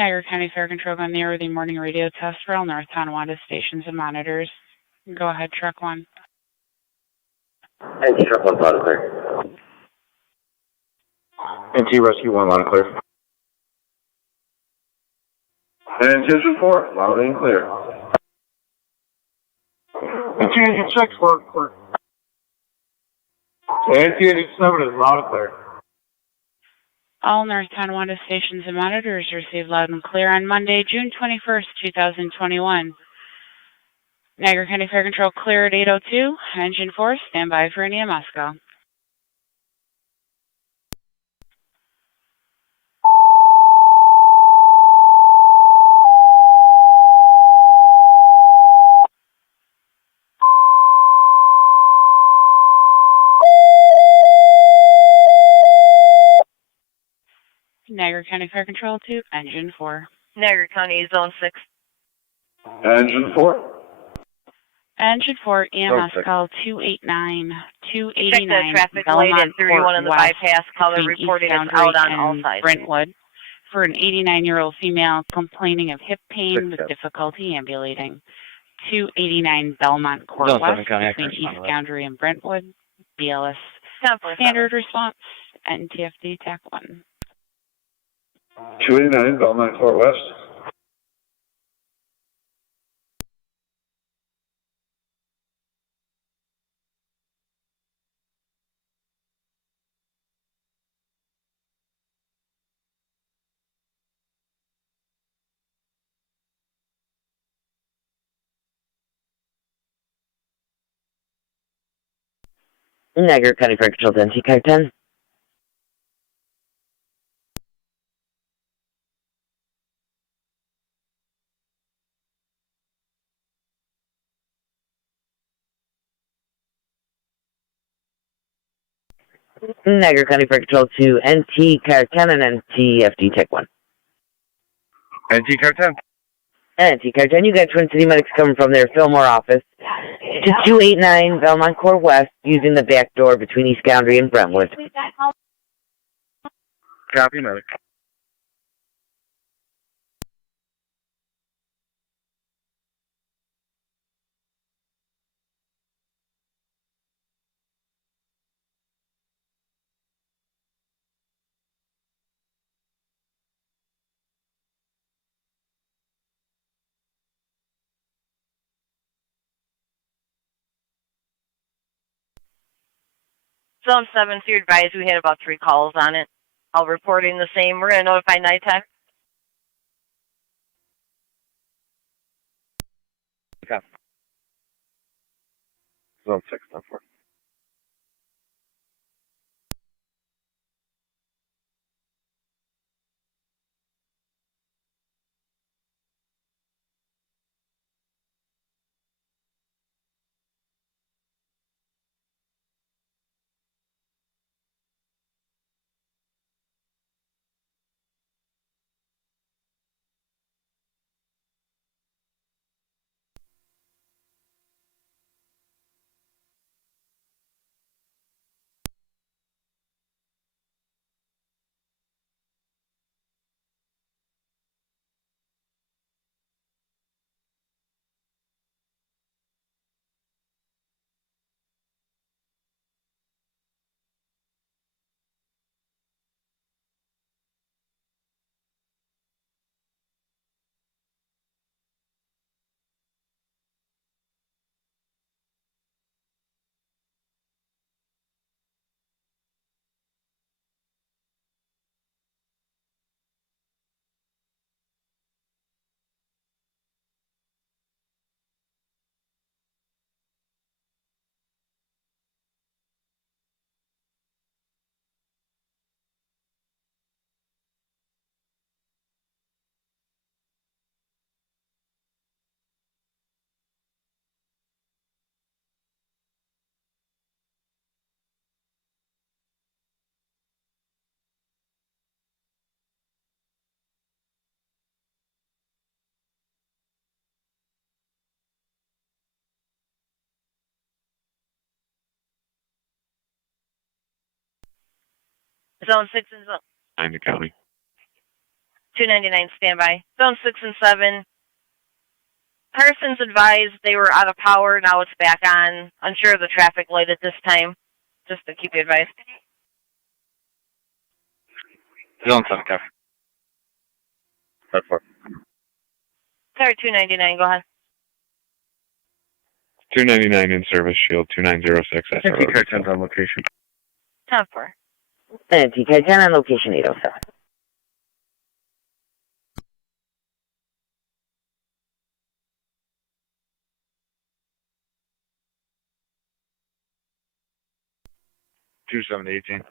Niagara County Fair Control on the early morning radio test for all North Tonawanda stations and monitors. Go ahead, truck 1. NT truck 1, loud and clear. NT rescue 1, loud and clear. NT 4, loud and clear. NT engine 6, loud and clear. NT engine 7 is loud and clear. All North Tonawanda stations and monitors received loud and clear on Monday, June 21st, 2021. Niagara County Fair Control clear at 8:02. Engine 4, stand by for an EMS call. Niagara County Fair Control to Engine 4. Niagara County Zone 6. Engine 4. Engine 4, EMS call 289. Check the traffic light at 31 on the bypass color reporting it's out on all sides. Brentwood for an 89-year-old female complaining of hip pain with difficulty ambulating. 289 Belmont Court West between East Boundary and Brentwood. BLS standard response. NTFD TAC 1. 289 Belmont Court West. Niagara County Fair Control to NT Car 10. Niagara County Fair Control to NT Car 10 and NTFD TAC 1. NT Car 10. NT Car 10, you got Twin City medics coming from their Fillmore office to 289 Belmont Court West using the back door between East Boundary and Brentwood. Copy, medic. Zone 7, so you're advised we had about 3 calls on it. I'll reporting the same. We're going to notify NITAC. Copy. Zone 6, not 4. Zone 6 and Zone. Niagara County. 299 standby. Zone 6 and 7. Carson's advised they were out of power. Now it's back on. Unsure of the traffic light at this time. Just to keep you advised. Zone 7, copy. 5-4. Sorry, 299. Go ahead. 299 in service, shield 2906. NT car 10's on location. 10-4. And TK 10 on location 807. Two 7-18.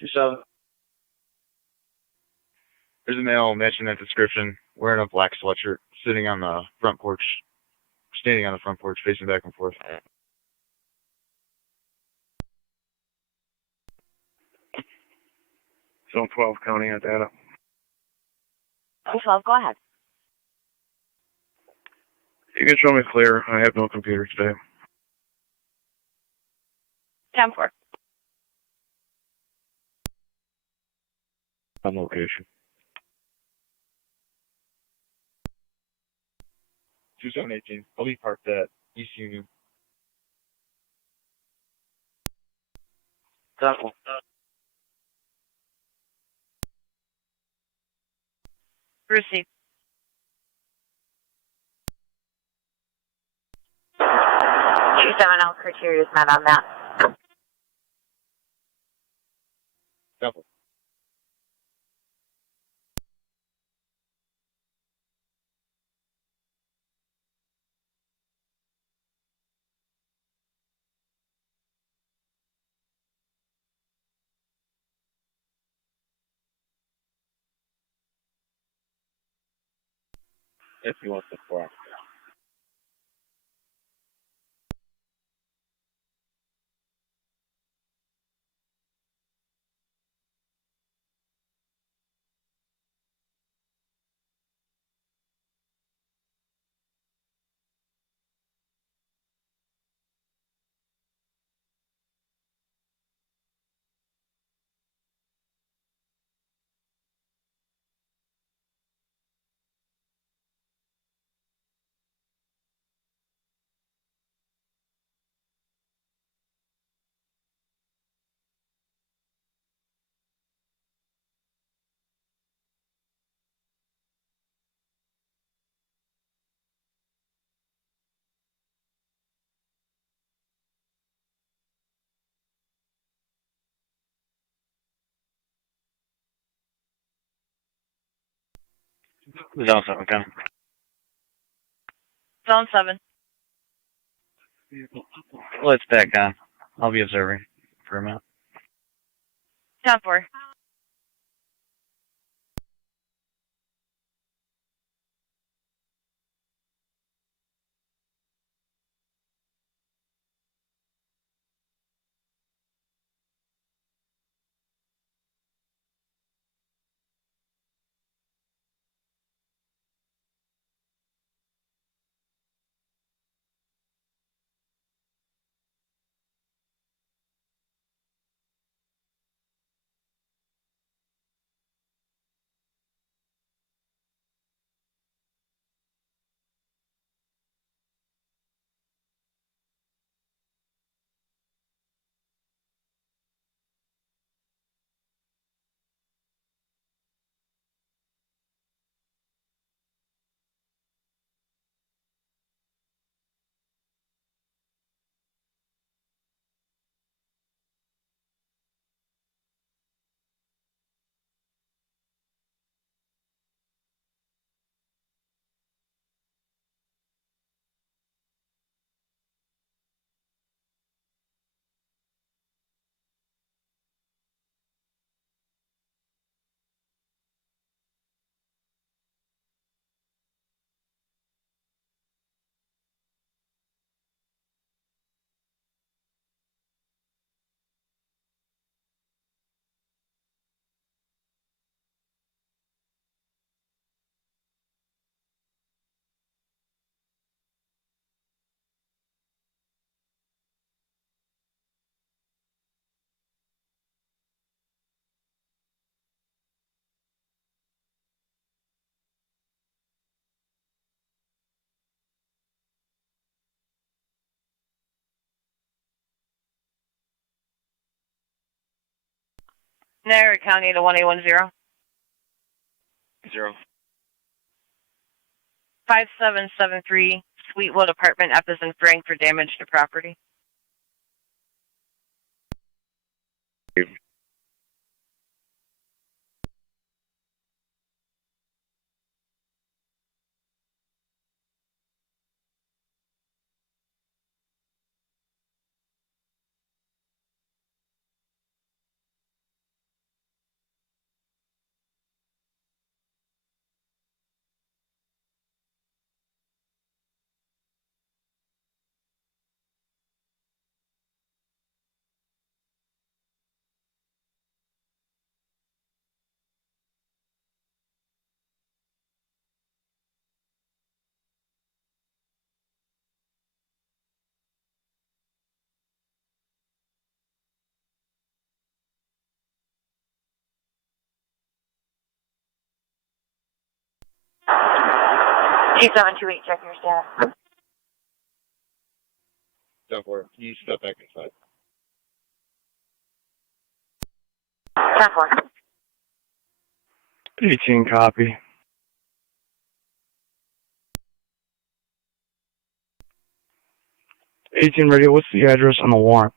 27. There's a male matching that description, wearing a black sweatshirt, sitting on the front porch, standing on the front porch, facing back and forth. Zone 12, counting on data. 12, go ahead. You can show me clear. I have no computer today. 10-4. On location. 2718. I'll be parked at East Union. Receive. 270 criteria is met on that. Double. If you want the 4. Zone 7, counting. Zone 7. Well, it's back on. I'll be observing for a minute. 10-4. Niagara County to 1810. 0. 5773 Sweetwood Apartment, F as in Frank, for damage to property. G728, check your status. 10-4. Can you step back inside? 10-4. 18 copy. 18 radio, what's the address on the warrant?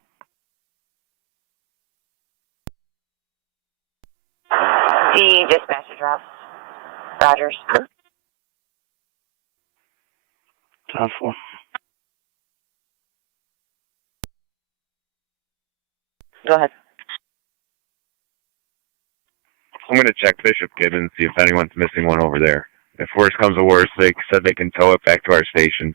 The dispatch address. Rogers. 10-4. Go ahead. I'm going to check Bishop Gibbons, see if anyone's missing one over there. If worse comes to worse, they said they can tow it back to our station.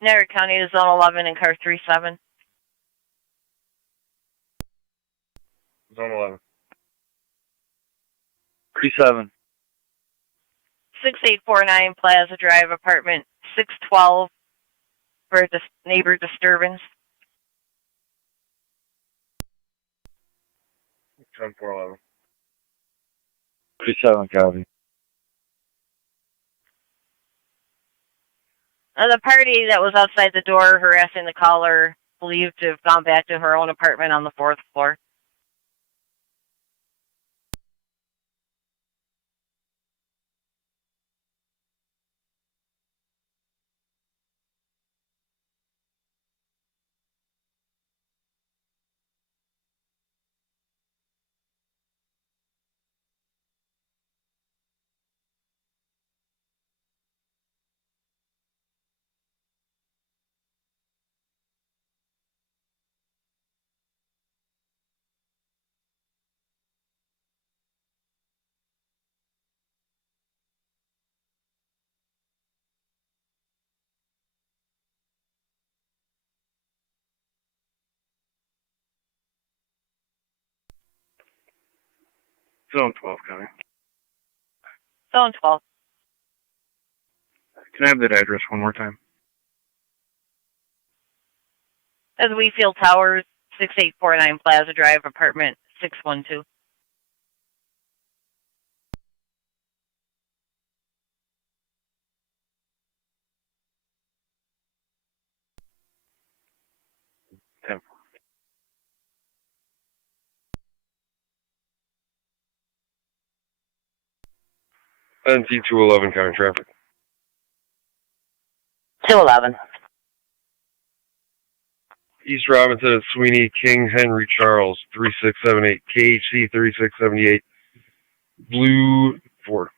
Niagara County to Zone 11 and car 37. Zone 11. 37. 6849 Plaza Drive, apartment 612, for neighbor disturbance. 10-4-11. 37 copy. The party that was outside the door harassing the caller believed to have gone back to her own apartment on the 4th floor. Zone 12 copy. Zone 12. Can I have that address one more time? As Wheatfield Towers, 6849 Plaza Drive, apartment 612. NT 211 county traffic. 211. East Robinson at Sweeney, King, Henry, Charles, 3678, KHC 3678, Blue Ford.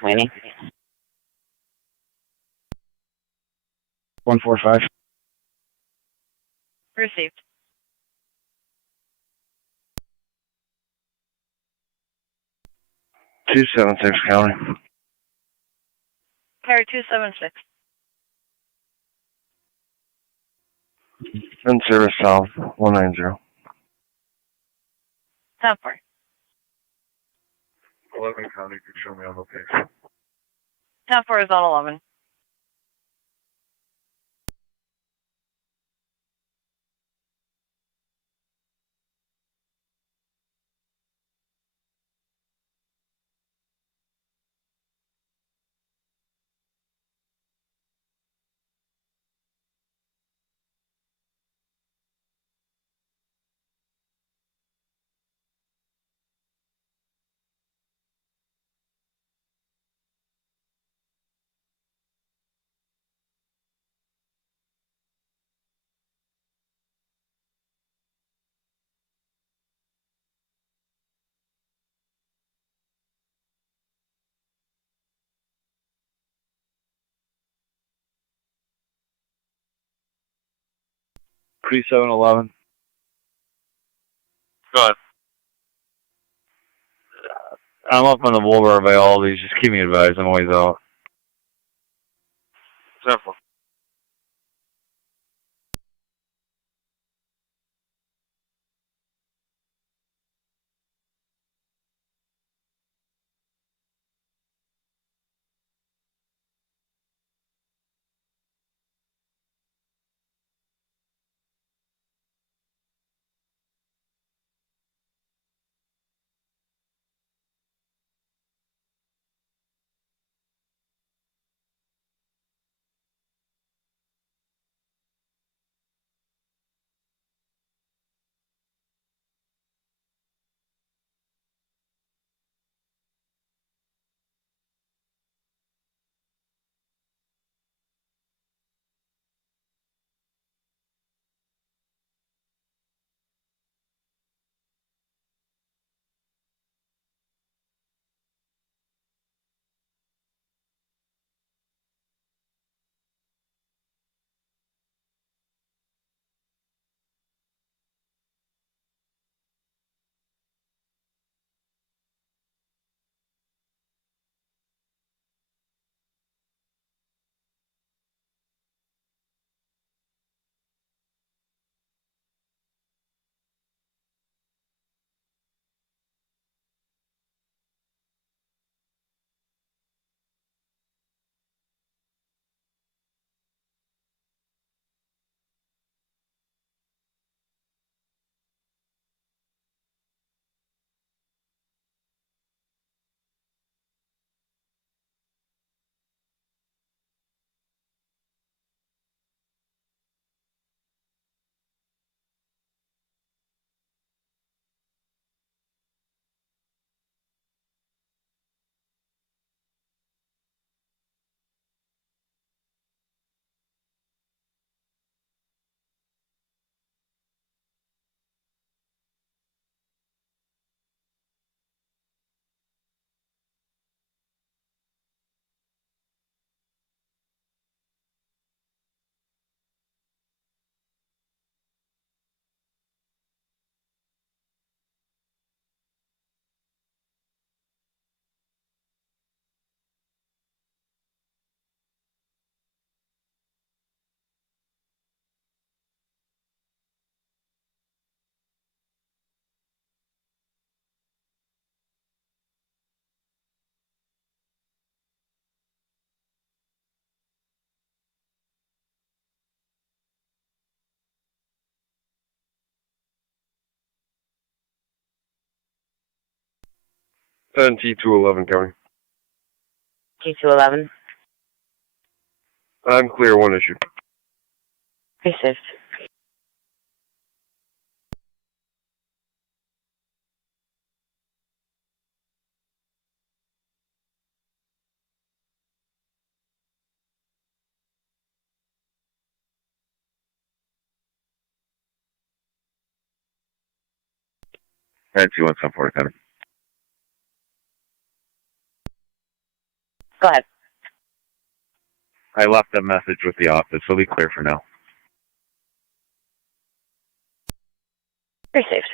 Sweeney. 145. Received. Two 76 County. Car 276. In service south, 190. 10-4. 11 County, you can show me on location. 10-4 is on 11. Pre-711. Go ahead. I'm up on the boulevard by Aldi's. Just keep me advised. I'm always out. 10-4. T211 County. T211. I'm clear, one issue. Received. 217 County. Go ahead. I left a message with the office. It'll be clear for now. Received.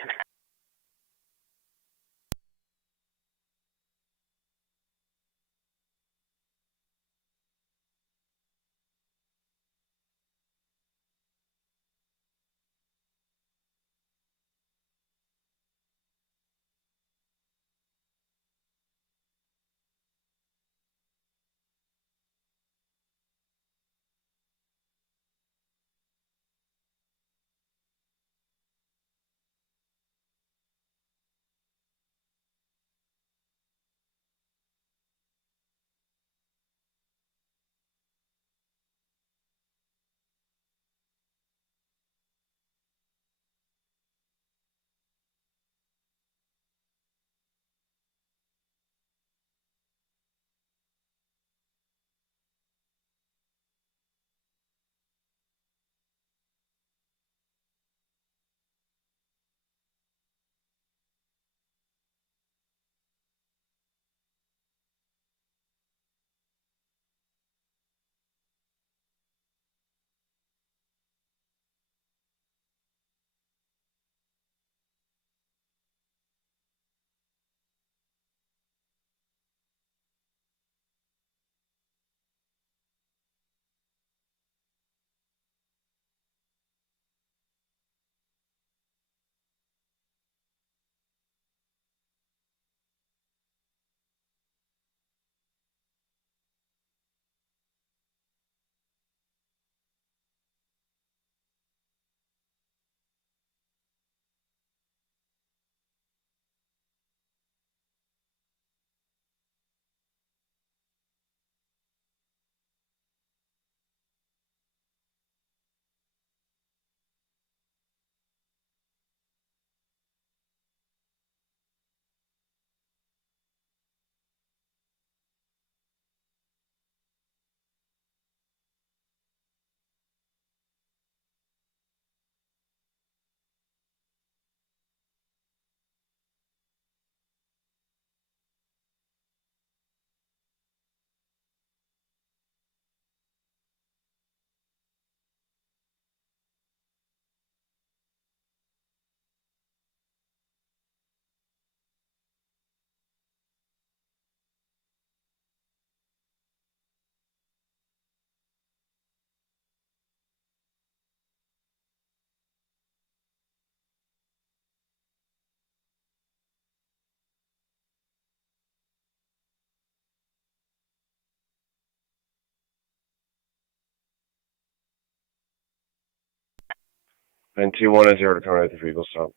And 210 to county at the vehicle stop.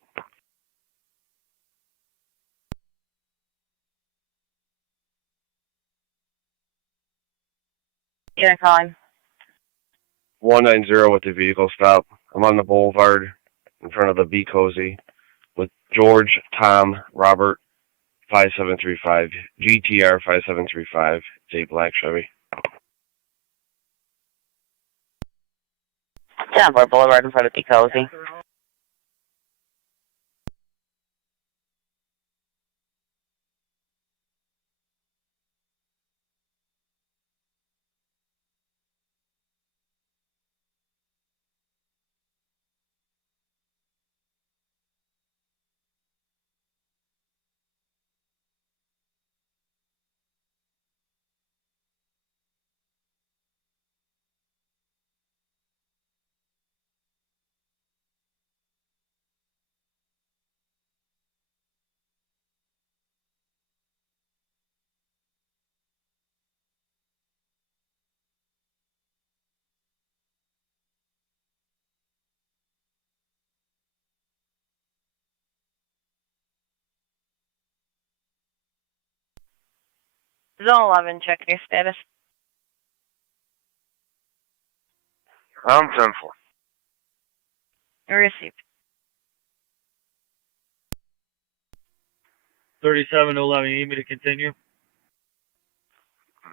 You're calling. 190 with the vehicle stop. I'm on the boulevard in front of the Be Cozy with George, Tom, Robert, 5735, GTR 5735. It's a black Chevy. Downport Boulevard in front of Be Cozy. Zone 11, check your status. I'm 10-4. Received. 3711, you need me to continue?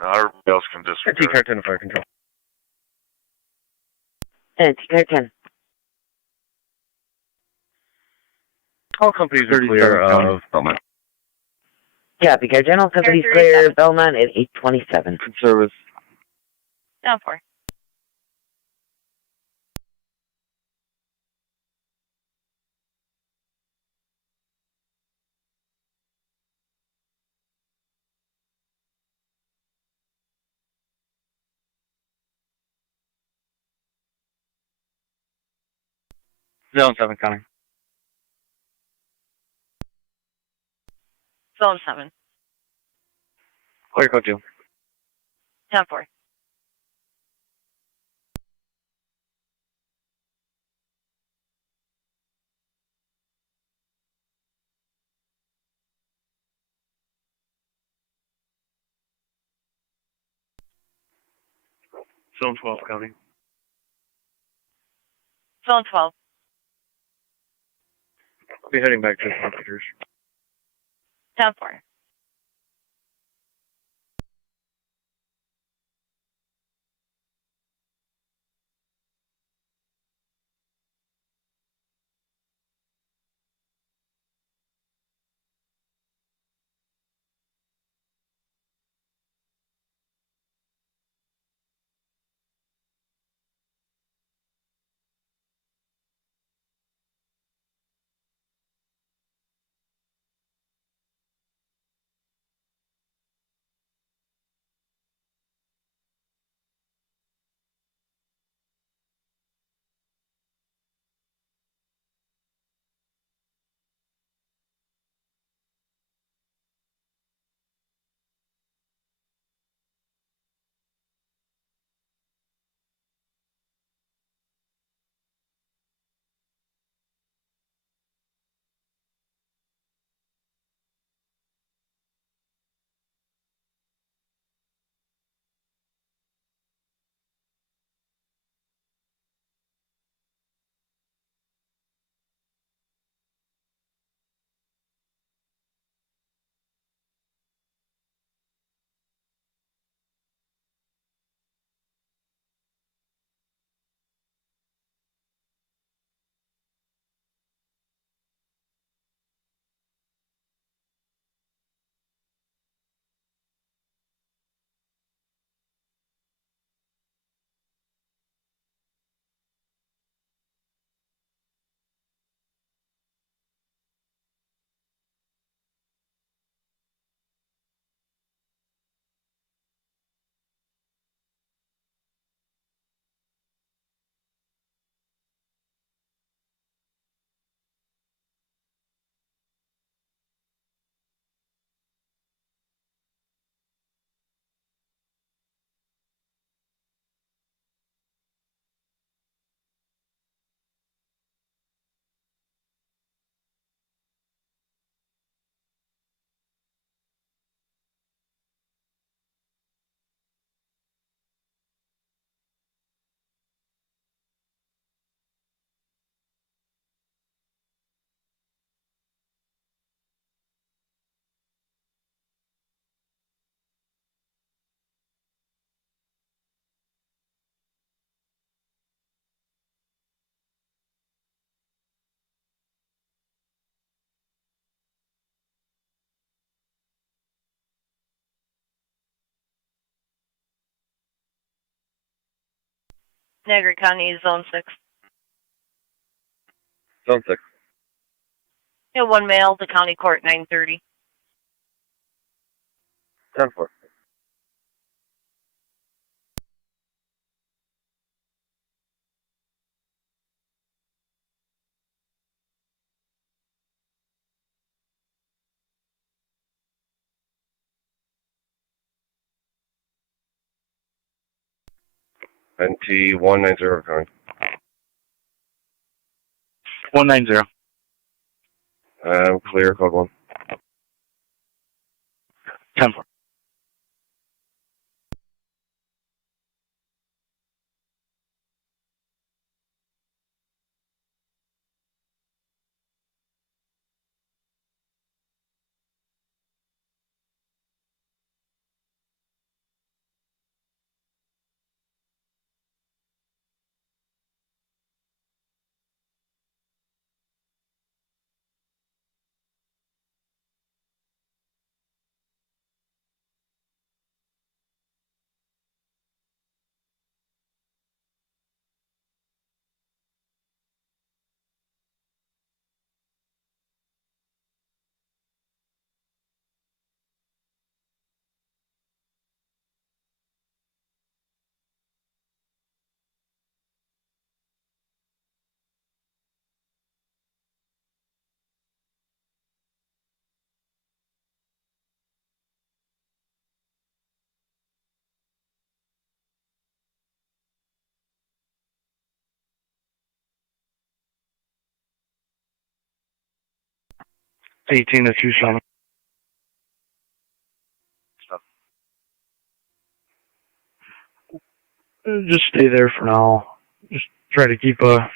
No, everybody else can disregard. TAC 10 to fire control. And TAC 10. All companies are clear of Belmont. Copy, car general company's 37. clear, Belmont at 827. Good service. Down 4. Zone 7 coming. Zone 7. Clear code 2. Down 4. Zone 12 coming. Zone 12. I'll be heading back to the computers. Down 4. Niagara County, Zone 6. Zone 6. Yeah, 1 male to County Court, 9:30. 10-4. NT 190 coming. 190. Clear code 1. 10-4. 18 to 27. Just stay there for now. Just try to keep a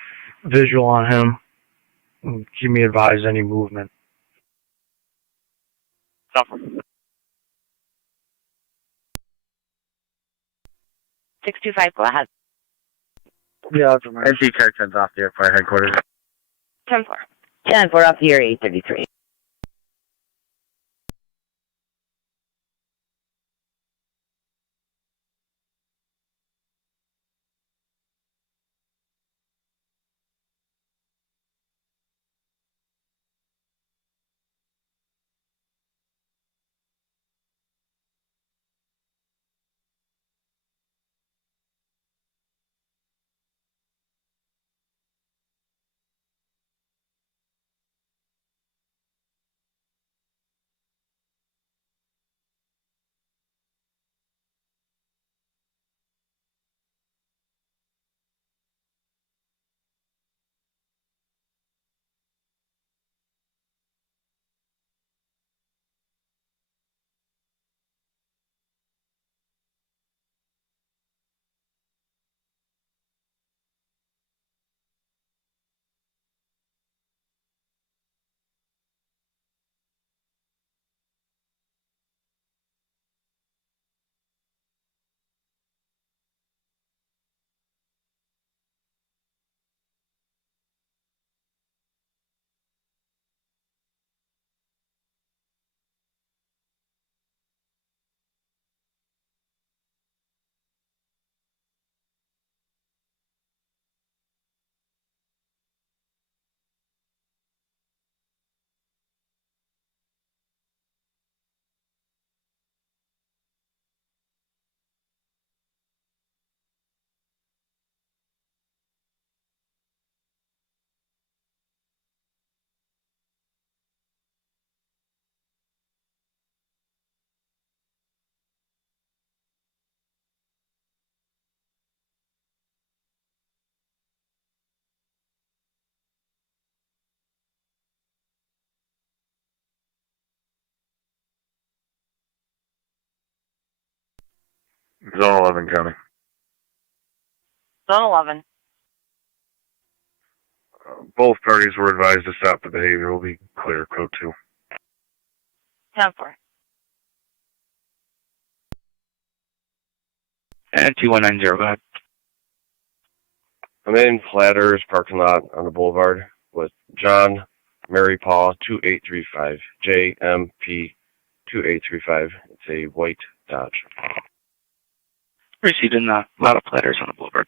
visual on him. And keep me advised any movement. 625, go ahead. Yeah, NC car 10's off the airport headquarters. 10-4. 10-4 off the air, 833. Zone 11 county. Zone 11. Both parties were advised to stop. The behavior will be clear. Code 2. 10-4. And 2190, go ahead. I'm in Flatters parking lot on the boulevard with John, Mary Paul, 2835, JMP 2835. It's a white Dodge. Received in a lot of platters on the boulevard.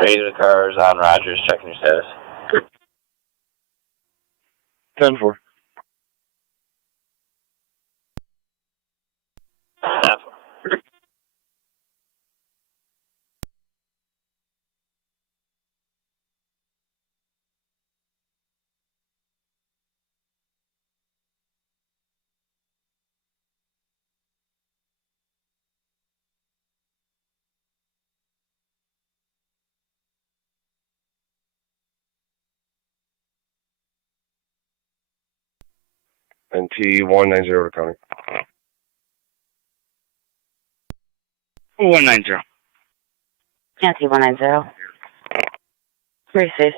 Radio cars on Rogers, checking your status. 10-4. NT 190 to county. 190. Nancy 190. Received.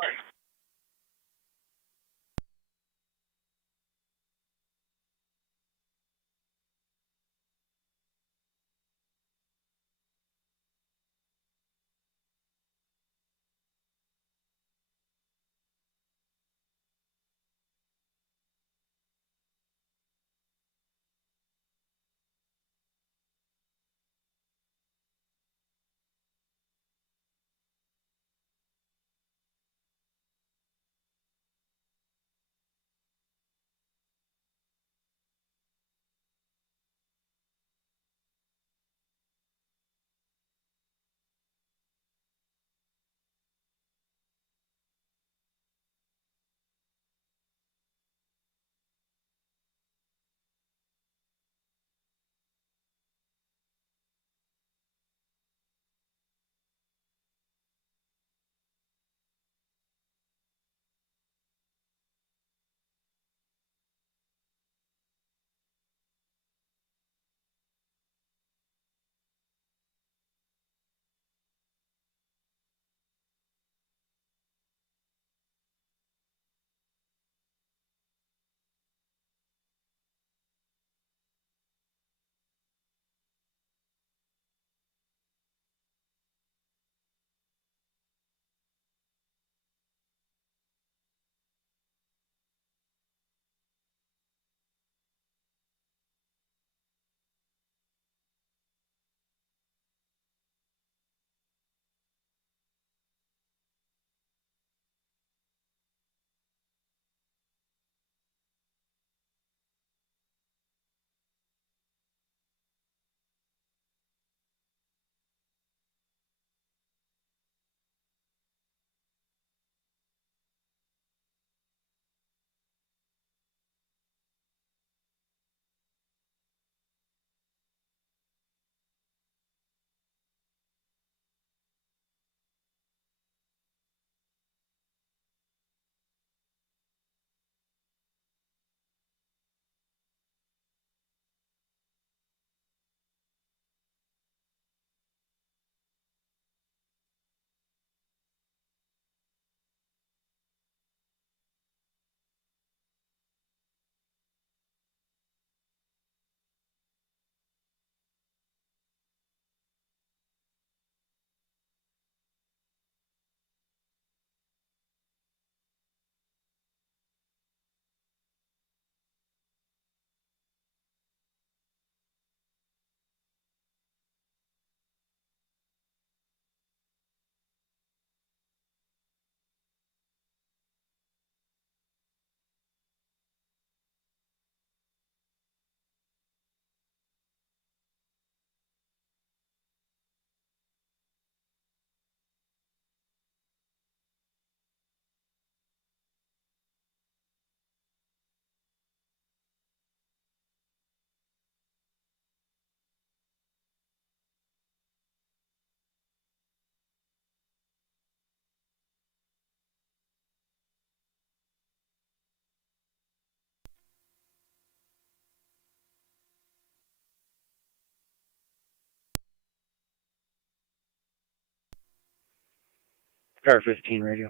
Car 15 radio.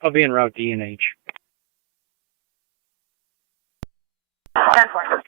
I'll be en route D and H. 10-4.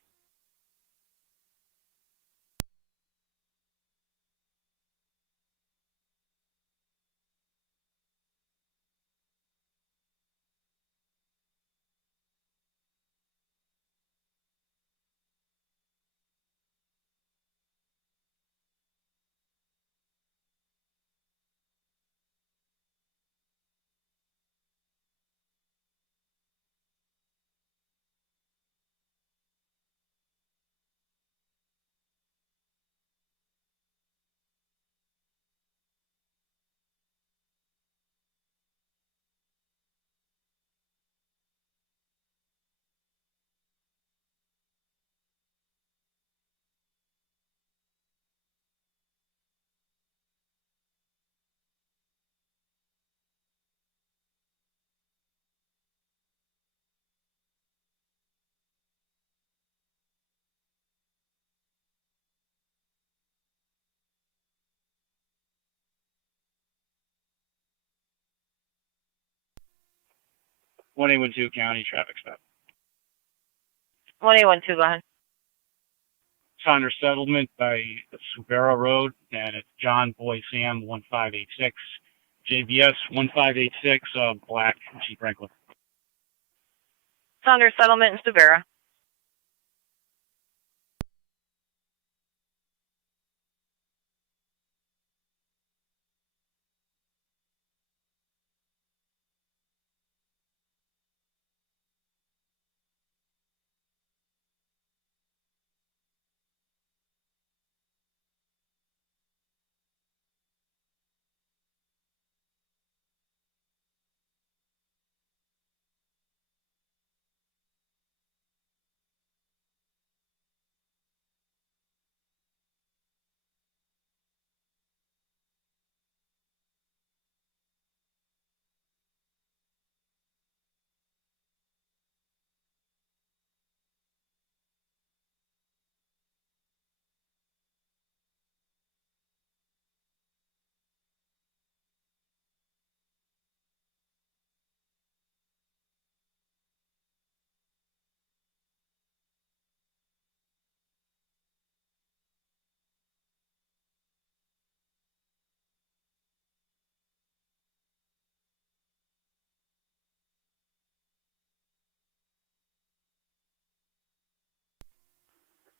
1812 County traffic stop. 1812, go ahead. Saunders Settlement by Subera Road, and it's John Boy Sam 1586. JBS 1586, black Jeep Wrangler. Saunders Settlement in Subera.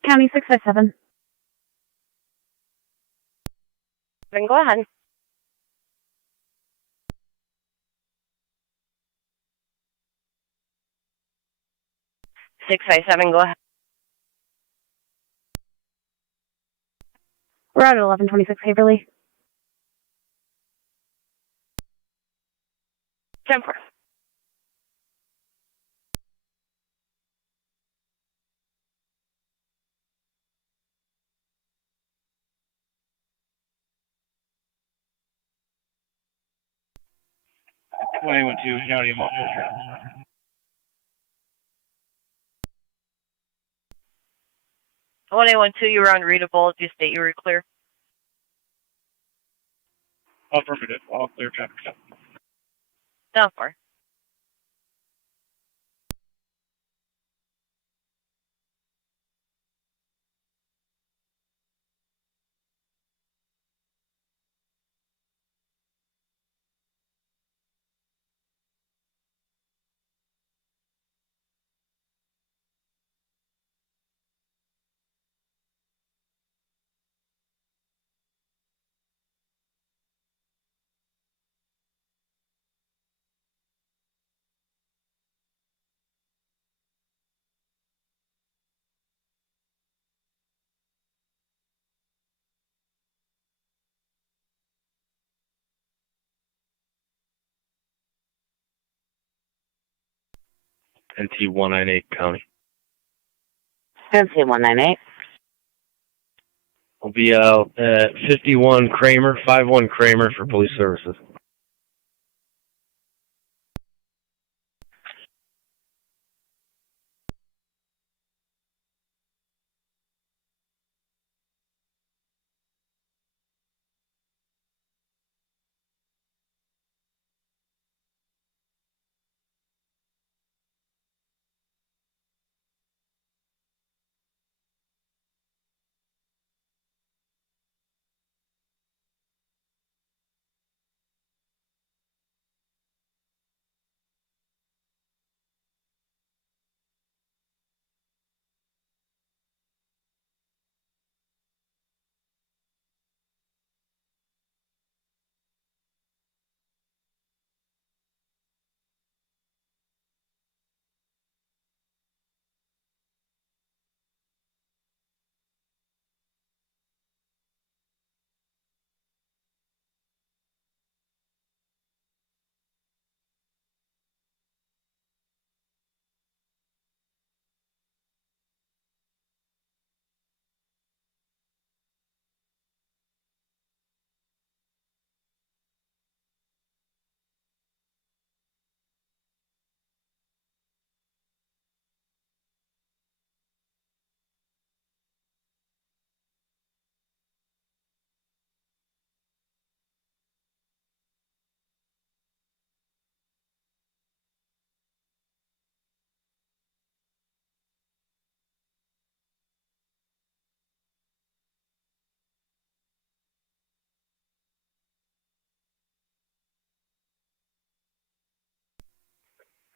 County 657. Then go ahead. Go ahead. We're out at 1126 Haverly. 10-4. County 1812, you were unreadable. Did you state you were clear? Affirmative. All clear traffic stop. 10-4. NT 198 County. NT 198. I'll be out at 51 Kramer, 51 Kramer for police services.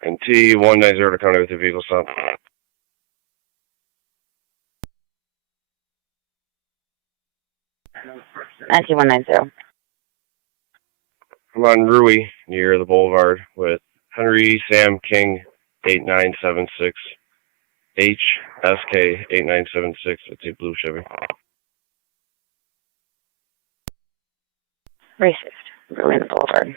And T190 to county with the vehicle stop. 19190. I'm on Rui near the Boulevard with Henry Sam King 8976 HSK 8976. It's a blue Chevy. Racist. Ruin the Boulevard.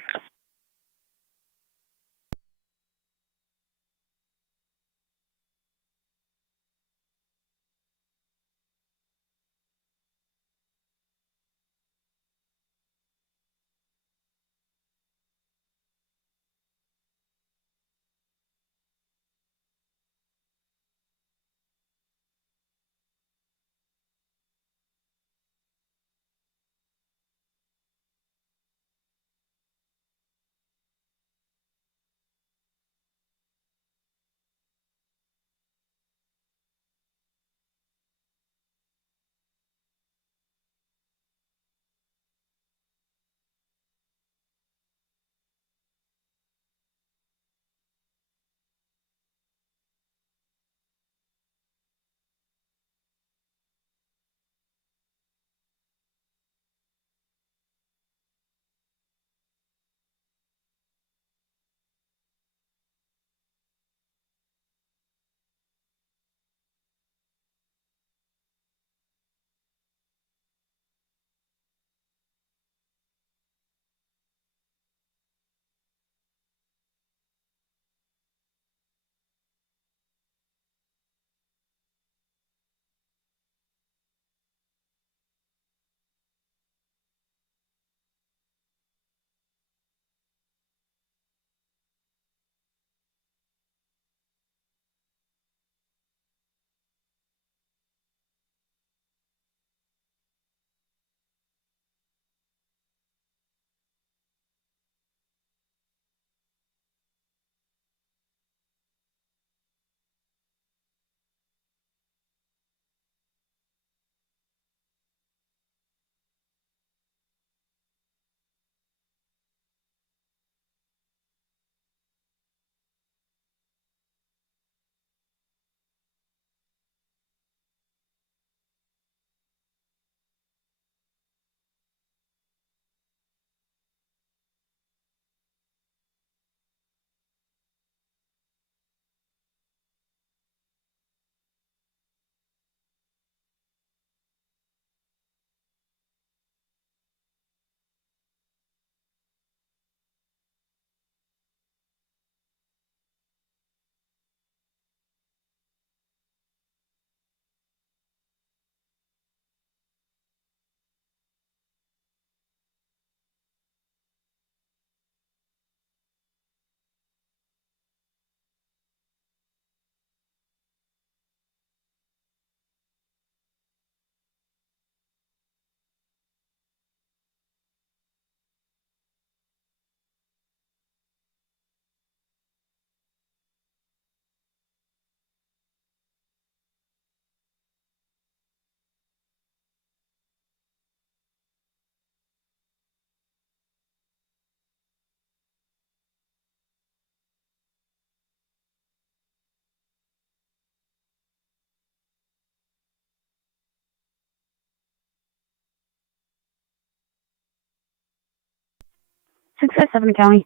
Success 7 County.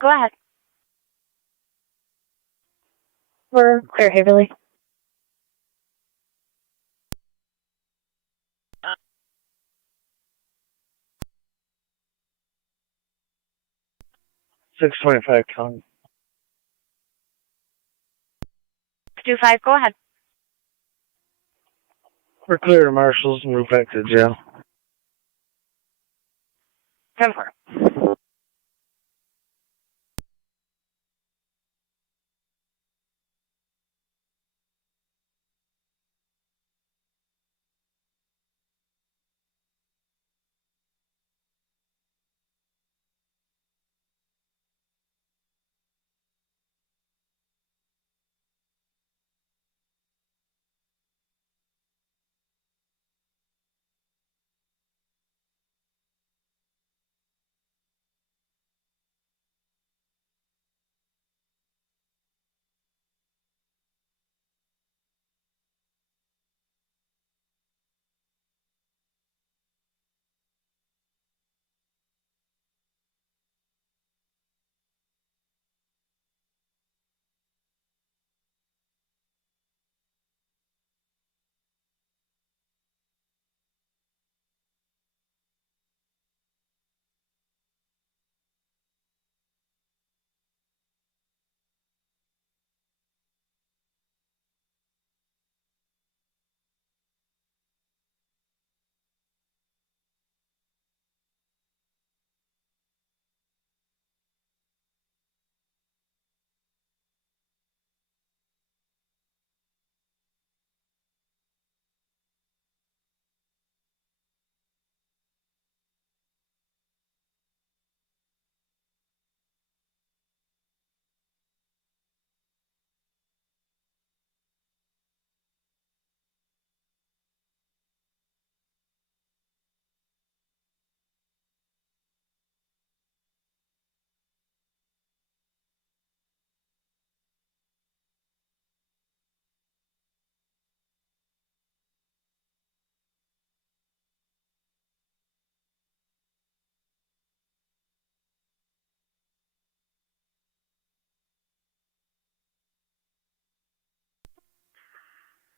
Go ahead. We're clear, Haverly. $625 County. 625, go ahead. We're clear to marshals and move back to jail. 10-4.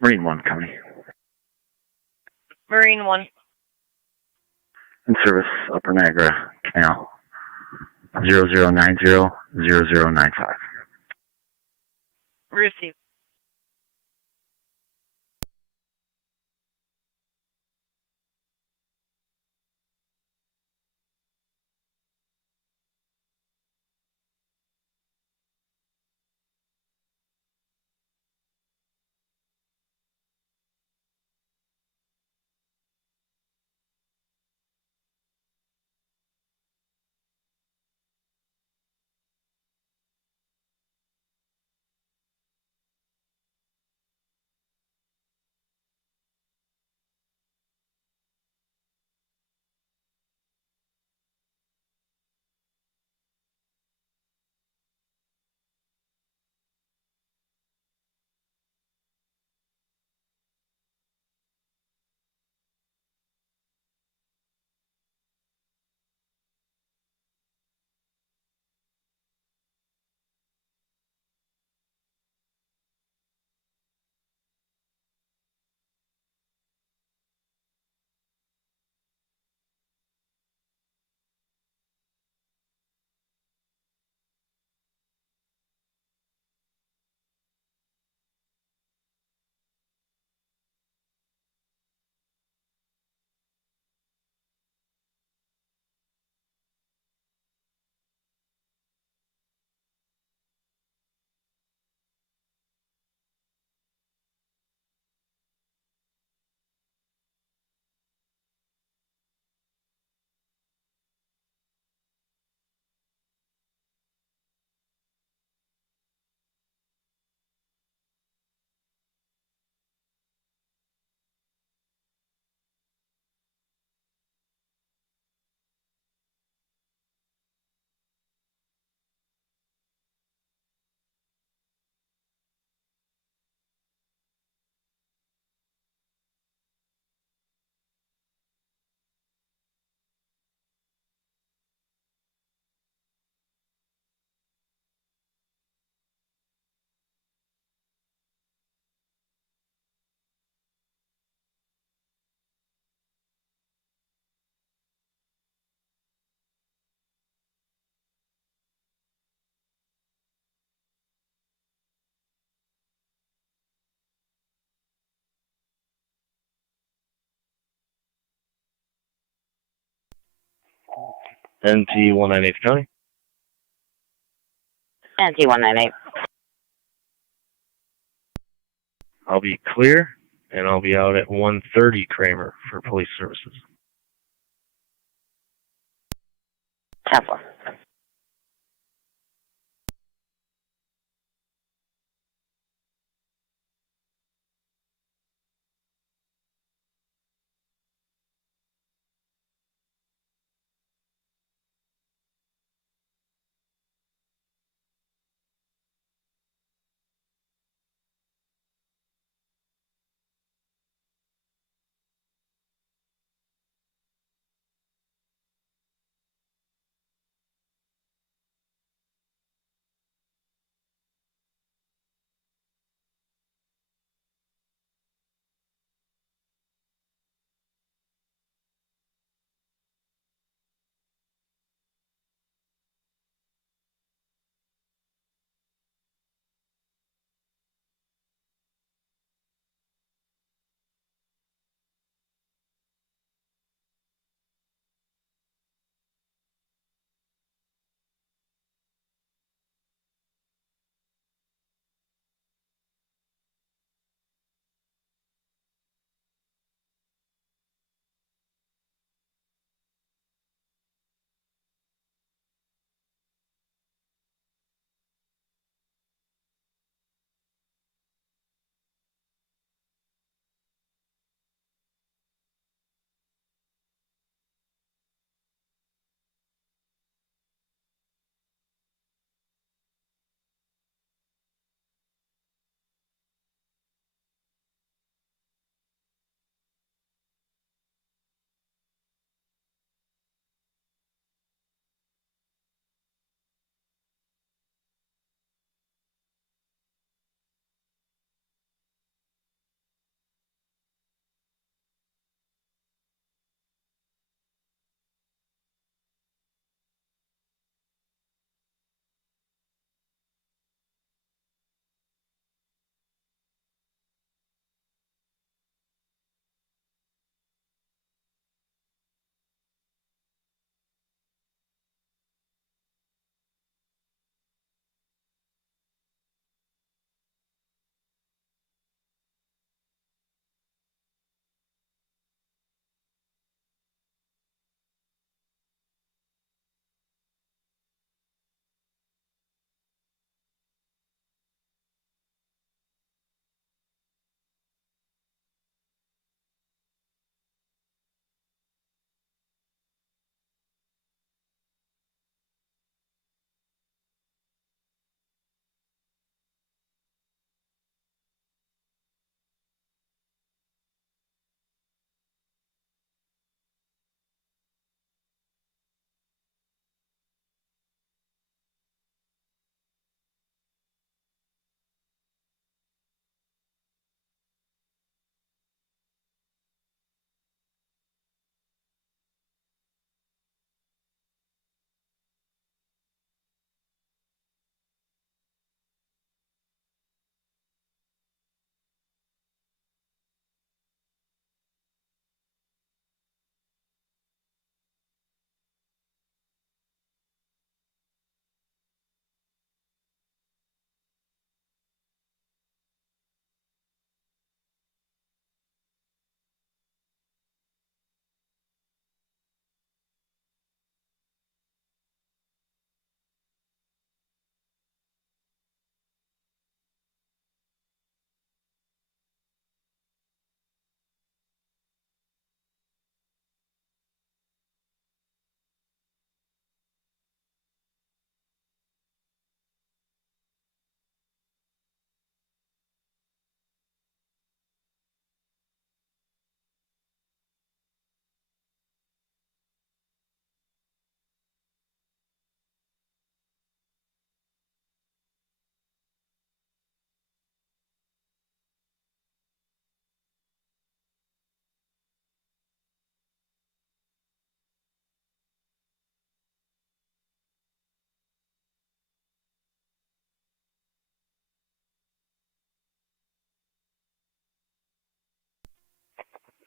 Marine 1 County. Marine 1. In service, Upper Niagara Canal. 0090-0095. Receive. NT 198 County. NT 198. I'll be clear, and I'll be out at 1:30 Kramer for police services. Temple.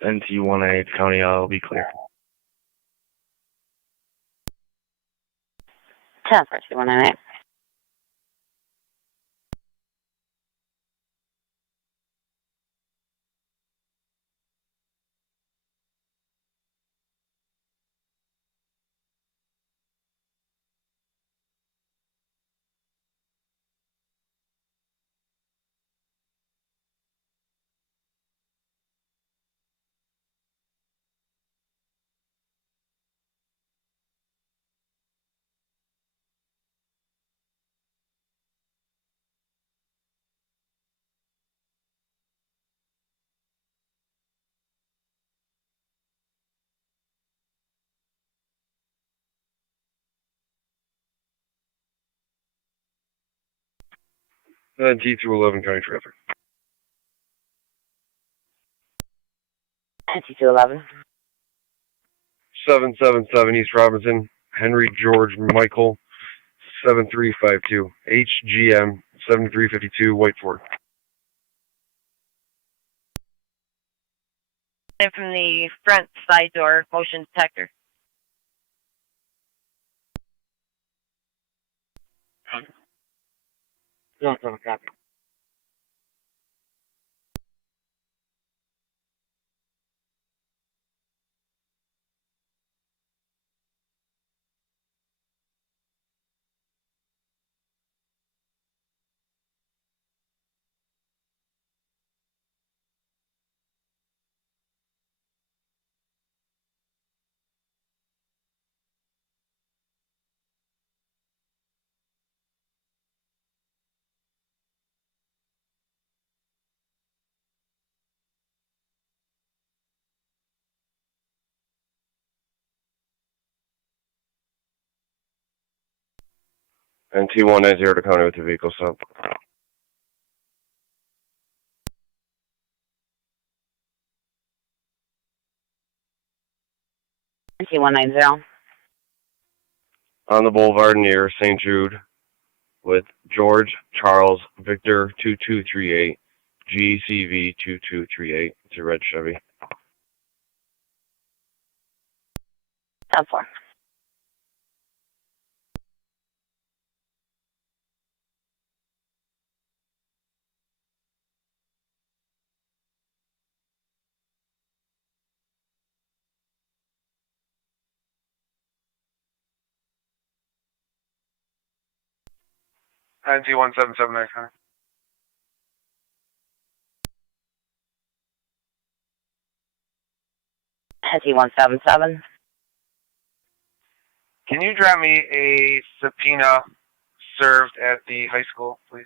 NT18 County, I'll be clear. Transfer 2198. NT211 County Traffic. NT211. 777 East Robinson, Henry George Michael, 7352, HGM 7352, Whiteford. And from the front side door, motion detector. No, it's on a copy. NT190 to County with the vehicle stop. NT190. On the boulevard near St. Jude with George Charles Victor 2238, GCV 2238. It's a red Chevy. 10-4. NT1779 County. NT177. Can you drop me a subpoena served at the high school, please?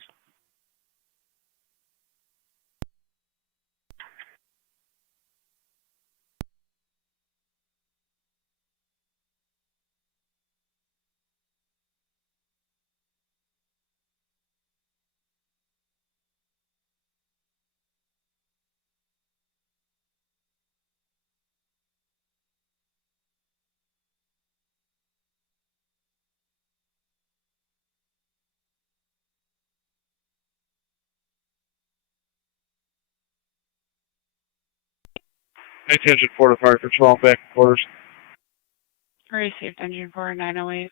Attention 4 to 5 for 12 back quarters. Received engine 4908.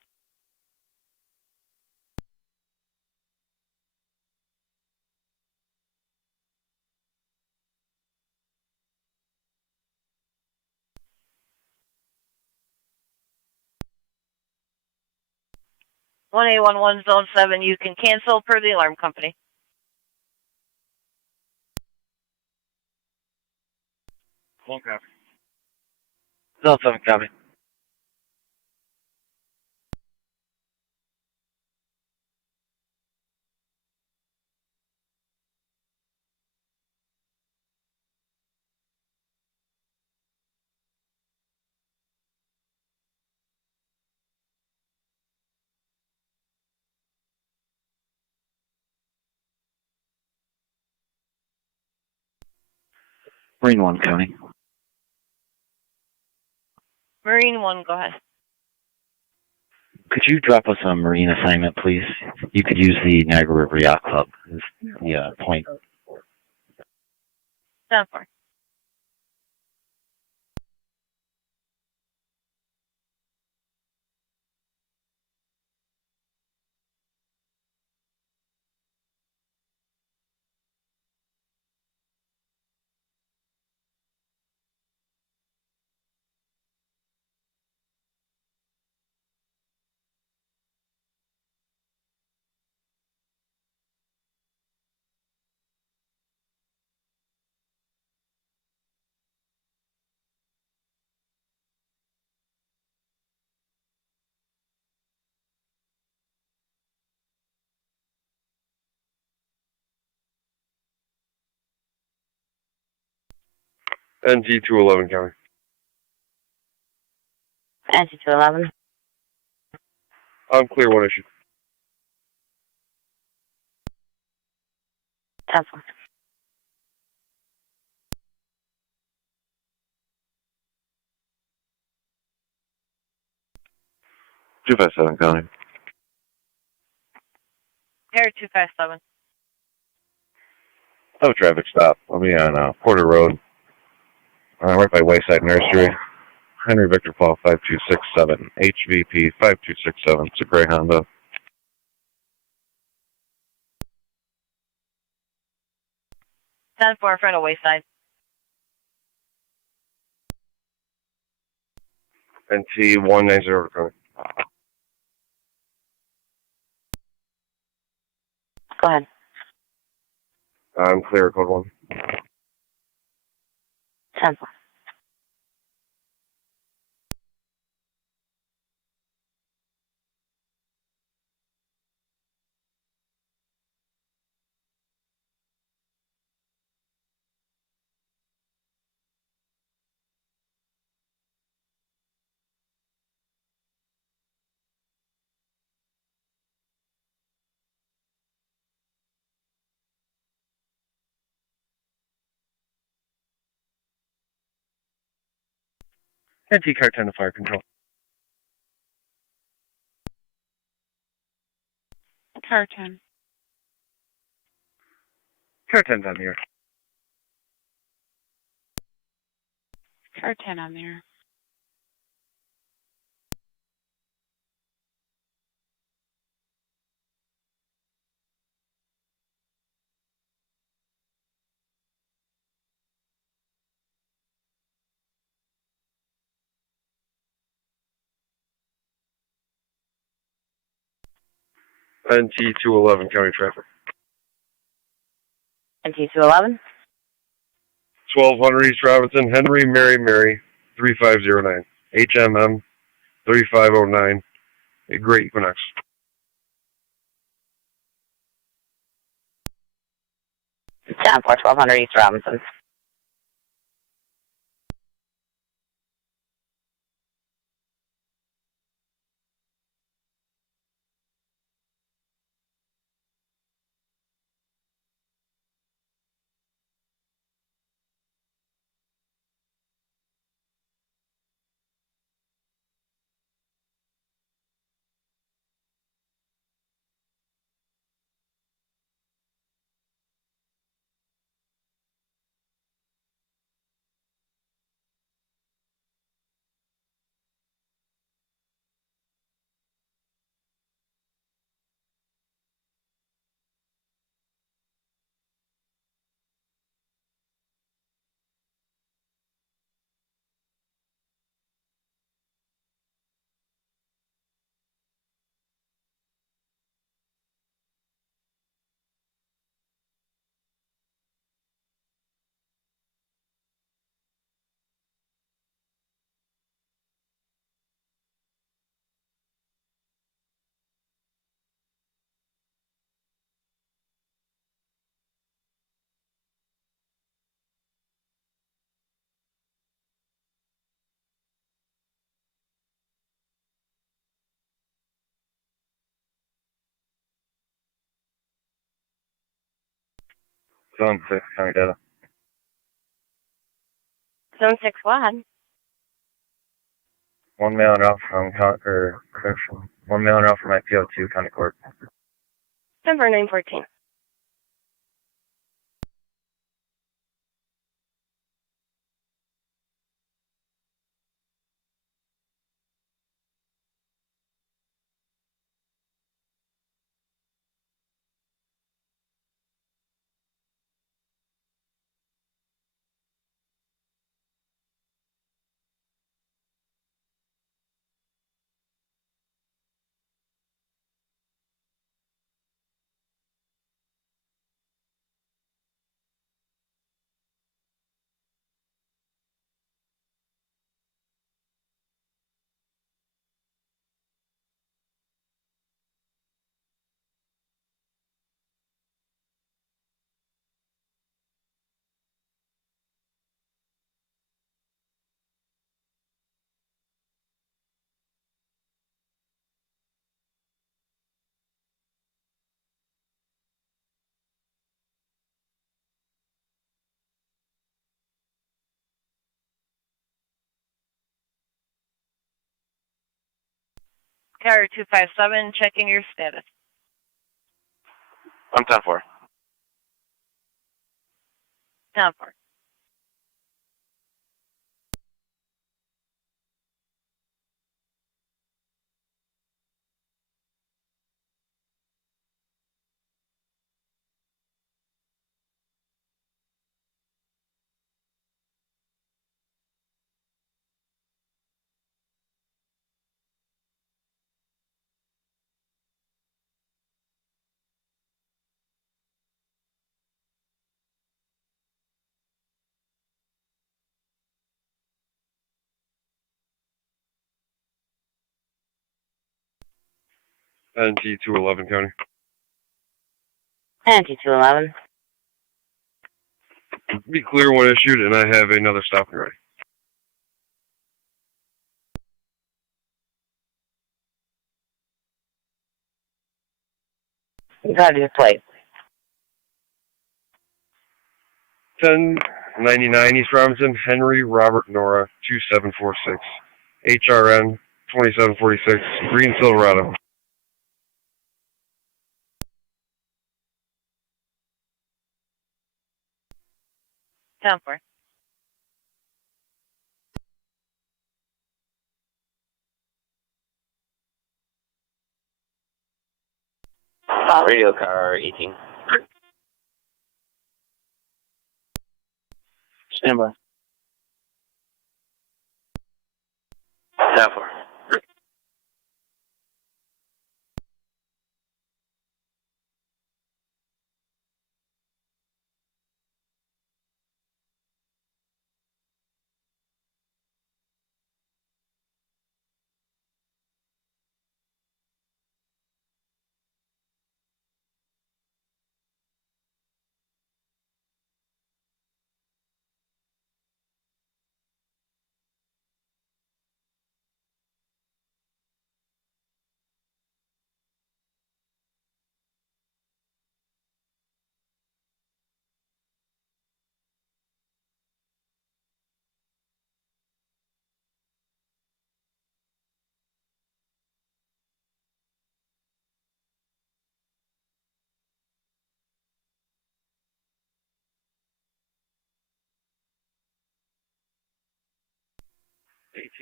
One 811 Zone 7, you can cancel per the alarm company. One copy. Zone 7 copy. Marine 1 County. Marine 1, go ahead. Could you drop us a marine assignment, please? You could use the Niagara River Yacht Club as the point. 10-4. NT 211 County. NT 211. I'm clear, one issue. 10-4. Two 257 County. Air 257. I have a traffic stop. I'll be on Porter Road, right by Wayside Nursery. Henry Victor Paul 5267, HVP 5267. It's a gray Honda. 10-4 in front of Wayside. NT 190 County. Go ahead. I'm clear, code 1. 10-4. NT car 10 to fire control. Car 10. Car 10's on the air. Car 10 on there. NT 211 County traffic. NT 211. 1200 East Robinson, Henry Mary 3509. HMM 3509. A Great Equinox. John 4, 1200 East Robinson. Zone 6 County data. Zone 6, go ahead. One mailing out from one mailing out from my PO2 County Court. December 914. Car 257, checking your status. I'm 10-4. 10-4. NT 211 County. NT 211. Be clear when issued, and I have another stop and ready. Got your plate. 1099 East Robinson, Henry Robert Nora 2746, HRN 2746, Green Silverado. Down for. Radio car 18. Stand by. Down for.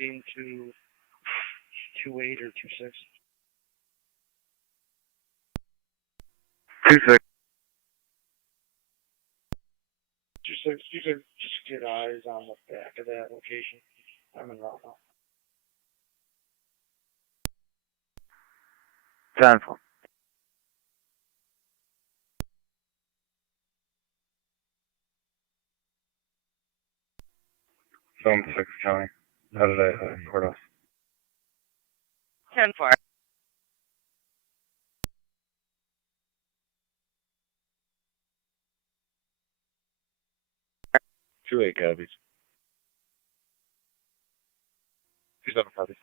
$18 to 28 or 26. 26. 26. You could just get eyes on the back of that location. I'm in Rockville. 10-4. Somerset County. How did I courthouse? 10-4. 2-8 copies. 2-7 copies.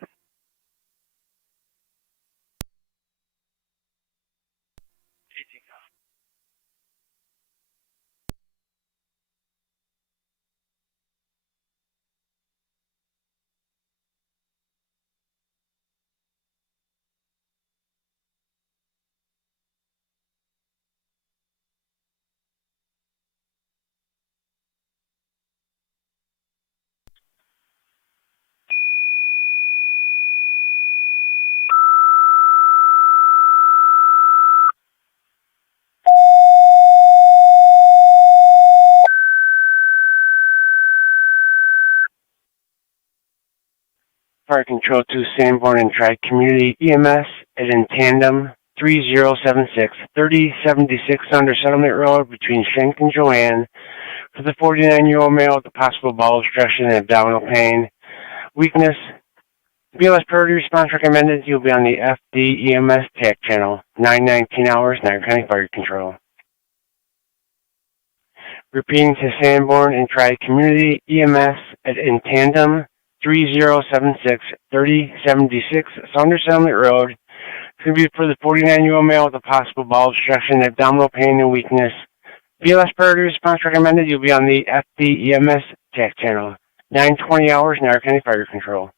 Fire Control to Sanborn and Tri-Community EMS at in tandem 3076 3076 Under Settlement Road between Shank and Joanne for the 49-year-old male with the possible bowel obstruction and abdominal pain, weakness. BLS priority response recommended. You'll be on the FD EMS TAC channel, 919 hours, Niagara County Fire Control. Repeating to Sanborn and Tri-Community EMS at in tandem 3076 3076 Saunders Settlement Road. It's going to be for the 49-year-old male with a possible bowel obstruction, abdominal pain, and weakness. BLS priority response recommended. You'll be on the FD EMS TAC channel, 920 hours, Niagara County Fire Control.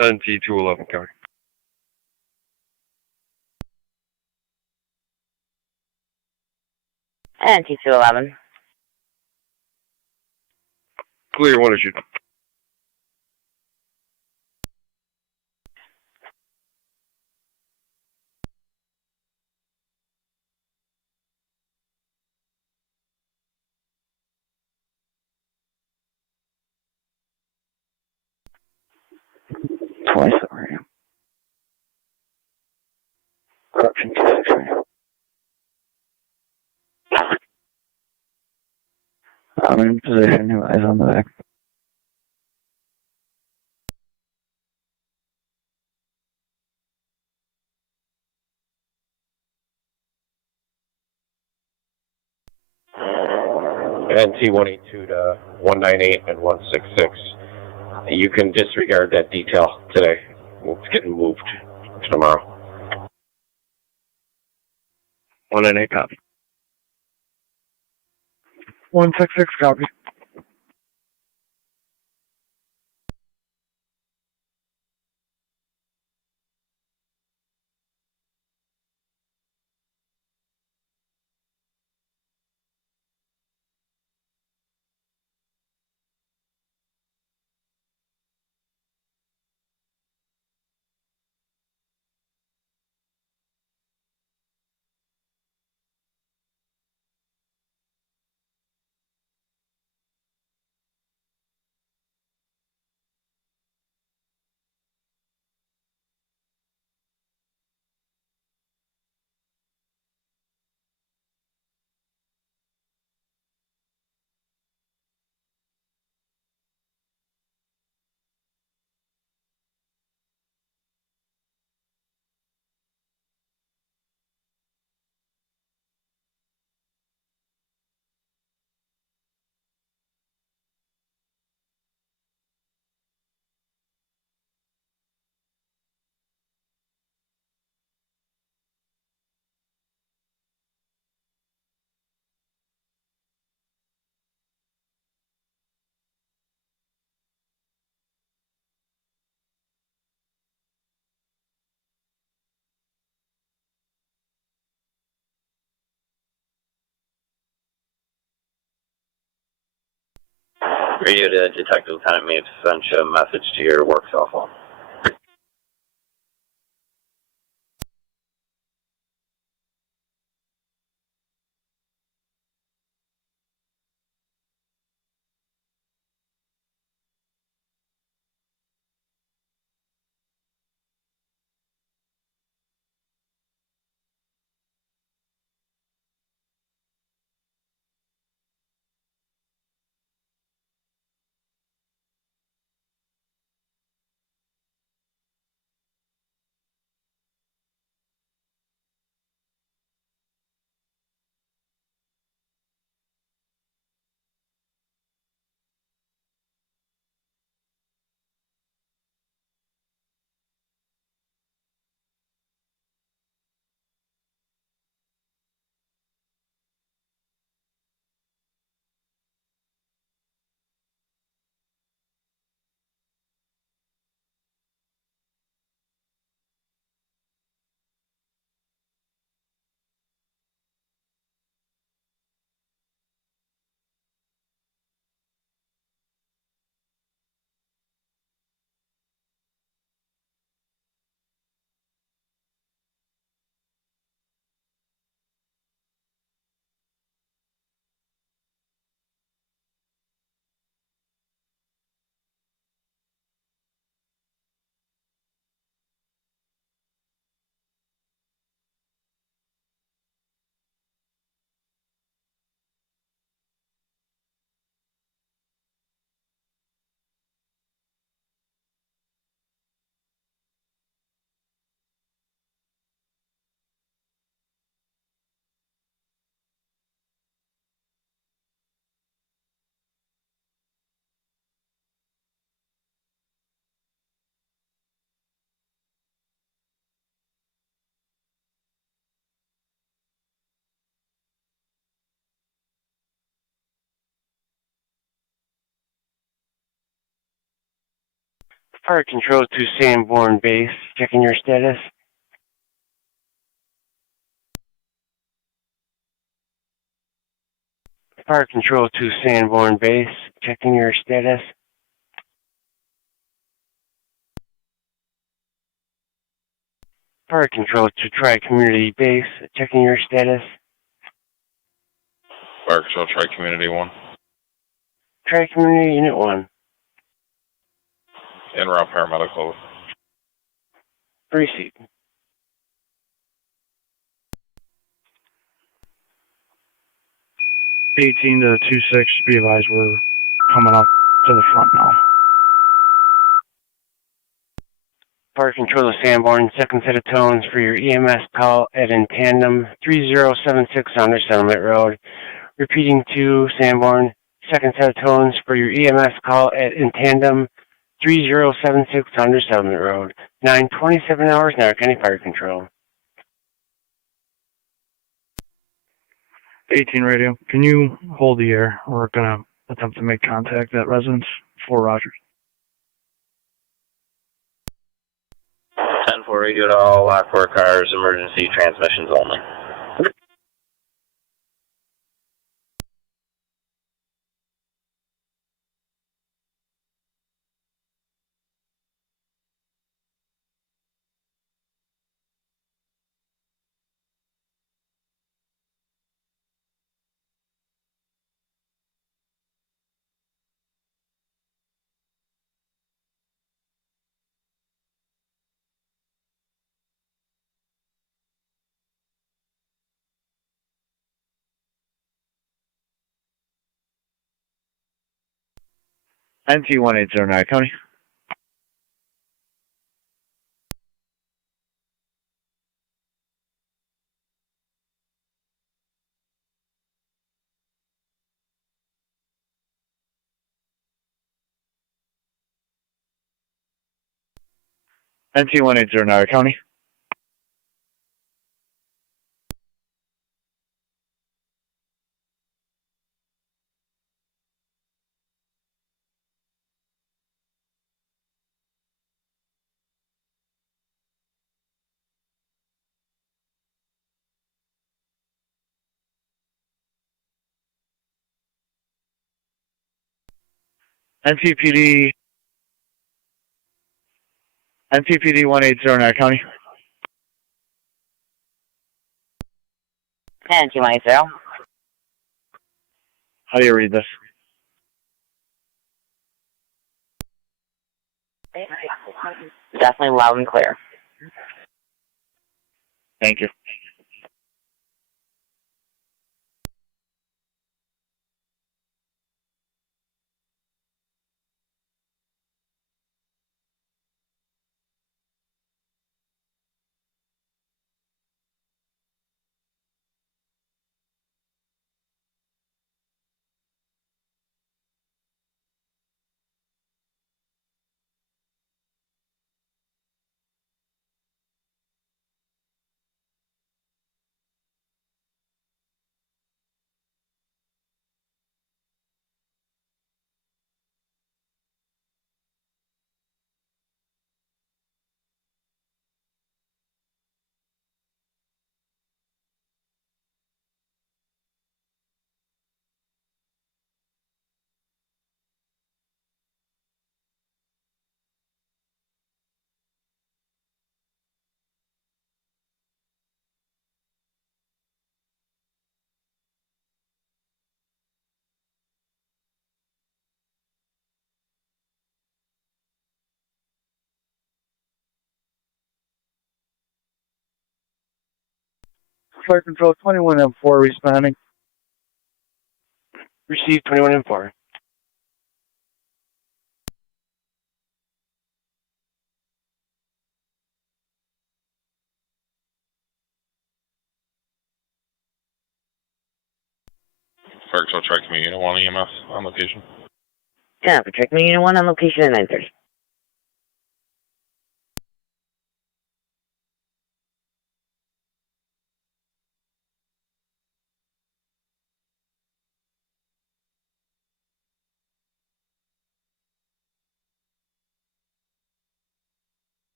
NT 211 car. And T211. Clear, one issue. Twice over here. Corruption 263. I'm in position, eyes on the back. NT 182 to 198 and 166. You can disregard that detail today. It's getting moved to tomorrow. 198 copy. 166 copy. Radio to Detective Lieutenant may have sent you a message to your work cell phone. Fire Control to Sanborn Base, checking your status. Fire Control to Sanborn Base, checking your status. Fire Control to Tri-Community Base, checking your status. Fire Control, Tri-Community 1. Tri-Community Unit 1. En route paramedical. Proceed. '18 to 26, be advised, we're coming up to the front now. Fire Control to Sanborn, second set of tones for your EMS call at in tandem 3076 under Settlement Road. Repeating to Sanborn, second set of tones for your EMS call at in tandem 3076 under Settlement Road. 9:27 hours, Niagara County Fire Control. 18 radio, can you hold the air? We're going to attempt to make contact at residence for Rogers. 10-4 radio to all Lockport cars, emergency transmissions only. NT1809 County. NT1809 County. NTPD 1809 County. NT180. How do you read this? Definitely loud and clear. Thank you. Fire Control 21M4 responding. Receive 21M4. Fire Control, Tri-Community Unit 1 EMS on location. Yeah, protect me, Unit 1 on location at 9:30.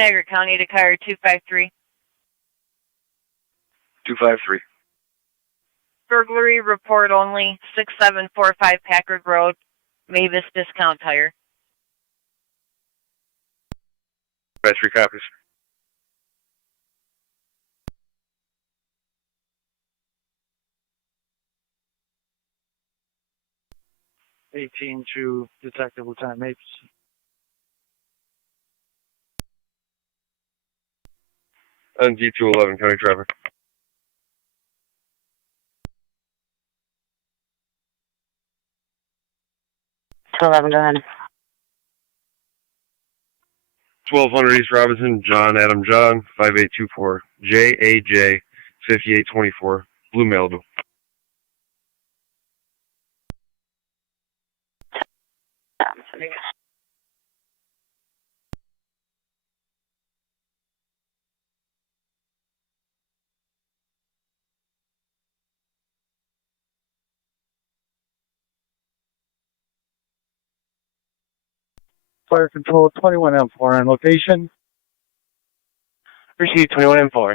Niagara County to car 253. 253. Burglary report only, 6745 Packard Road, Mavis Discount Tire. Batch 3 copies. To Detective Lieutenant Mapes. NG211, county traffic. Go ahead. 1200 East Robinson, John Adam John, 5824, JAJ, 5824, Blue Malibu. Fire Control 21M4 on location. Receive 21M4.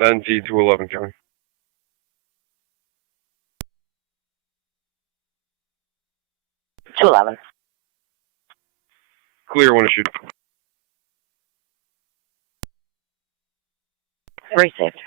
NG211, county. Clear, one issued. Received.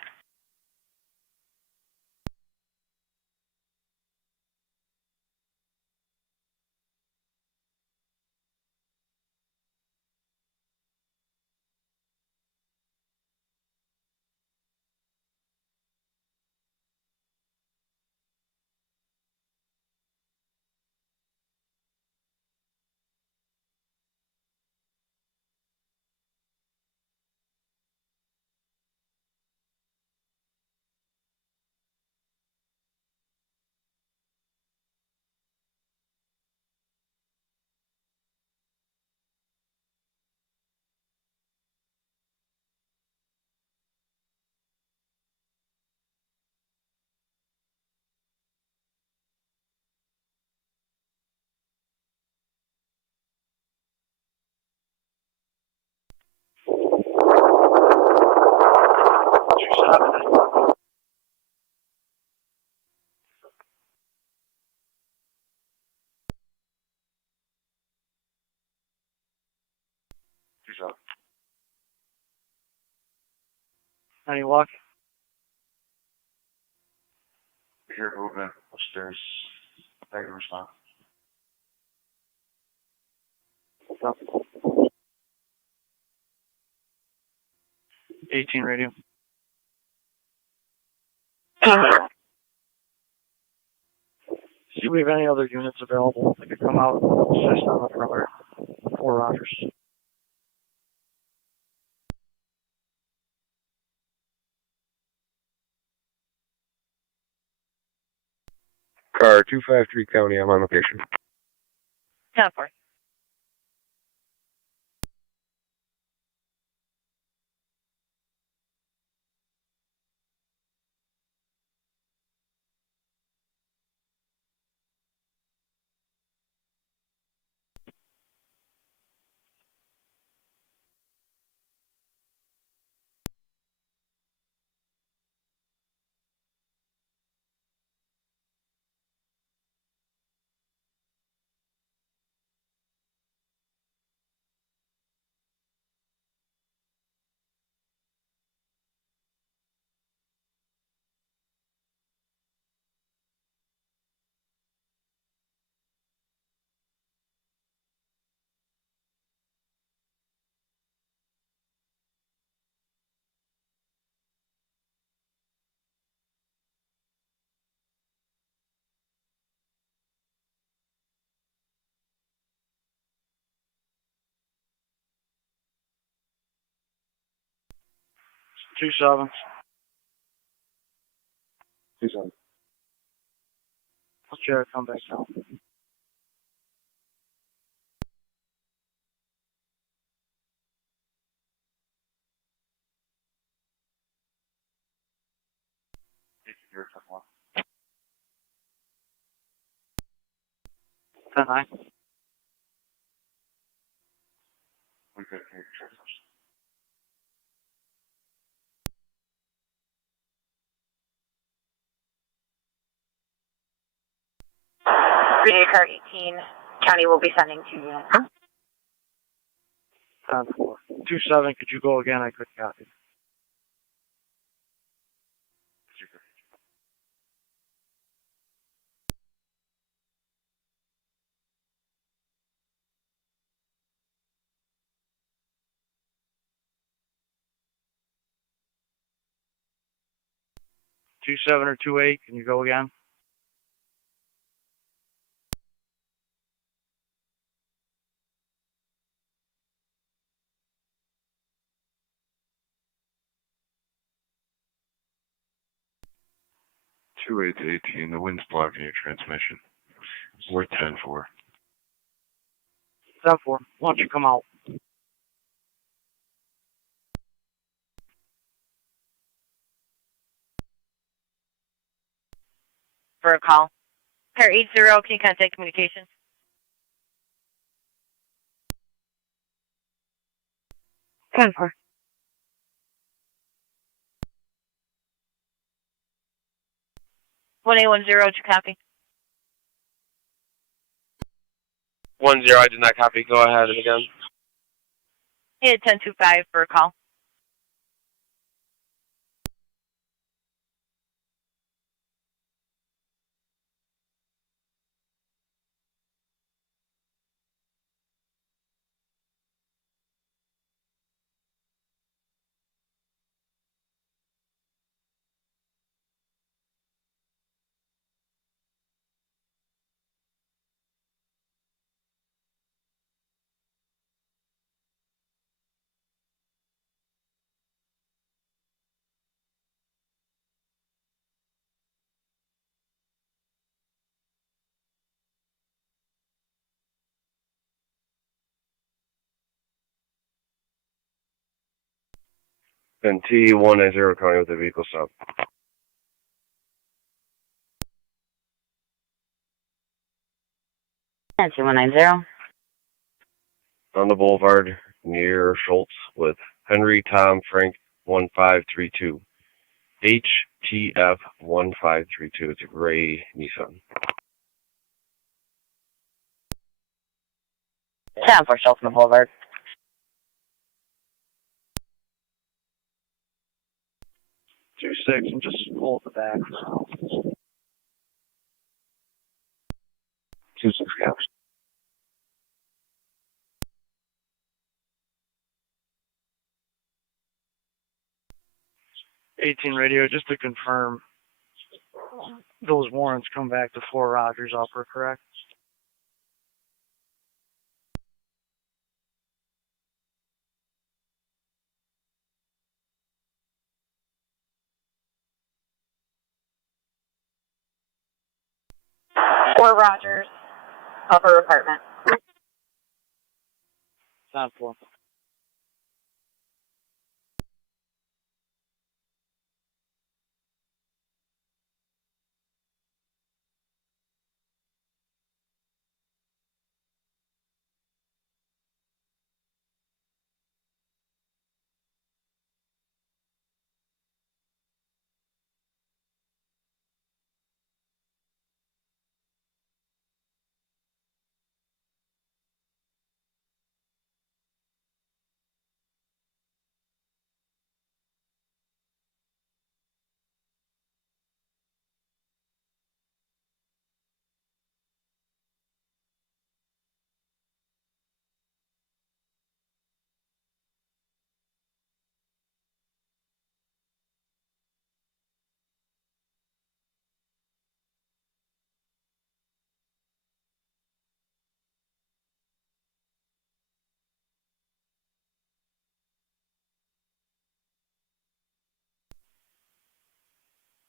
Any luck? Here, moving upstairs. Back to response. 18 radio. See if we have any other units available that could come out and assist on the perimeter. 4 Rogers. Car 253 County, I'm on location. 10-4. Two 7. 2-7. Let's try to come back down. You're a tough one. 10-9. We're good for your transmission. Radio car 18, county will be sending 2 units. 10-4. 2-7, could you go again? I couldn't copy. Two 7 or 2-8, can you go again? Two 8 to 18. The wind's blocking your transmission. We're 10-4. 10-4. Why don't you come out? For a call. Pair 80, can you contact communications? 10-4. 1810, to copy. 10, I did not copy. Go ahead and again. Yeah, 1025 for a call. And T190 County with a vehicle stop. And 2190. On the boulevard near Schultz with Henry Tom Frank 1532. HTF 1532. It's a gray Nissan. 10-4, Shelton Boulevard. 2-6, and just pull at the back. 2-6 caps. 18 radio, just to confirm, those warrants come back to 4 Rogers Upper, correct? Or Rogers, upper apartment. Not 4.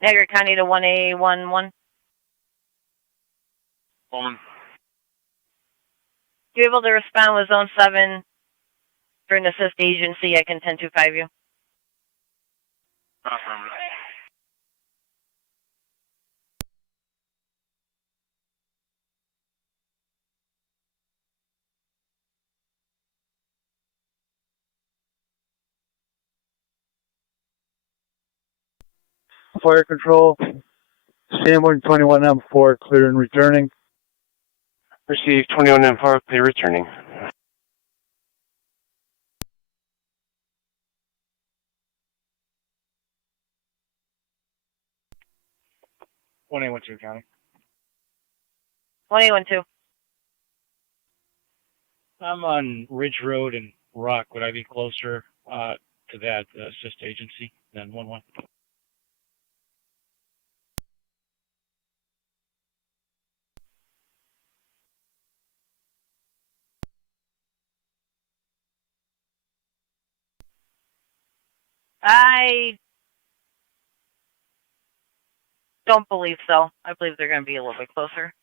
Niagara County to 1A11. On. You able to respond with Zone 7 for an assist agency? I can 1025 you. Affirmative. Fire control, Sanborn 21M4, clear and returning. Receive 21M4, clear returning. One A12 County. 1A12. I'm on Ridge Road and Rock. Would I be closer to that assist agency than 1-1? I don't believe so. I believe they're going to be a little bit closer.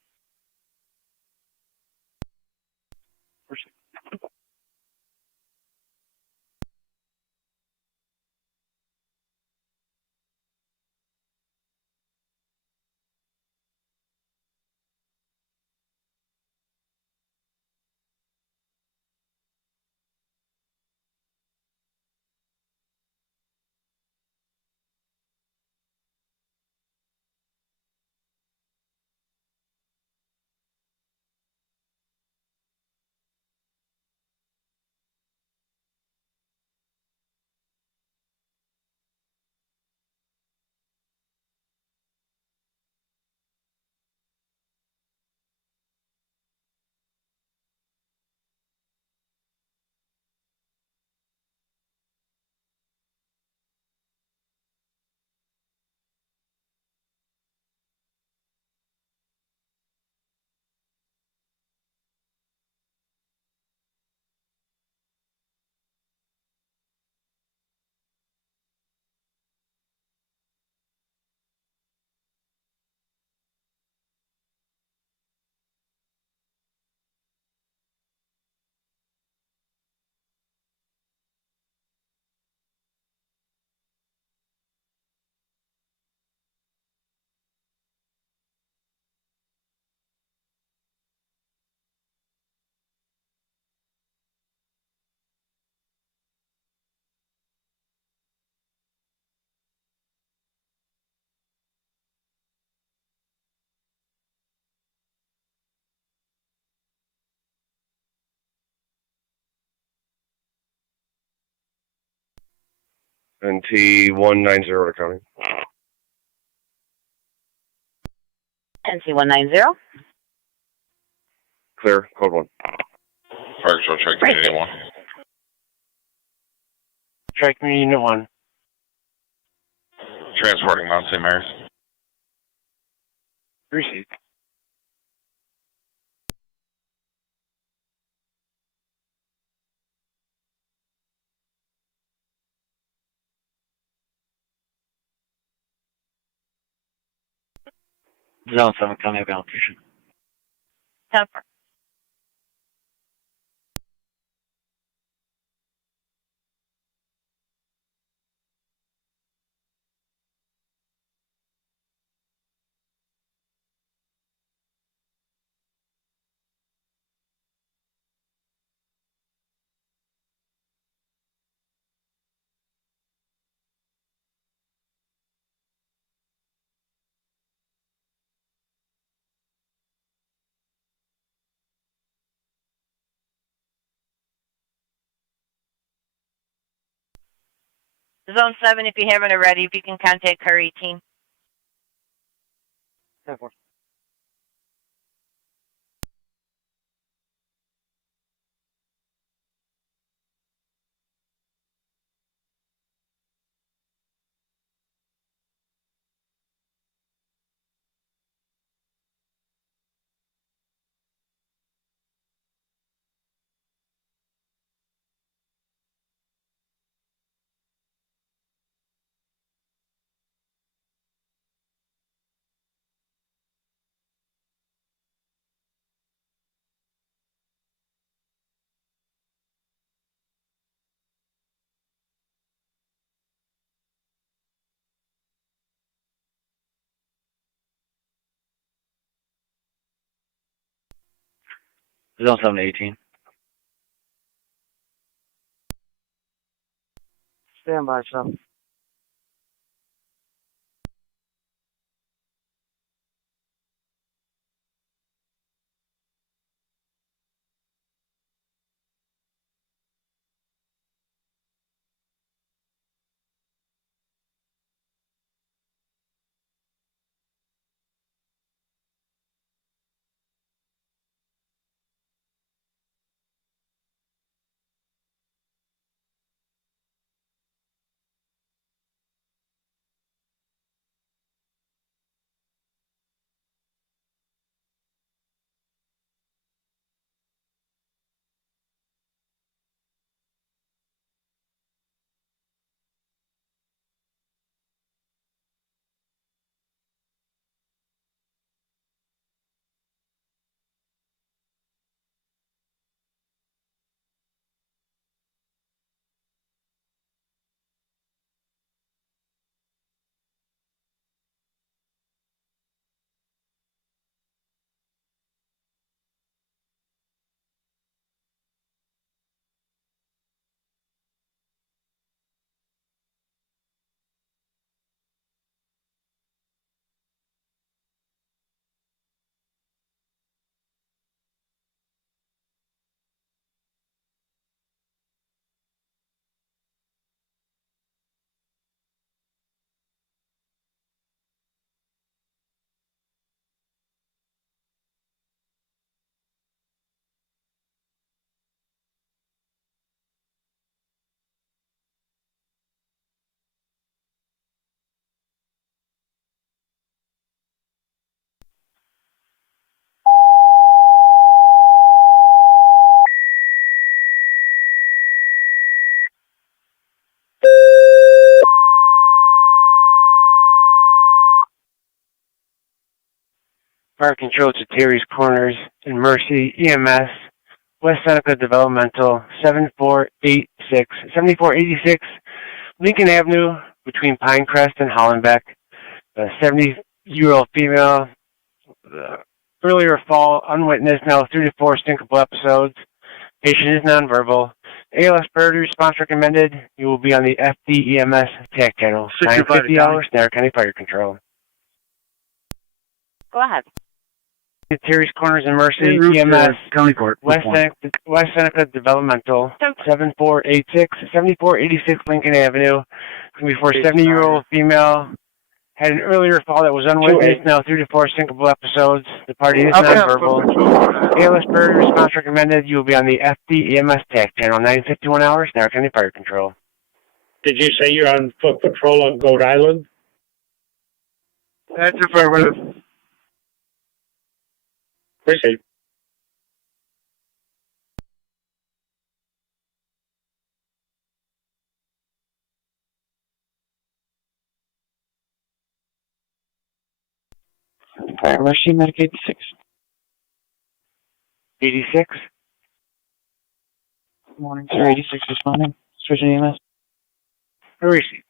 NT 190 to county. NC 190. Clear, code 1. Fire control, check community 1. Track community unit 1. Transporting Mount St. Mary's. Appreciate it. Zone 7, County Evaluation. 10-4. Zone 7, if you haven't already, if you can contact car 18. 10-4. Zone 7 to 18. Stand by, son. Fire control to Terry's Corners and Mercy EMS, West Seneca Developmental, 7486 Lincoln Avenue between Pinecrest and Hollenbeck. A 70-year-old female, earlier fall, unwitnessed, now 3 to 4 stinkable episodes. Patient is nonverbal. ALS priority response recommended. You will be on the FDEMS TAC channel. 950 hours, Niagara County Fire Control. Go ahead. Terry's Corners and Mercy EMS, County Court. West Seneca Developmental, 7486 Lincoln Avenue. Before 70-year-old female had an earlier fall that was unwitnessed, now 3 to 4 stinkable episodes. The party is nonverbal. ALS priority response recommended. You will be on the FDEMS TAC channel, 951 hours, Niagara County Fire Control. Did you say you're on foot patrol on Goat Island? That's affirmative. Received. Fire Mercy, Medicaid 6. 86. Good morning, sir. 86 responding. Switching EMS. Received.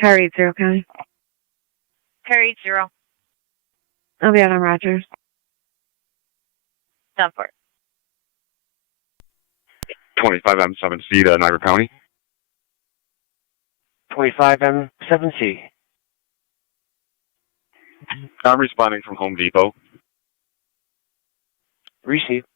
Car 80 County. Car 80. I'll be out on Rogers. Dunport. 25M7C to Niagara County. 25M7C. I'm responding from Home Depot. Received.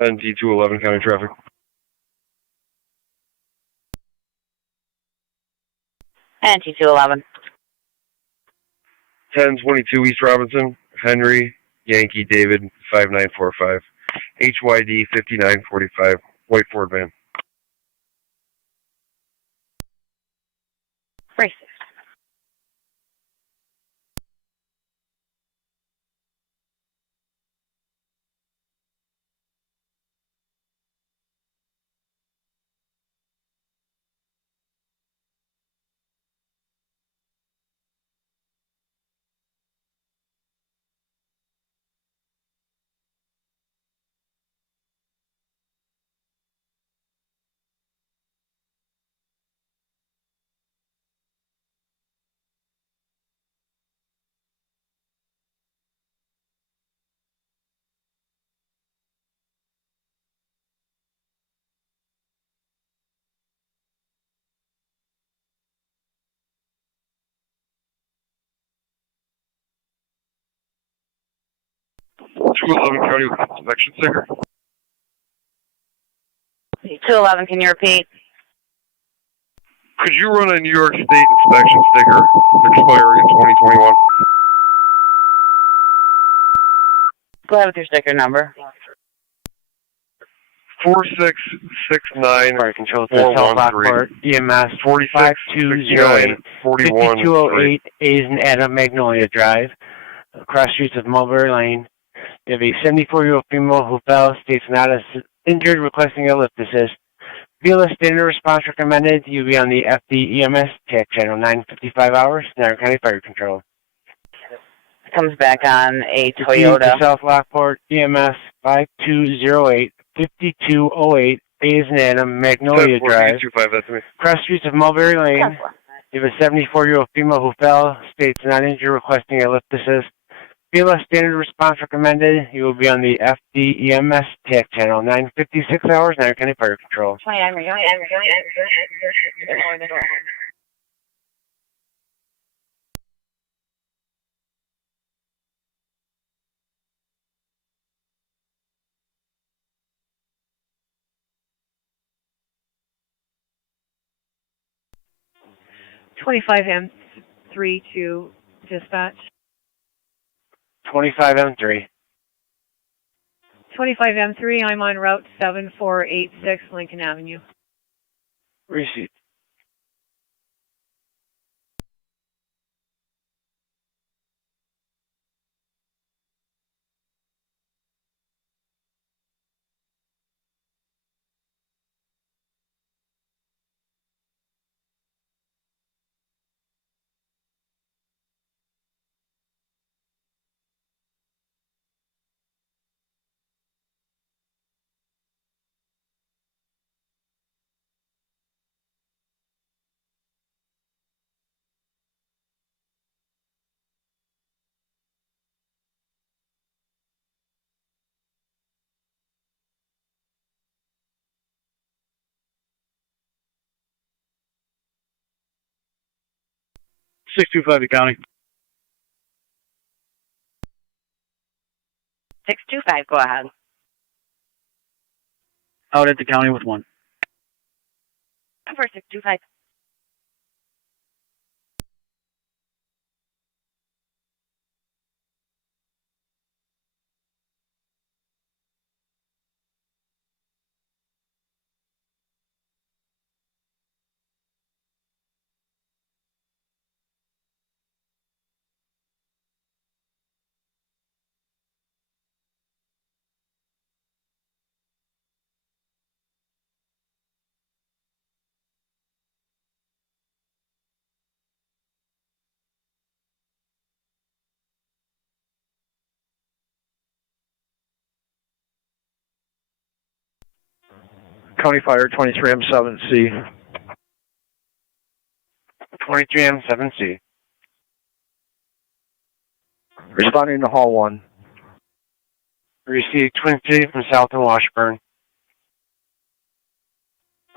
NT211 County Traffic. NT211. 1022 East Robinson, Henry, Yankee, David, 5945. HYD 5945, white Ford van. Racist. County inspection sticker. 211, can you repeat? Could you run a New York State inspection sticker expiring in 2021? Go ahead with your sticker number. 4669. Fire control to South Lockport, EMS 4520 5208 A's and Adam Magnolia Drive, across streets of Mulberry Lane. You have a 74-year-old female who fell, states not as injured, requesting a lift assist. BLS standard response recommended. You'll be on the FD EMS TAC channel 955 hours, Niagara County Fire Control. Comes back on a Toyota. South Lockport, EMS 5208 5208 A's and Adam Magnolia Drive, cross streets of Mulberry Lane. You have a 74-year-old female who fell, states not injured, requesting a lift assist. BLS standard response recommended. You will be on the FD EMS TAC channel 956 hours, Niagara County Fire Control. 29. 25M3 to dispatch. 25M3. 25M3, I'm on route 7486 Lincoln Avenue. Received. .625 County. 625, go ahead. Out at the county with 1. Over 625. County Fire 23M7C. 23M7C. Responding to Hall 1. Received Twin City from South and Washburn.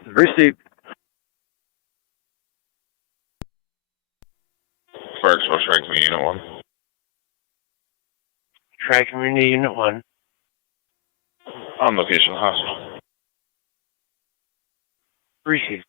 Received. Fire Express Ranking Unit 1. Tri-Community Unit 1. On location, hospital. Received.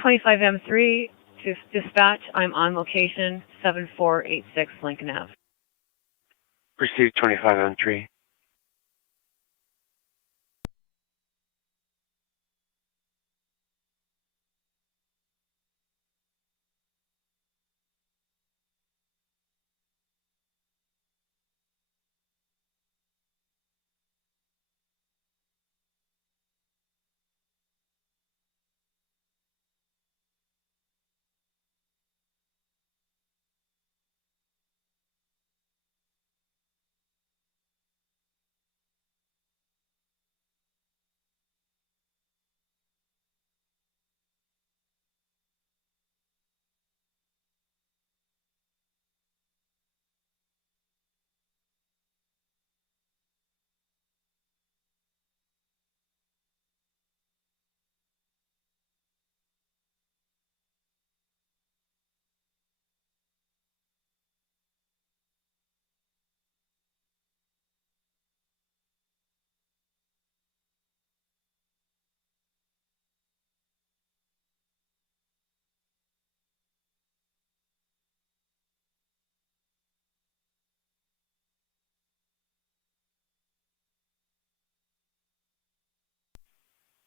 Twenty-five M3 to dispatch. I'm on location 7486 Lincoln Ave. Received 25M3.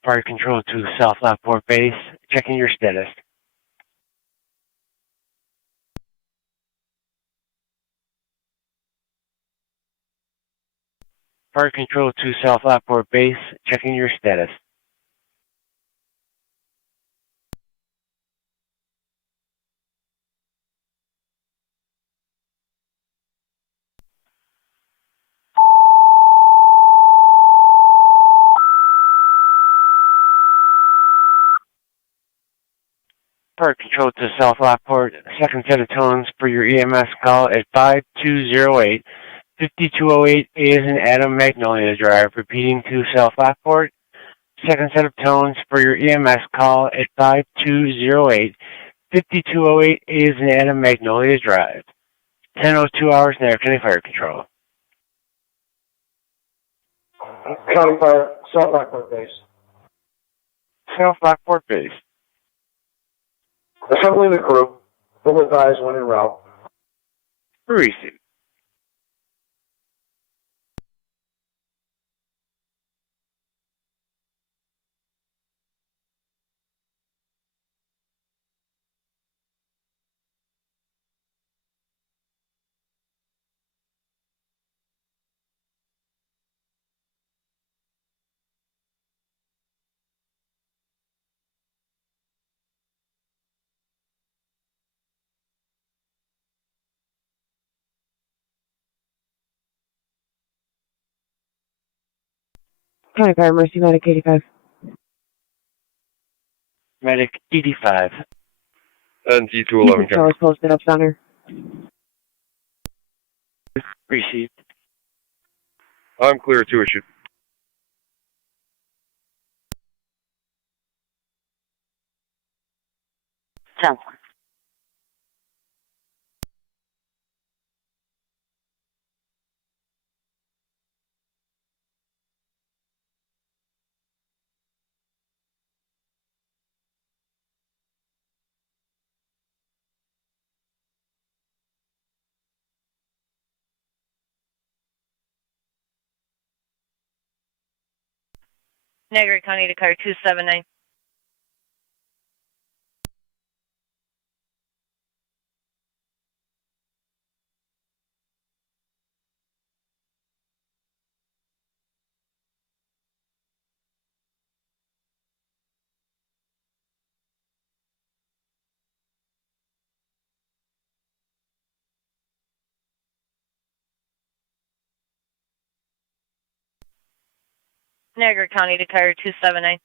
Fire Control to South Lockport Base, checking your status. Fire Control to South Lockport Base, checking your status. Fire Control to South Lockport, second set of tones for your EMS call at 5208. 5208 is in Adam Magnolia Drive, repeating to South Lockport. Second set of tones for your EMS call at 5208. 5208 is in Adam Magnolia Drive. 10:02 hours in County Fire Control. County Fire, South Lockport Base. South Lockport Base. Assembling the crew. Full advise when en route. Receive. County Fire, Mercy Medic 85. Medic 85. NT211. Charles posted up center. Received. I'm clear to issue. Sounds Niagara County to car 279. Niagara County to car 279.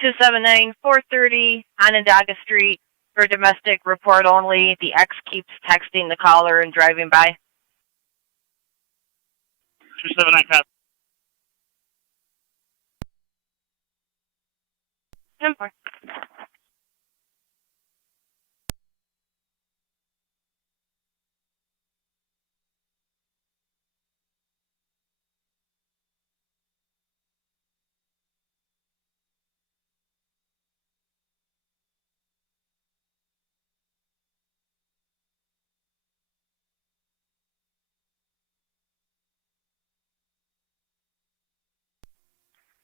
Two 430 Onondaga Street for domestic report only. The ex keeps texting the caller and driving by. 279 copy. 10-4.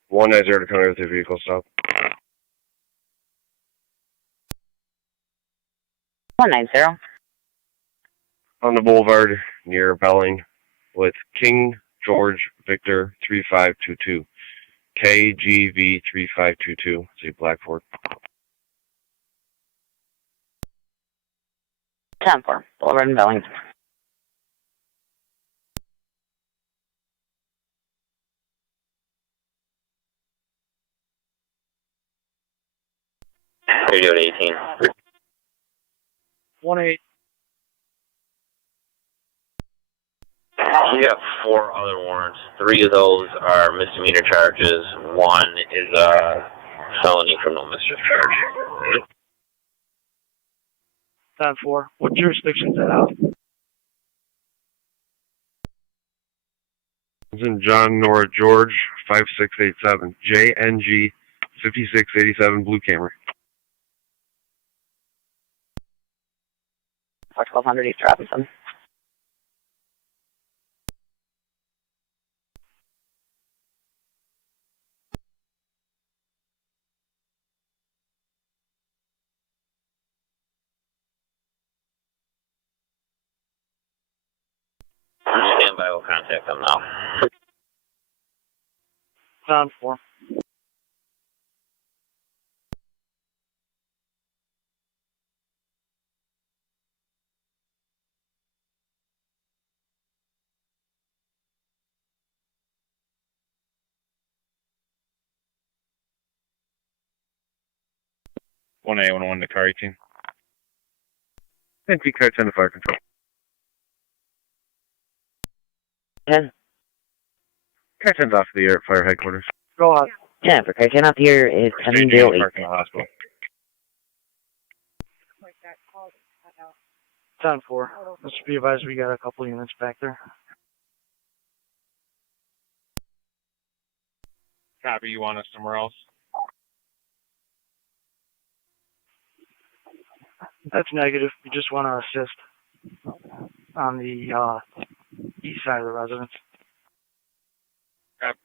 One 190 to come with your vehicle stop. 190. On the boulevard near Belling with King George Victor 3522. KGV 3522. See Blackford. 10-4. Boulevard in Belling. Radio 18. 1-8. We got 4 other warrants. 3 of those are misdemeanor charges. 1 is a felony criminal mischief charge. 10-4. What jurisdiction's that out? It's in John Nora George 5687 JNG 5687 Blue Camry. 1200 East Robinson. Stand by, we'll contact them now. 10-4. One A, 1 to car 18. NT car 10 to fire control. 10. Car 10's off the air at fire headquarters. Go on. 10 for car 10 up here is 10-08. Parking lot hospital. 10-4. Mr. Be advised, we got a couple units back there. Copy, you want us somewhere else? That's negative. We just want to assist on the east side of the residence. Copy.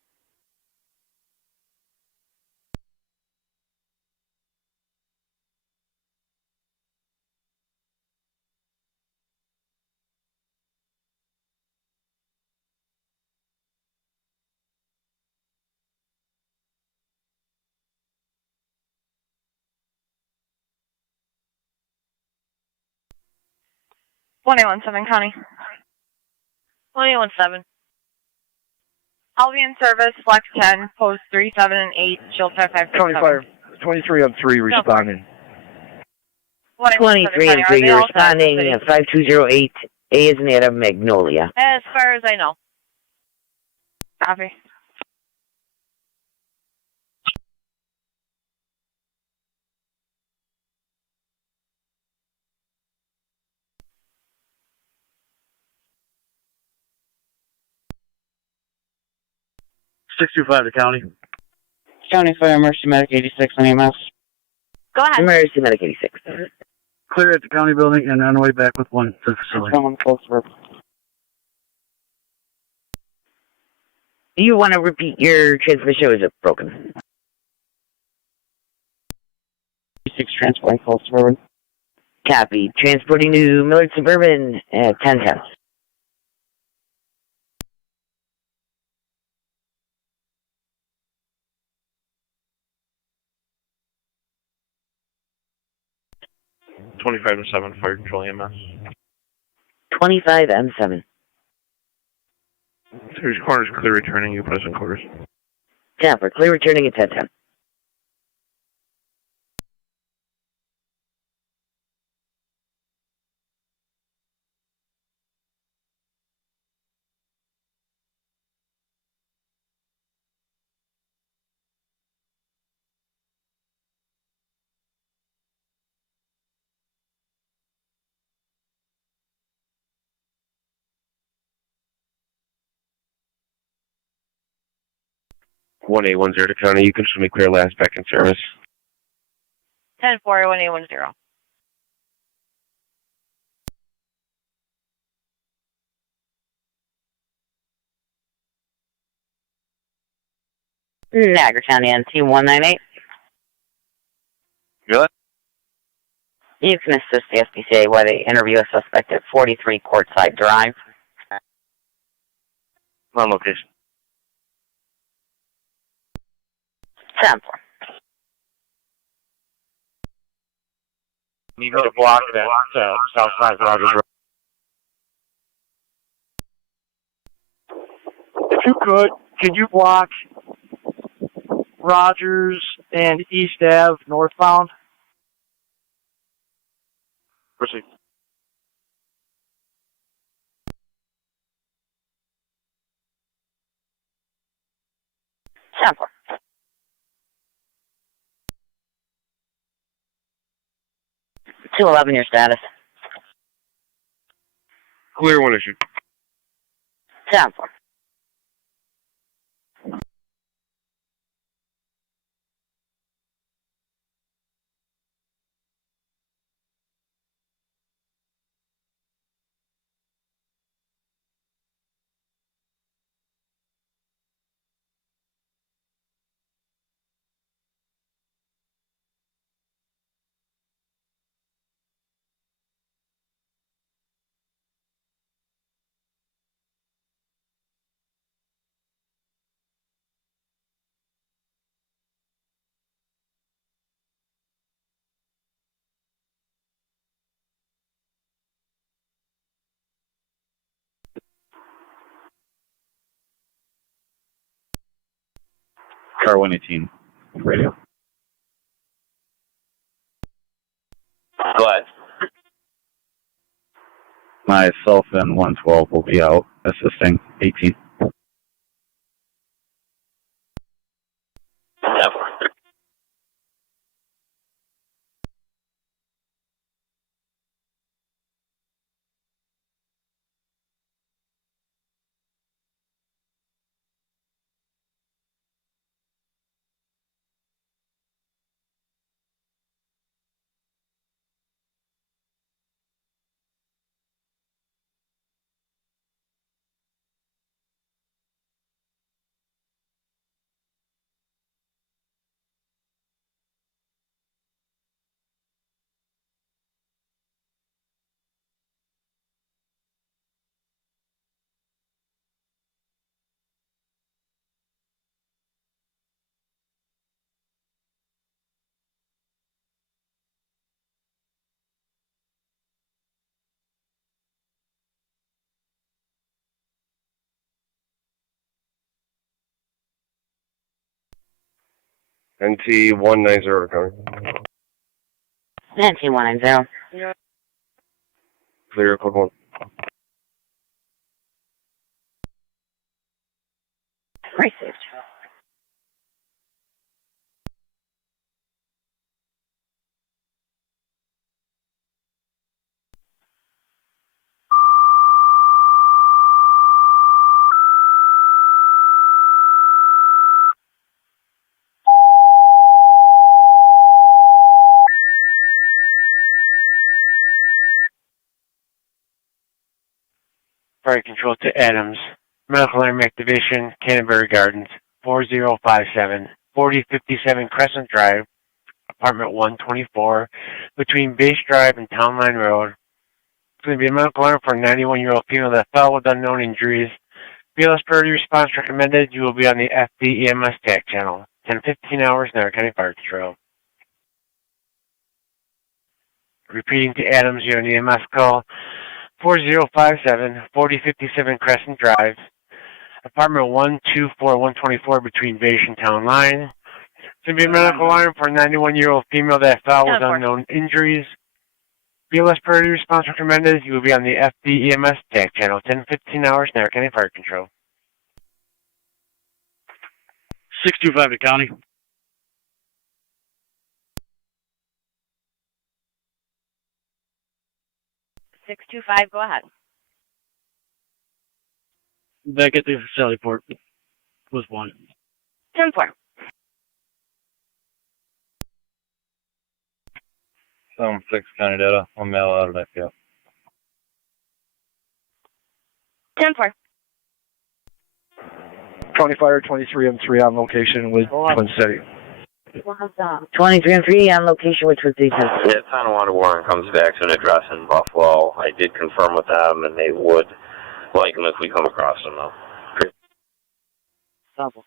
One 117 County. 117. I'll be in service, Flex 10, post 3, 7, and 8, shield 5567. 23 on 3 responding. 23 and 3, you're responding at 5208. A is in Adam, Magnolia. As far as I know. Copy. .625 to county. County Fire Emergency Medic 86 on EMS. Go ahead. Emergency Medic 86. Clear at the county building and on the way back with one to the facility. Someone close for. Do you want to repeat your transmission or is it broken? 6 transporting close forward. Copy. Transporting to Millard Suburban at 1010. .25-7 fire control EMS. 25 M7. Series corners clear returning, you put us in quarters. Tamper, clear returning at 1010. One A 10 to county, you can show me clear last back in service. 10-4, 1A10. Niagara County NT 198. Good. You can assist the SPCA while they interview a suspect at 43 Courtside Drive. On location. 10-4. You need to block that Southside Rogers Road. If you could, can you block Rogers and East Ave northbound? Proceed. Sample. 211, your status. Clear one issued. 10-4. Car 118, radio. Go ahead. Myself and 112 will be out assisting 18. 10-4. NT 190 coming. NT 190. Clear, code 1. Received. Fire control to Adams. Medical alarm activation, Canterbury Gardens, 4057, 4057 Crescent Drive, apartment 124, between Base Drive and Town Line Road. It's going to be a medical alarm for a 91-year-old female that fell with unknown injuries. BLS priority response recommended. You will be on the FD EMS TAC channel. 10-15 hours, Niagara County Fire Control. Repeating to Adams, you're on the EMS call. 4057, 4057 Crescent Drive, apartment 124, 124 between Base and Town Line. It's going to be a medical alarm for a 91-year-old female that fell with unknown injuries. BLS priority response recommended. You will be on the FD EMS TAC channel. 10-15 hours, Niagara County Fire Control. 625 to county. Go ahead. Back at the Sallyport was 1. 10-4. 6 county data. One mail out of that field. 10-4. County Fire 23 M3 on location with Twin City. 23 and 3 on location with Twin City. Yeah, Tonawanda Warren comes back to an address in Buffalo. I did confirm with them, and they would like them if we come across them, though. Double.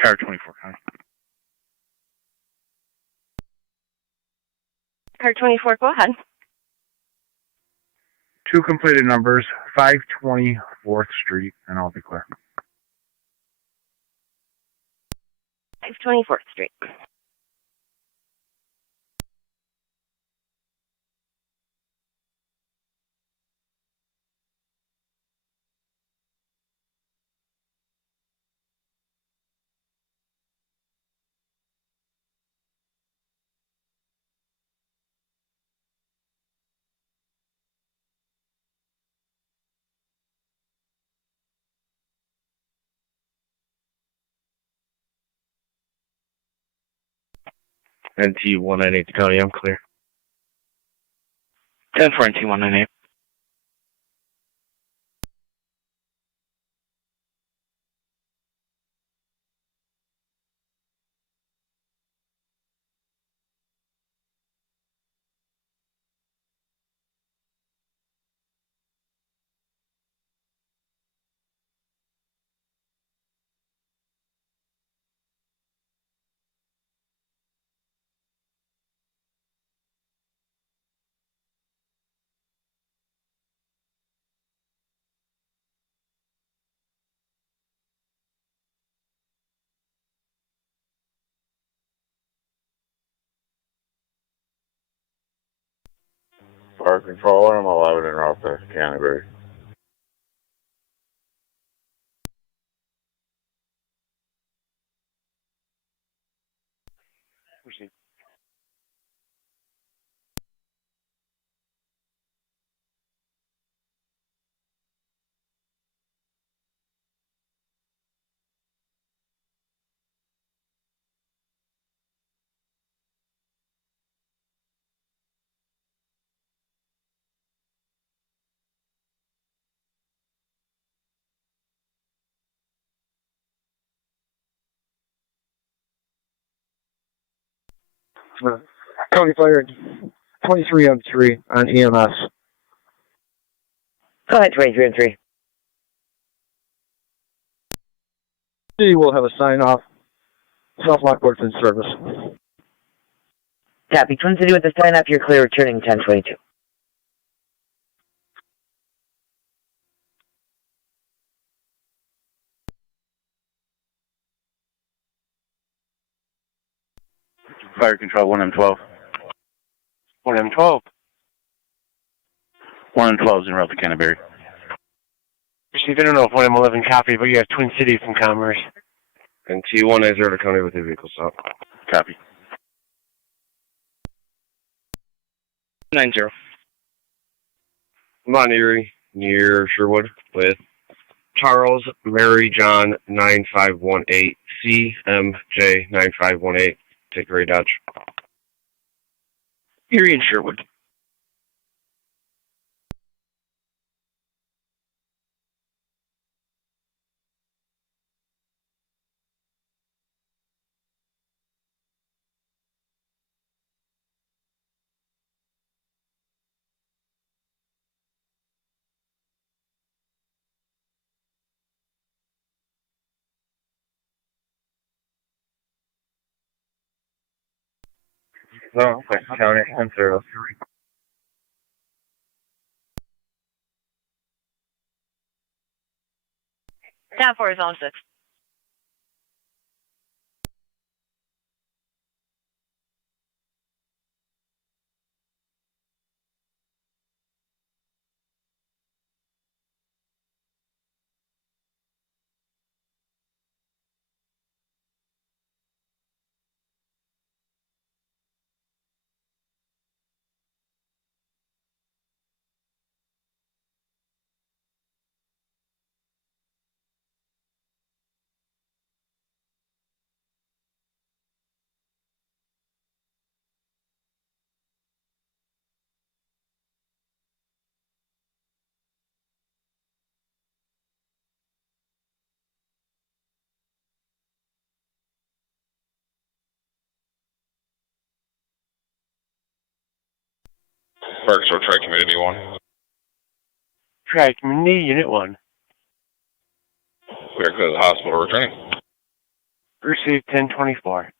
Car 24, County. Car 24, go ahead. 2 completed numbers, 520 4th Street, and I'll be clear. 524th Street. NT 198 County, I'm clear. 10 for NT 198. Fire control, I'm 11 and off the Canterbury. Proceed. County Fire 23M3 on EMS. Go ahead, 23M3. City will have a sign off. South Lockport's in service. Copy. Twin City with the sign up, you're clear, returning 1022. Fire control, 1M12. 1M12. 1M12 is in route to Canterbury. Receive, I don't know if 1M11 copy, but you have Twin City from Commerce. NT 180 to County with the vehicle stop. Copy. 90. I'm on Erie, near Sherwood, with Charles Mary John 9518, CMJ 9518. Take Ray Dodge. Erie and Sherwood. No, okay, County, I'm service. 10-4, Zone 6. Parksville Tri-Community 1. Tri-Community Unit 1. Clear to the hospital returning. Received 1024.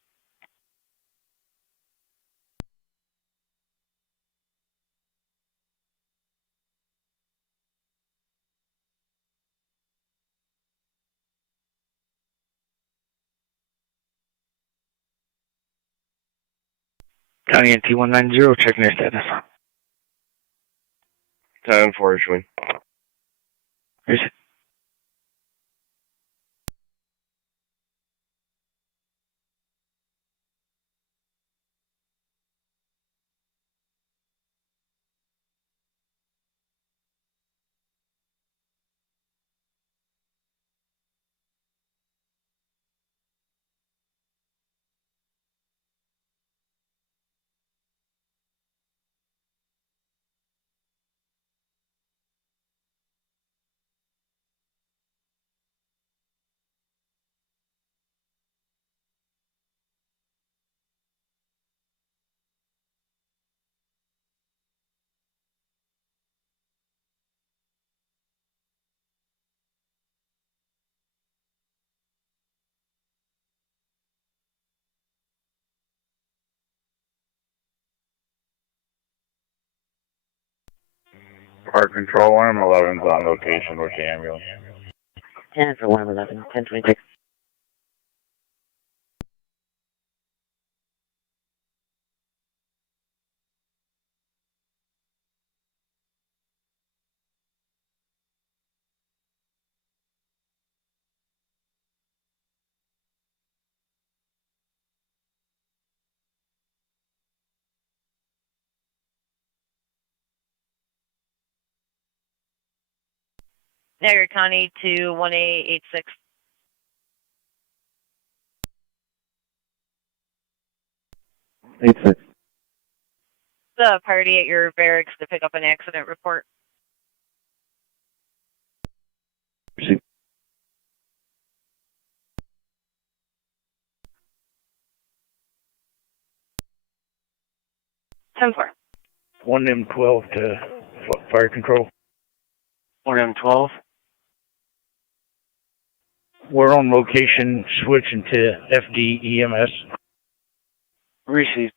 County NT 190, checking their status. 10-4 issuing. Received. Park control, 111's on location with the ambulance. 10 for 111, 1026. Niagara County to 1886. The party at your barracks to pick up an accident report. Received. Ten four. 1M12 to fire control. 1M12. We're on location, switching to FD EMS. Received.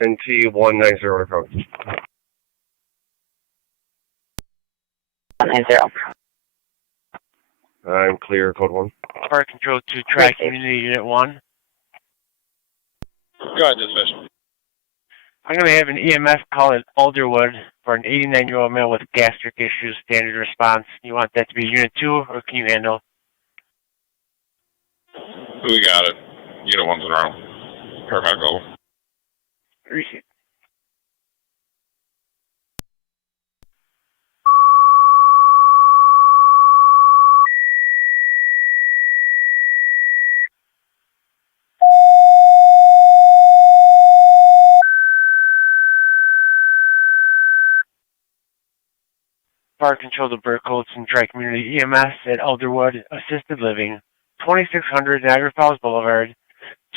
NT 190 approach. 190. I'm clear, code 1. Park control to TAC Community Unit 1. Go ahead, dispatch. I'm going to have an EMS call at Alderwood for an 89-year-old male with gastric issues, standard response. You want that to be Unit 2, or can you handle? We got it. Unit 1's around. Perfect, go. Received. Park control to Burkholz and Tri-Community EMS at Alderwood Assisted Living, 2600 Niagara Falls Boulevard,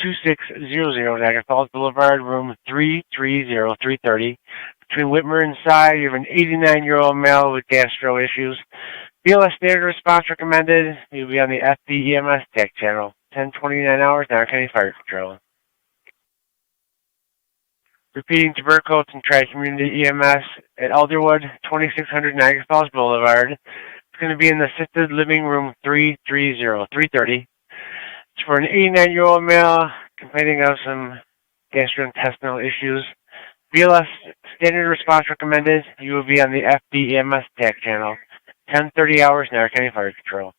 2600 Niagara Falls Boulevard, room 330-330. Between Whitmer and Side, you have an 89-year-old male with gastro issues. BLS standard response recommended. You'll be on the FBEMS TAC channel. 10:29 hours, Niagara County Fire Patrol. Repeating tuberculosis and tri-community EMS at Alderwood, 2600 Niagara Falls Boulevard. It's going to be in the assisted living room 330-330. It's for an 89-year-old male complaining of some gastrointestinal issues. BLS standard response recommended. You will be on the FBEMS TAC channel. 10:30 hours, Niagara County Fire Patrol.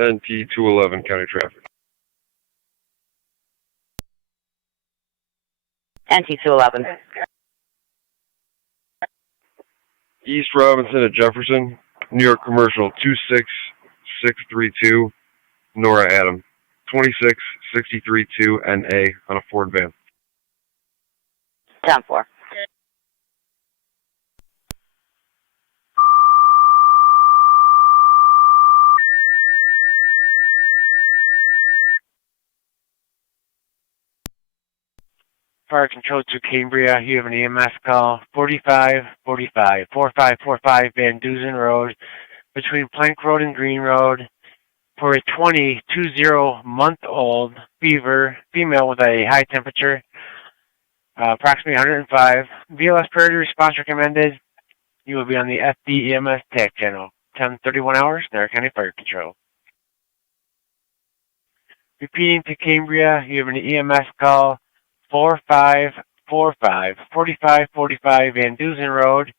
NT 211 County Traffic. NT 211. East Robinson at Jefferson, New York Commercial 26632, Nora Adam, 26632 NA on a Ford van. 10-4. Fire Control to Cambria, you have an EMS call, 4545 Van Dusen Road, between Plank Road and Green Road, for a 20-month-old fever, female with a high temperature, approximately 105. BLS priority response recommended. You will be on the FBEMS TAC channel, 10:31 hours, Niagara County Fire Control. Repeating to Cambria, you have an EMS call, 4545 Van Dusen Road,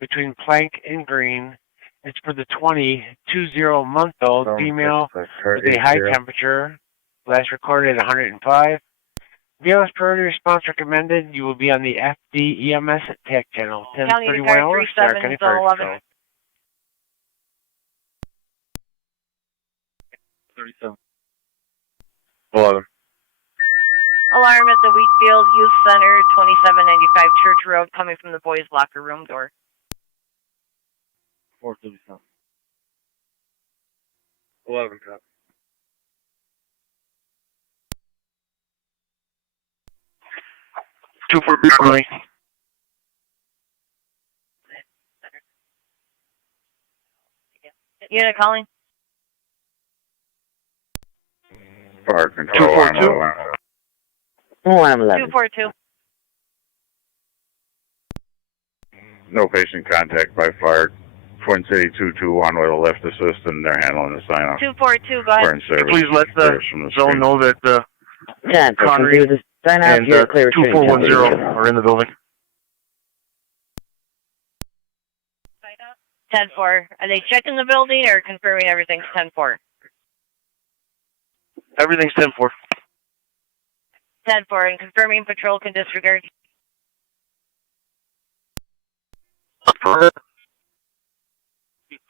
between Plank and Green. It's for the 20-month-old female with a high temperature, last recorded at 105. BLS priority response recommended. You will be on the FBEMS TAC channel, 10:31 hours, Niagara County Fire Patrol. 37. 11. Alarm at the Wheatfield Youth Center, 2795 Church Road, coming from the boys' locker room door. 437. 11, copy. Two for Beverly. Unit calling. Fire Control, 242. 242. No patient contact by fire. Twin City 221 with a left assist, and they're handling the sign-off. 242, go ahead. Please let the zone know that Connery and 2410 are in the building. 10-4. Are they checking the building or confirming everything's 10-4? Everything's 10-4. 10-4, and confirming patrol can disregard.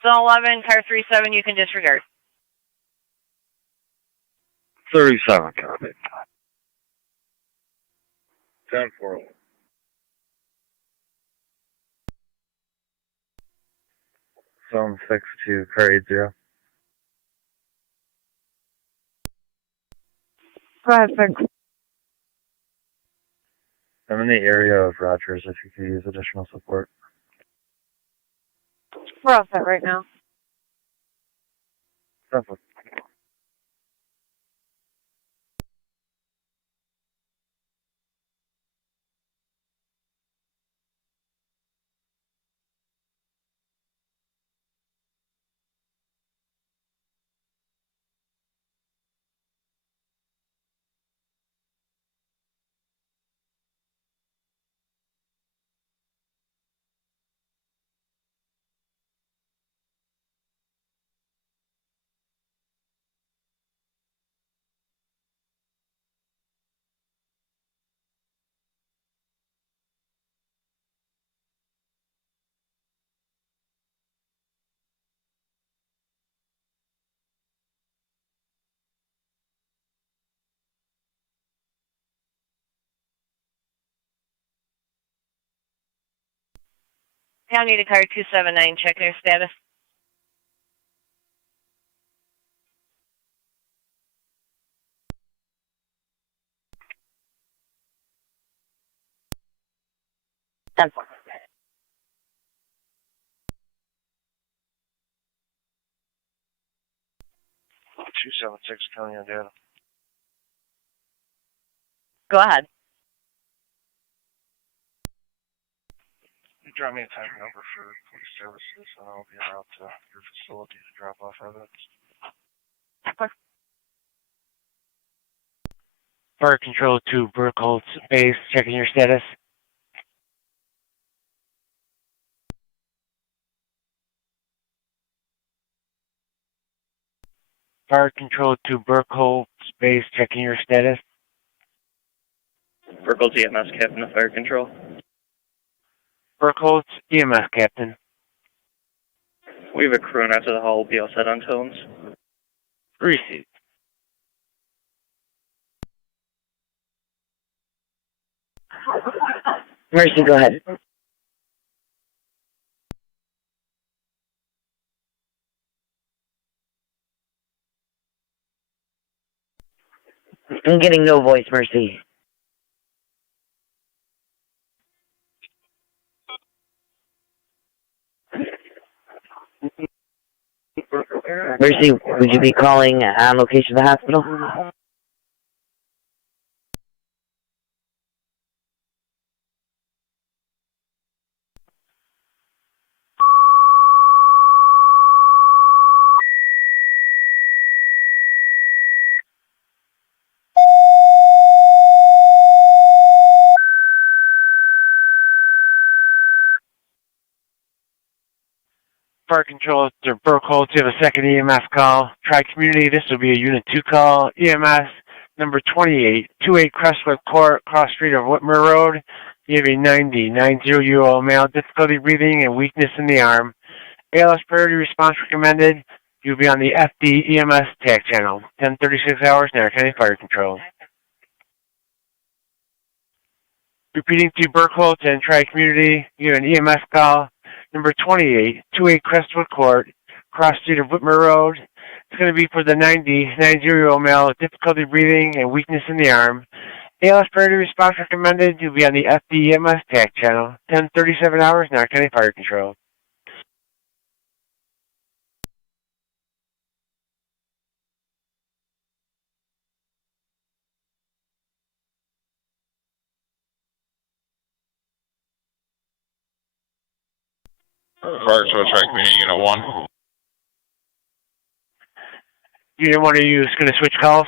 Zone 11, car 37, you can disregard. 37, copy. 10-4. Zone 6 to car 80. Go ahead, sir. I'm in the area of Rogers if you could use additional support. We're all set right now. 10-4. County to car 279, check their status. Done. 276 County on data. Go ahead. You drop me a time number for police services, and I'll be out to your facility to drop off evidence. Fire Control to Burkholz Base, checking your status. Fire Control to Burkholz Base, checking your status. Burkholz EMS, Captain of Fire Control. Burkholz EMS, Captain. We have a crew and after the hall will be all set on tones. Received. Mercy, go ahead. I'm getting no voice, Mercy. Mercy, would you be calling on location of the hospital? Fire Control to Burkholz, you have a second EMS call. Tri-Community, this will be a Unit 2 call. EMS number 28, 28 Crestwood Court, cross street of Whitmer Road. You have a 90-year-old male, difficulty breathing and weakness in the arm. ALS priority response recommended. You'll be on the FD EMS TAC channel, 10:36 hours, Niagara County Fire Control. Repeating to Burkholz and Tri-Community, you have an EMS call. Number 28, 28 Crestwood Court, cross street of Whitmer Road. It's going to be for the 90-year-old male with difficulty breathing and weakness in the arm. ALS priority response recommended. You'll be on the FDEMS TAC channel, 10:37 hours, Niagara County Fire Control. Fire Control Track Community Unit 1. Unit 1, are you just going to switch calls?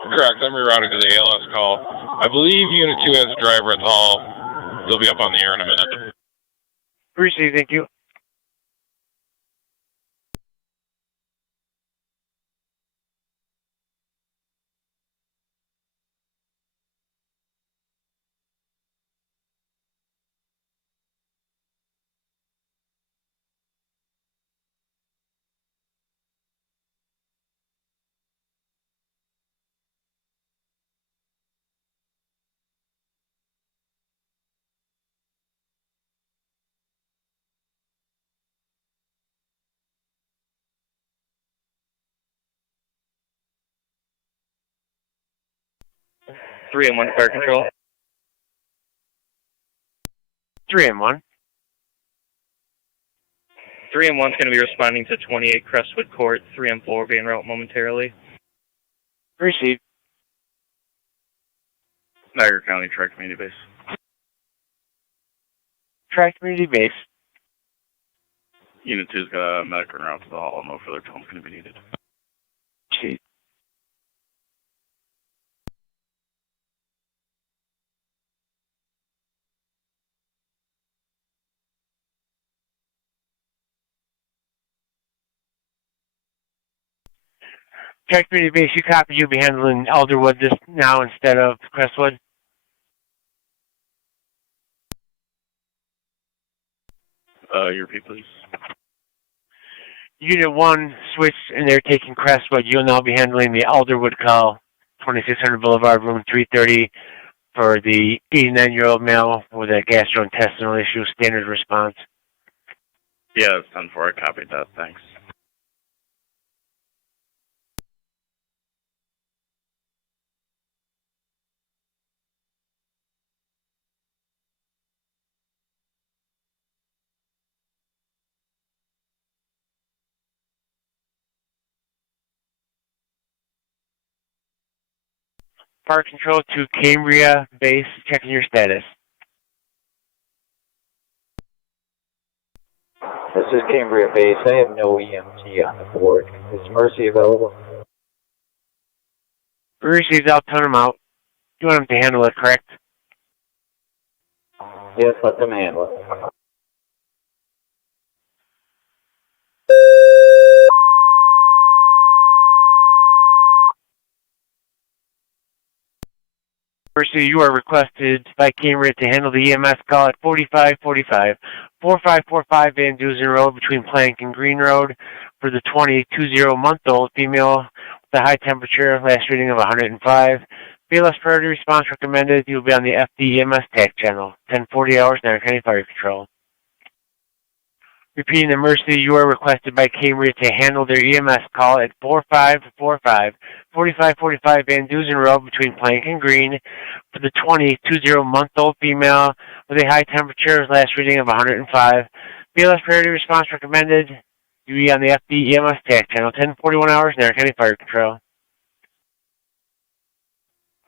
Correct, I'm rerouting to the ALS call. I believe Unit 2 has a driver at the hall. They'll be up on the air in a minute. Appreciate it, thank you. Three and 1 Fire Control. 3 and 1. 3 and 1's going to be responding to 28 Crestwood Court. 3 and 4 being route momentarily. Received. Niagara County Tri-Community Base. Tri-Community Base. Unit 2's got a medic run out to the hall. No further tone's going to be needed. Chief. Tri-Community Base, you copy, you'll be handling Elderwood this now instead of Crestwood? You repeat, please. Unit 1 switched and they're taking Crestwood. You'll now be handling the Elderwood call, 2600 Boulevard, room 330. for the 89-year-old male with a gastrointestinal issue, standard response. Yeah, it's 10-4. I copied that. Thanks. Fire Control to Cambria Base, checking your status. This is Cambria Base. I have no EMT on the board. Is Mercy available? We received, I'll turn them out. You want them to handle it, correct? Yes, let them handle it. Mercy, you are requested by Cambria to handle the EMS call at 4545, 4545 Van Dusen Road between Plank and Green Road for the 20-month-old female with a high temperature, last reading of 105. BLS priority response recommended. You'll be on the FDEMS TAC channel, 1040 hours, Niagara County Fire Control. Repeating the Mercy, you are requested by Cambria to handle their EMS call at 4545, 4545 Van Dusen Road between Plank and Green for the 20-month-old female with a high temperature, last reading of 105. BLS priority response recommended. You be on the FDEMS TAC channel, 1041 hours, Niagara County Fire Control.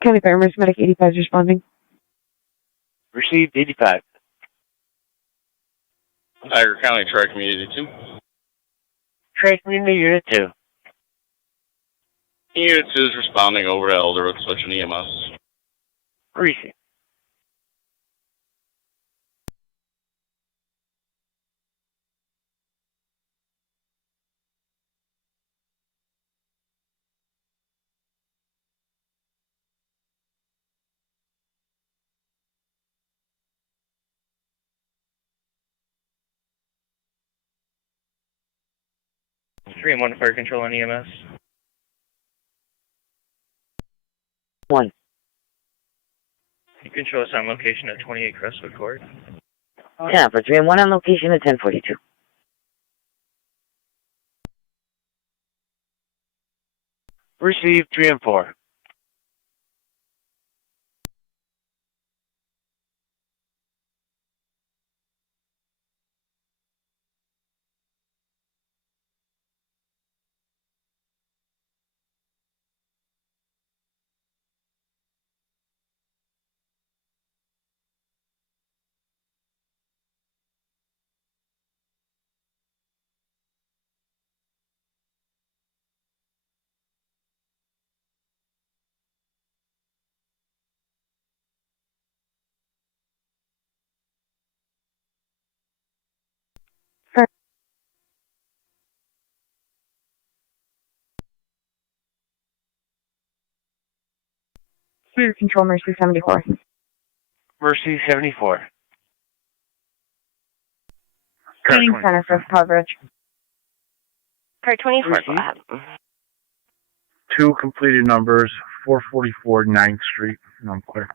County Fire Emergency Medic 85 is responding. Received 85. Niagara County Tri-Community 2. Tri-Community Unit 2. Unit 2 is responding over to Elder with such an EMS. Received. Three and one fire control on EMS. 1. You can show us on location at 28 Crestwood Court. Yeah, for 3 and 1 on location at 1042. Received 3 and 4. Fire Control Mercy 74. Mercy 74. Training Center for coverage. Car 24, go ahead. 2 completed numbers, 444 9th Street, and I'm clear.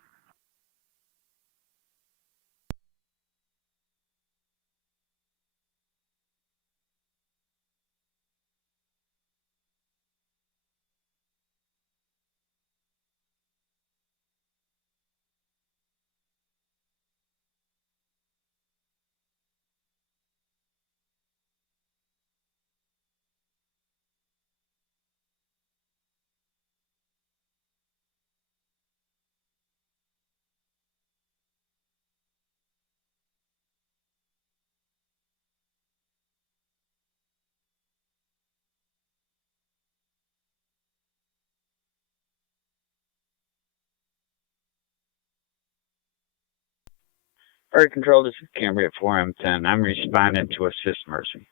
Fire Control, this is Cambria at 4M10. I'm responding to assist Mercy.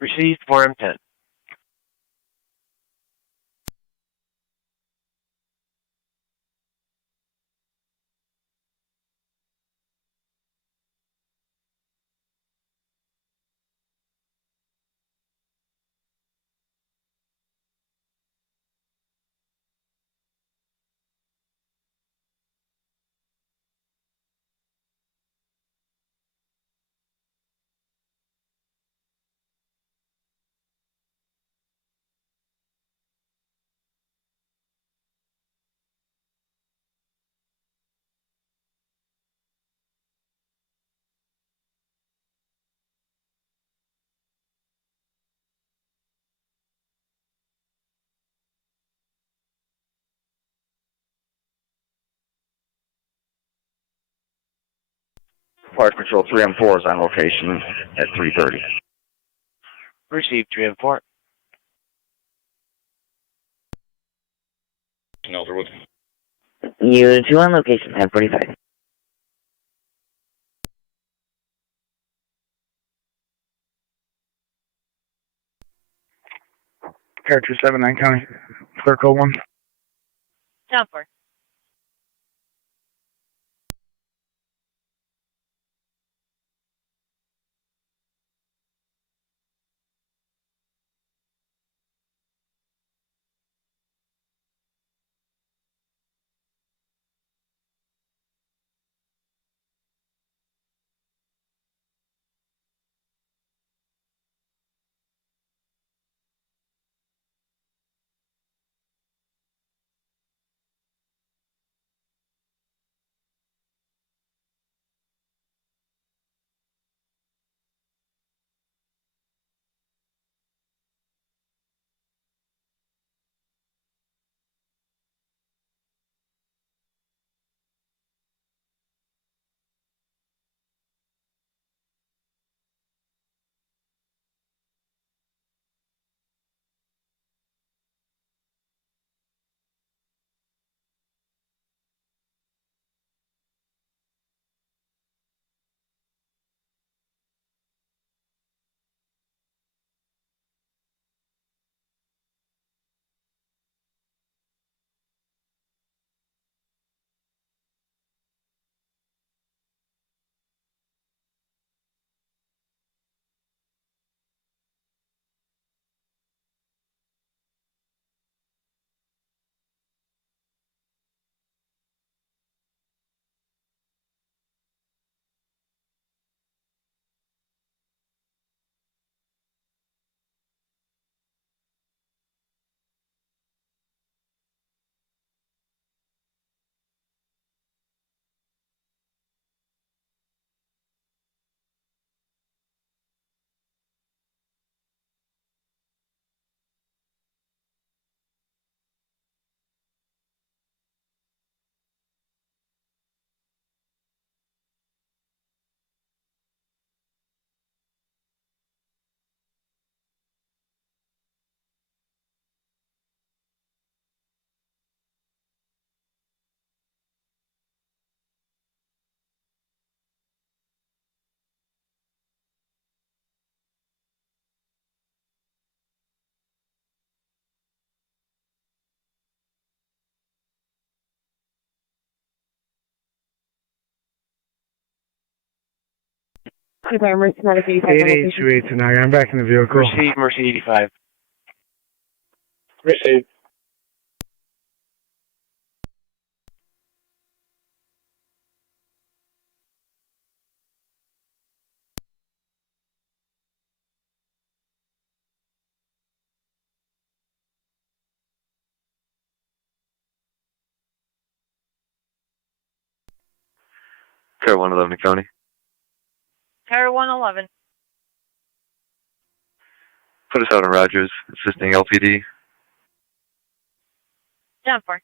Received 4M10. Fire Control 3M4 is on location at 3:30. Received 3M4. Elderwood. Unit 2 on location, 1045. Car 279 County. Clear code 1. Down for. Emergency medic 85. 8828 tonight. I'm back in the vehicle. Received Mercy 85. Received. Car 111 County. Car 111. Put us out on Rogers, assisting LPD. Down for.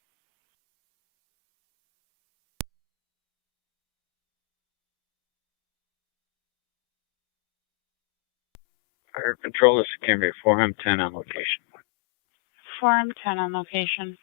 Fire Control, this is Camry 4M10 on location. 4M10 on location.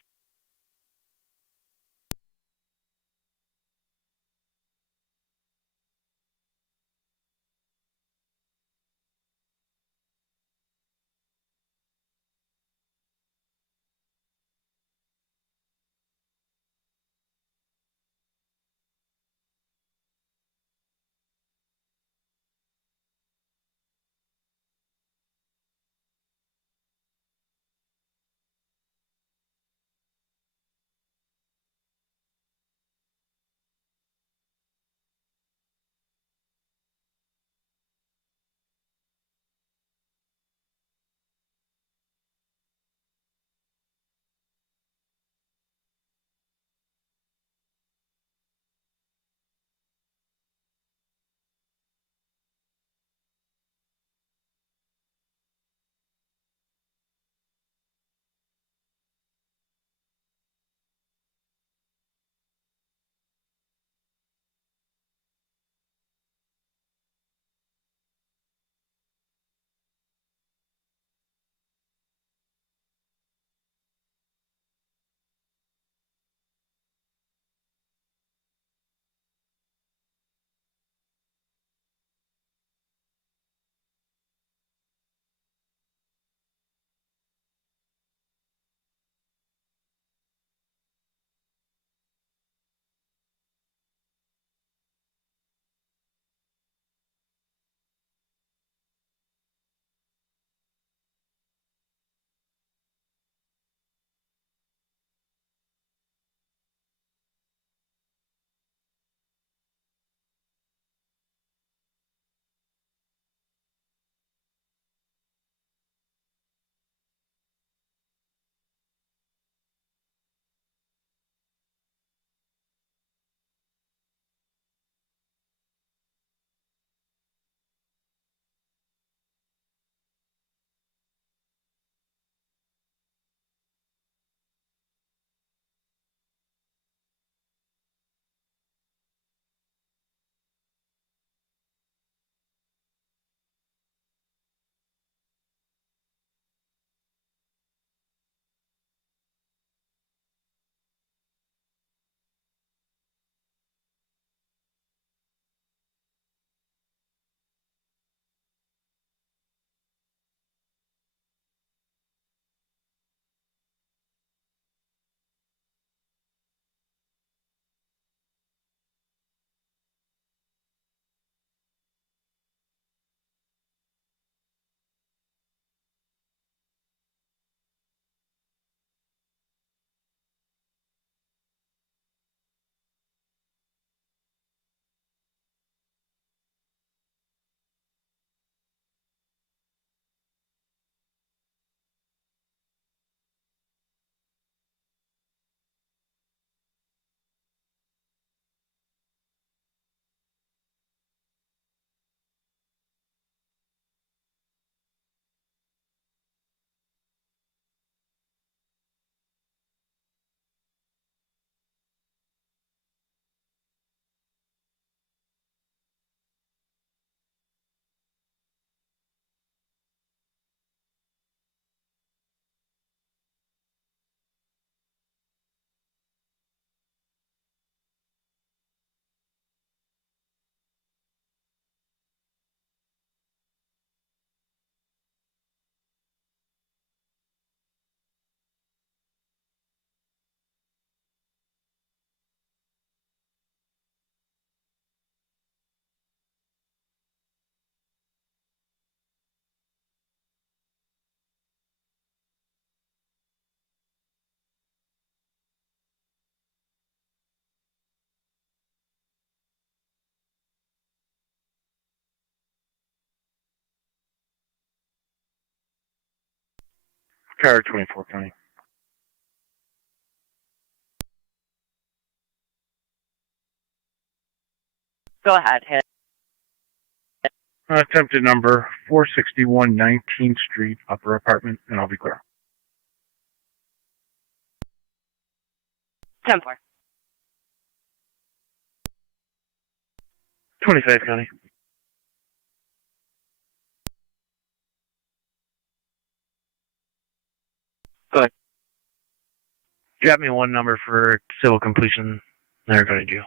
Car 24 County. Go ahead, hit. Attempted number 461 19th Street, upper apartment, and I'll be clear. 10-4. 25 County. Go ahead. Drop me one number for civil completion. They're going to do.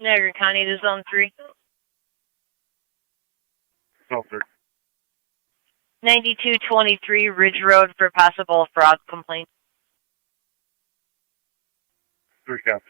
Niagara County to Zone 3. Zone 3. 9223 Ridge Road for possible fraud complaint. 3 counts.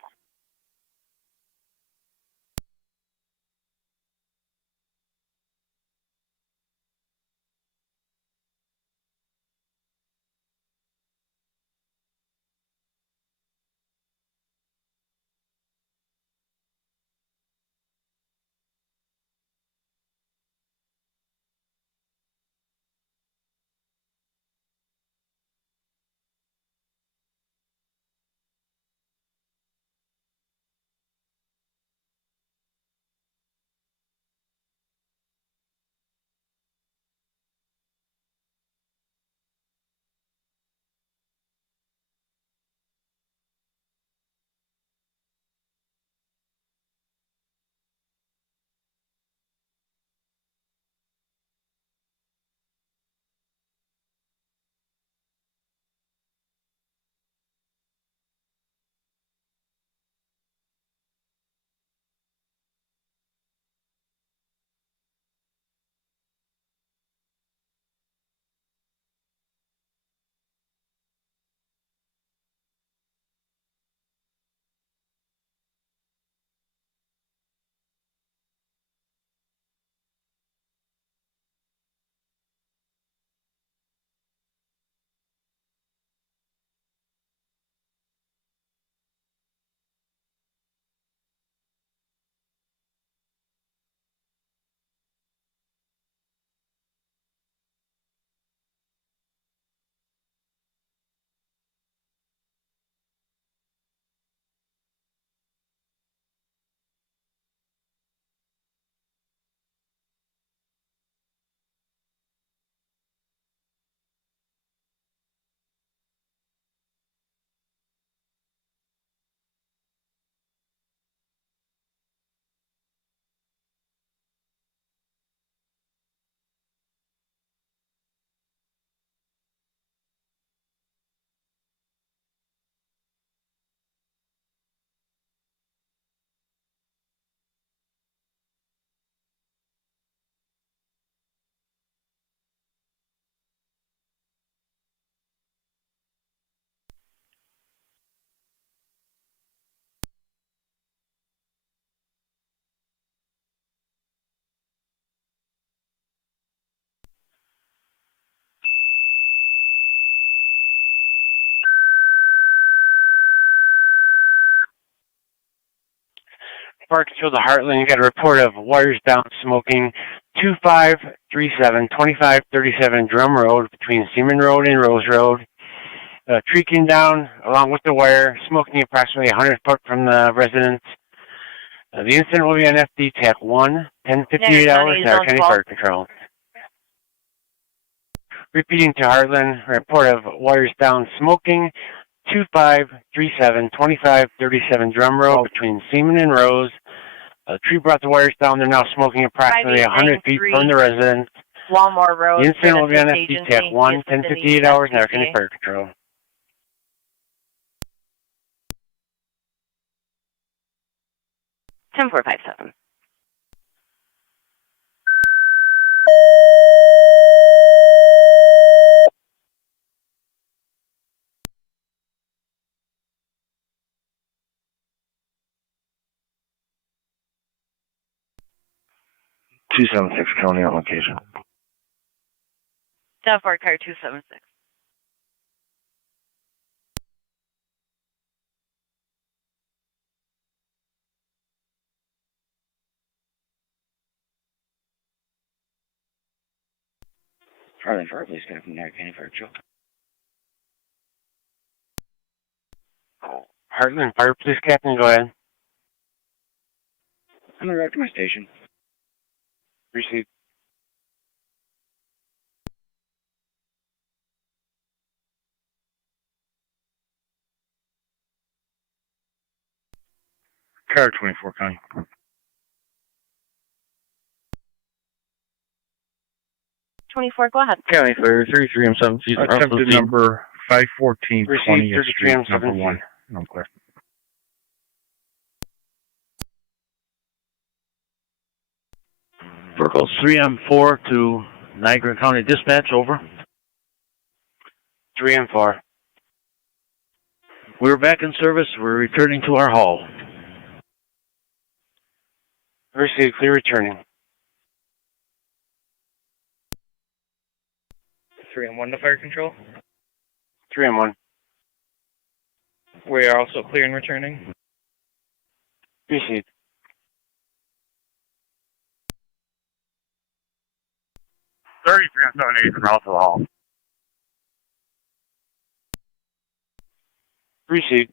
Park Control the Heartland, you got a report of wires down smoking 2537, 2537 Drum Road between Seaman Road and Rose Road. Tree came down along with the wire, smoking approximately 100 foot from the residence. The incident will be on FD TAC 1, 1058 hours, Niagara County Fire Control. Repeating to Heartland, report of wires down smoking, 2537, 2537 Drum Road between Seaman and Rose. The tree brought the wires down. They're now smoking approximately 100 feet from the residence. Walmore Road. The incident will be on FD TAC 1, 1058 hours, Niagara County Fire Control. 10457. County on location. 10-4 car 276. Harlan Fire Police Captain from Niagara County Fire Control. Heartland Fire Police Captain, go ahead. I'm on the road to my station. Received. Car 24 County. Go ahead. County Fire 33 M17. Attempted number 514 20th Street, number 1. No clear. Virgos 3M4 to Niagara County Dispatch, over. 3M4. We're back in service. We're returning to our hall. Received, clear returning. 3M1 to fire control. 3M1. We are also clear and returning. Received. 33 on 78 from out to the hall. Received.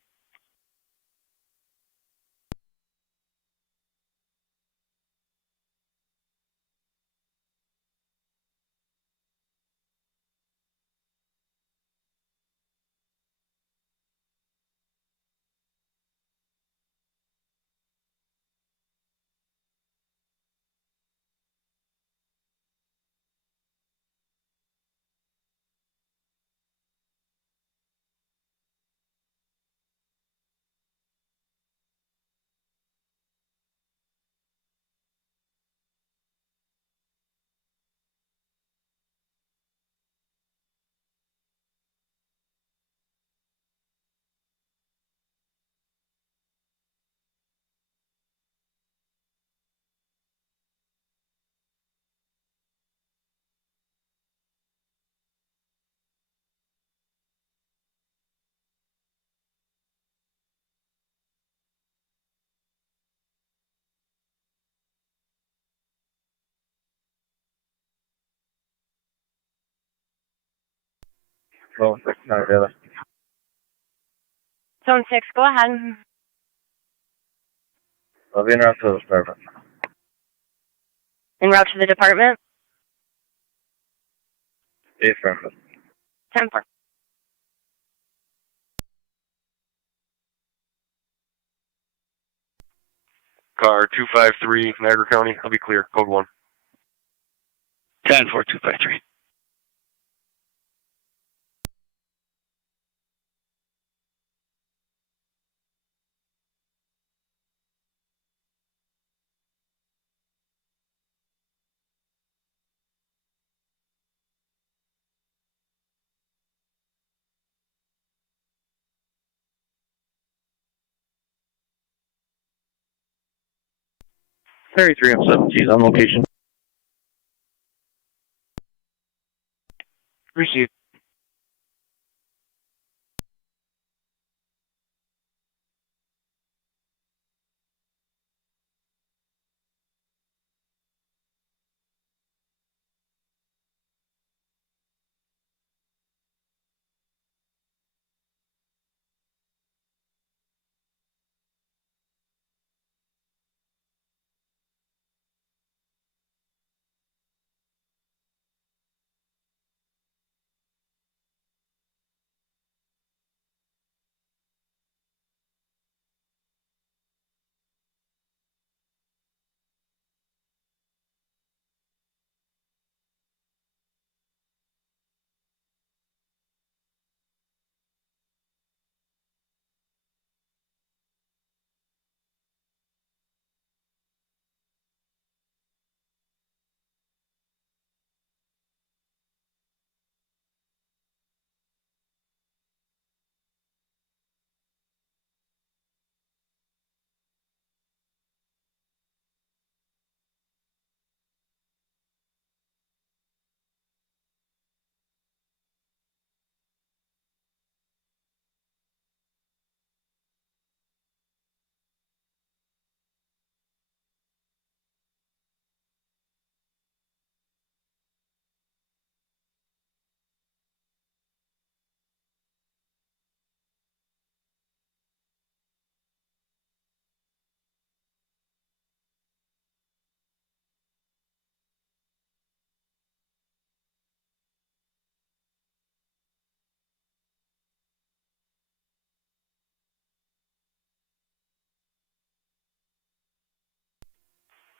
No, not really. Zone 6, go ahead. I'll be in route to the department. En route to the department. Affirmative. 10-4. Car 253, Niagara County. I'll be clear. Code 1. 10-4-253. Ferry 3 M17 on location. Received.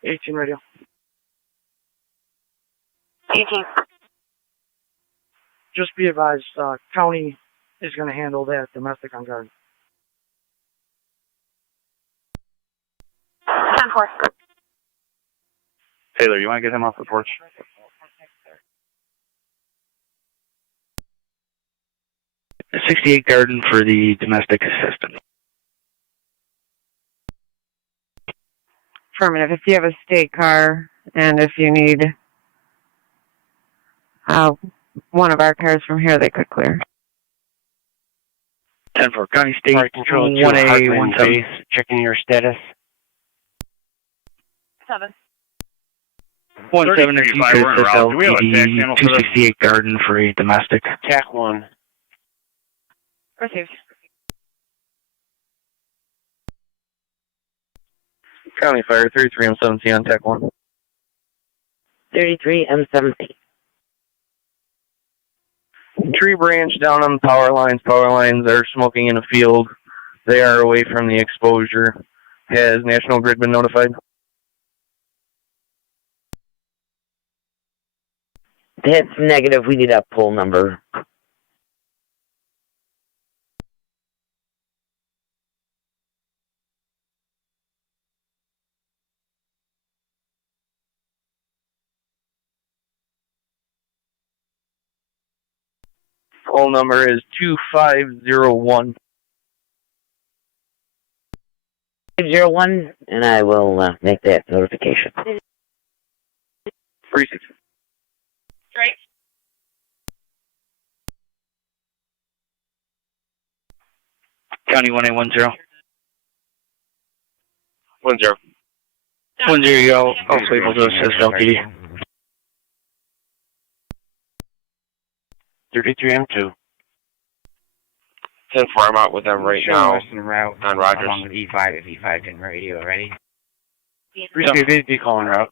18 radio. 18. Just be advised, county is going to handle that domestic on guard. 10-4. Taylor, you want to get him off the porch? .68 Garden for the domestic assistant. Affirmative. If you have a state car and if you need one of our cars from here, they could clear. 10-4 County State Fire Control 1A 17. Checking your status. 7. 17 if you could assist LTD 268 Garden for a domestic. TAC 1. Received. County Fire 33 M17 on TAC 1. 33 M17. Tree branch down on the power lines. Power lines are smoking in a field. They are away from the exposure. Has National Grid been notified? That's negative. We need a poll number. Poll number is 2501. 501, and I will make that notification. 36. Great. County 1A 10. 10. 10, you go. Also able to assist LTD. 33 M2. 10-4, I'm out with them right now route on Rogers. along with E5 if E5 didn't radio already. Receive AD calling route.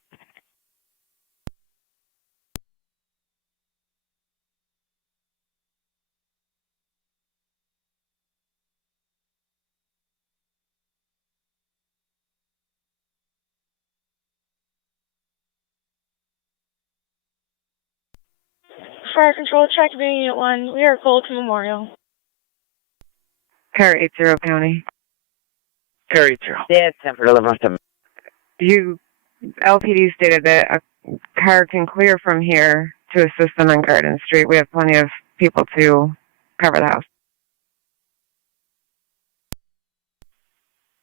Fire Control, check Unit 1. We are cold to Memorial. Car 80 County. Car 80. That's 10 for 11. LTD stated that a car can clear from here to assist them on Garden Street. We have plenty of people to cover the house.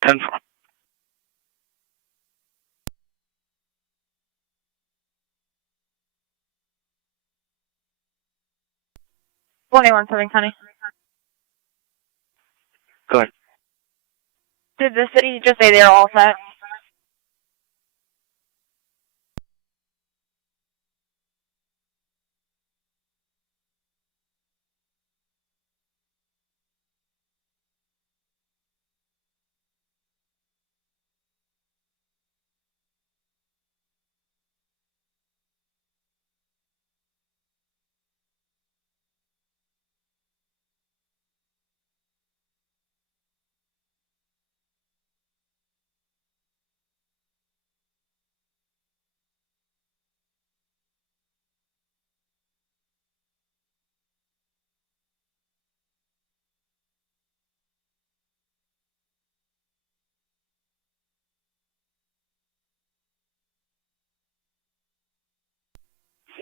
10-4. One A 17 County. Go ahead. Did the city just say they're all set?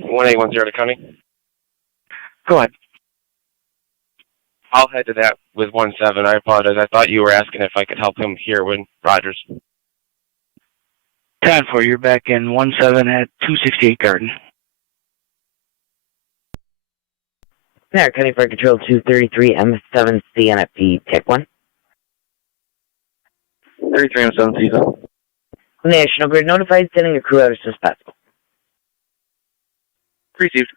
One 10 to County. Go ahead. I'll head to that with 17. I apologize. I thought you were asking if I could help him here with Rogers. 10-4, you're back in 17 at 268 Garden. There, County Fire Control 233 M7 CNFP, TAC 1. 33 M7 National Grid notified, sending a crew out as soon as possible. Received.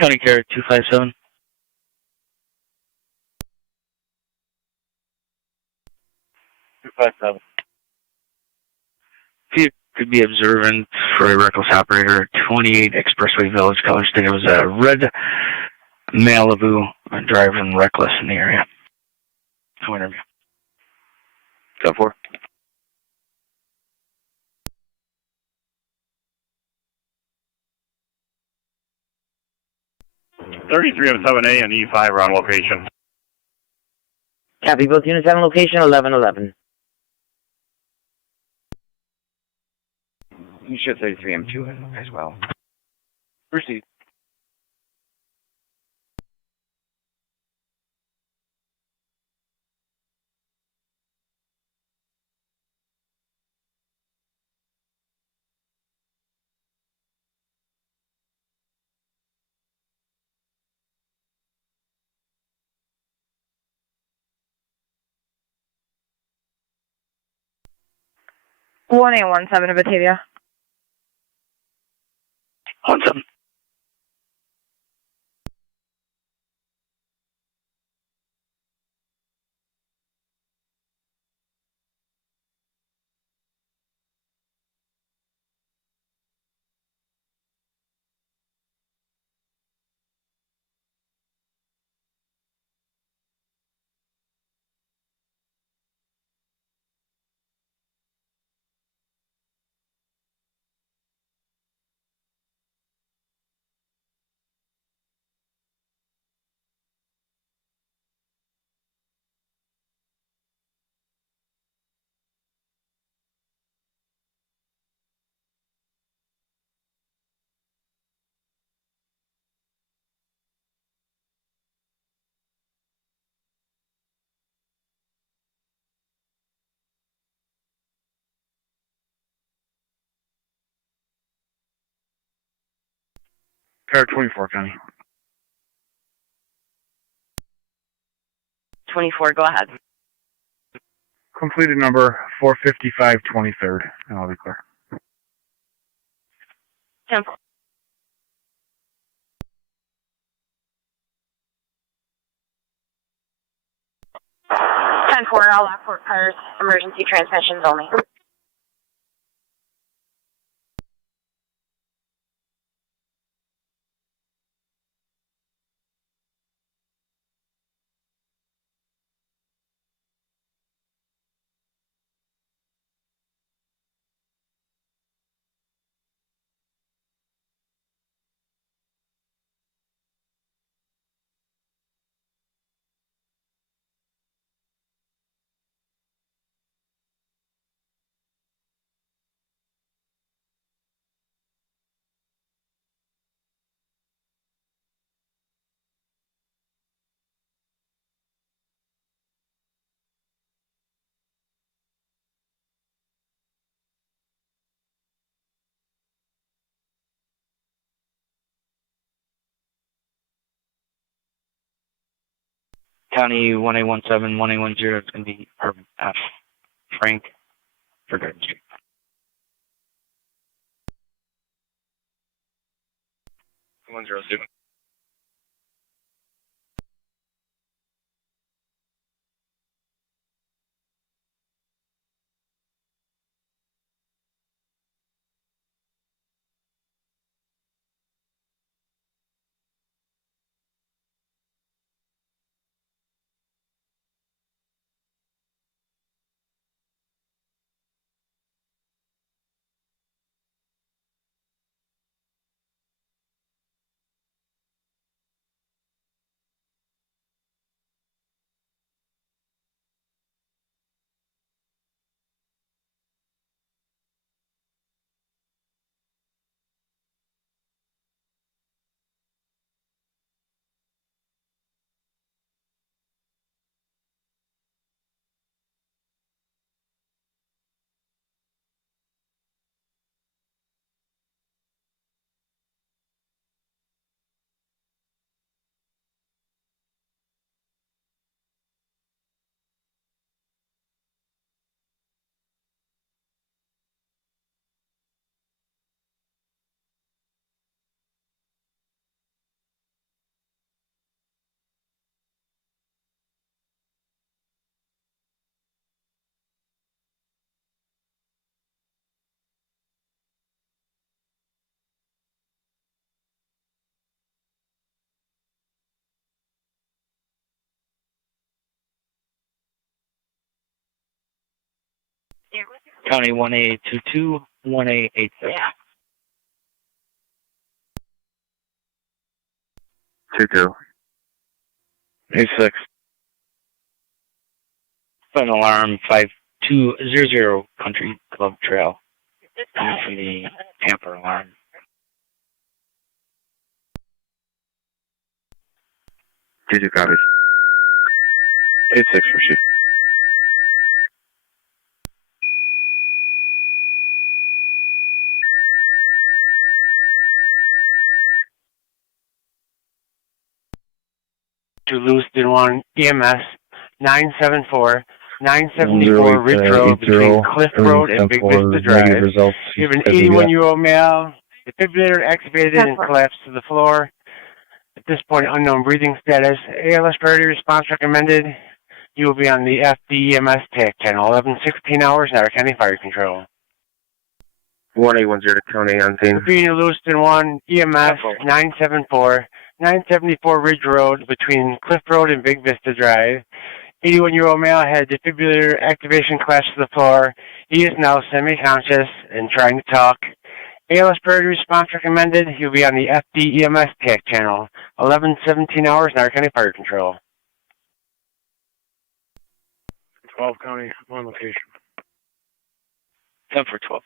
County Care 257. 257. If you could be observant for a reckless operator, 28 Expressway Village, Color State. It was a red Malibu driving reckless in the area. No interview. Go for. 3307A and E5 are on location. Copy, both units on location, 1111. You should 33M2 as well. Proceed. One 817 of Batavia. 17. Car 24, County. 24, go ahead. Completed number 455 23rd, and I'll be clear. 10. 10-4, all Lockport cars, emergency transmissions only. County 1817, 1810, it's going to be Frank for Garden Street. 102. County 1A22, 1A86. 22. 86. Final alarm 5200 Country Club Trail. Coming from the Tampa alarm. 22 copies. 86 received. To Lewiston 1 EMS 974 Ridge Road between Cliff Road and Big Vista Drive. You have an 81-year-old male, defibrillator activated and collapsed to the floor. At this point, unknown breathing status. ALS priority response recommended. You will be on the FDEMS TAC channel, 11-16 hours, Niagara County Fire Control. 1810 County on scene. Repeating to Lewiston 1 EMS 974 Ridge Road between Cliff Road and Big Vista Drive. 81-year-old male had defibrillator activation collapsed to the floor. He is now semi-conscious and trying to talk. ALS priority response recommended. He'll be on the FDEMS TAC channel, 11-17 hours, Niagara County Fire Control. 12 County, on location. 10 for 12.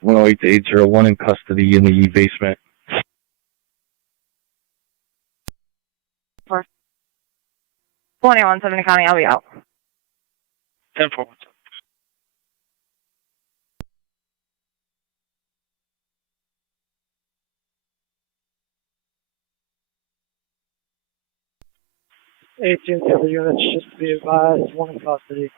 One 80801 in custody in the basement. 2170 County, I'll be out. 10 for 1. The units, just to be advised, one in custody.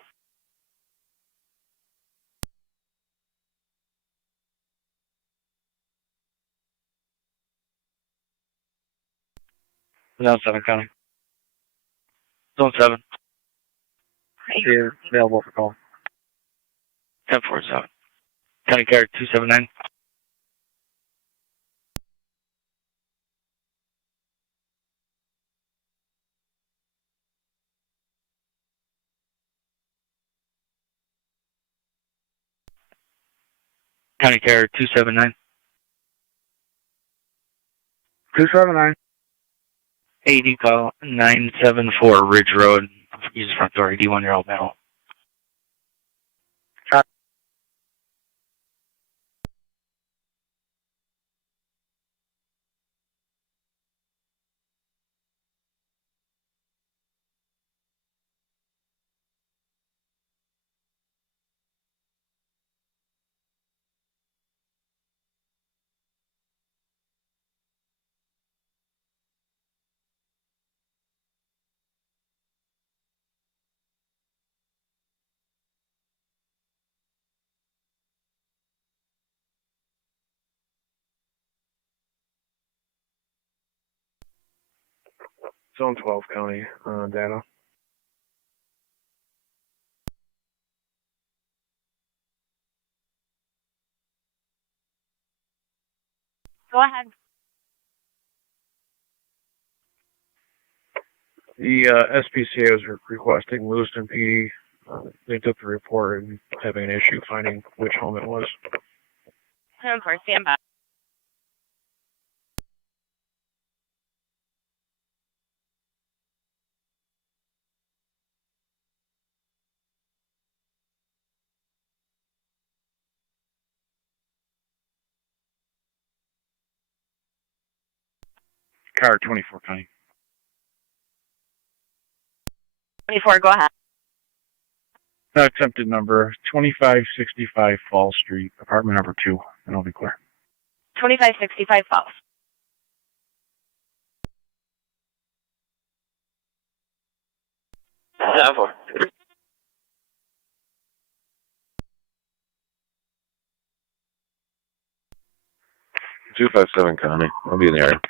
Zone 7 County. Zone 7. Here, available for call. 1047. County Carrier 279. County Carrier 279. 279. AD call 974 Ridge Road. Use front door, 81-year-old male. Zone 12 County, data. Go ahead. The SPCA was requesting Lewiston PD. They took the report and having an issue finding which home it was. 10 for standby. Car 24 County. 24, go ahead. Attempted number 2565 Fall Street, apartment number 2, and I'll be clear. 2565 Falls. Yeah, 4. 257 County. I'll be in the area.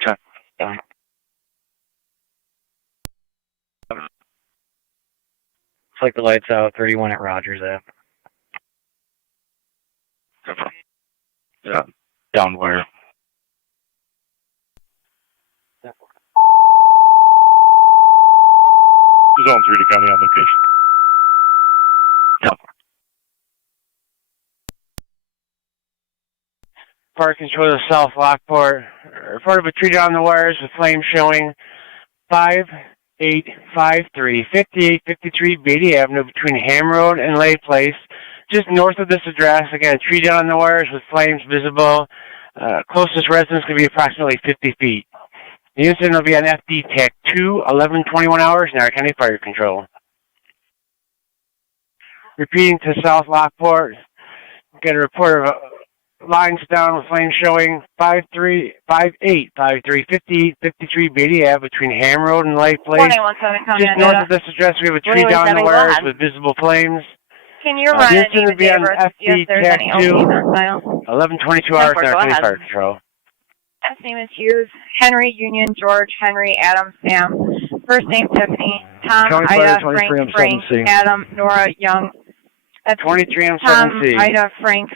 Check. Down. Flick the lights out, 31 at Rogers Ave. Yeah, down wire. Zone 3 to County on location. Fire control to South Lockport. Report of a tree down the wires with flames showing 5853 5853 Beatty Avenue between Ham Road and Lay Place. Just north of this address, again, tree down the wires with flames visible. Closest residence could be approximately 50 feet. The incident will be on FD TAC 2, 11:21 hours, Niagara County Fire Control. Repeating to South Lockport, get a report of lines down with flames showing 5853 5853 Beatty Ave between Ham Road and Lay Place. Just north of this address, we have a tree down the wires with visible flames. Can you run the incident will be on FD TAC 2, 11:22 hours, Niagara County Fire Control. Last name is Hughes. Henry, Union, George, Henry, Adam, Sam. First name Tiffany. Tom, Ida, Frank, Adam, Nora, Young. 23 M7C. Tom, Ida, Frank,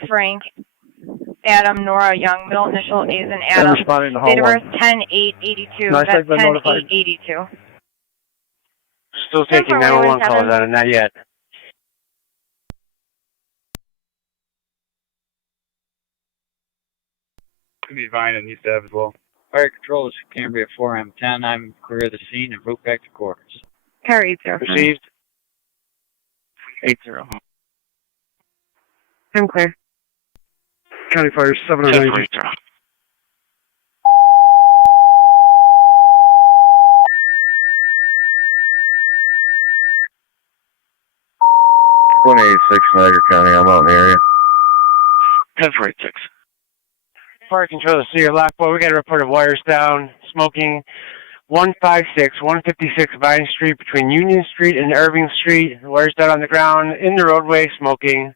Adam, Nora, Young. Middle initial A's and Adam. Date of birth 10/8/82. That's 10/8/82. Still taking 911 calls on it, not yet. Could be Vine and East Ave as well. Fire control is Cambria 4M10. I'm clear of the scene and route back to quarters. Car 80. Received. 80. I'm clear. County Fire 790. 186 Niagara County, I'm out in the area. 10-486. Fire control to Cedar Lockport. We got a report of wires down, smoking 156 Vine Street between Union Street and Irving Street. The wires down on the ground, in the roadway, smoking.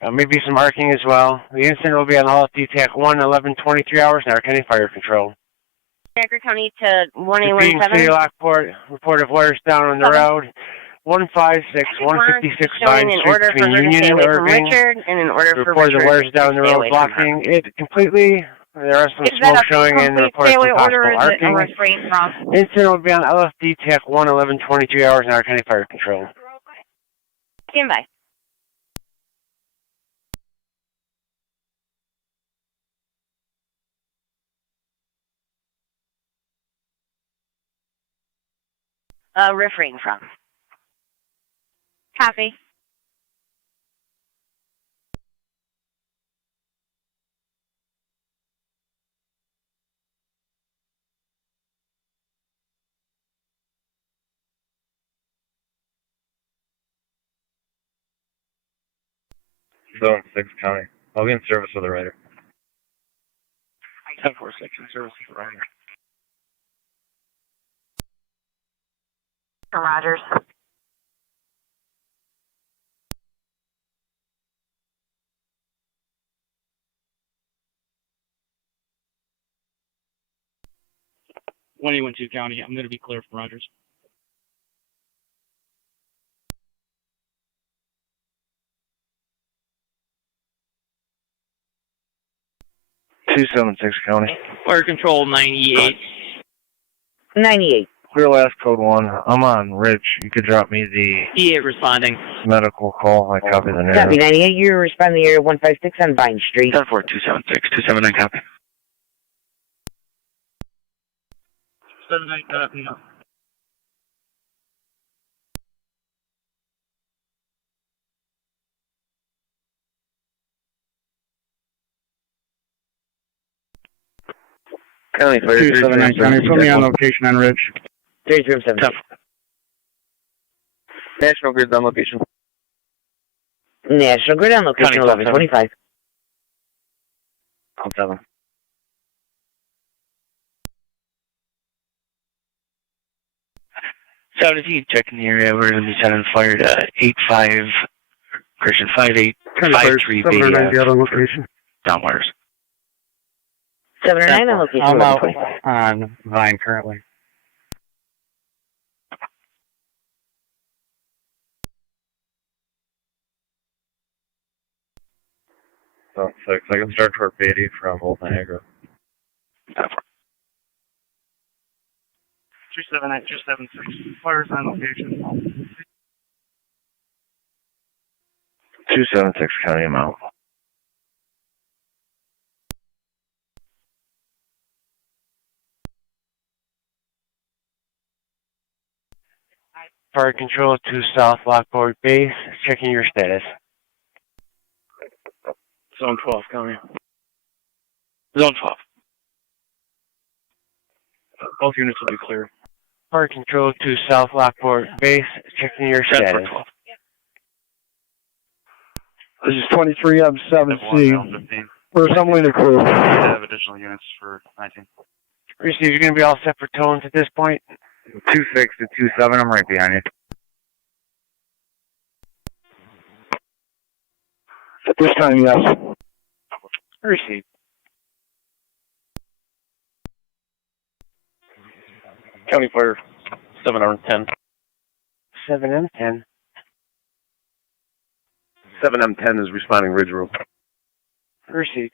Maybe some arcing as well. The incident will be on the Hall TAC 1, 11:23 hours, Niagara County Fire Control. Niagara County to 1817. Cedar Lockport, report of wires down on the road. 156 Vine Street between Union and Irving. Richard, and in order for report Richard the wires down the road, blocking it completely. There are some smoke showing and report some possible arcing. Incident will be on LFD TAC 1, 11:23 hours, Niagara County Fire Control. Stand by. Refrain from. Copy. Zone 6 County. I'll be in service with a rider. 10-4-6 in service with a rider. Rogers. When you went to County, I'm going to be clear from Rogers. .276 County. Fire control 98. 98. Clear last code 1. I'm on Rich. You could drop me the EA responding. medical call. I copy the narrative. Copy 98. You're responding to area 156 on Vine Street. 10-4-276, 279 copy. 79 copy. County Fire 279 County. Put me on location on Ridge. 3307. National Grid's on location. National Grid on location 1125. I'll tell them. So if you check in the area, we're going to be sending fire to 85, Christian 5853 790 out on location. downwires. 709 on location I'm out 1125. on Vine currently. Zone 6. I can start toward Beatty from Old Niagara. 379-276. Fires on location. 276 County amount. Fire Control to South Lockport Base, checking your status. Zone 12, County. Zone 12. Both units will be clear. Fire Control to South Lockport Base, checking your status. This is 23M7C. We're assembling the crew. We have additional units for 19. Receive, you're going to be all set for tones at this point? 26 to 27, I'm right behind you. At this time, yes. Receive. County Fire, 7M10. 7M10. 7M10 is responding Ridge Room. Receive.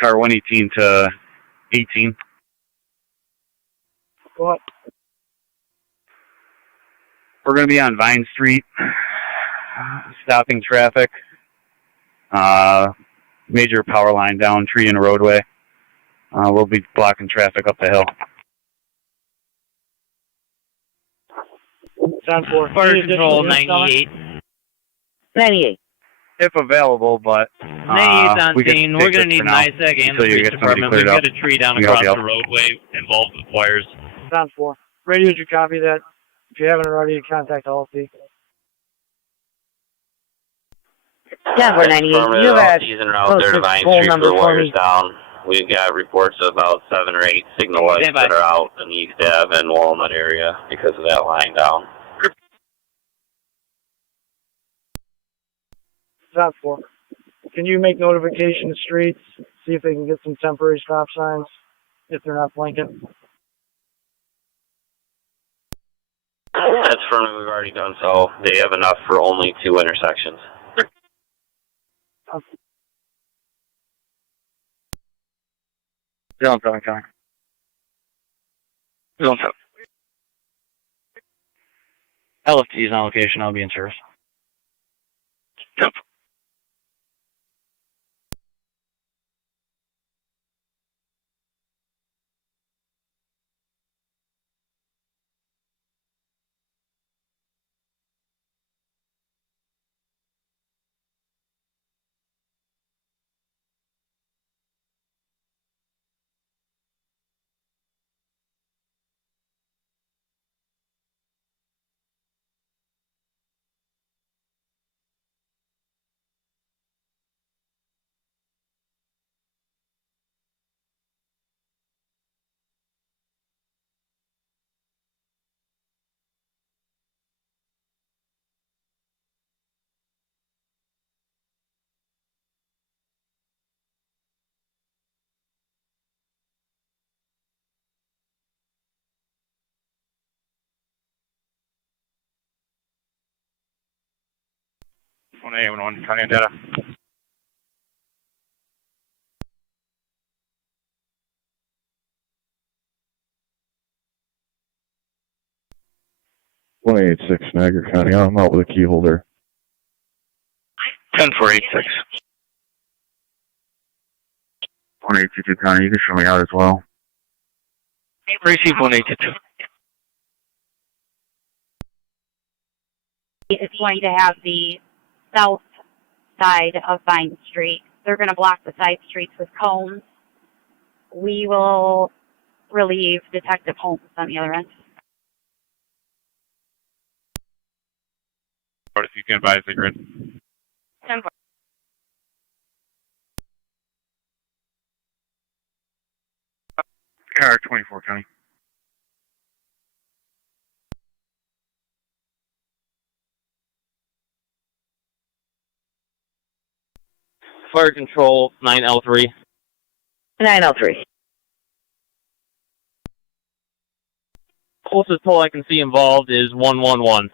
Car 118 to 18. What? We're going to be on Vine Street, stopping traffic. Major power line down, tree in the roadway. We'll be blocking traffic up the hill. Sound 4. Fire Control 98. 98. If available, but 98's on scene. We're going to need an ISAC and the police department. We've got a tree down across the roadway involved with wires. Sound 4. Radio, did you copy that? If you haven't already, contact LLC. Sound 498. You have a phone number for me. Down. We've got reports of about 7 or 8 signal lights that are out in the East Ave and Walnut area because of that line down. Sound 4. Can you make notification to streets, see if they can get some temporary stop signs if they're not blinking? That's firmly we've already done so. They have enough for only 2 intersections. Zone 7, County. Zone 7. LFT is on location. I'll be in service. Yep. One AM and 1 County data. Niagara County. I'm out with a key holder. 10486. 1822 County, you can show me out as well. Receive 1822. It's going to have the south side of Vine Street. They're going to block the side streets with cones. We will relieve Detective Holmes on the other end. If you can advise the grid. 10-4. Car 24 County. Fire Control 9L3. 903. Closest toll I can see involved is 111.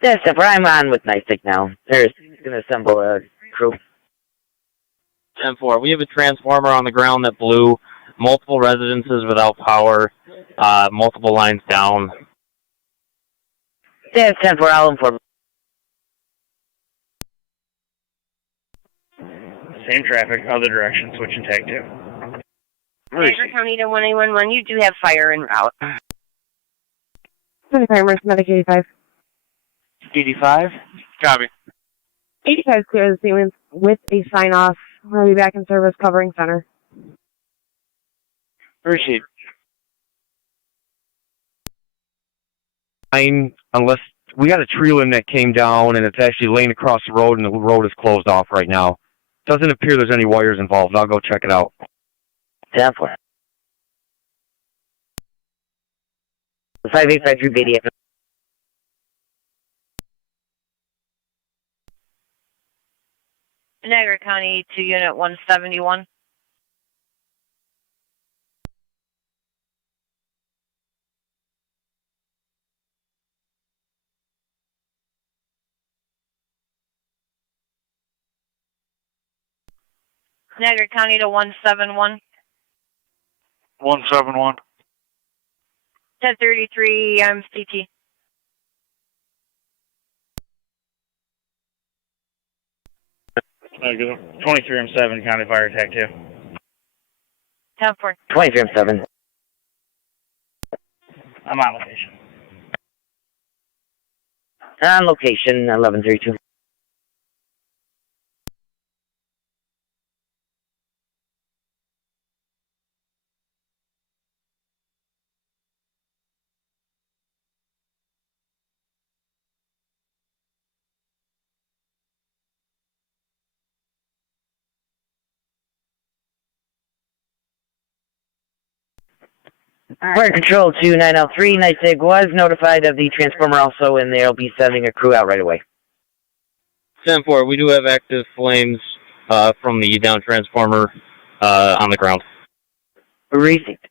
That's the I'm on with NICEC now. They're going to assemble a crew. 10-4. We have a transformer on the ground that blew, multiple residences without power, multiple lines down. That's 10-4. I'll inform. Same traffic, other direction, switching tag 2. Niagara County to 1811, you do have fire en route. 25, Medic 85. 85? Copy. 85 clear the statement with a sign-off. We'll be back in service covering center. Proceed. Unless we got a tree limb that came down and it's actually laying across the road and the road is closed off right now. Doesn't appear there's any wires involved. I'll go check it out. 10-4. 5853 BDF. Niagara County to Unit 171. Niagara County to 171. 171. 1033, I'm CT. Good. 23 M7, County Fire Attack 2. 10-4. 23 M7. I'm on location. On location, 1132. Fire Control 2903, NICEG was notified of the transformer also, and they'll be sending a crew out right away. 10-4, we do have active flames from the down transformer on the ground. Received.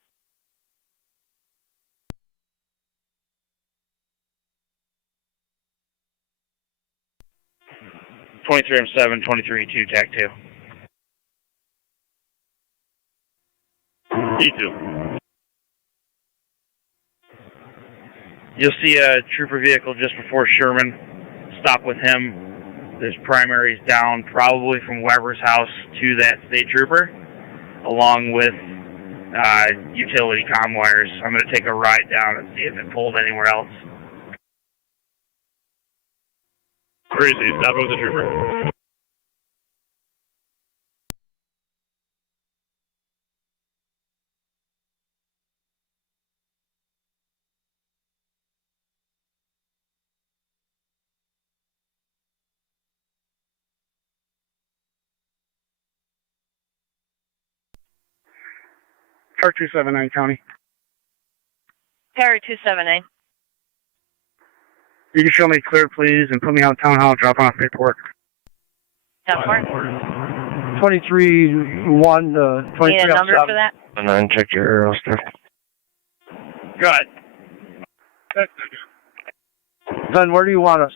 M7, 23-2, TAC 2. E2. You'll see a trooper vehicle just before Sherman. Stop with him. There's primaries down, probably from Weber's house to that state trooper, along with utility comm wires. I'm going to take a ride down and see if it pulled anywhere else. Crazy, stop with the trooper. Car 279 County. Car 279. You can show me clear, please, and put me on town hall, drop off paperwork. 10-4. 23-1, 23 Need a number for that? And then check your arrow stuff. Good. Then where do you want us?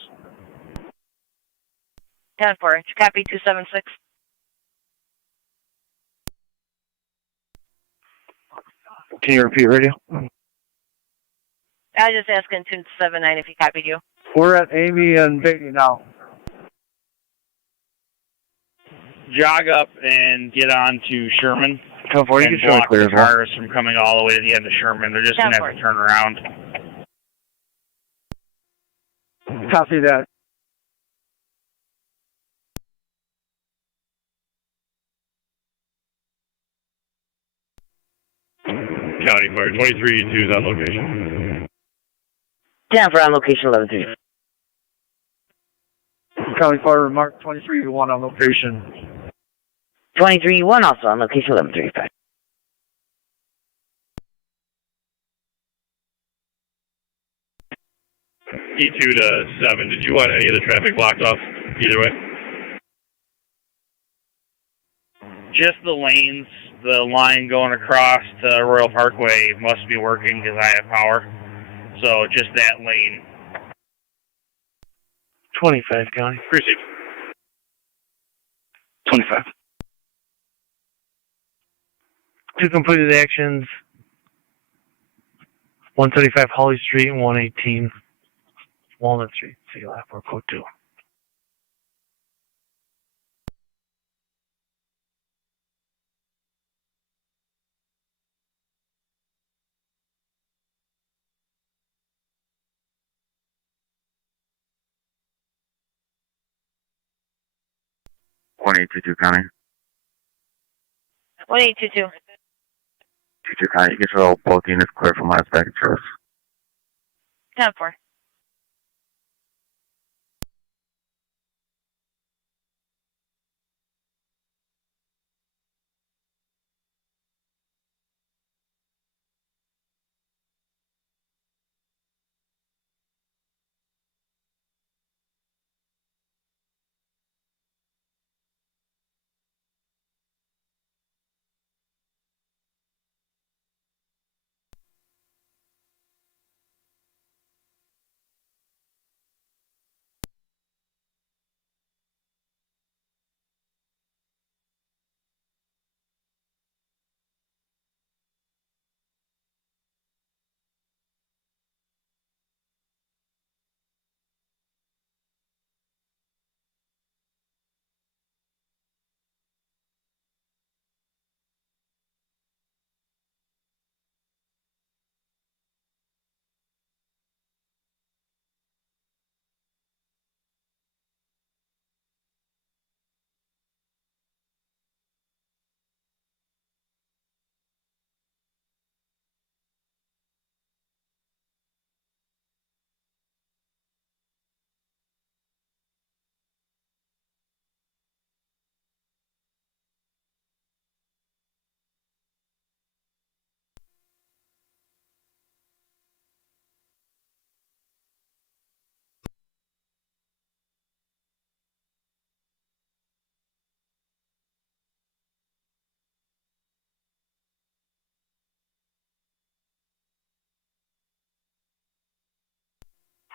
10-4. Copy 276. Can you repeat radio? I was just asking 279 if he copied you. We're at Amy and Beatty now. Jog up and get on to Sherman. Come forward, you and can show me block clear the as well. cars from coming all the way to the end of Sherman. They're just going to have to turn around. Copy that. County Fire 23-2 is on location. 10-4 on location, 11-3. County Fire Mark 23-1 on location. 23-1 also on location, 11-3. E2 to 7, did you want any of the traffic blocked off either way? Just the lanes the line going across to Royal Parkway must be working because I have power. So just that lane. 25 County. Proceed. 25. 2 completed actions. 135 Holly Street and 118 Walnut Street. See you for code 2. County. 1822. 22 County. You can show both units clear from last package for us. 10-4.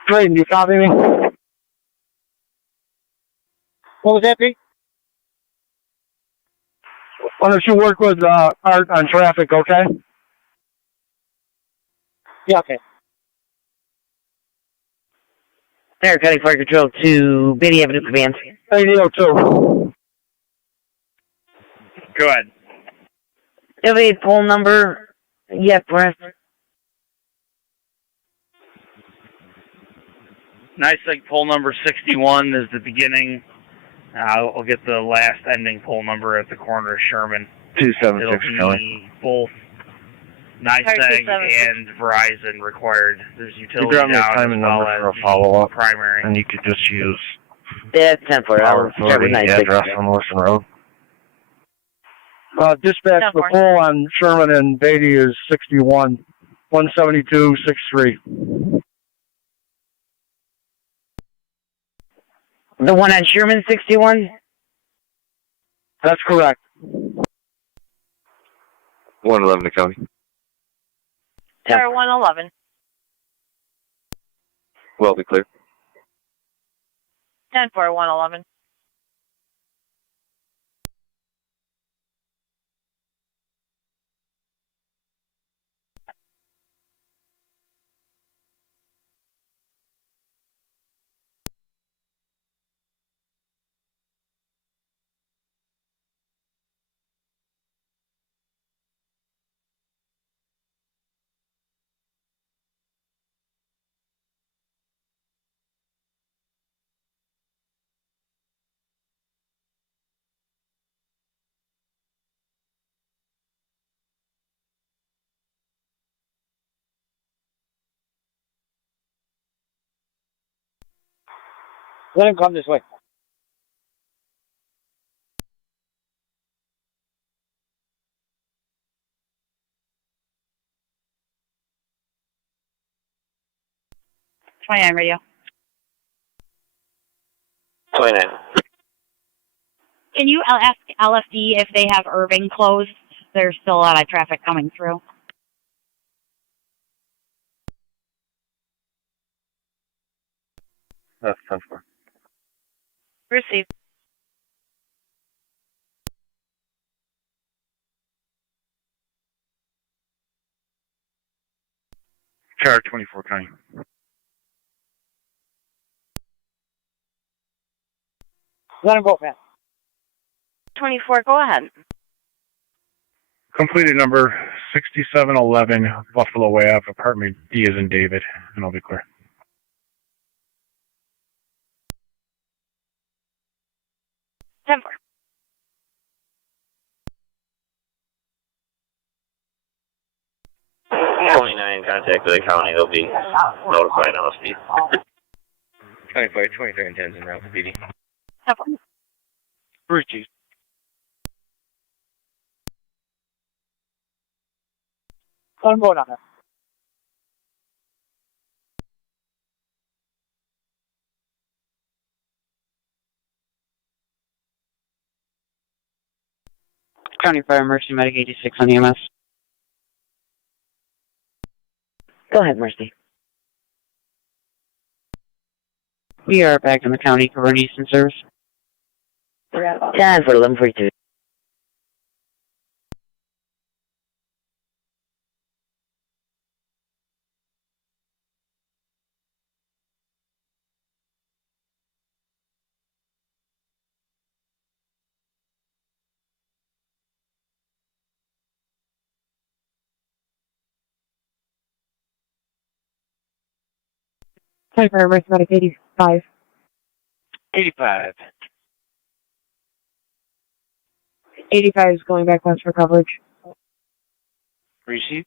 Drayden, you copy me? What was that, Pete? Why don't you work with Art on traffic, okay? Yeah, okay. Niagara County Fire Control to Beatty Avenue Command. 8002. Go ahead. You have a poll number yet, Brent? Nice, like poll number 61 is the beginning. I'll get the last ending poll number at the corner of Sherman. 276 It'll County. be both NICEAG and Verizon required. There's You utility grab me a down time as and well number for a as follow-up, primary. and you could just use Yeah, it's 10-4. Power I'll start with Authority 96. address on Lewiston Road. Dispatch, the poll on Sherman and Beatty is 61. 17263. The one on Sherman 61? That's correct. 111 County. Tower 111. Well, be clear. 10-4, 111. Let him come this way. On radio. 29. Can you ask LFD if they have Irving closed there's still a lot of traffic coming through. That's 10-4. Received. Charge 24 County. Let him go, man. 24, go ahead. Completed number 6711 Buffalo Way Ave, apartment D is in David, and I'll be clear. Denver. Contact the county, they'll be notified on the speed. 25, 23, and 10's in route for PD. Bruce. Let him go down there. County Fire Emergency Medic 86 on EMS. Go ahead, Mercy. We are back in the county covering Eastern service. Time for 11:42. County Fire Emergency Medic 85. 85. 85 is going back west for coverage. Receive.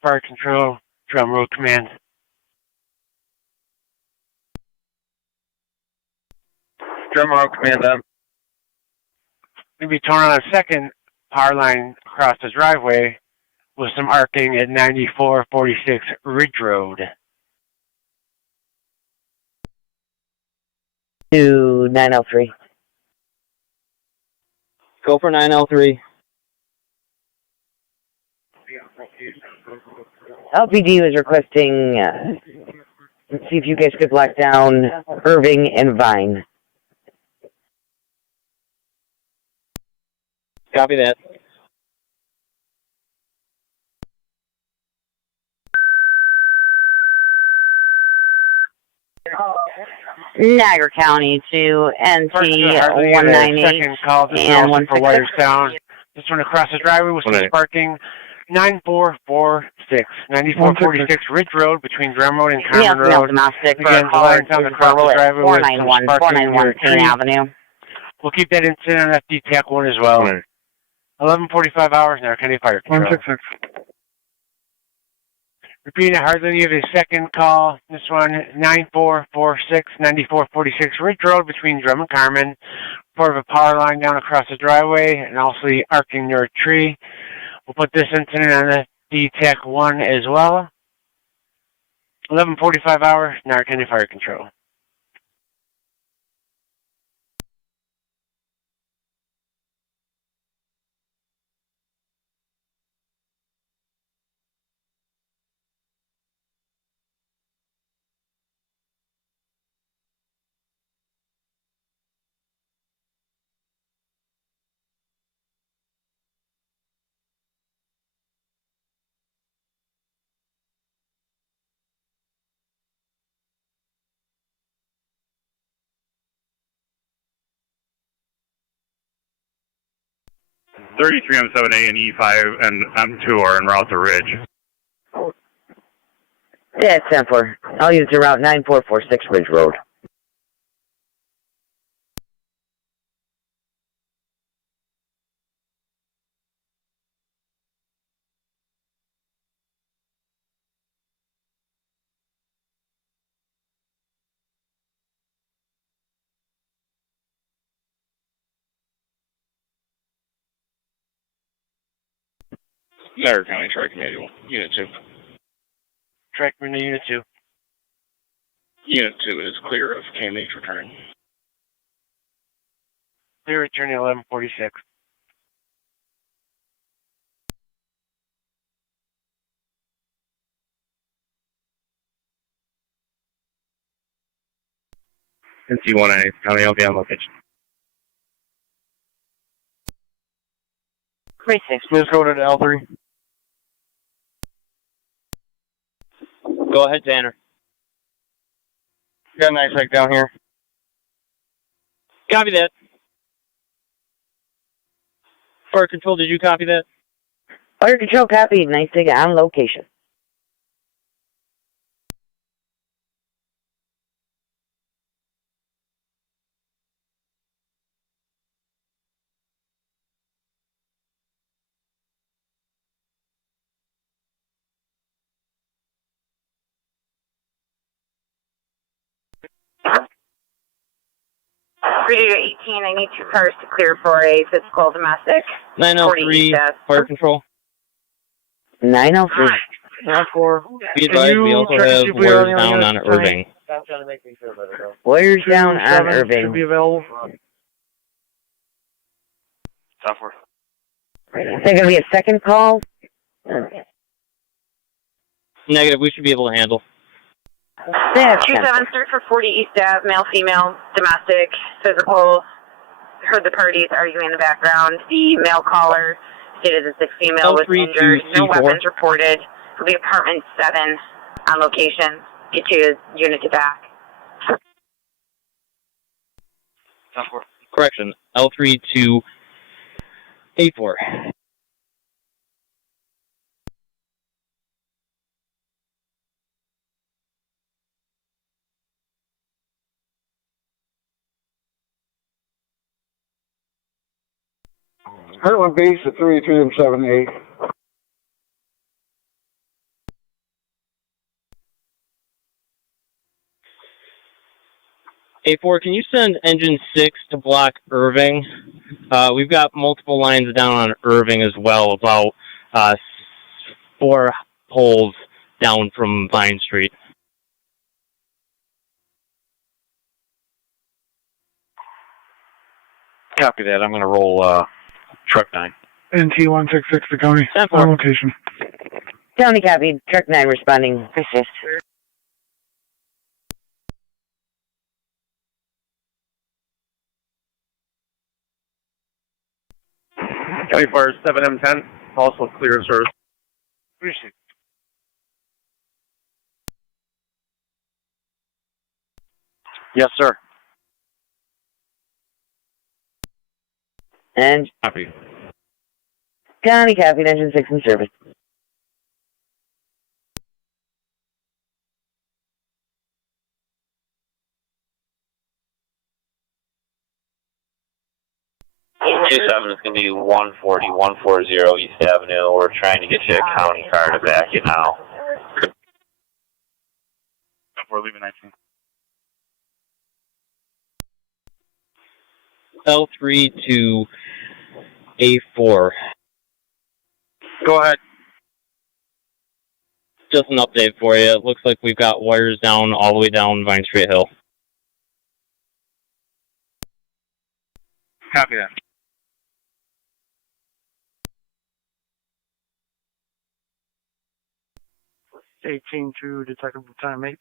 Fire control, drum road command. Drum road command them. We'll be torn on a second power line across the driveway with some arcing at 9446 Ridge Road. To 903. Go for 903. LPD was requesting, let's see if you guys could lock down Irving and Vine. Copy that. Niagara County to NT 198 Second call, this and is for wires 166. down. This one across the driveway with some sparking. 9446 Ridge Road between Drum Road and Yes, Common male Road. domestic for Again, a caller lines on across the at driveway with some 491 sparking near a Payne tree. Avenue. We'll keep that incident on FD TAC 1 as well. 11:45 hours now, County Fire Control. 166. Repeating it hardly need a second call. This one, 9446 Ridge Road between Drum and Carmen. Part of a power line down across the driveway and also the arcing near a tree. We'll put this incident on the DTEC 1 as well. 11:45 hours, Niagara County Fire Control. 33 M7A and E5 and M2 are en route to Ridge. Yeah, 10-4. I'll use the route 9446 Ridge Road. Niagara County Tri-Community, Unit 2. Track Community Unit 2. Unit 2 is clear of KMH returning. Clear returning 1146. NC1A, County, I'll be on location. 36. Smooth Road to L3. Go ahead, Tanner. Got a nice hike down here. Copy that. Fire Control, did you copy that? Fire Control copy. Nice dig on location. Radio 18, I need 2 cars to clear for a physical domestic. 903, Fire Control. 903. 9-4. Be advised, we also have wires down on Irving. Wires down on Irving. Should be available. Software. Is there going to be a second call? Negative, we should be able to handle. 273 for 40 East Ave, male, female, domestic, physical. Heard the parties arguing in the background. The male caller stated that the female was injured. No weapons reported. It'll be apartment 7 on location. Get to unit to back. Correction, L3 to A4. Heartland base at 33 and 7A. A4, can you send engine 6 to block Irving? We've got multiple lines down on Irving as well, about 4 poles down from Vine Street. Copy that. I'm going to roll truck 9. NT166 to County. On location. County copy. Truck 9 responding. Persist. County Fire 7M10, also clear of service. Appreciate it. Yes, sir. And Copy. County copy. Engine 6 in service. J7 is going to be 140 East Avenue. We're trying to get you a county car to back you now. We're leaving 19. L3 to A4. Go ahead. Just an update for you. It looks like we've got wires down all the way down Vine Street Hill. Copy that. $18 to detectable time 8.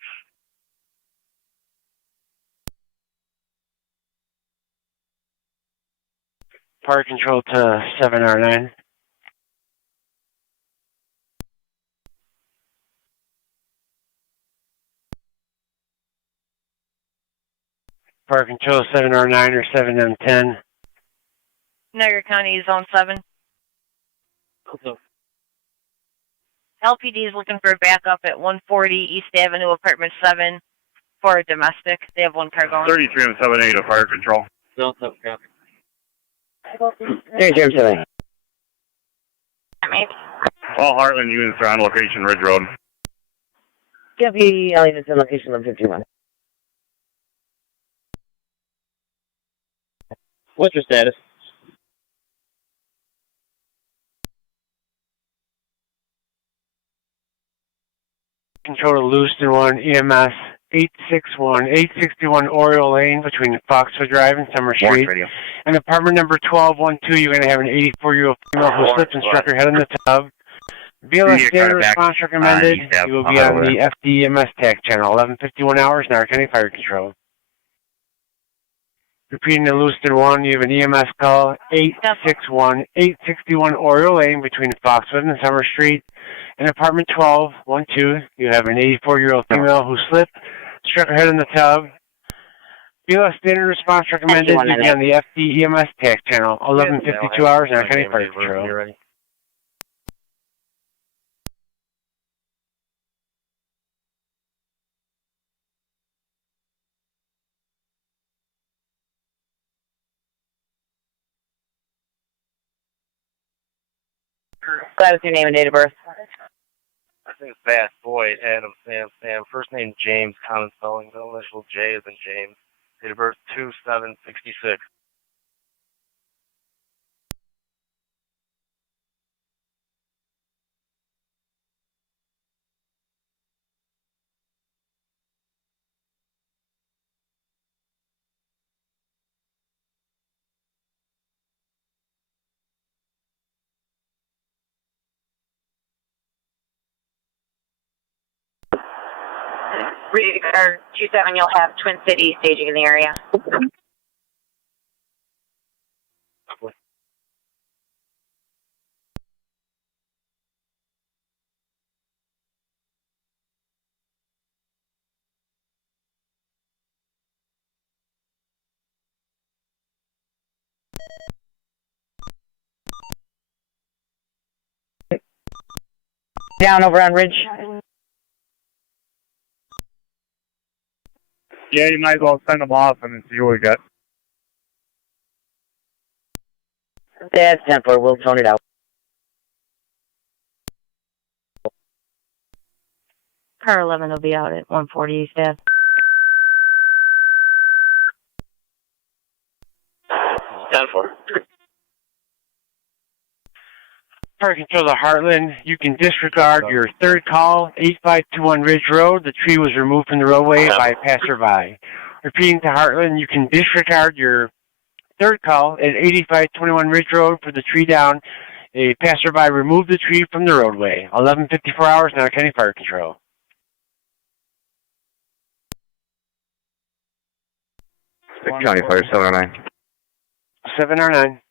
Fire Control to 7R9. Fire Control 7R9 or 7M10. Niagara County, Zone 7. LPD is looking for a backup at 140 East Avenue, apartment 7 for a domestic. They have one car going. 33 and 78 to fire control. No, no, copy. 33 All Heartland units are on location, Ridge Road. Deputy units in location 1151. What's your status? Control to Lewiston 1, EMS 861 Oriole Lane between Foxwood Drive and Summer Street. And apartment number 1212, you're going to have an 84-year-old female who slipped and struck her head in the tub. BLS standard response recommended. You will be on the FDEMS TAC channel, 11:51 hours, Niagara County Fire Control. Repeating to Lewiston 1, you have an EMS call, 861 Oriole Lane between Foxwood and Summer Street. In apartment 1212, you have an 84-year-old female who slipped, struck her head in the tub. BLS standard response recommended. You'll be on the FDEMS TAC channel, 11:52 hours, Niagara County Fire Control. Glad with your name and date of birth. I think it's Bass Boyd, Adam, Sam. First name James, common spelling, middle initial J as in James. Date of birth 2766. Or 27, you'll have Twin Cities staging in the area. Down over on Ridge. Yeah, you might as well send them off and then see what we got. That's 10-4. We'll tone it out. Car 11 will be out at 140 East Ave. 10-4. Fire Control to Heartland, you can disregard your third call, 8521 Ridge Road. The tree was removed from the roadway by a passerby. Repeating to Heartland, you can disregard your third call at 8521 Ridge Road for the tree down. A passerby removed the tree from the roadway. 11:54 hours, Niagara County Fire Control. County Fire 709. 709.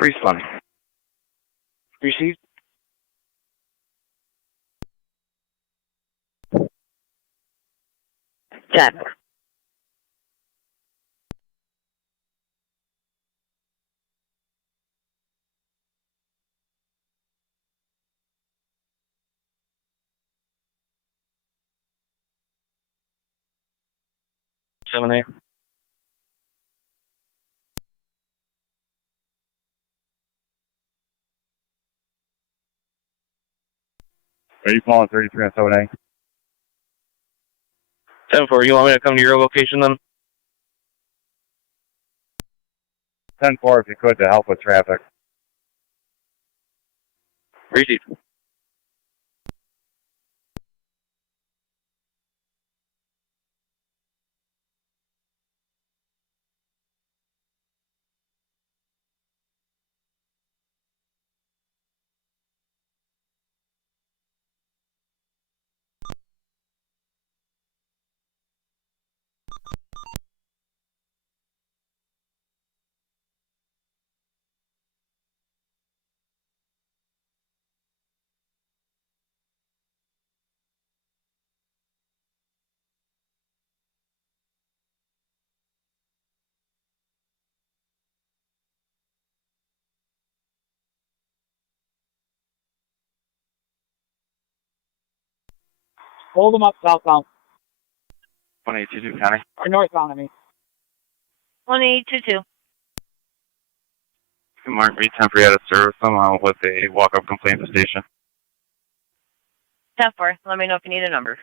Respond. Received. Check. Seven A. Are you calling 33 on 7A? 10-4, you want me to come to your location then? 10-4 if you could to help with traffic. Received. Hold them up southbound. 1822 County. Or northbound, I mean. 1822. Mark B. temporary out of service somehow with a walk-up complaint to the station. 10-4. Let me know if you need a number.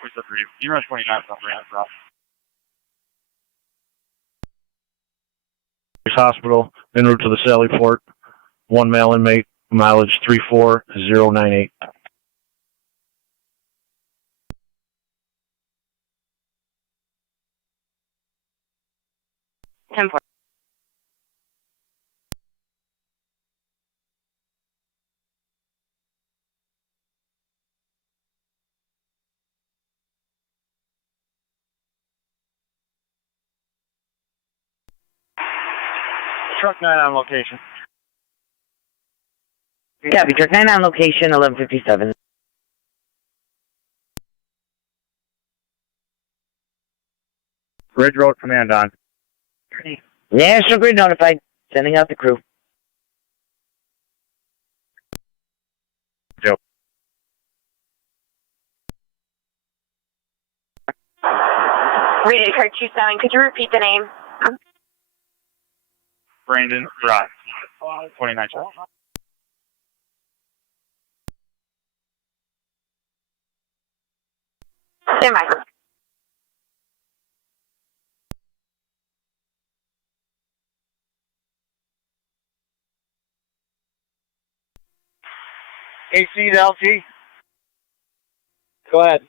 What's up for you? You run 29 something right. Hospital, en route to the Sallyport. One male inmate, mileage 34098. Truck 9 on location. Copy, truck 9 on location, 1157. Ridge Road Command on. National Grid notified. Sending out the crew. Joe. Rated car 27, could you repeat the name? Brandon Rock. 29. Stand by. AC to LT. Go ahead.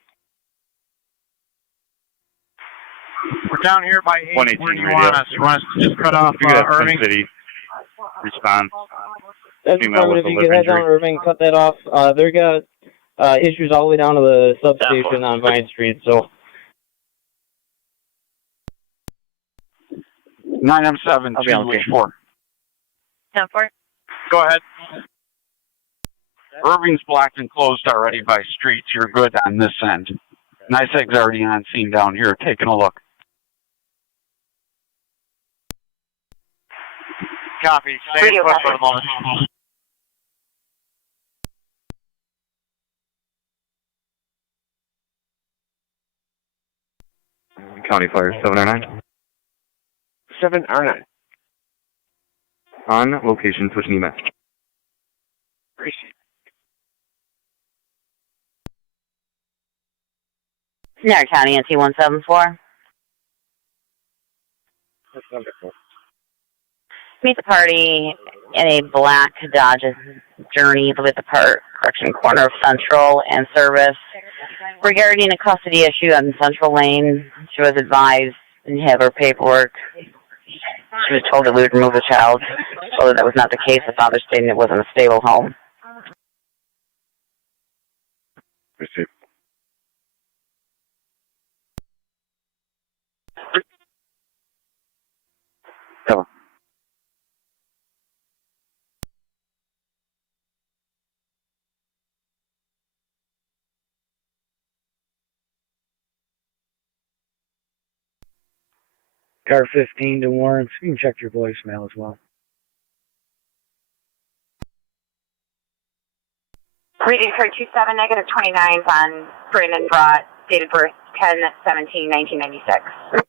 We're down here by 8. Where do you want us? You want us to just cut off Irving? City. Response. That's affirmative. You can head down Irving, cut that off. They've got issues all the way down to the substation on Vine Street, so. 9M7, I'll be on location. 4. 10-4. Go ahead. Irving's blocked and closed already by streets. You're good on this end. NICEAG's already on scene down here, taking a look. Copy. Stay in put for the moment. County Fire 709. 7R9. On location, switching EMS. Appreciate it. Niagara County, NT 174. That's wonderful. Meet the party in a black Dodge Journey with the correction corner of Central and Service. Regarding a custody issue on Central Lane, she was advised and have her paperwork. She was told that we would remove the child, although that was not the case. The father stating it wasn't a stable home. Receive. Hello. Car 15 to Warren. You can check your voicemail as well. Rated car 27, negative 29 on Brandon Brought, date of birth 10/17/1996.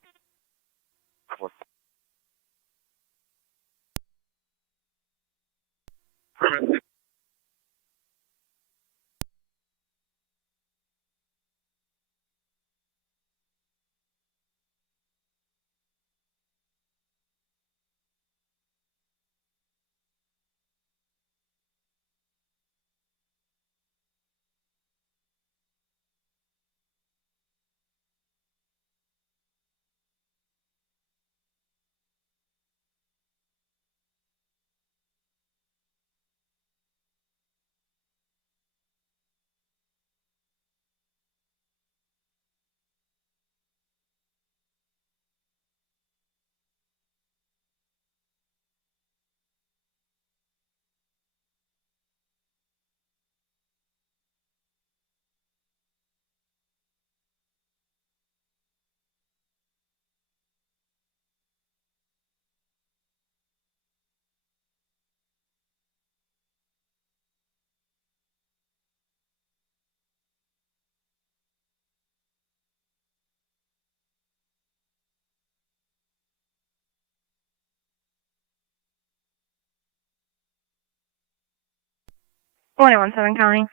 21-7 county.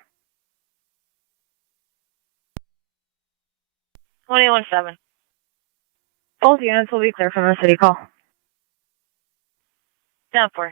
21-7. Both units will be clear from the city call. 10-4.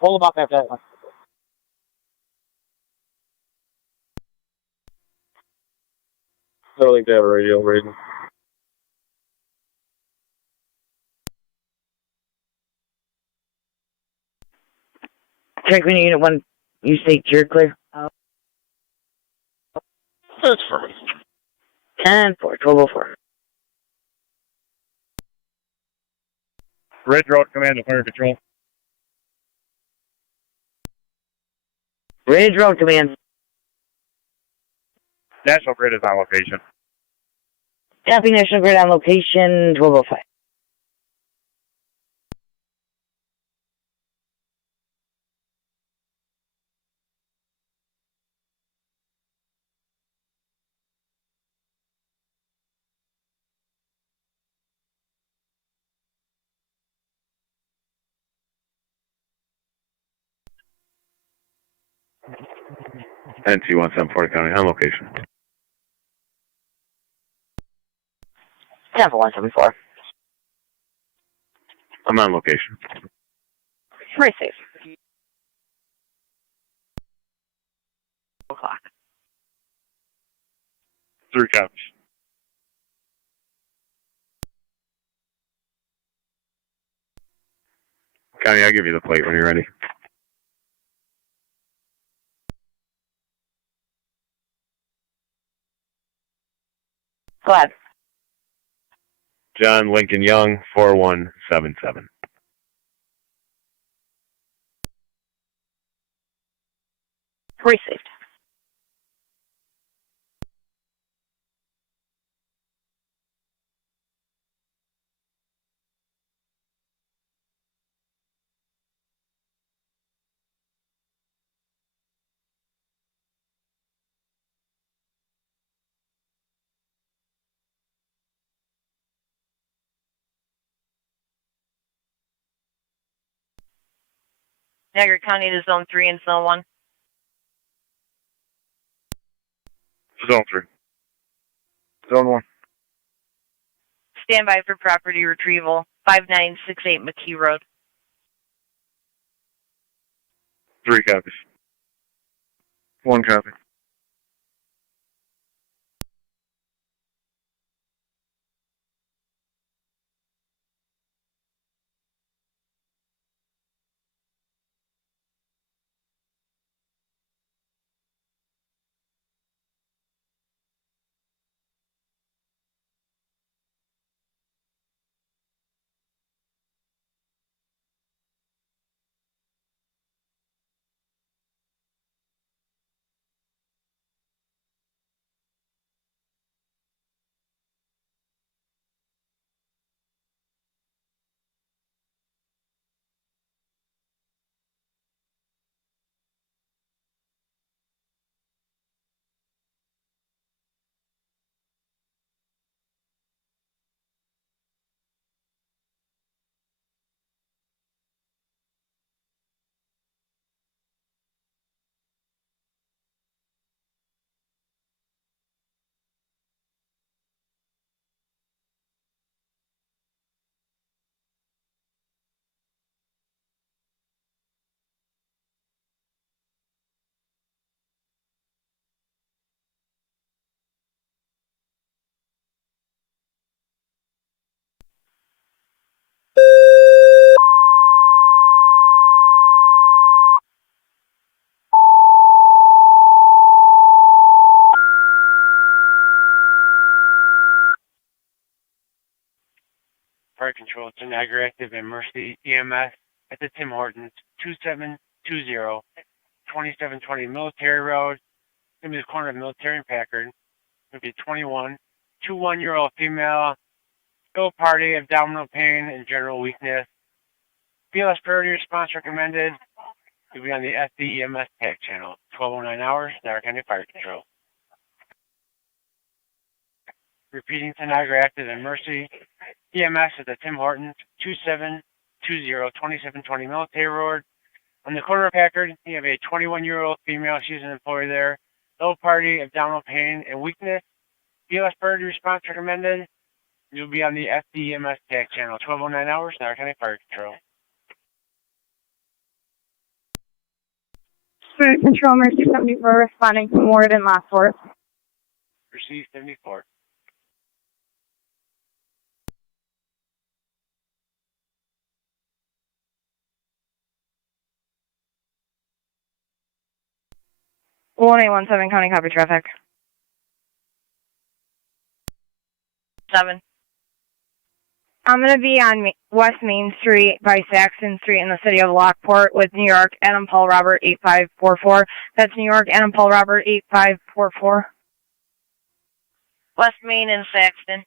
Hold them up after that one. I don't think they have a radio rating. Check when Unit 1, you say you're clear? That's for me. 10-4, 1204. Ridge Road Command to Fire Control. Ridge Road Command. National Grid is on location. Copy National Grid on location, 1205. NC-1740 County, on location. 10-174. I'm on location. Very safe. O'clock. 3 copies. County, I'll give you the plate when you're ready. Go ahead. John Lincoln Young, 4177. Received. Niagara County to Zone 3 and Zone 1. Zone 3. Zone 1. Stand by for property retrieval. 5968 McKee Road. 3 copies. 1 copy. Fire Control to Niagara Active and Mercy EMS at the Tim Hortons, 2720, 2720 Military Road. It's going to be the corner of Military and Packard. It's going to be 21-year-old female, still party, abdominal pain and general weakness. BLS priority response recommended. You'll be on the FDEMS TAC channel, 1209 hours, Niagara County Fire Control. Repeating to Niagara Active and Mercy EMS at the Tim Hortons, 2720, 2720 Military Road. On the corner of Packard, you have a 21-year-old female. She's an employee there. Low party, abdominal pain, and weakness. BLS priority response recommended. You'll be on the FDEMS TAC channel, 1209 hours, Niagara County Fire Control. Fire Control, Mercy 74, responding from Ward and Lockport. Receive 74. One 817 County, copy traffic. 7. I'm going to be on West Main Street by Saxon Street in the city of Lockport with New York, Adam Paul Robert 8544. That's New York, Adam Paul Robert 8544. West Main and Saxton.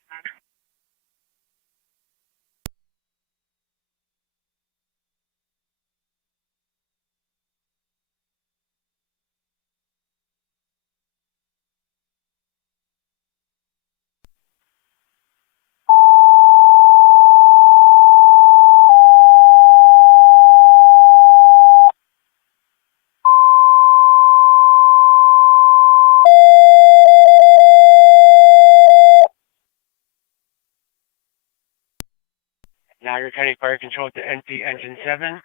Niagara County Fire Control to NP Engine 7.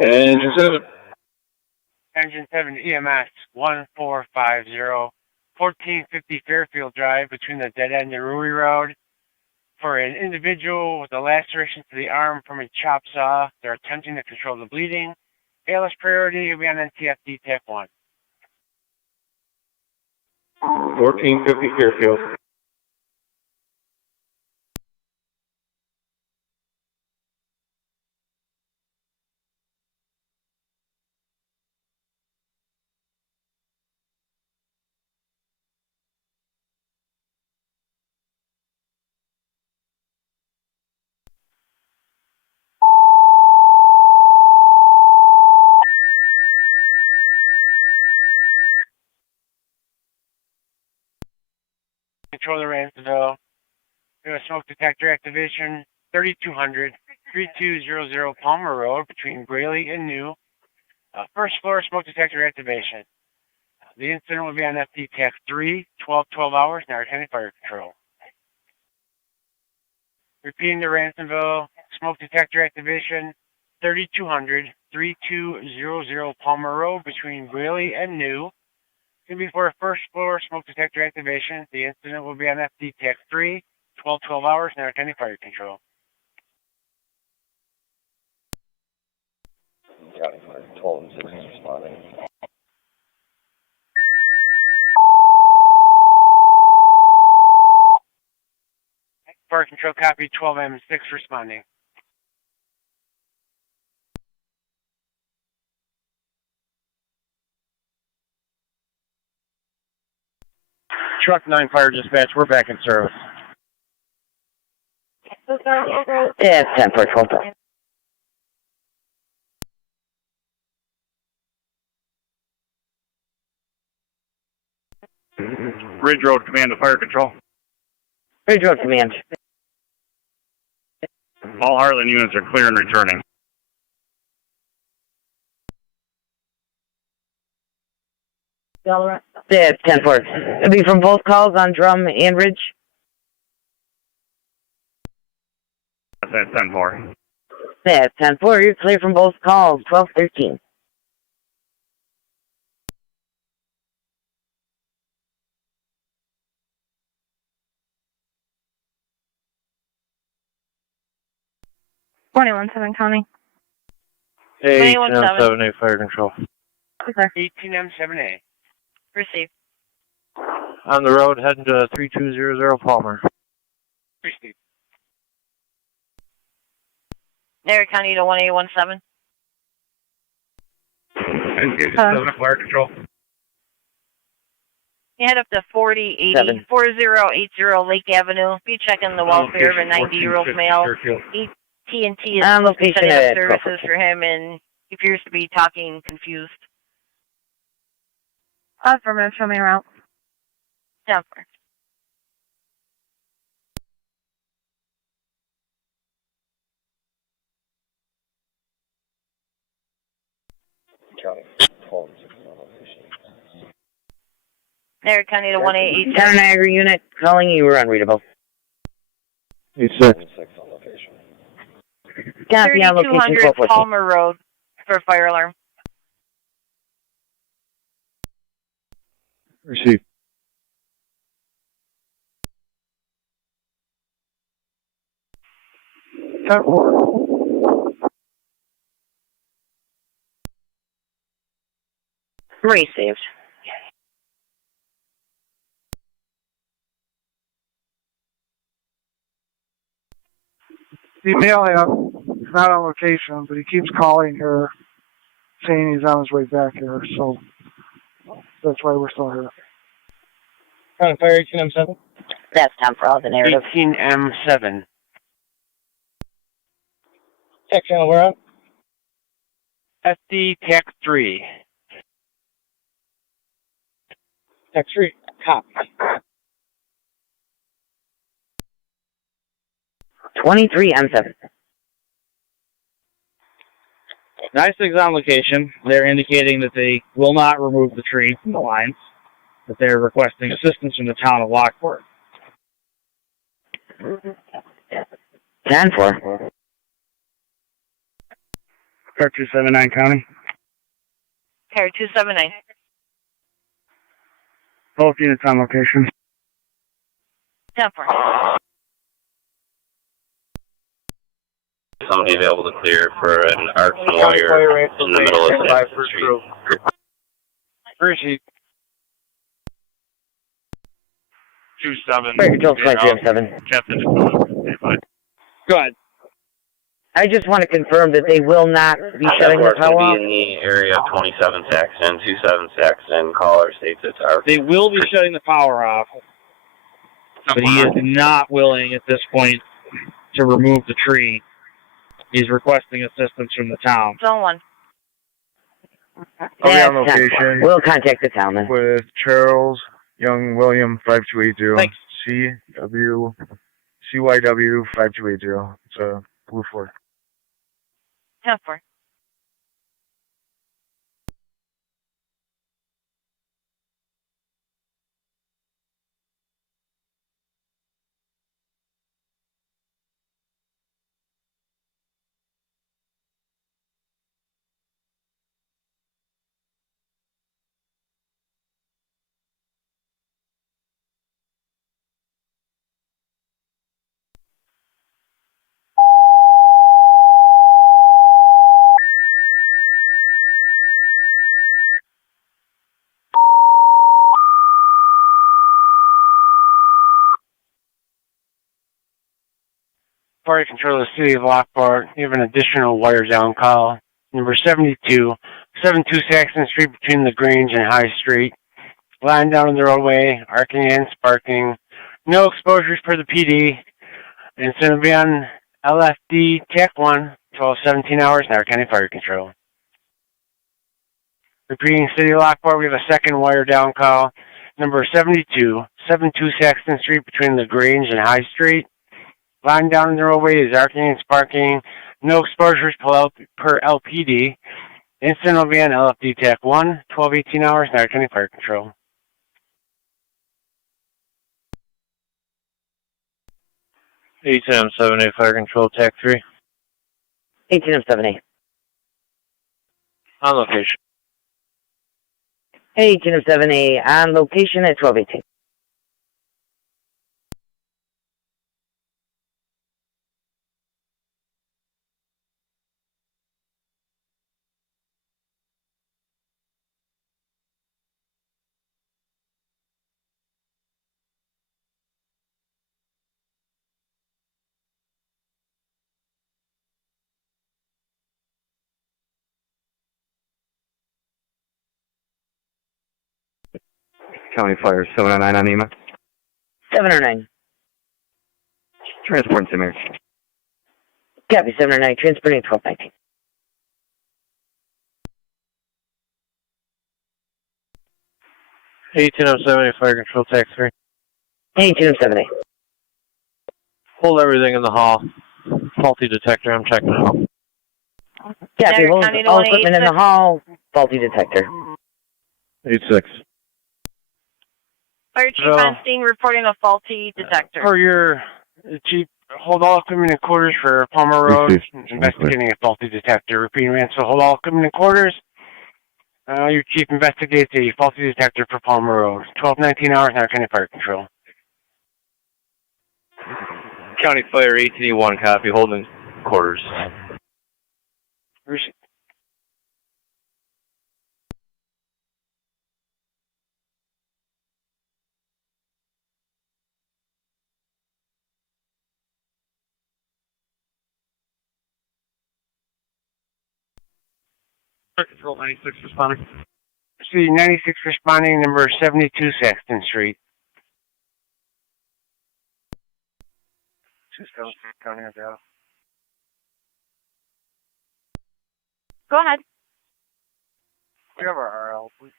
Engine 7. Engine 7 EMS 1450, 1450 Fairfield Drive between the dead end and Rui Road. For an individual with a laceration to the arm from a chop saw, they're attempting to control the bleeding. ALS priority will be on NTFD TAC 1. 1450 Fairfield. control to Ransomville. We have a smoke detector activation 3200 3200 Palmer Road between Braley and New. First floor smoke detector activation. The incident will be on FD TAC 3, 12 hours, Niagara County Fire Control. Repeating the Ransomville smoke detector activation 3200 3200 Palmer Road between Braley and New. It's going to be for a first floor smoke detector activation. The incident will be on FD TAC 3, 12 hours, Niagara County Fire Control. County Fire Control and 6 is responding. Fire Control copy 12M6 responding. Truck 9 Fire Dispatch, we're back in service. Yeah, 10-4, 12. Ridge Road Command to Fire Control. Ridge Road Command. All Heartland units are clear and returning. Yeah, 10-4. It'll be from both calls on Drum and Ridge. That's at 10-4. Yeah, 10-4. You're clear from both calls. 12-13. County. Hey, 21-7. 7A Fire Control. Okay. 18M7A. Receive. On the road, heading to 3200 Palmer. Receive. Niagara County to 1817. Engage 7 Fire Control. You head up to 4080 4080 Lake Avenue. Be checking the welfare of a 90-year-old male. AT&T is setting up services for him, and he appears to be talking confused. Affirmative, show me around. Yeah. Niagara County to 1887. Town Niagara unit calling you. We're unreadable. 86. Copy on location 3200 Palmer Road for fire alarm. Receive. Received. The male he's not on location, but he keeps calling here, saying he's on his way back here, so that's why we're still here. County Fire 18M7. That's time for all the narrative. 18M7. Tech channel, we're on. FD TAC 3. Tech 3, copy. 23M7. NICEAG's on location. They're indicating that they will not remove the tree from the lines, that they're requesting assistance from the town of Lockport. 10-4. Car 279 County. Car 279. Both units on location. 10-4. Somebody available to clear for an arson wire in the middle of the street. Receive. 27. Fire Control 23M7. Captain. Go ahead. I just want to confirm that they will not be shutting the It's going power to off. be in the area of 27 Saxon, 27 Saxon. Caller states it's our. They will be shutting the power off, but he is not willing at this point to remove the tree. He's requesting assistance from the town. Zone 1. I'll be on location. We'll contact the town then. With Charles Young William 5280. Thanks. CYW 5280. It's a blue Ford. 10-4. Party control of the city of Lockport. You have an additional wire down call. Number 72, 72 Saxon Street between the Grange and High Street. Line down on the roadway, arcing and sparking. No exposures per the PD. And it's going to be on LFD TAC 1, 12-17 hours, Niagara County Fire Control. Repeating City of Lockport, we have a second wire down call. Number 72, 72 Saxon Street between the Grange and High Street. Line down the roadway is arcing and sparking. No exposures per LPD. Incident will be on LFD TAC 1, 12-18 hours, Niagara County Fire Control. 18M7A Fire Control TAC 3. 18M7A. On location. 18M7A on location at 1218. County Fire 709 on EMA. 709. Transport St. Mary's. Copy, 709. Transporting 1219. 18M7A Fire Control TAC 3. 18M7A. Hold everything in the hall. Faulty detector, I'm checking it out. Copy, all equipment in the hall. Faulty detector. 86. Fire Chief on scene reporting a faulty detector. For your Chief, hold all equipment in quarters for Palmer Road. Investigating a faulty detector. Repeating answer, hold all equipment in quarters. Your Chief investigates a faulty detector for Palmer Road. 12-19 hours, Niagara County Fire Control. County Fire 18E1, copy, holding quarters. Control 96 responding. See 96 responding, number 72 Saxton Street. 'Go ahead. We have our RL, please.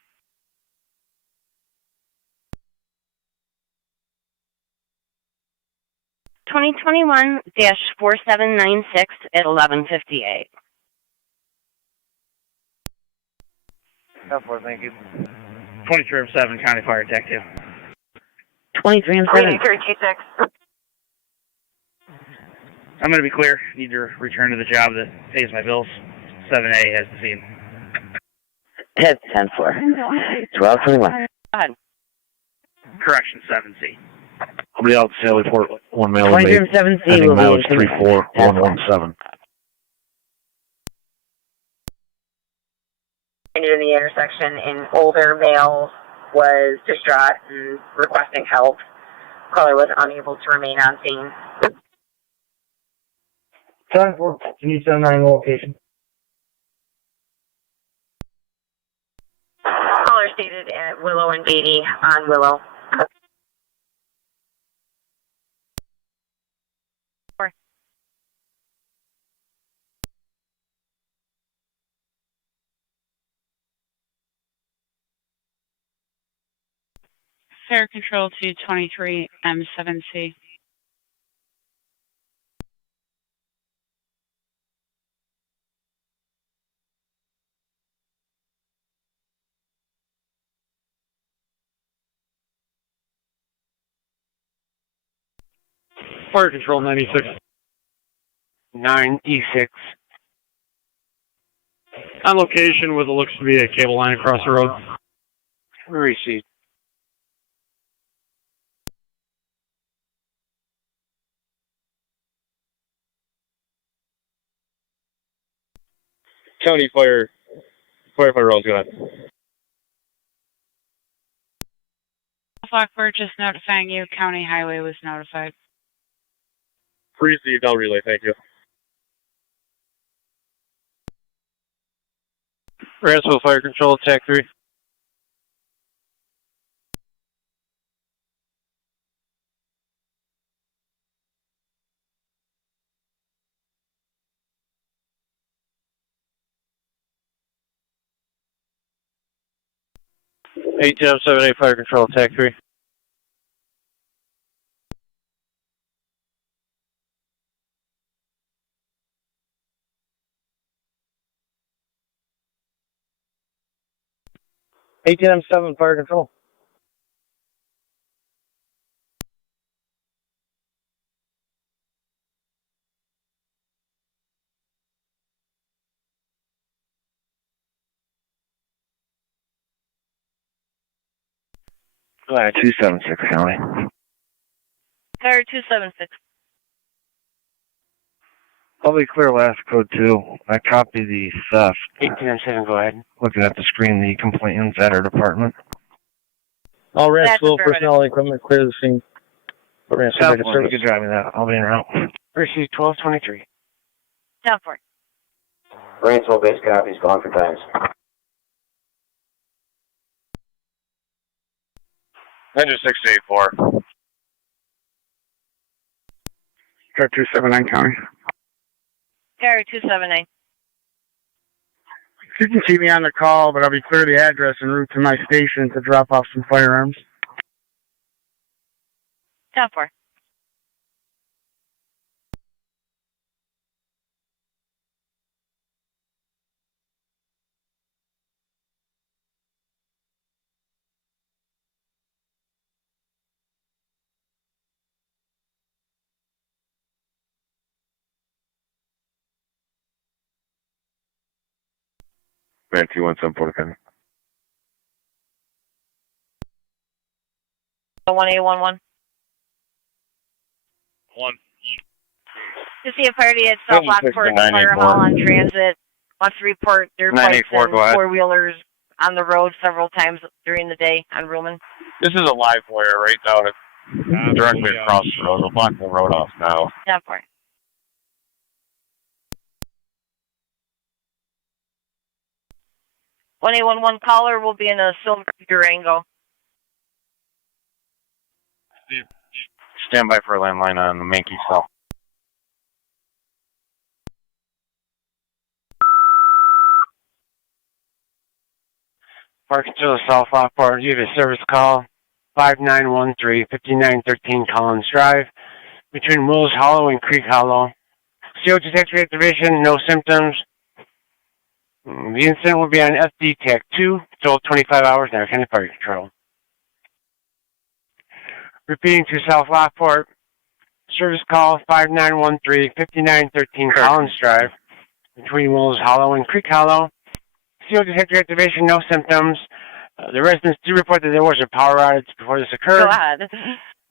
(2021-4796) at 11:58. thank you. 23M7 County Fire Detective. 23M7. 326. I'm going to be clear. Need to return to the job that pays my bills. 7A has the scene. Head 10-4. 1221. Go ahead. Correction, 7C. Somebody else, Sally Port, one mail. 23M7C Heading will be mileage in 34117. In the intersection in Boulder, male was distraught and requesting help. Caller was unable to remain on scene. 10-4, can you send 9 location? Caller stated at Willow and Beatty on Willow. Fire Control 223 M7C. Fire Control 96. 9E6. On location with what looks to be a cable line across the road. Received. County Fire, firefighter roles, go ahead. Lockport just notifying you. County Highway was notified. Received, I'll relay, thank you. Ransville Fire Control, TAC 3. ATM-78 Fire Control, TAC 3. ATM-7 Fire Control. Go ahead, 276, County. Fire 276. I'll be clear last code 2. I copy the theft. 1807, go ahead. Looking at the screen, the complainants at our department. All Ransville personnel and equipment clear the scene. Ransville, you can drive me that. I'll be en route. Received 1223. Down for it. Ransville base copies, gone for times. Engine 684. Car 279 County. Fire 279. You can keep me on the call, but I'll be clear the address en route to my station to drop off some firearms. Down for it. Man 217 Port County. 1A11. 1. To see a party at South Lockport Fire Hall on transit. Wants to report dirt bikes and four-wheelers on the road several times during the day on Ruhlman. This is a live wire right down at, directly across the road. We'll block the road off now. Down for it. One A11 caller will be in a silver Durango. Stand by for a landline on the Mankey cell. Fire Control South Lockport, you have a service call 5913-5913 Collins Drive between Wills Hollow and Creek Hollow. CO detector activation, no symptoms. The incident will be on FD TAC 2, total 25 hours, Niagara County Fire Control. Repeating to South Lockport, service call 5913-5913 Collins Drive between Wills Hollow and Creek Hollow. CO detector activation, no symptoms. The residents do report that there was a power outage before this occurred. Go ahead.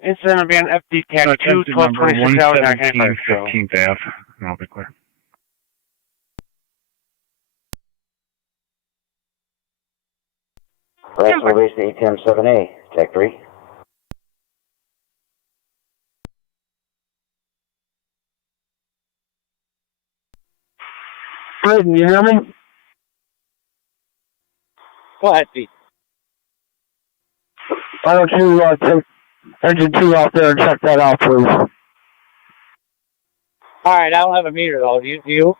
Incident will be on FD TAC 2, 1226 hours, Niagara County Fire Control. 15th Ave. I'll be clear. Ransville base to ATM-7A, TAC 3. Good, you hear me? Go ahead, Pete. Why don't you take engine 2 out there and check that out, please? Alright, I don't have a meter though. Do you?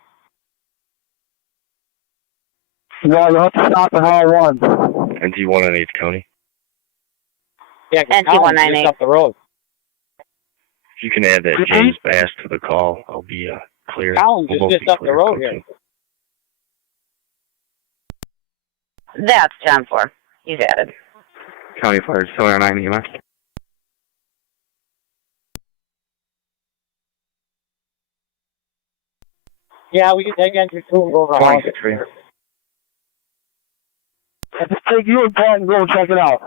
No, you'll have to stop at hall 1. NT1 in H County. Yeah, NT198. Up the road. If you can add that James Bass to the call, I'll be clear. Collins We'll is both just be up the clear. road Code here. That's John 4. He's added. County Fire 709 EMS. Yeah, we can take entry 2 and go over. 26 for you. Let's take you and Pat and go and check it out.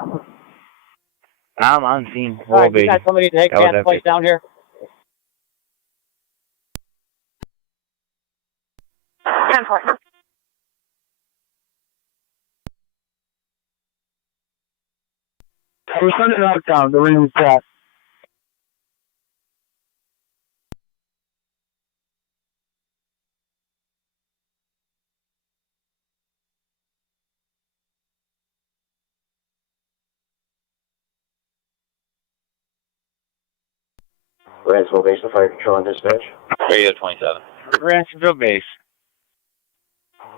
I'm on scene. All right, you got somebody to take that place down here? 10-4. We're sending out down. The ring with Pat. Ransomville Base, the Fire Control and Dispatch. Radio 27. Ransomville Base.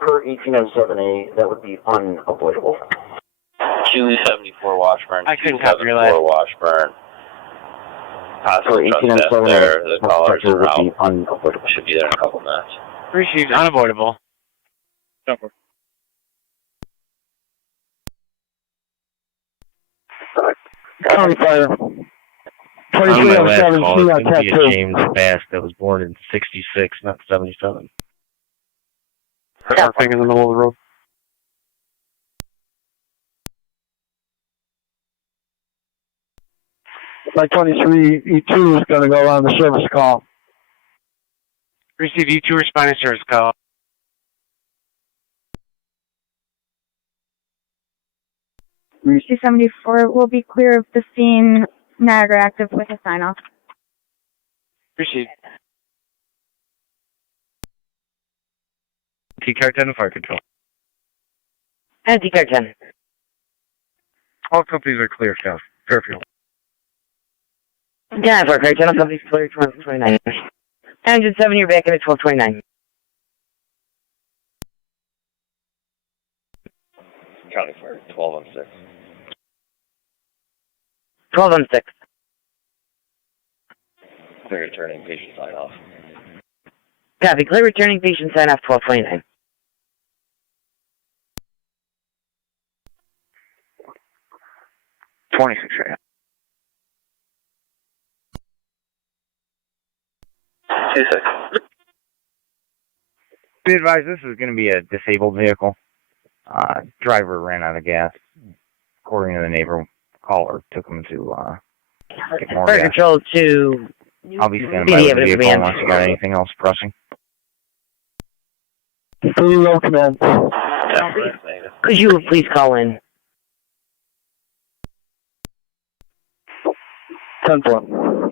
Per 1807A, that would be unavoidable. 274 Washburn. I couldn't copy your last. 274 Washburn. Possible trespass there. The callers are out. Unavoidable. Should be there in a couple minutes. Received unavoidable. County Fire. On my last 2307, call, see it's on going to TAC be a 2. James Bass that was born in 66, not 77. Parking in the middle of the road. Like 23 E2 is going to go on the service call. Receive E2 responding service call. C-74 will be clear of the scene. Niagara active with a sign-off. Received. T-Car 10 to Fire Control. Anti-car 10. All companies are clear, South. Fairfield. Yeah, for car 10, I'll company's clear 1229. Engine 7, you're back in at 1229. County Fire 1216. 1216. Clear returning patient sign off. Copy. Clear returning patient sign off 1229. Right. 26. Be advised, this is going to be a disabled vehicle. Driver ran out of gas. According to the neighbor, caller took him to get more Fire gas. Control to I'll be standing by with the vehicle unless you got anything else pressing. Full command. Could you please call in? 10-4.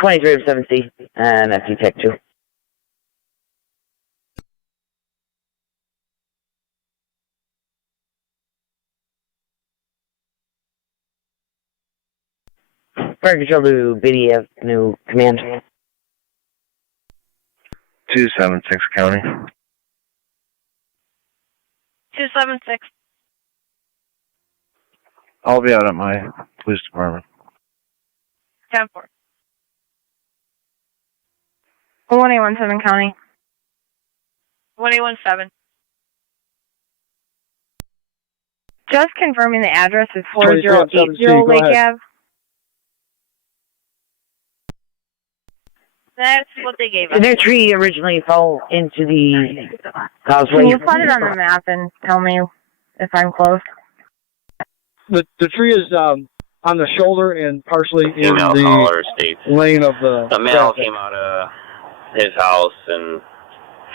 23 of 7C and FT Tech 2. Fire Control to BD Avenue Command. 276 County. 276. I'll be out at my police department. 10-4. 1817 County. 1817. Just confirming the address is 23 4080 Lake Ave. That's what they gave us. Did their tree originally fall into the causeway? Can you plot it on the map and tell me if I'm close? The tree is on the shoulder and partially in Female caller the states lane of the a male traffic. came out of his house and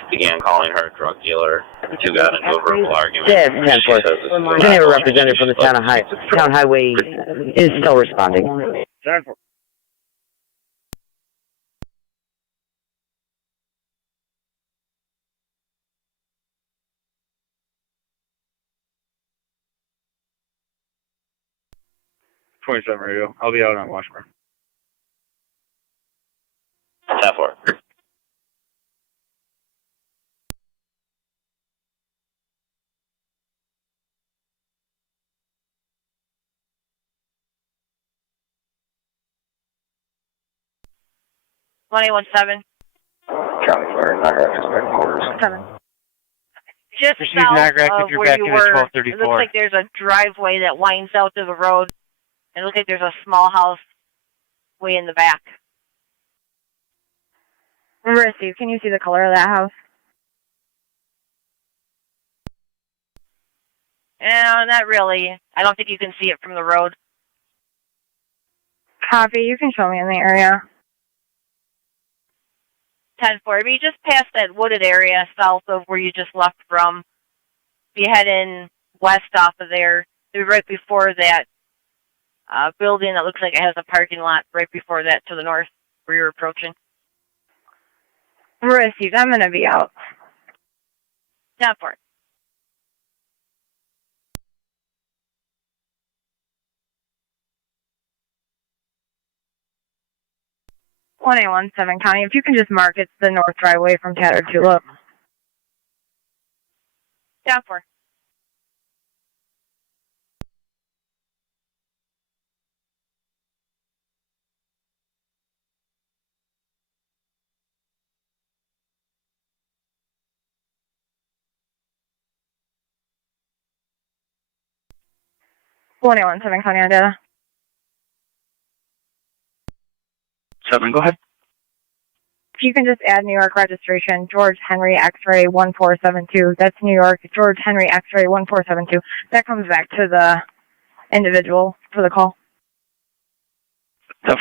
began calling her a drug dealer. The two got into a verbal argument. Yeah, She says this is a Any representative from the town highway is still responding. 10-4. .27 radio. I'll be out on Washburn. 10-4. County Fire, Niagara, headquarters. 7. Just Proceed south Niagara, active, of you're where back you in at were, it 1234. looks like there's a driveway that winds out to the road. It looks like there's a small house way in the back. Receive. Can you see the color of that house? No, not really. I don't think you can see it from the road. Copy. You can show me in the area. 10-4. Be just past that wooded area south of where you just left from. Be heading west off of there. Be right before that building that looks like it has a parking lot right before that to the north where you're approaching. Received. I'm going to be out. 10-4. One 1817 County. If you can just mark it's the north driveway from Tattered Tulip. 10-4. One 1817 County on data. 7, go ahead. If you can just add New York registration, George Henry X-ray 1472. That's New York, George Henry X-ray 1472. That comes back to the individual for the call. 10-4.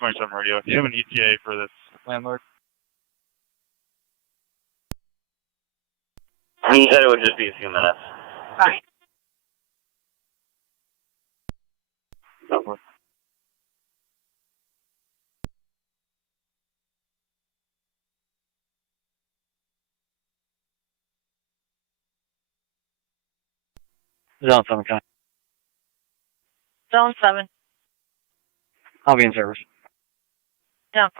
.27 radio. Do you have an ETA for this landlord? He said it would just be a few minutes. Fine. Zone 7 County. Zone 7. I'll be in service. 10-4.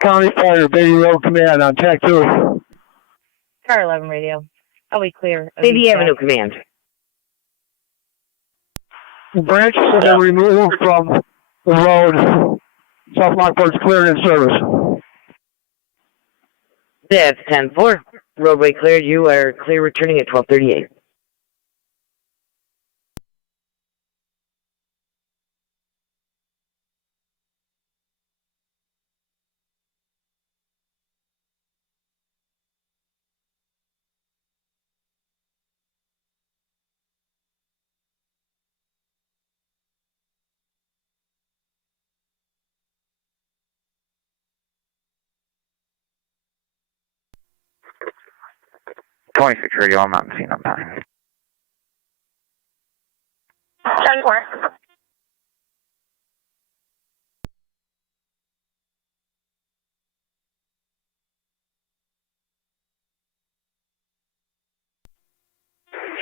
County Fire, Beatty Road Command on TAC 2. Car 11 radio. Are we clear? Beatty Avenue Command. Branch should be removed from the road. South Lockport's cleared in service. That's 10-4. Roadway cleared. You are clear returning at 12:38. .26 radio, I'm not seeing on time. 10-4.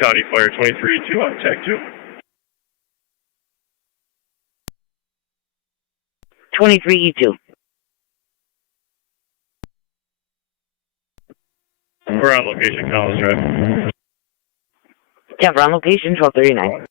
County Fire 23-2 on TAC 2. 23E2. We're on location, Collins Drive. Yeah, we're on location, 12:39.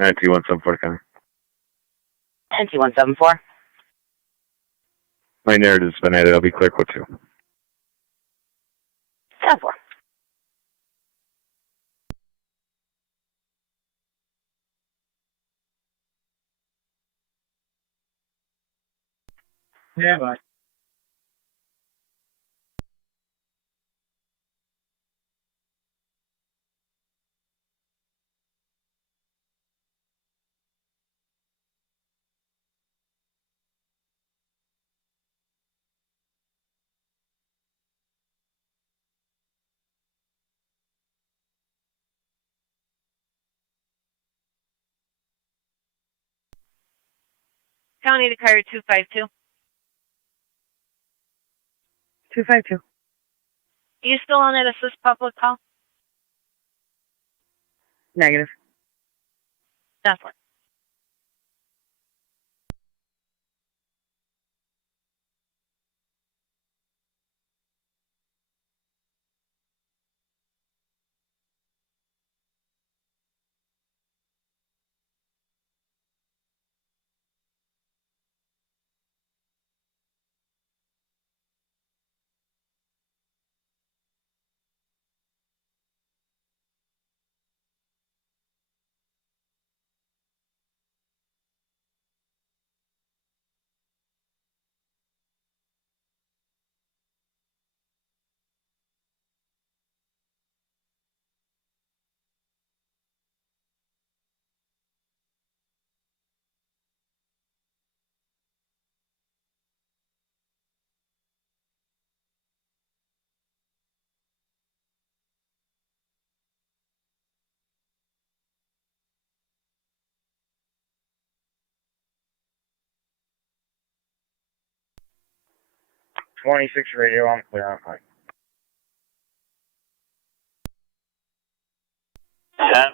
.9174 County. 10-174. My narrative's been added. I'll be clear code 2. 10-4. Yeah, bye. County to Car 252. 252. Are you still on that assist public call? Negative. That's one. .26 radio, I'm clear on fine. 10-4.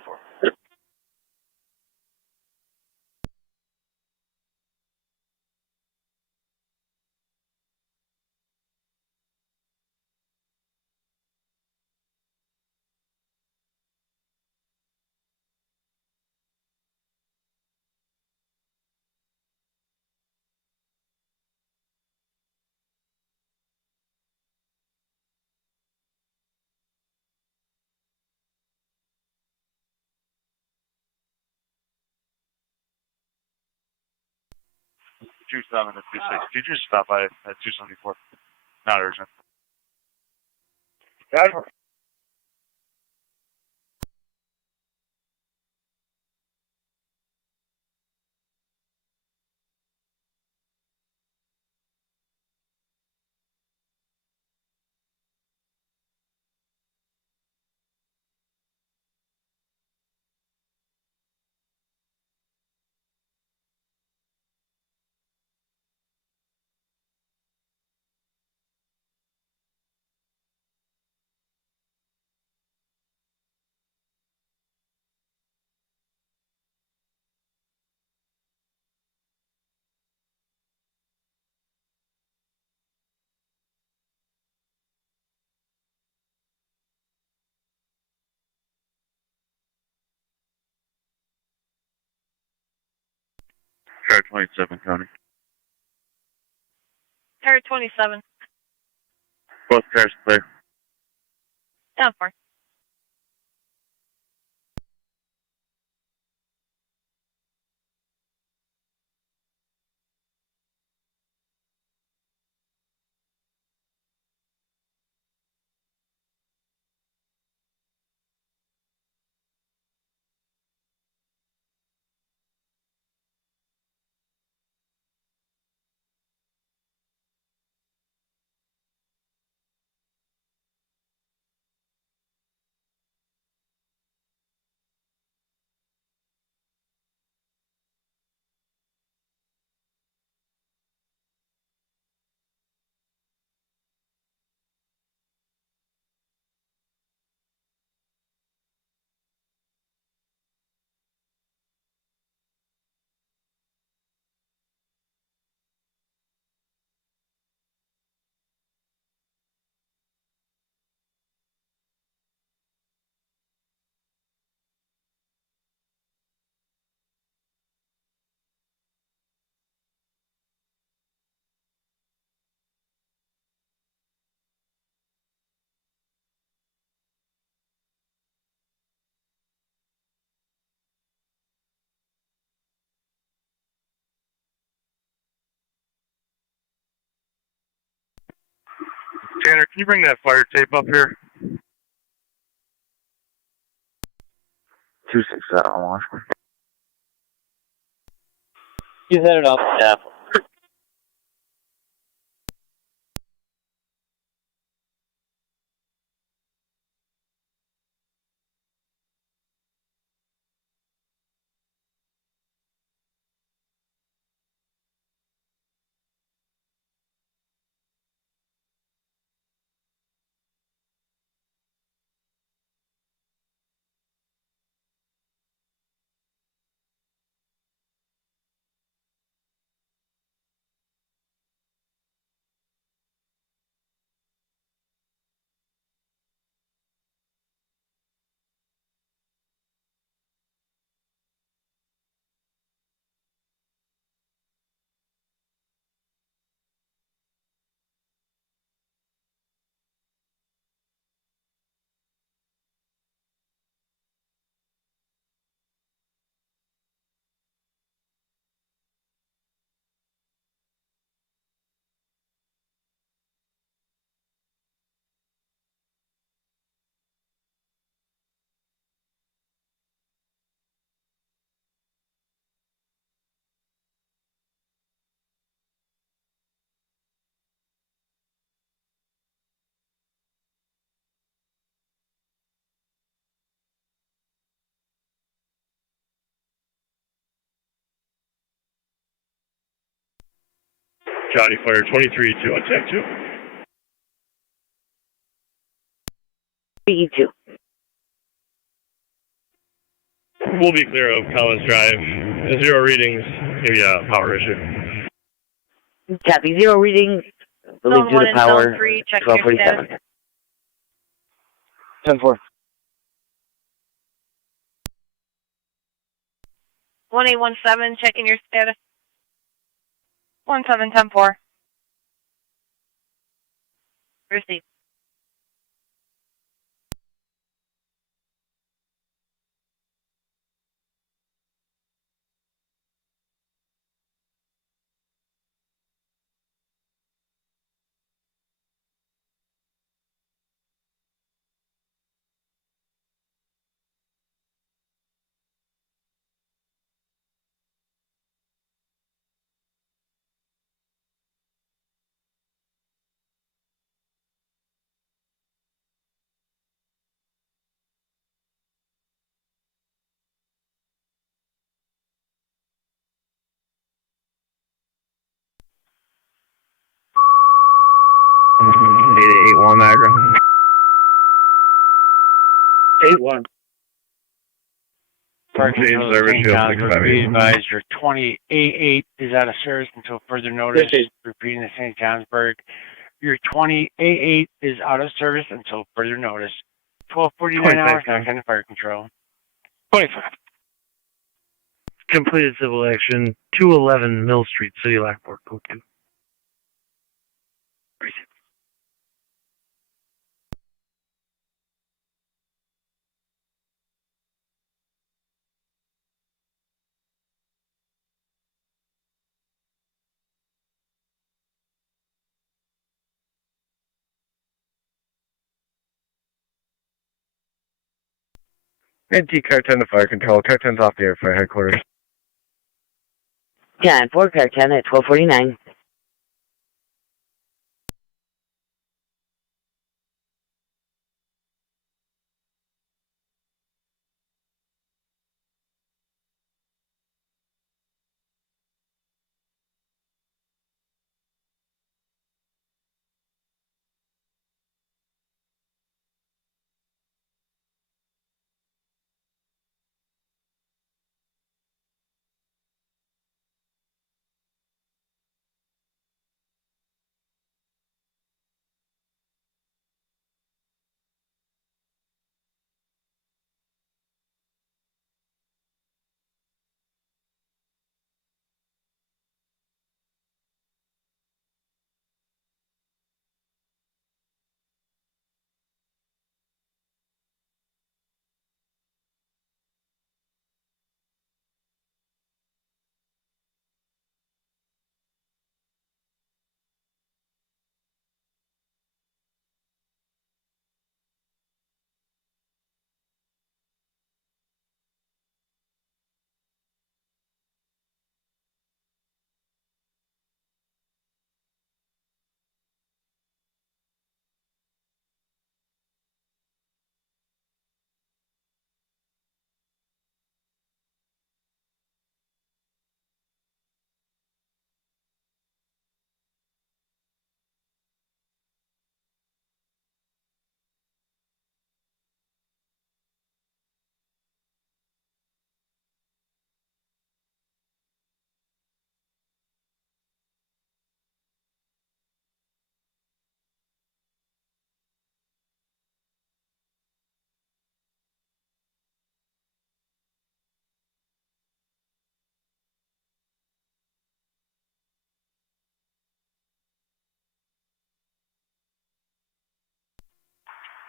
Two 7 to 26. Could you just stop by at 274? Not urgent. 10-4. Car 27, County. Car 27. Both cars clear. 10-4. Tanner, can you bring that fire tape up here? 267 Washington. You set it up. Yeah. Johnny Fire 23 2 on tech 2. B2. We'll be clear of Collins Drive. 0 readings, maybe a power issue. Copy. 0 readings. Believe due to power. 1247. 10-4. 1817, checking your status. 1710-4. Received. One Niagara. 8-1. Park Change Control service, St. field John's, 65. be advised your 2088 is out of service until further notice. Repeating the St. Johnsburg. Your 2088 is out of service until further notice. 12:49 hours, not kind of fire control. 25. Completed civil action, 211 Mill Street, City Lockport, code 2. NT Car 10 to Fire Control. Car 10's off the air, Fire Headquarters. 10, 4, Car 10 at 1249.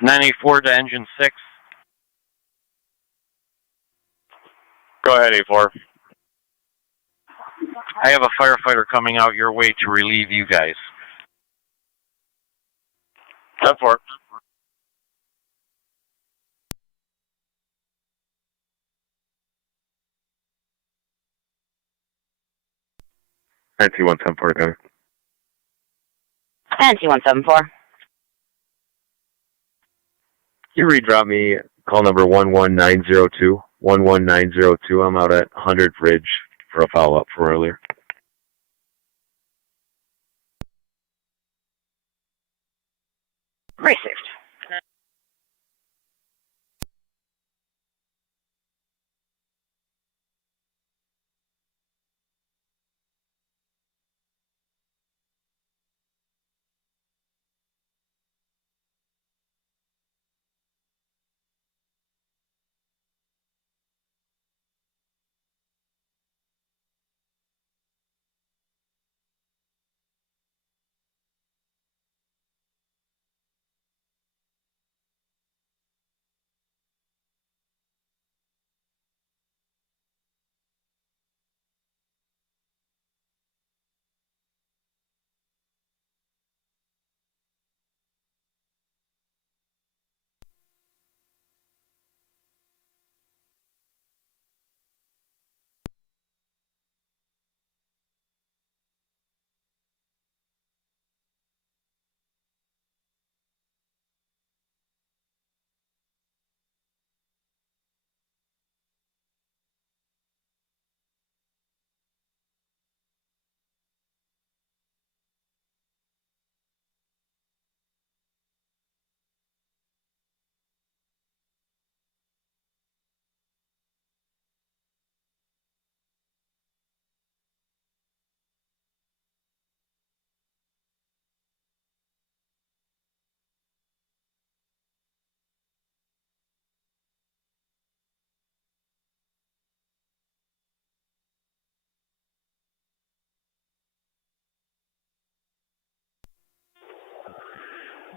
.94 to engine 6. Go ahead, A4. I have a firefighter coming out your way to relieve you guys. 10-4. NT 174 to gunner. NT 174. You redrop me call number 11902. 11902. I'm out at 100 Ridge for a follow-up from earlier. Received.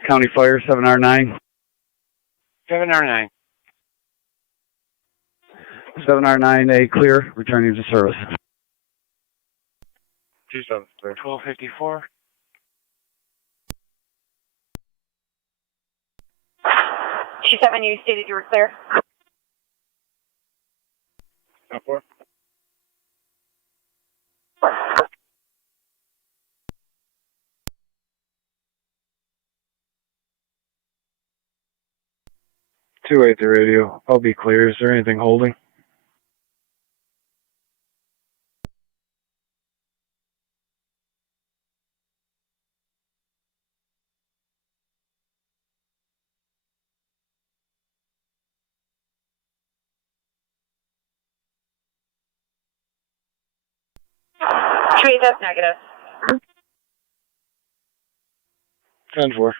County Fire, 7R9. 7R9. 7R9A clear, returning to service. 1254. 27, you stated you were clear. 4. The radio. I'll be clear. Is there anything holding? That's negative. 10-4.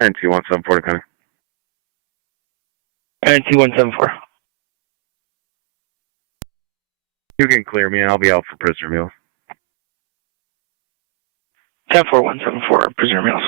NT174 coming. NT174. You can clear me and I'll be out for prisoner meals. 104174, prisoner meals.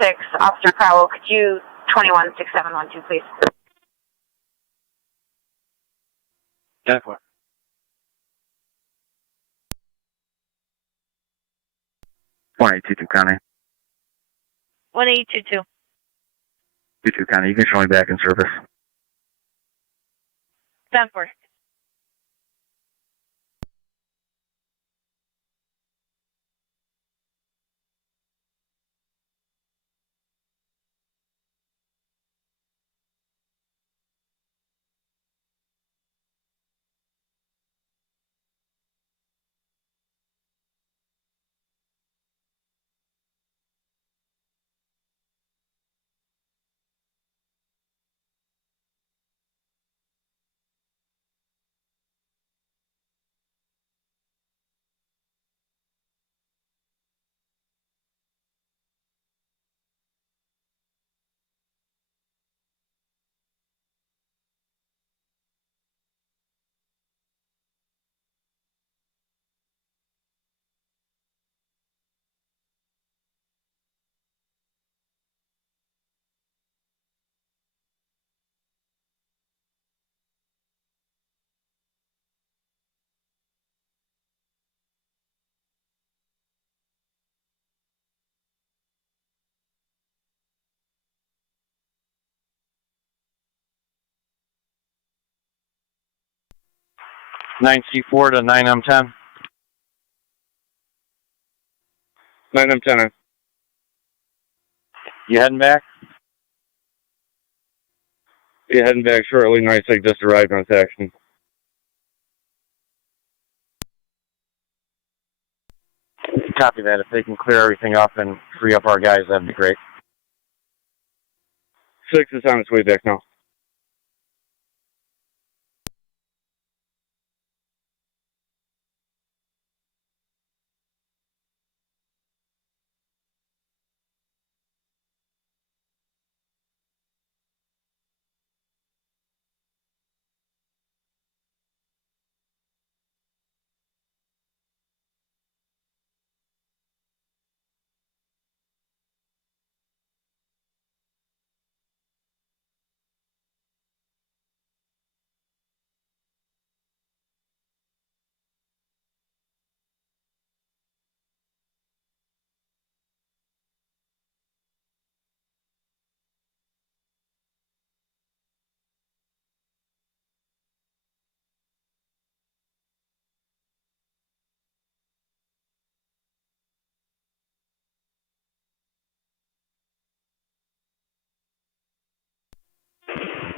6, Officer Crowell, could you 216712, please? 10-4. 1822 County. 1822. 22 County, you can show me back in service. 10-4. C4 to 9M10. 9M10. You heading back? Yeah, heading back shortly. 96 just arrived on section. Copy that. If they can clear everything up and free up our guys, that'd be great. 6 is on its way back now.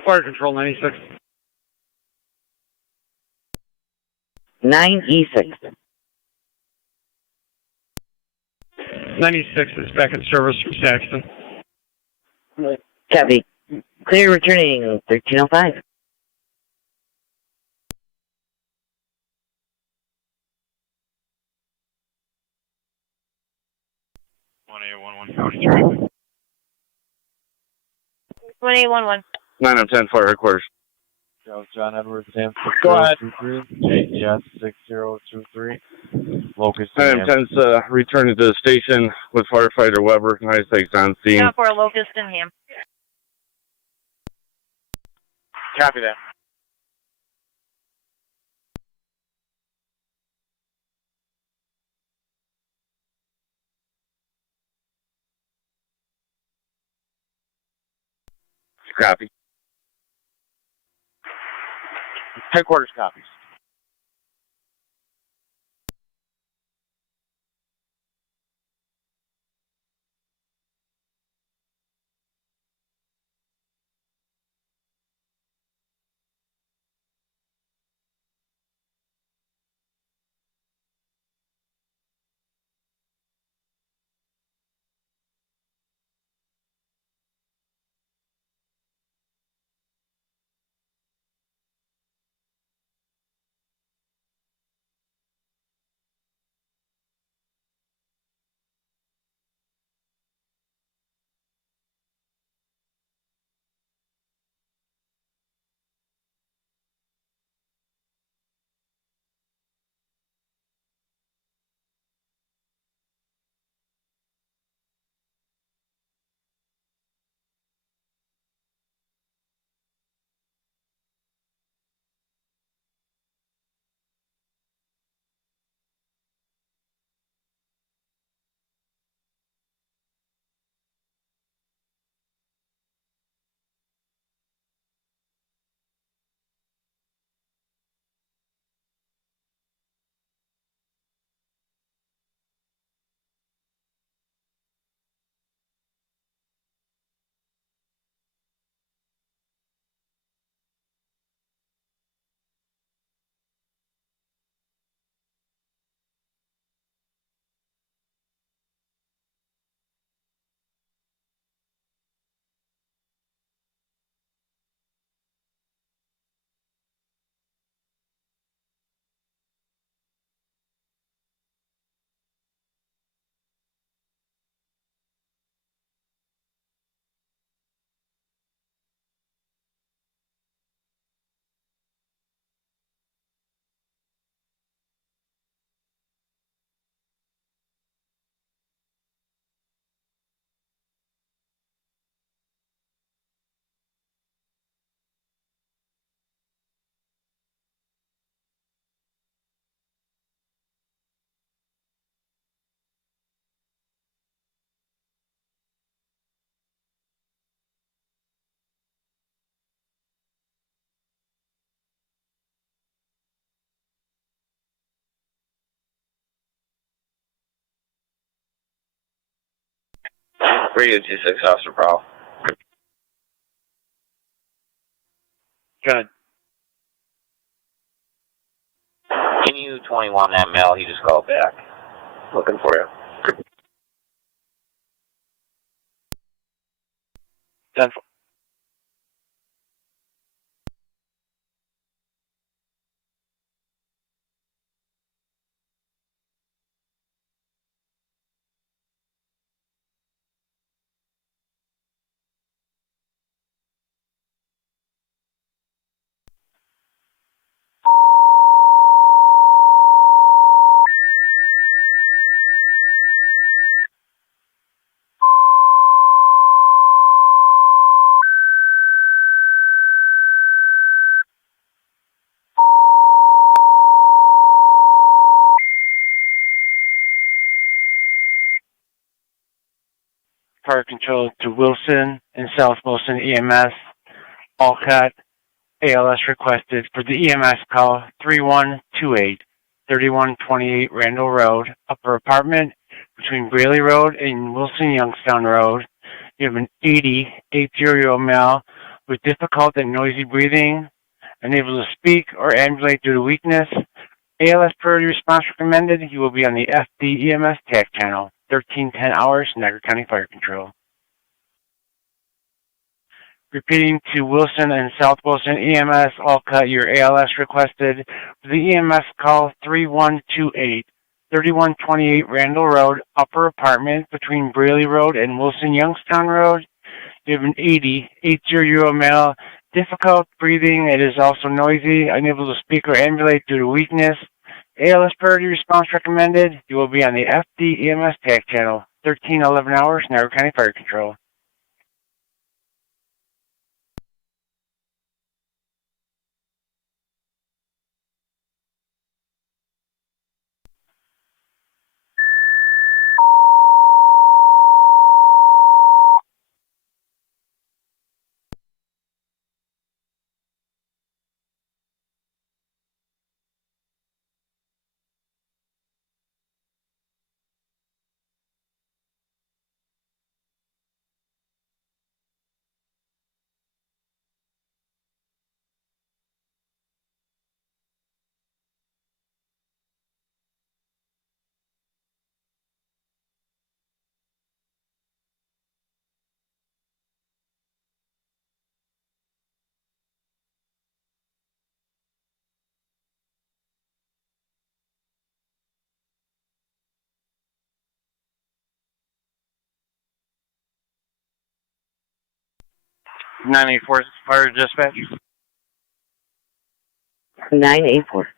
Fire control 96. 9E6. 96 is back in service from Saxton. Copy. Clear returning 1305. 1811. 9M10 fire headquarters. John Edwards, Sam. Go ahead. JTS 6023. Locust. 9M10's returning to the station with firefighter Weber. 96 on scene. 10-4, Locust and Ham. Copy that. Copy. Headquarters copies. 3226 Officer Prowl. Good. Can you 21 that male? He just called back. Looking for you. 10-4. Fire control to Wilson and South Wilson EMS. Alcott, ALS requested for the EMS call 3128, 3128 Randall Road, upper apartment between Braley Road and Wilson Youngstown Road. You have an 80-year-old male with difficult and noisy breathing, unable to speak or ambulate due to weakness. ALS priority response recommended. You will be on the FD EMS TAC channel, 1310 hours, Niagara County Fire Control. Repeating to Wilson and South Wilson EMS, Alcott, your ALS requested for the EMS call 3128, 3128 Randall Road, upper apartment between Braley Road and Wilson Youngstown Road. You have an 80-year-old male, difficult breathing. It is also noisy, unable to speak or ambulate due to weakness. ALS priority response recommended. You will be on the FD EMS TAC channel, 1311 hours, Niagara County Fire Control. (984) Fire Dispatch. 984.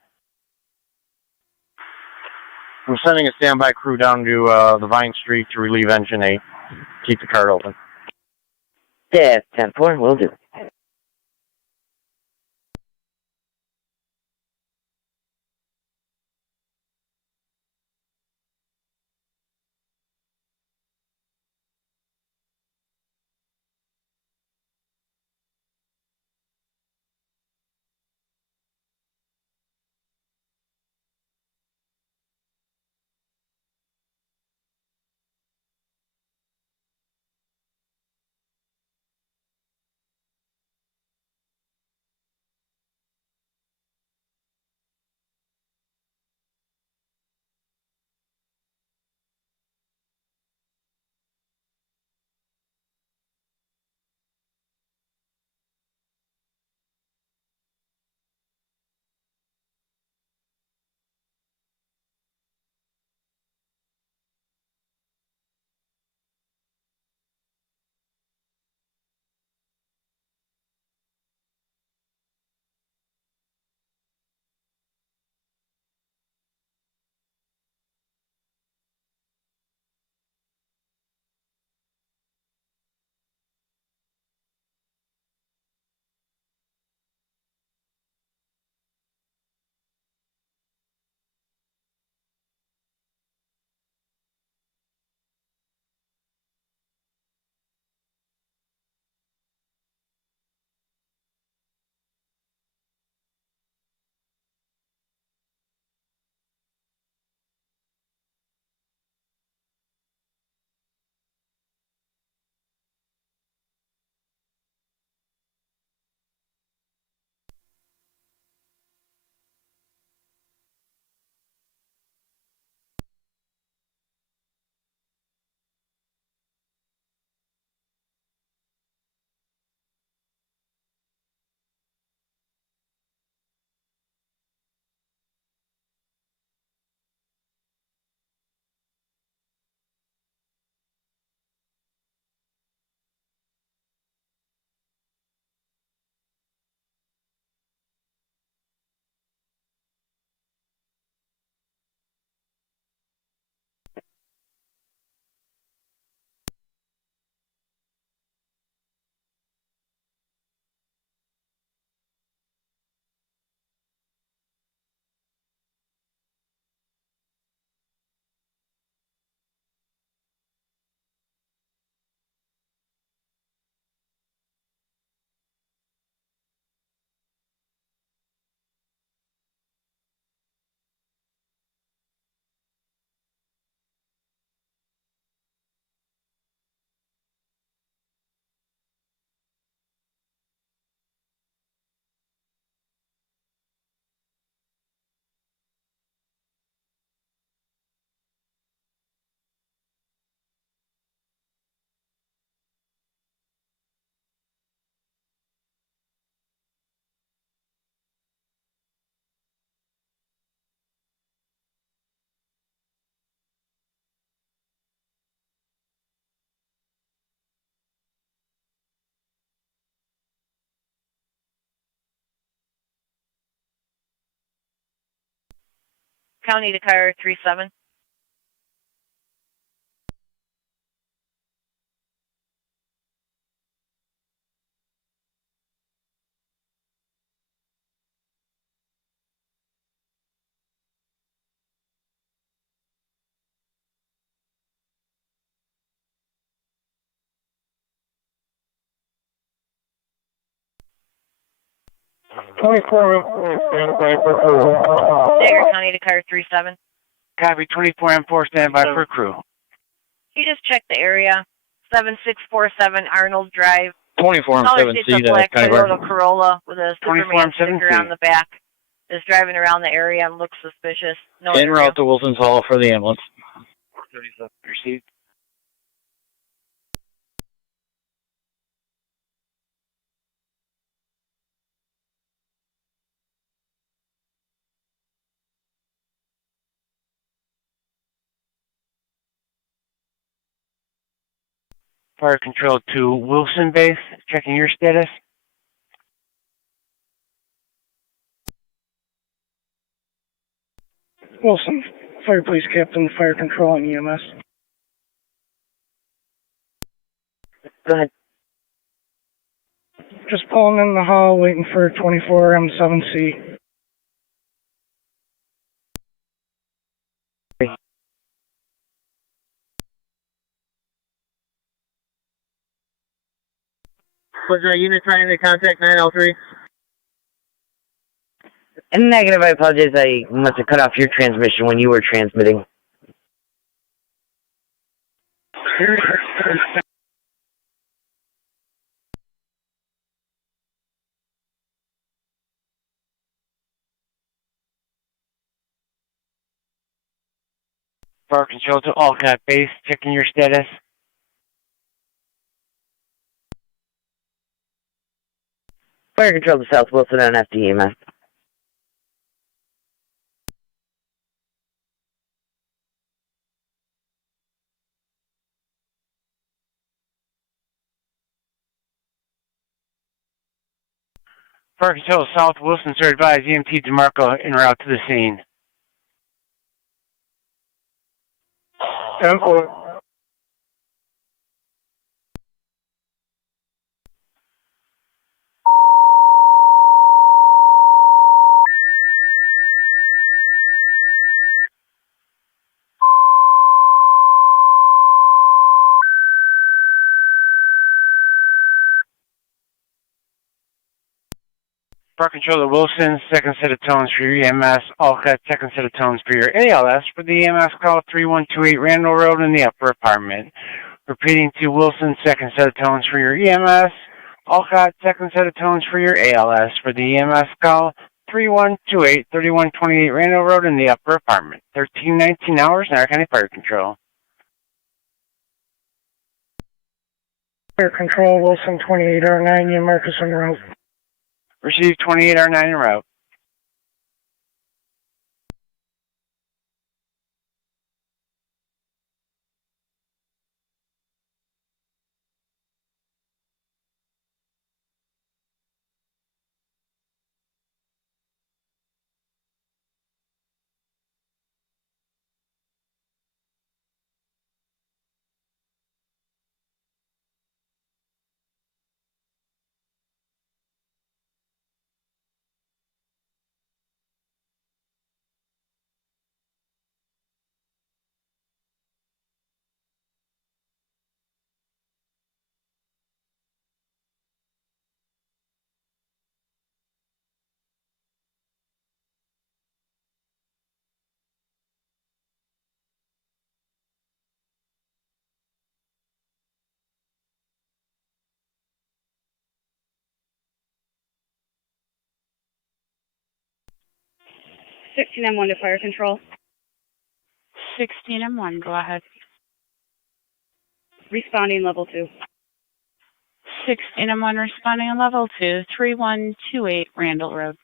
I'm sending a standby crew down to the Vine Street to relieve Engine 8. Keep the cart open. Yeah, 10-4, will do. County to car 37. Niagara County to car 37. Copy 24M4, standby for crew. You just check the area. 7647 Arnold Drive. 24M7C a black to Toyota Corolla with a Superman 24M7C. sticker on the back. Is driving around the area and looks suspicious. No En route to Wilson's Hall for the ambulance. 37 received. Fire control to Wilson base, checking your status. Wilson, Fire Police Captain, Fire Control and EMS. Go ahead. Just pulling in the hall, waiting for 24M7C. Was there a unit trying to contact 9L3? Negative, I apologize. I must have cut off your transmission when you were transmitting. Fire control to Alcott base, checking your status. Fire Control to South Wilson on FDEMS. Fire control South Wilson, sir, advise EMT DeMarco en route to the scene. Fire control to Wilson, second set of tones for your EMS. Alcott, second set of tones for your ALS. For the EMS, call 3128 Randall Road in the upper apartment. Repeating to Wilson, second set of tones for your EMS. Alcott, second set of tones for your ALS. For the EMS, call 3128 3128 Randall Road in the upper apartment. 1319 hours, Niagara County Fire Control. Fire Control, Wilson 2809, you Marcus en route. Receive 28R9 en route. M1 to Fire Control. 16M1, go ahead. Responding level 2. 16M1 responding on level 2, 3128 Randall Road.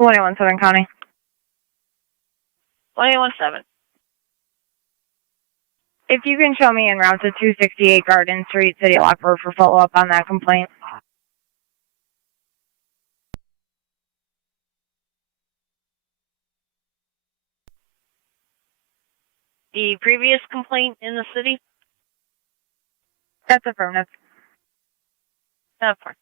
1817 County. 1817. If you can show me en route to 268 Garden Street, City of Lockport, for follow-up on that complaint. The previous complaint in the city? That's affirmative. Of course.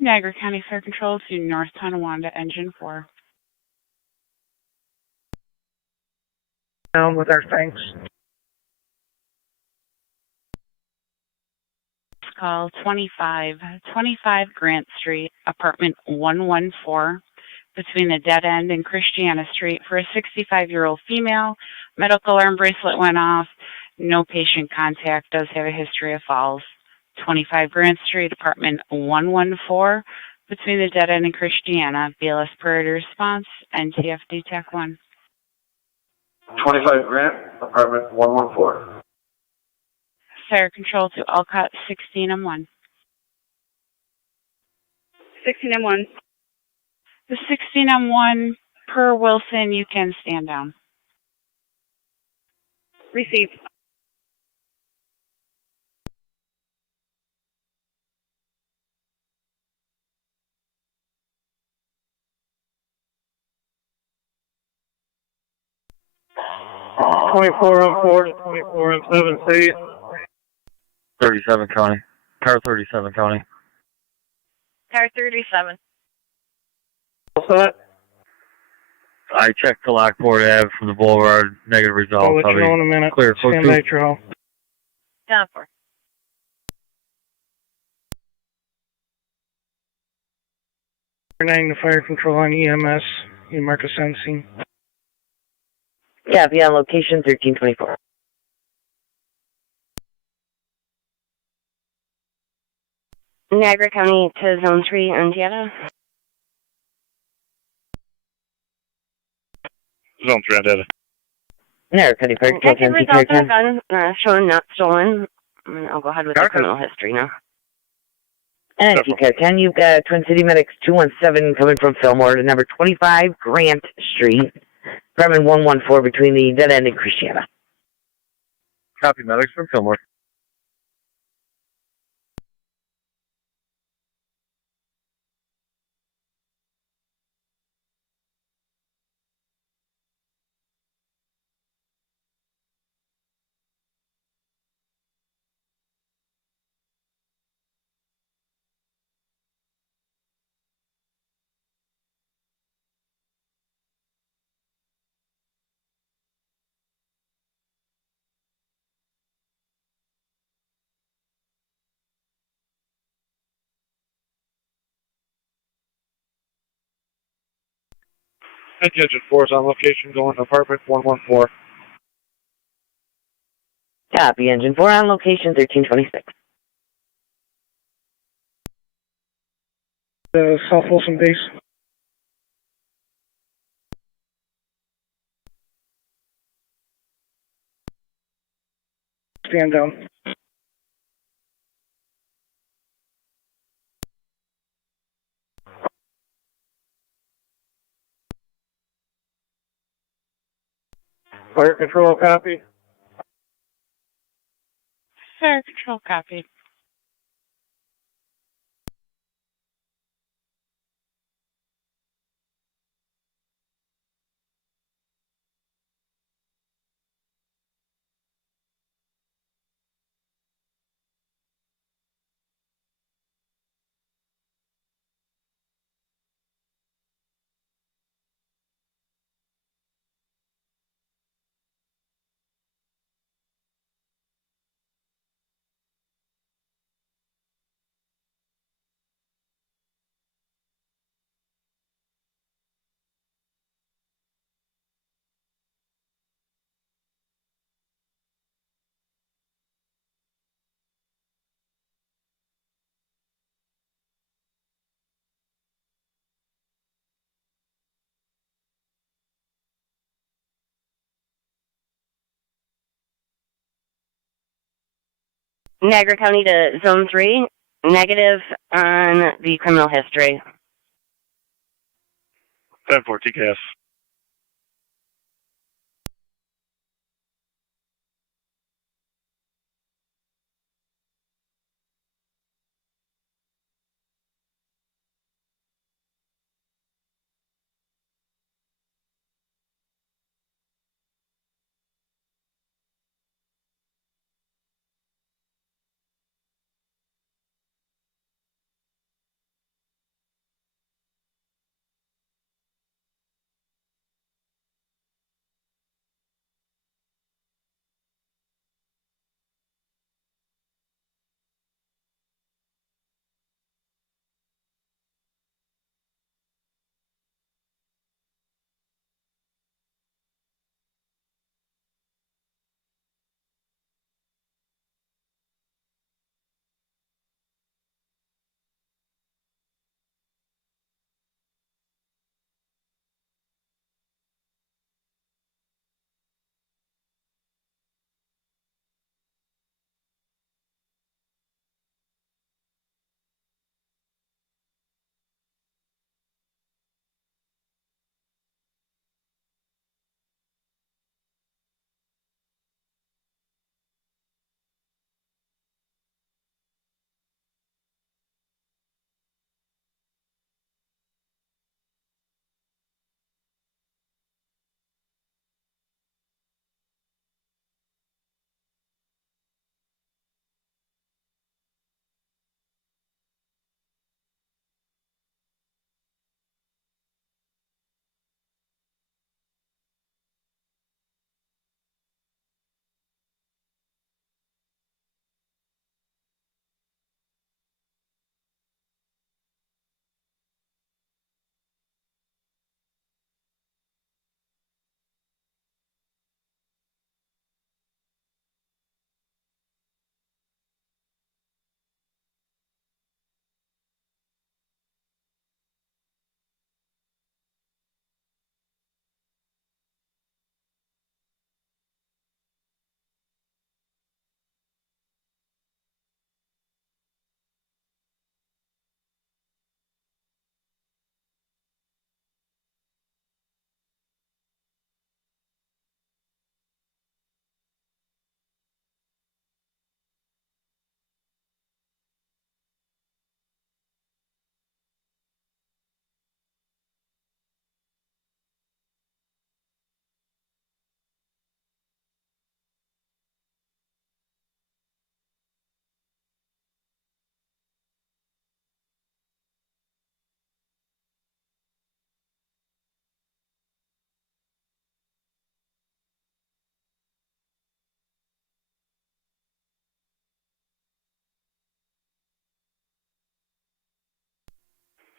Niagara County Fire Control to North Tonawanda, Engine 4. Down with our thanks. Call 25 Grant Street, apartment 114, between the dead end and Christiana Street for a 65-year-old female. Medical alarm bracelet went off. No patient contact. Does have a history of falls. 25 Grant Street, apartment 114, between the dead end and Christiana. BLS priority response, NTFD TAC 1. 25 Grant, apartment 114. Fire Control to Alcott 16M1. 16M1. The 16M1 per Wilson, you can stand down. Received. M4, 24 M7 City. 37 County. Car 37 County. Car 37. What's that? I checked the Lockport Ave from the Boulevard. Negative results. I'll let you know in a minute. Clear. Stand by at your home. Down for. 9 to fire control on EMS. You mark a sun scene. Yeah, be on location 1324. Niagara County to Zone 3, Indiana. Zone 3, Indiana. Niagara County Fire Control, Active results on gun, shown not stolen. I'll go ahead with the criminal history now. And Car 10, you've got Twin City Medics 217 coming from Fillmore to number 25 Grant Street, apartment 114 between the dead end and Christiana. Copy, medics from Fillmore. Engine 4 is on location going to apartment 114. Copy, Engine 4 on location 1326. South Wilson base. Stand down. Fire control copy. Fire Control copy. Niagara County to Zone 3, negative on the criminal history. 10-4 TKS.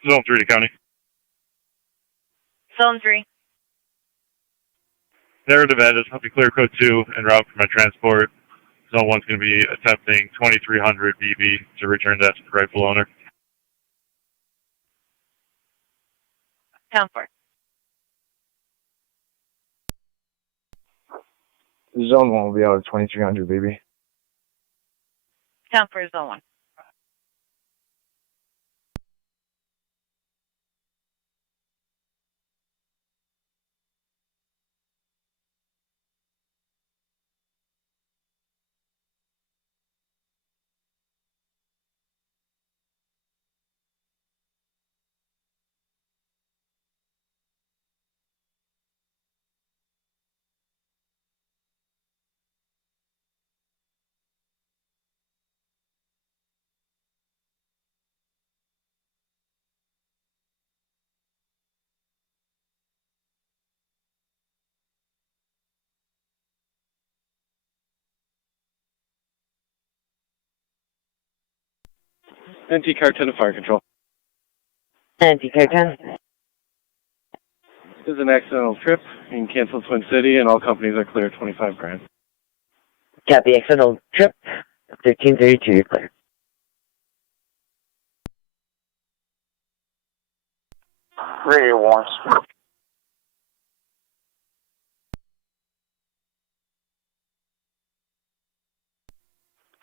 Zone 3 to county. Zone 3. Narrative ed is Humpy Clear Code 2 en route for my transport. Zone 1's going to be attempting 2300 BB to return that to the rightful owner. 10-4. Zone 1 will be out at 2300, baby. 10-4, Zone 1. NT Car 10 to fire control. NT Car 10. This is an accidental trip. You can cancel Twin City, and all companies are clear 25 grand. Copy, accidental trip. 1332, you're clear. Radio 1.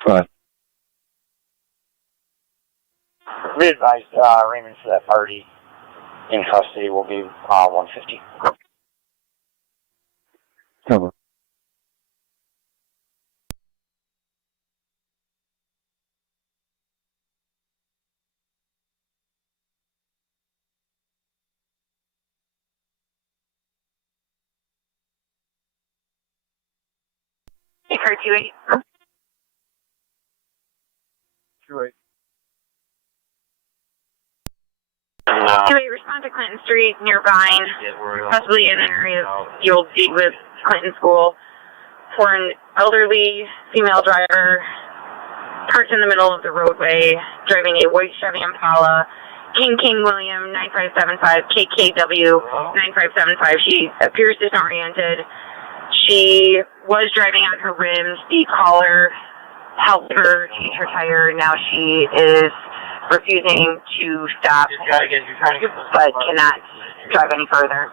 Five. Be advised, Raymond for that party in custody will be 150. Cover. Hey, car 28. 28. 28, respond to Clinton Street near Vine, possibly in an area you'll be with Clinton School, for an elderly female driver parked in the middle of the roadway, driving a white Chevy Impala, King William 9575, KKW 9575. She appears disoriented. She was driving on her rims. The caller helped her change her tire. Now she is refusing to stop, but cannot drive any further.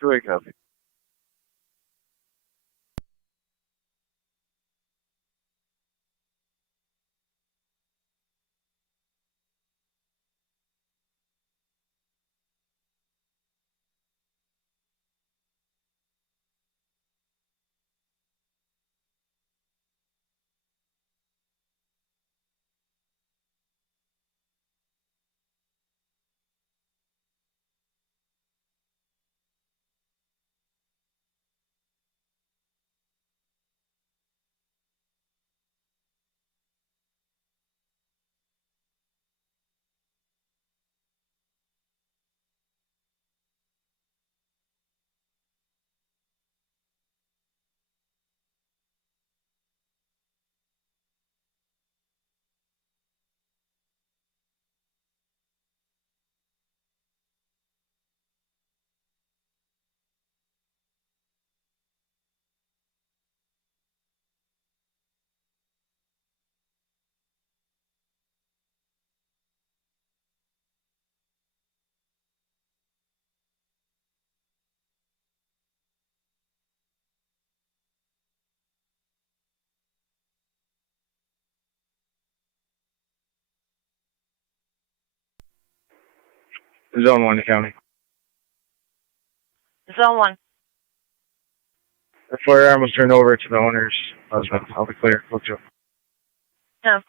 Two-way copy. Zone 1 county. Zone 1. The firearm was turned over to the owner's husband. I'll be clear. Look to 10-4.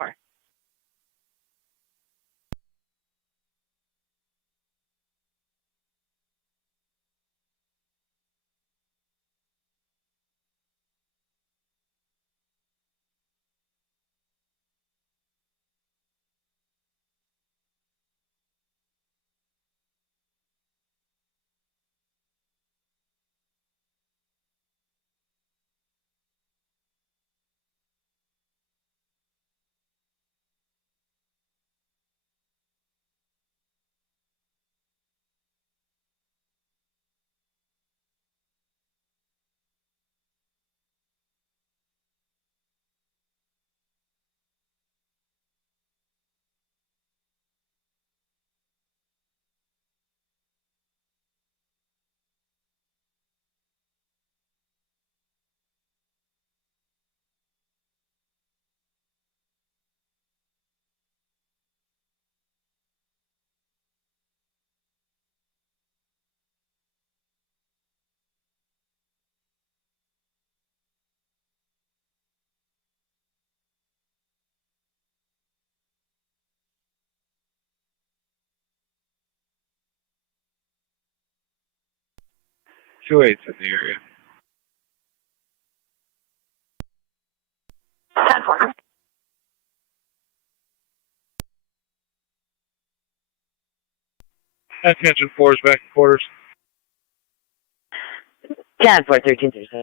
Two-8's in the area. 10-4. Attention 4 is back in quarters. 10-4, 1337.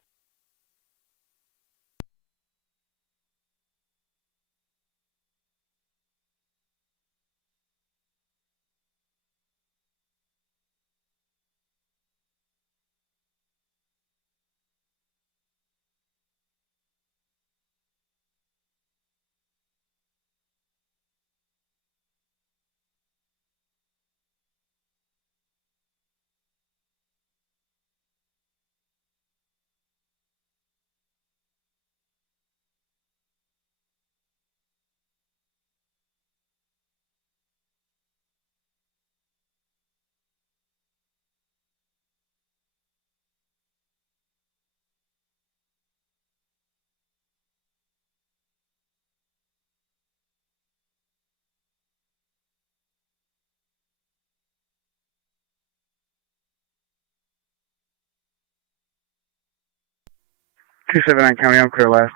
279 County, I'm clear last.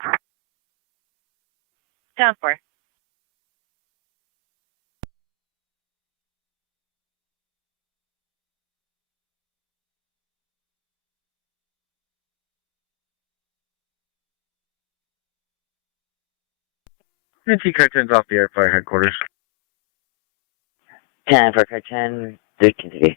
10-4. NT car 10's off the air, fire headquarters. 10 for car 10, 13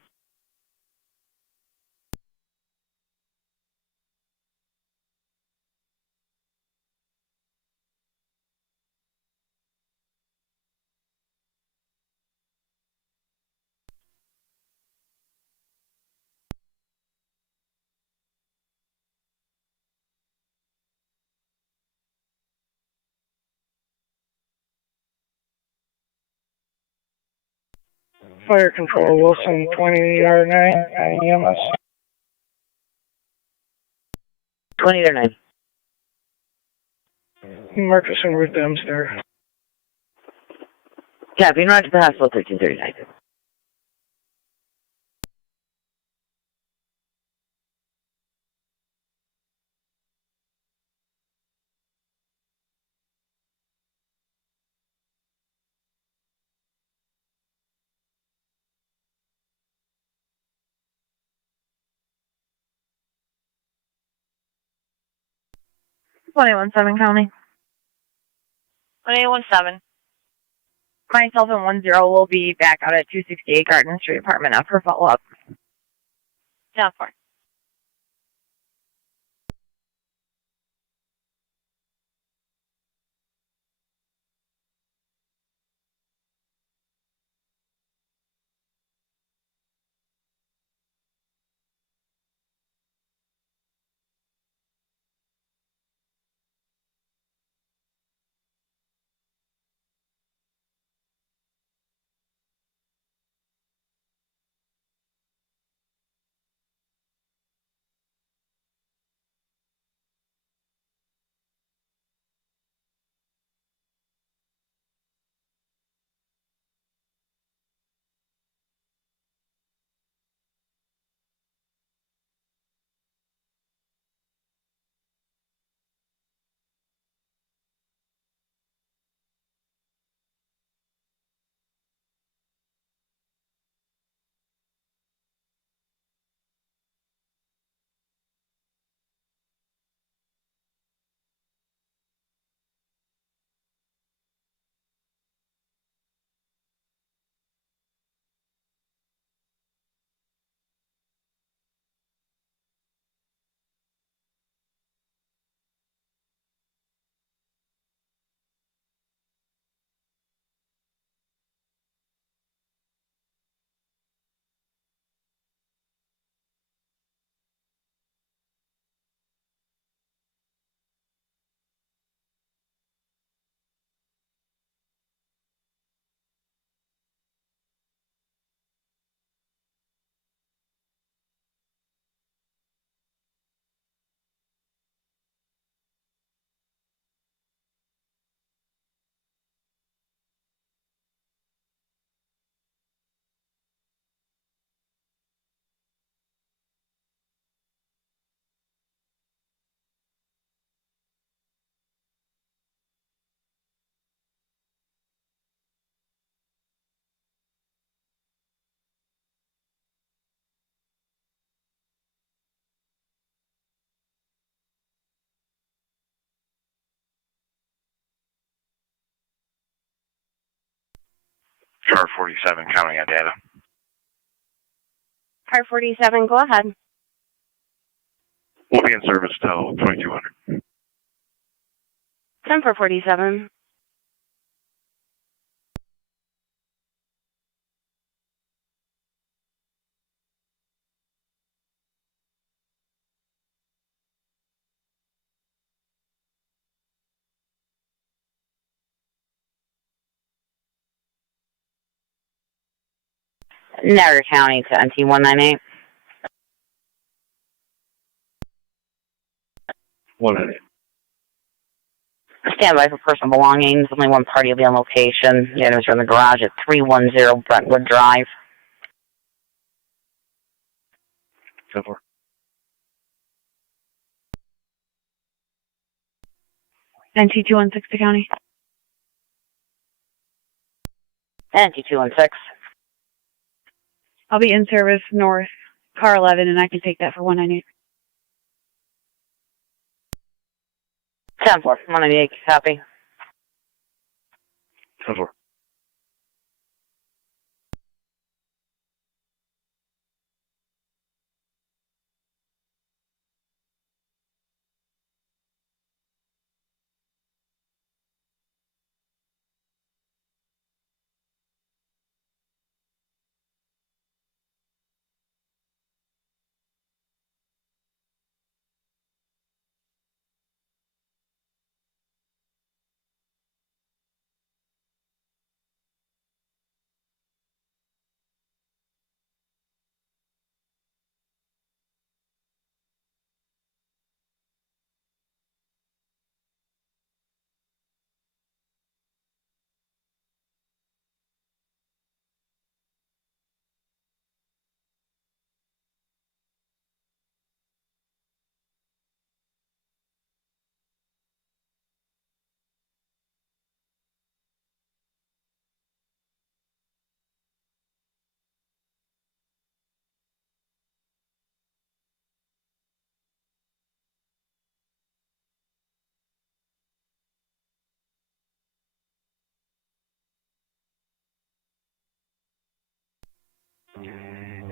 Fire control, Wilson 20R9, EMS. 20R9. Marcus and Ruth M's there. Copy, roger the hospital 1339. County. 2817. Myself and 10 will be back out at 268 Garden Street, Apartment F for follow-up. 10-4. Car 47, counting on data. Car 47, go ahead. We'll be in service till 2200. 10 for 47. Niagara County to NT198. 198. Stand by for personal belongings. Only one party will be on location. The items are in the garage at 310 Brentwood Drive. 10-4. NT216 to county. NT216. I'll be in service north, car 11, and I can take that for 198. 10-4, 198, copy. 10-4.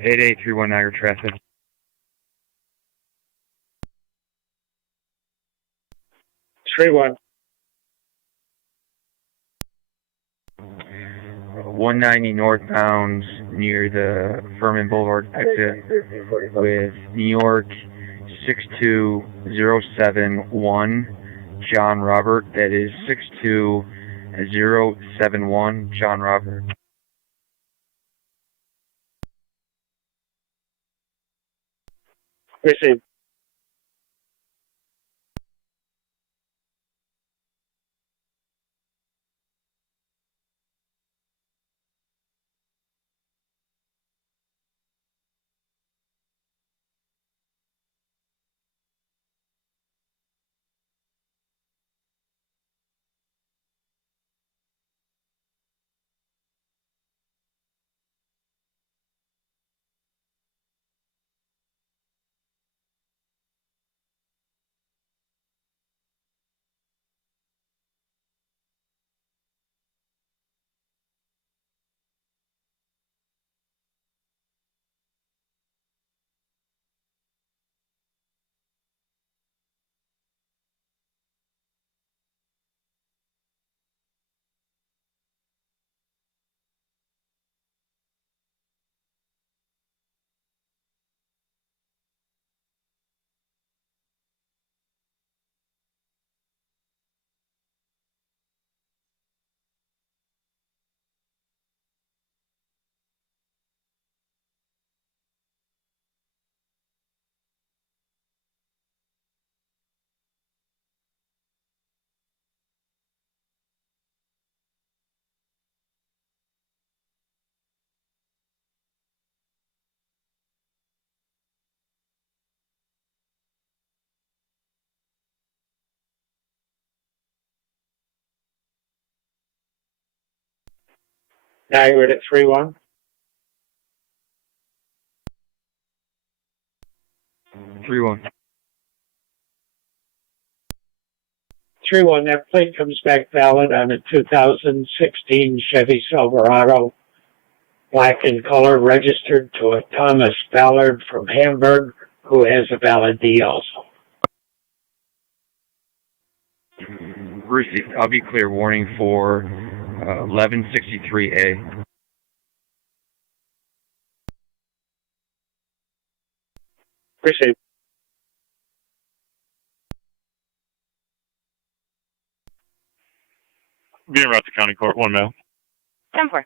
Eight 8831 Niagara traffic. Straight one. 190 northbound near the Furman Boulevard exit with New York 62071 John Robert. That is 62071 John Robert. Received. Now you're at 3-1. 3-1. 3-1, that plate comes back valid on a 2016 Chevy Silverado, black in color, registered to a Thomas Ballard from Hamburg, who has a valid D also. Received. I'll be clear. Warning for 1163A. Received. Being route to county court, 1 mail. 10-4.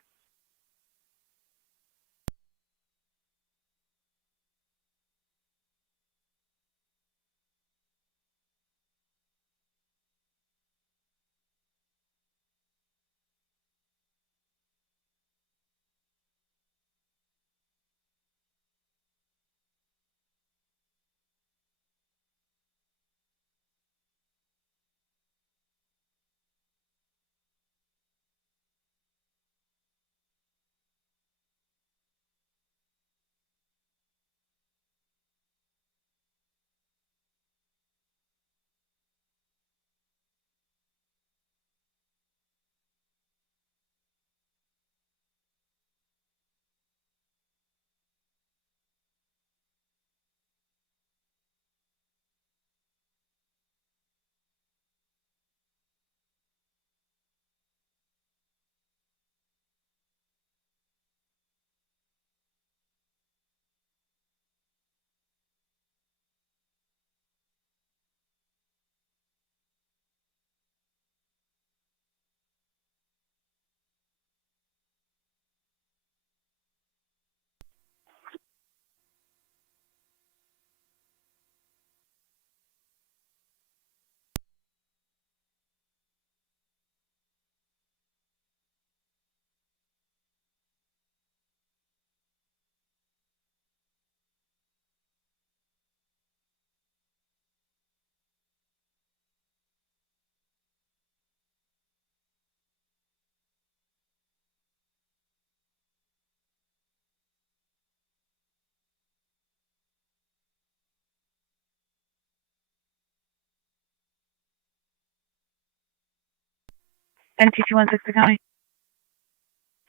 NT216 to county.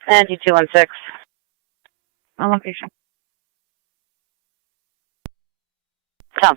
NT216. On location. 10-4.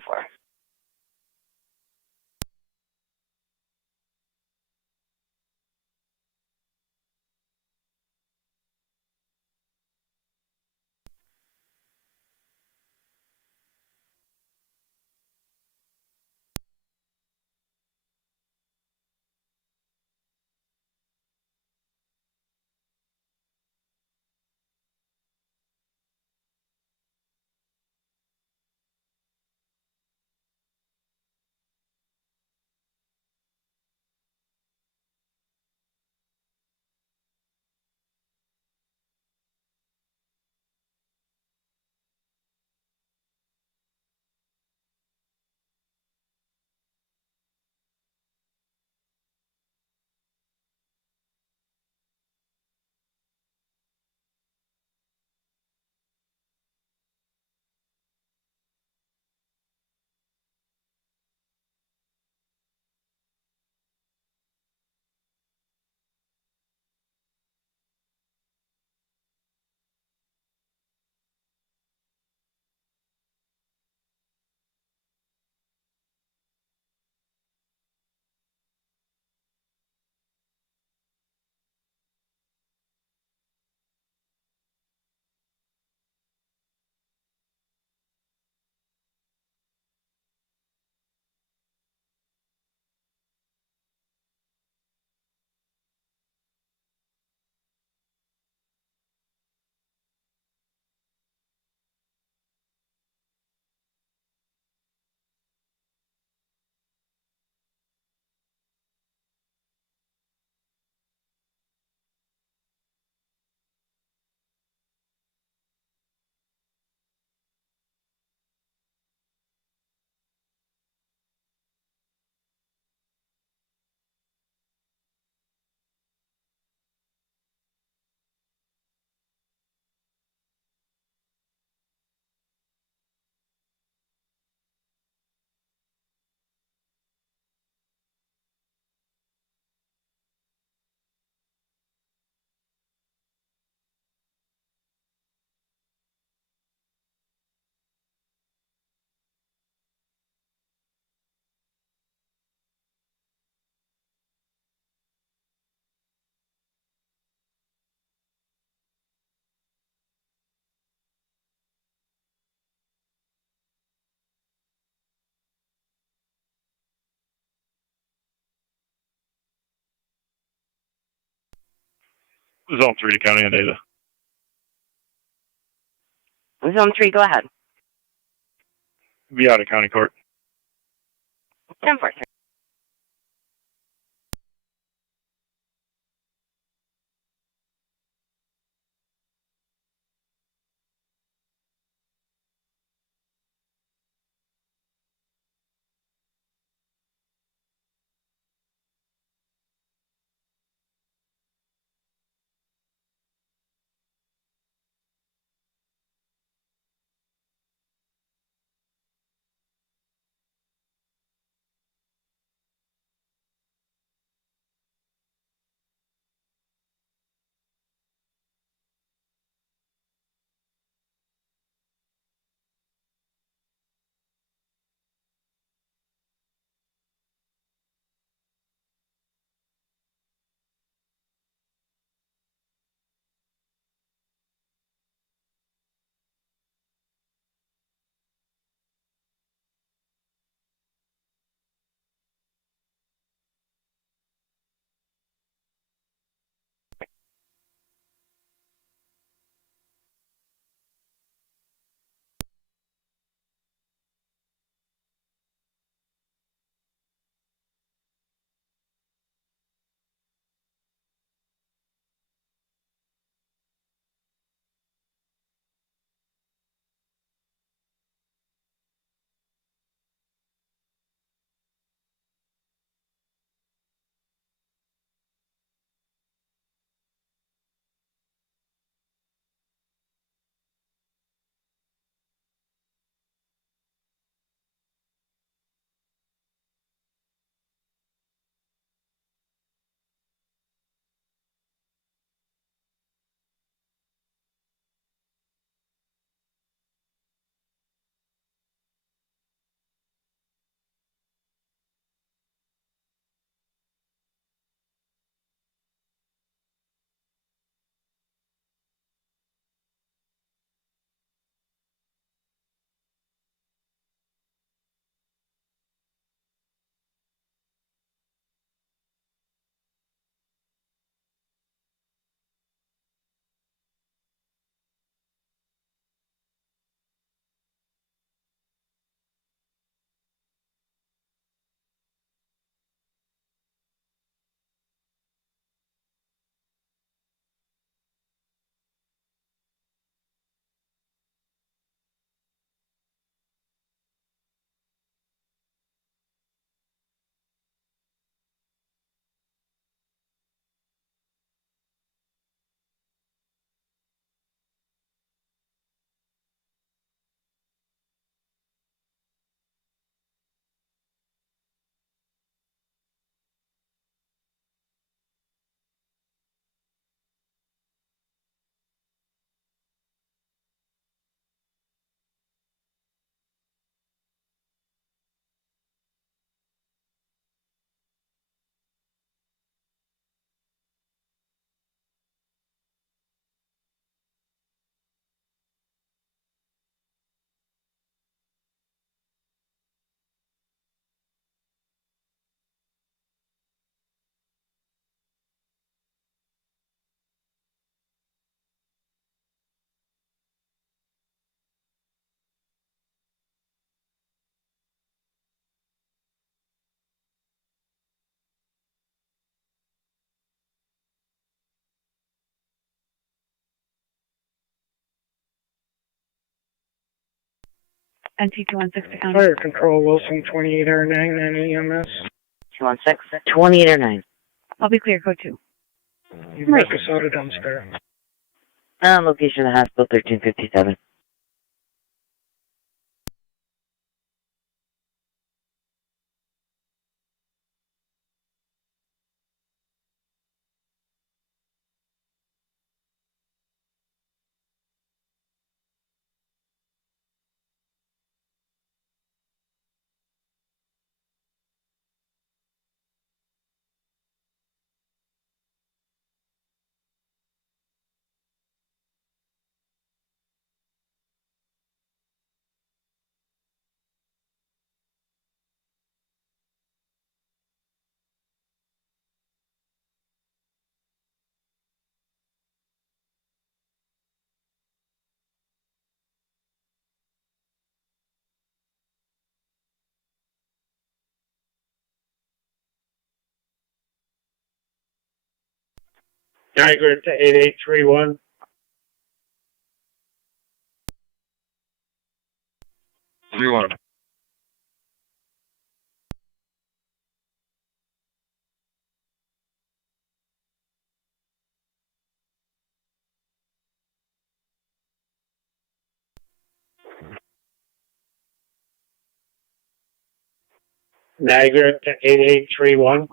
Zone 3 to county and data. Zone 3, go ahead. Be out of county court. 10-4. NT216 County. Fire Control, Wilson 28R9 EMS. 216, 28 or 9. I'll be clear, code 2. You mark us out a dumpster. Location of the hospital, 1357. Niagara to 8831. Everyone. Niagara to 8831.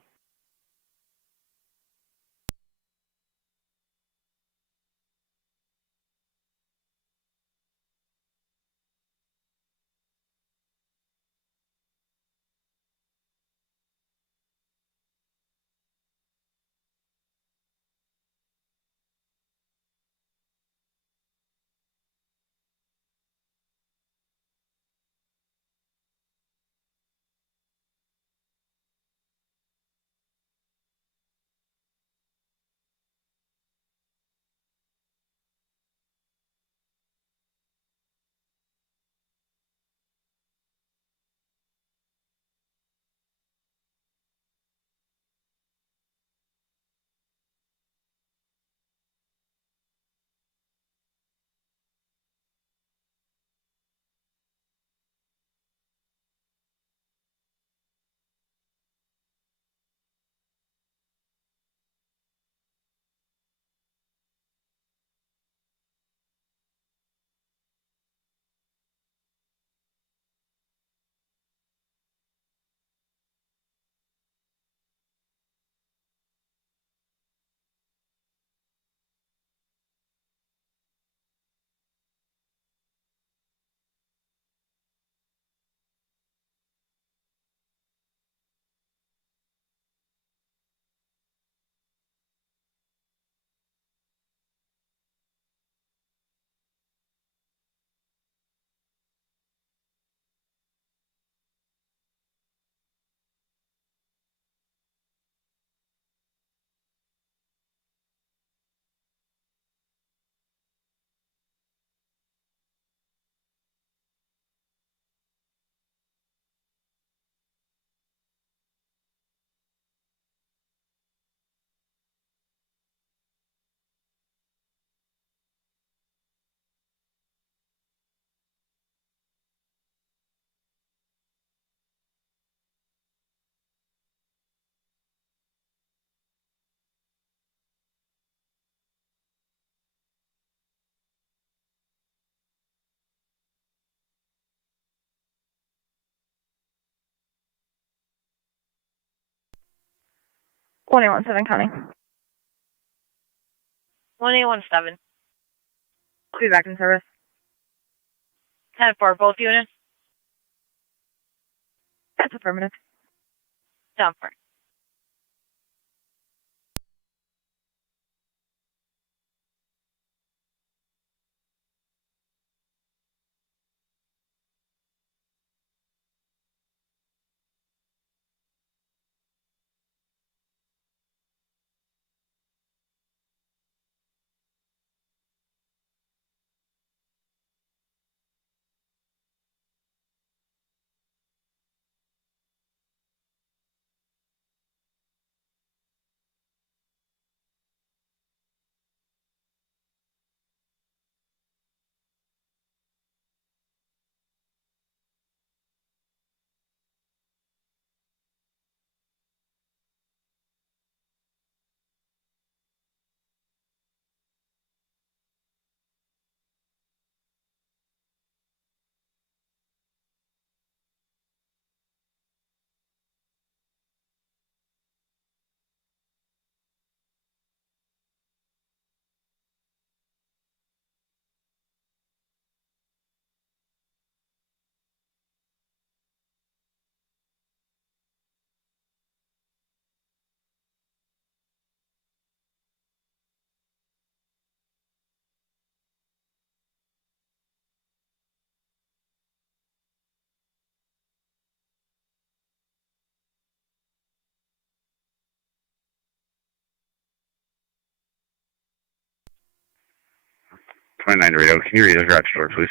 One 817 County. 1817. Be back in service. 10-4, both units. That's affirmative. Down for. 29 radio. Can you read the garage door, please?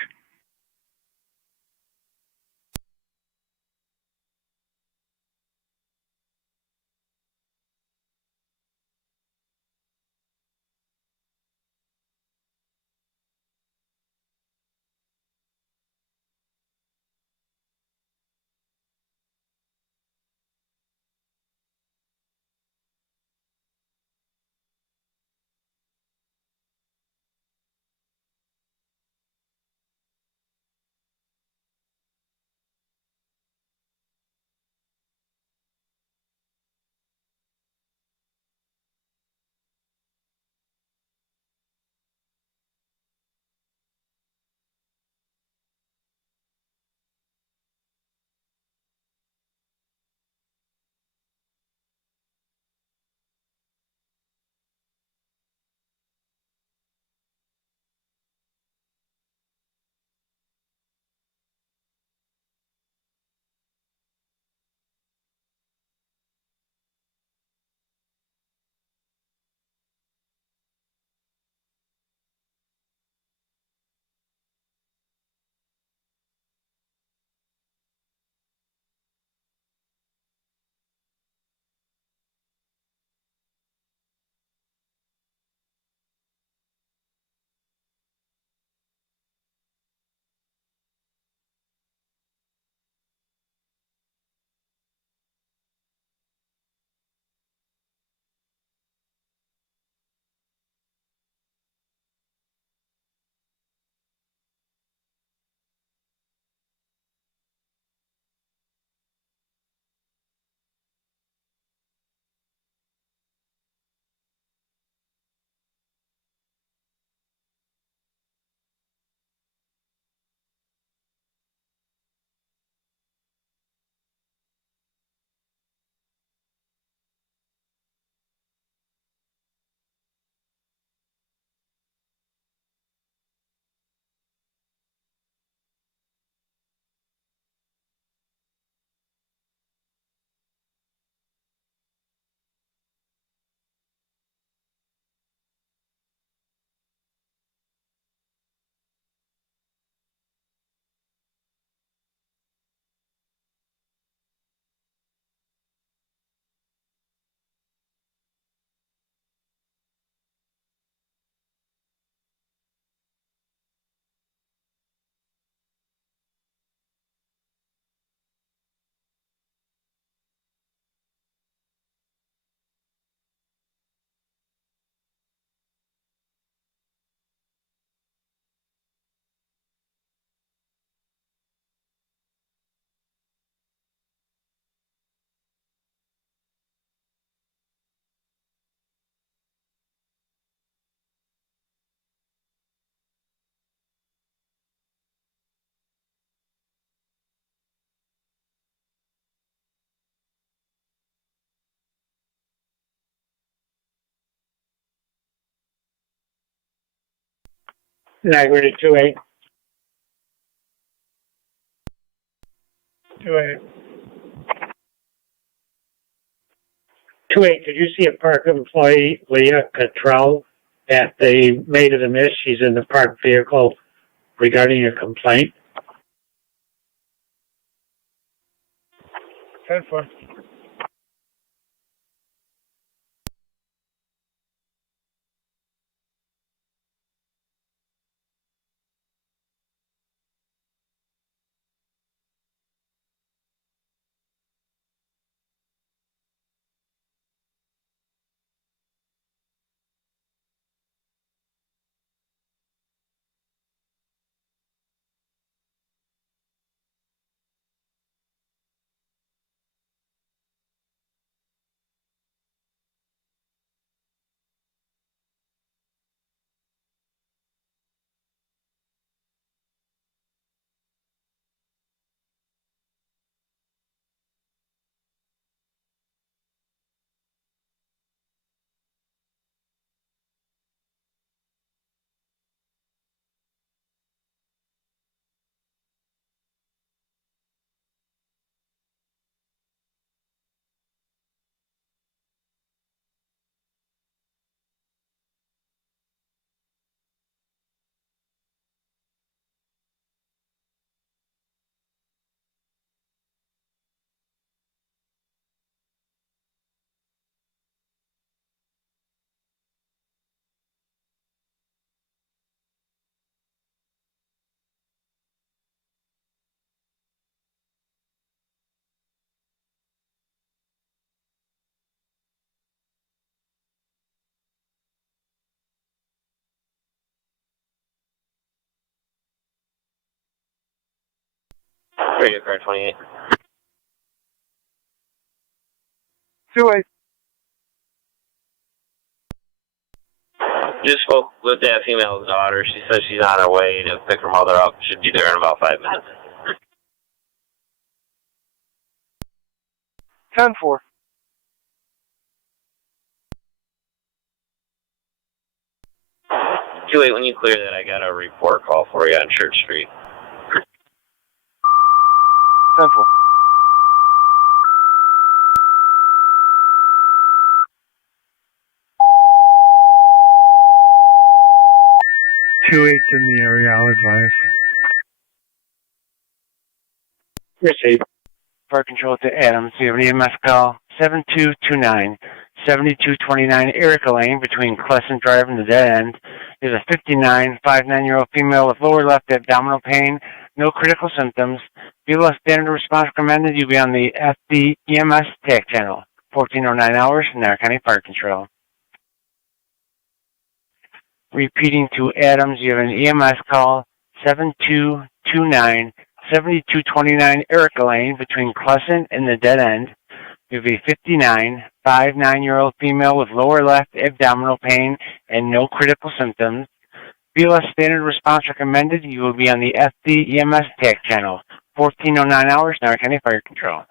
Niagara 28. 28. 28, did you see a park employee, Leah Cottrell, at the Maid of the Mist? She's in the parked vehicle regarding a complaint. 10-4. Radio car 28. 2-8. Just spoke with that female's daughter. She says she's on her way to pick her mother up. Should be there in about 5 minutes. 10-4. Wait, when you clear that, I got a report call for you on Church Street. 10-4. 2-8's in the area, I'll advise. Receive. Fire control to Adams. You have an EMS call 7229, 7229 Erica Lane between Crescent Drive and the dead end. There's a 59-year-old female with lower left abdominal pain, no critical symptoms. BLS standard response recommended. You be on the FD EMS TAC channel. 1409 hours, Niagara County Fire Control. Repeating to Adams, you have an EMS call 7229, 7229 Erica Lane between Crescent and the dead end. You have a 59-year-old female with lower left abdominal pain and no critical symptoms. BLS standard response recommended. You will be on the FD EMS TAC channel. 1409 hours, Niagara County Fire Control.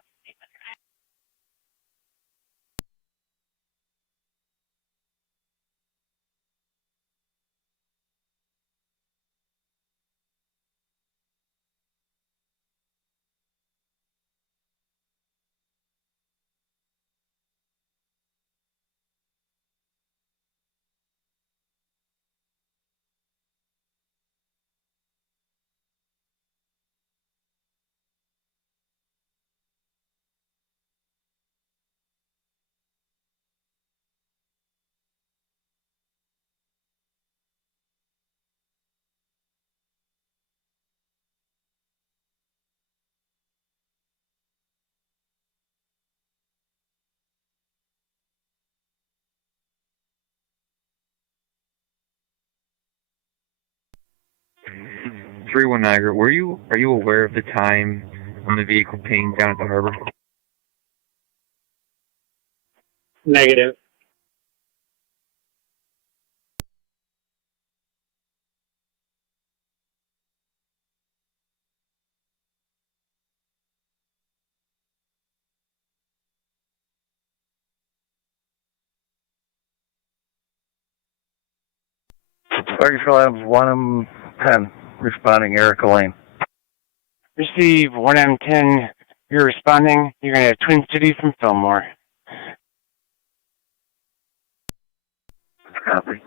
Three one Niagara. Are you aware of the time when the vehicle pinged down at the harbor? Negative. Fire Control Adams 1M10, responding Erica Lane. Receive 1M10. You're responding. You're going to have Twin City from Fillmore. Copy.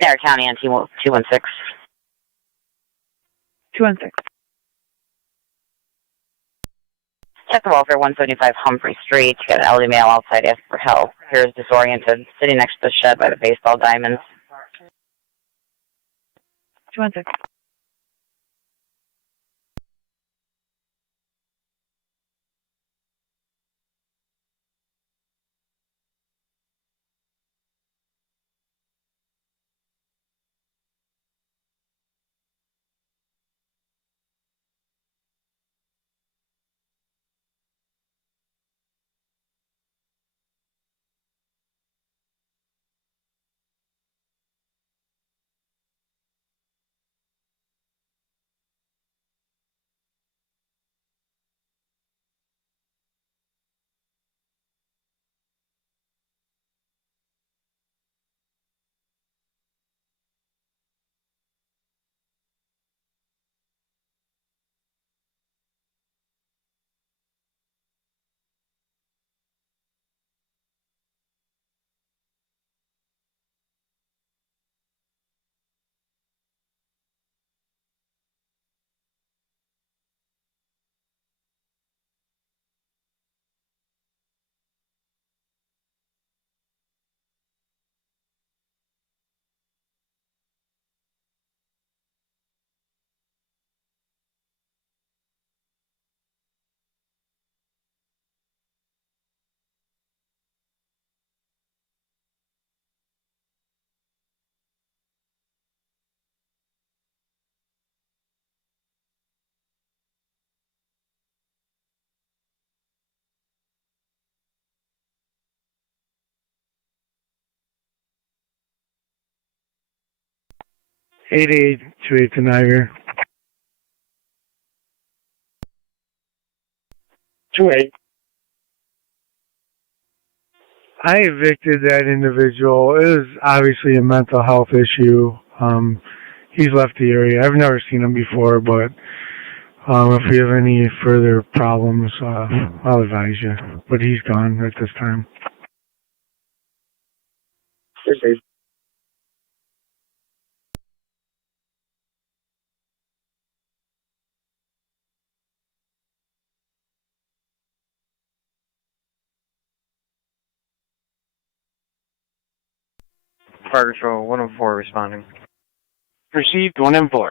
Niagara County on 216. 216. Check the welfare 175 Humphrey Street. You got an elderly male outside asking for help. Here is disoriented, sitting next to the shed by the baseball diamonds. 216. Eight to Niagara. 28. I evicted that individual. It is obviously a mental health issue. He's left the area. I've never seen him before, but if we have any further problems, I'll advise you. But he's gone at this time. Okay. Fire Control 104 responding. Received 1-4.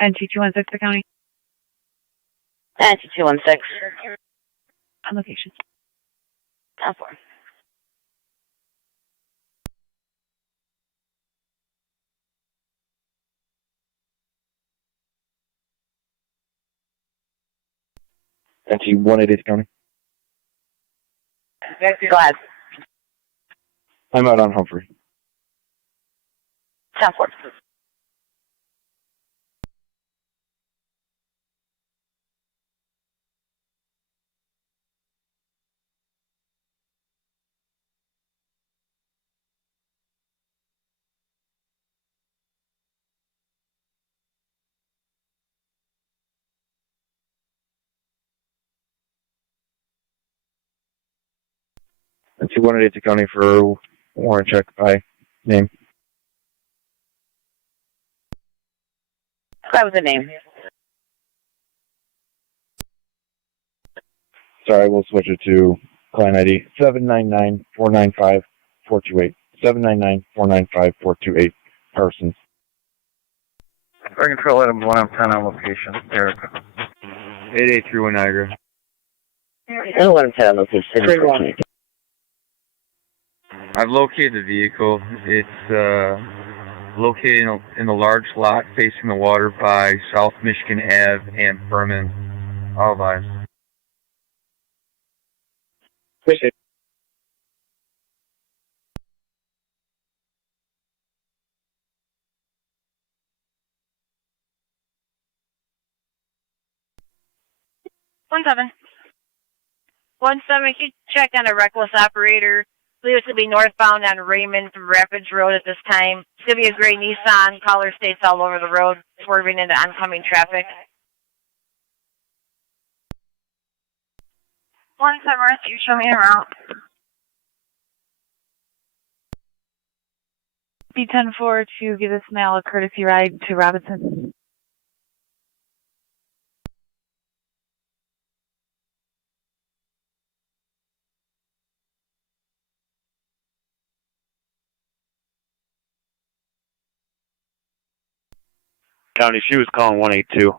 NT216 the county. NT216. On location. 10-4. NT188 County. Go ahead. I'm out on Humphrey. 10-4. NT188 County for warrant check by name. That was the name. Sorry, we'll switch it to client ID 799-495-428. 799-495-428. Parsons. Fire control items 1 and 10 on location. Erica. 8831 Niagara. And 1 and 10 on location. 3-1. I've located the vehicle. It's located in a large lot facing the water by South Michigan Ave and Furman. All lives. Appreciate it. One seven. Can you check on a reckless operator? I believe it's going to be northbound on Raymond from Rapids Road at this time. It's going to be a gray Nissan. Color states all over the road, swerving into oncoming traffic. 17, you show me around. B10-4 to give this male a courtesy ride to Robinson. County, she was calling 182.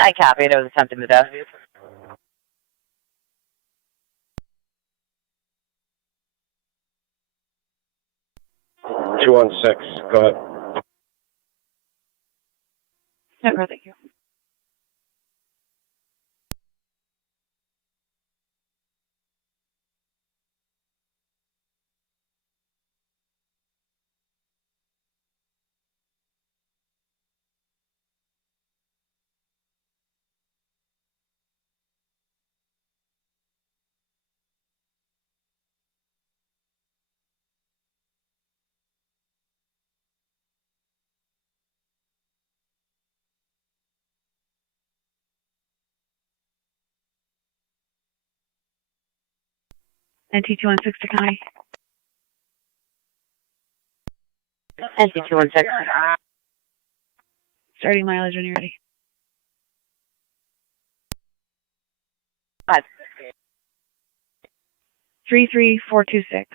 I copied. I was attempting to death. Two one six. Go ahead. No, thank you. NT216 to County. NT216. Starting mileage when you're ready. 5. 33426.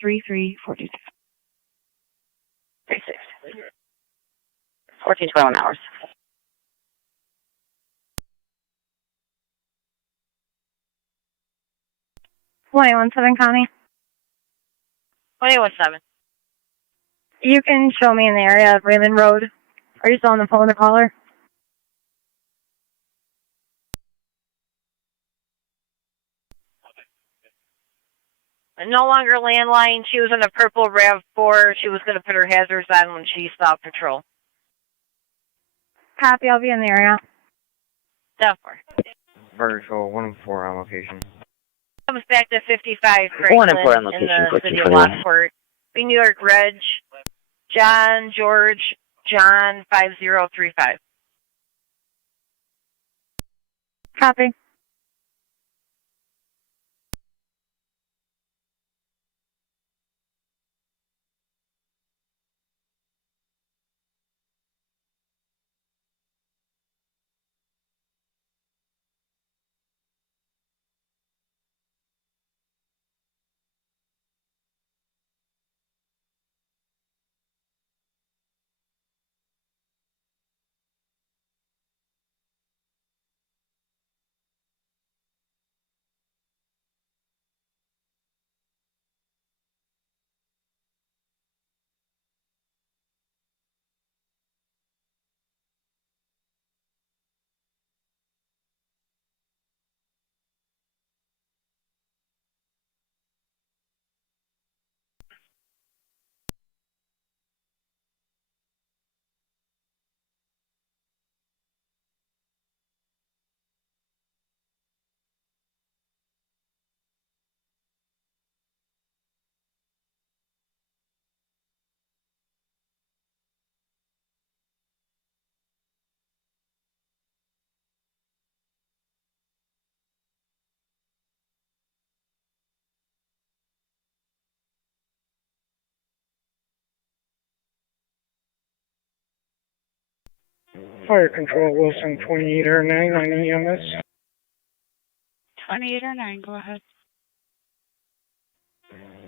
33426. 36. 1421 hours. One seven, Connie. 217. You can show me in the area of Raymond Road. Are you still on the phone with the caller? No longer landline. She was in a purple RAV4. She was going to put her hazards on when she stopped patrol. Copy, I'll be in the area. 10-4. Fire control 1 and 4 on location. Comes back to 55 Franklin 1 and 4 on in location, the city of 1421. Lockport. Be New York Reg, John, George, John 5035. Copy. Fire Control, Wilson 2809 on EMS. 2809, go ahead.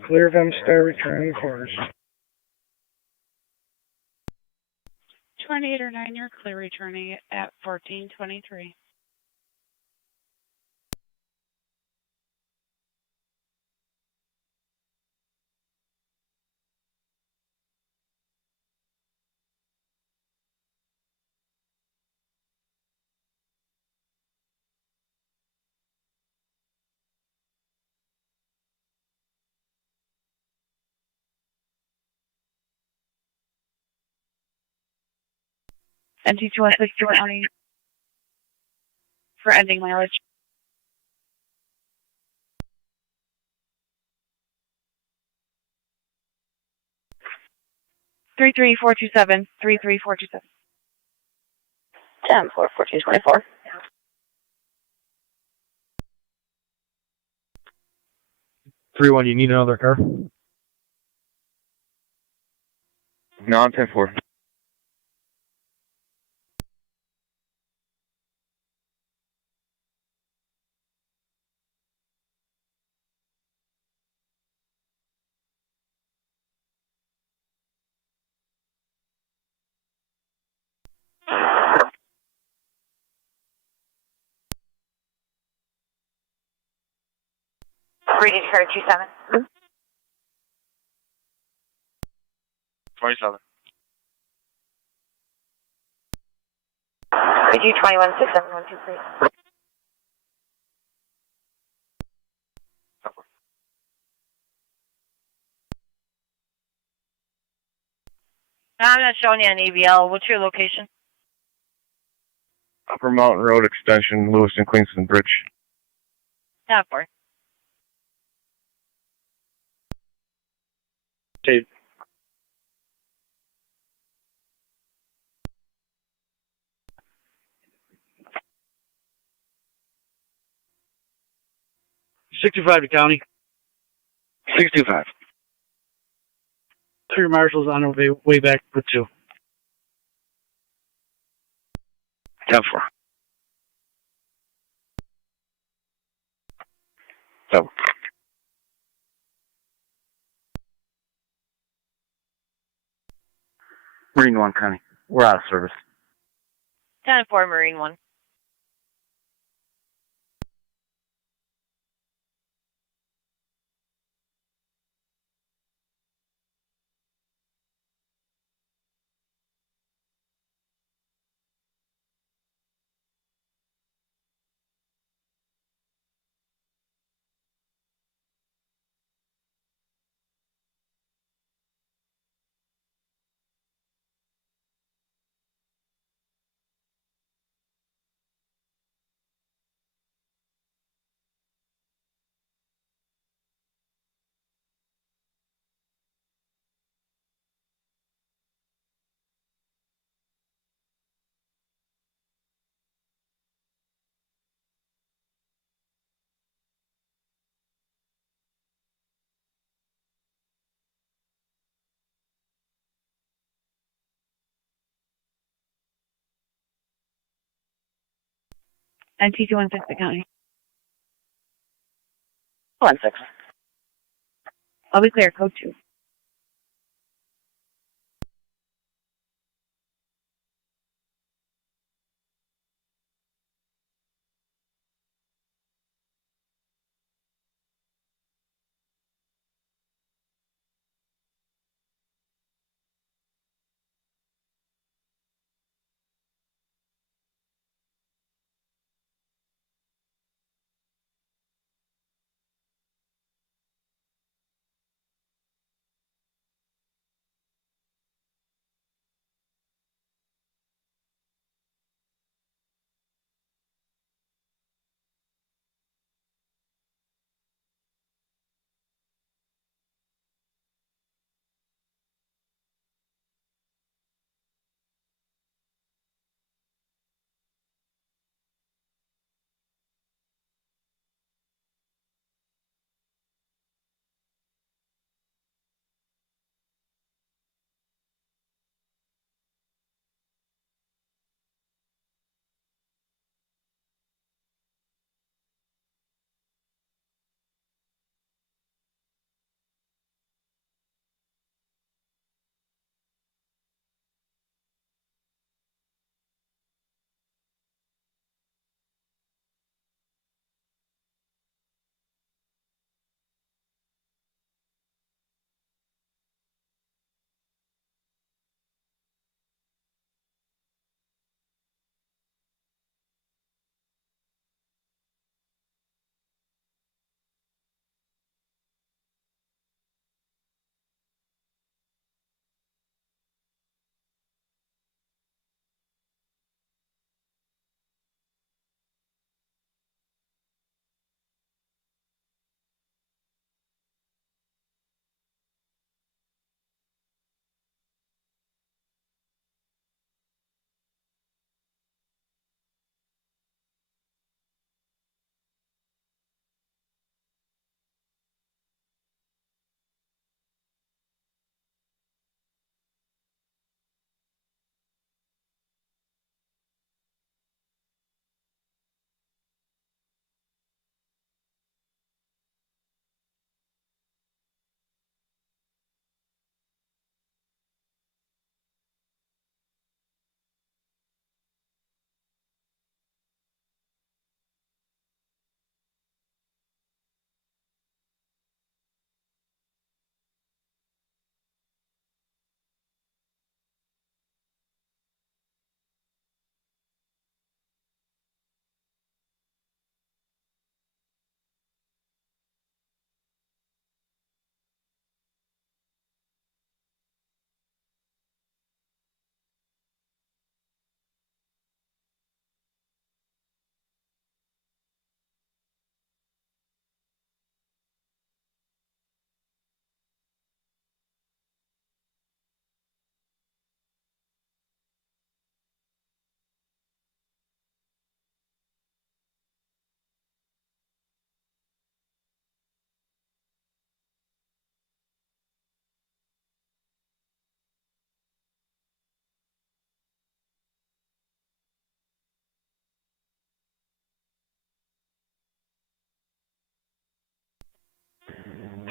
Clear of M-Star, returning course. 2809, you're clear returning at 1423. NT216 County for ending mileage. 33427. 33427. 10-4-4224. 3-1, you need another car? No, I'm 10-4. Reading card 27. 27. Reading 216712, I'm not showing you on AVL. What's your location? Upper Mountain Road Extension, Lewiston, Queenston Bridge. 10-4. Dave. $65 to county. 625. 3 marshals on their way back with 2. 10-4. So. Marine 1 County. We're out of service. 10-4, Marine 1. NT216 County. 16. I'll be clear, code 2.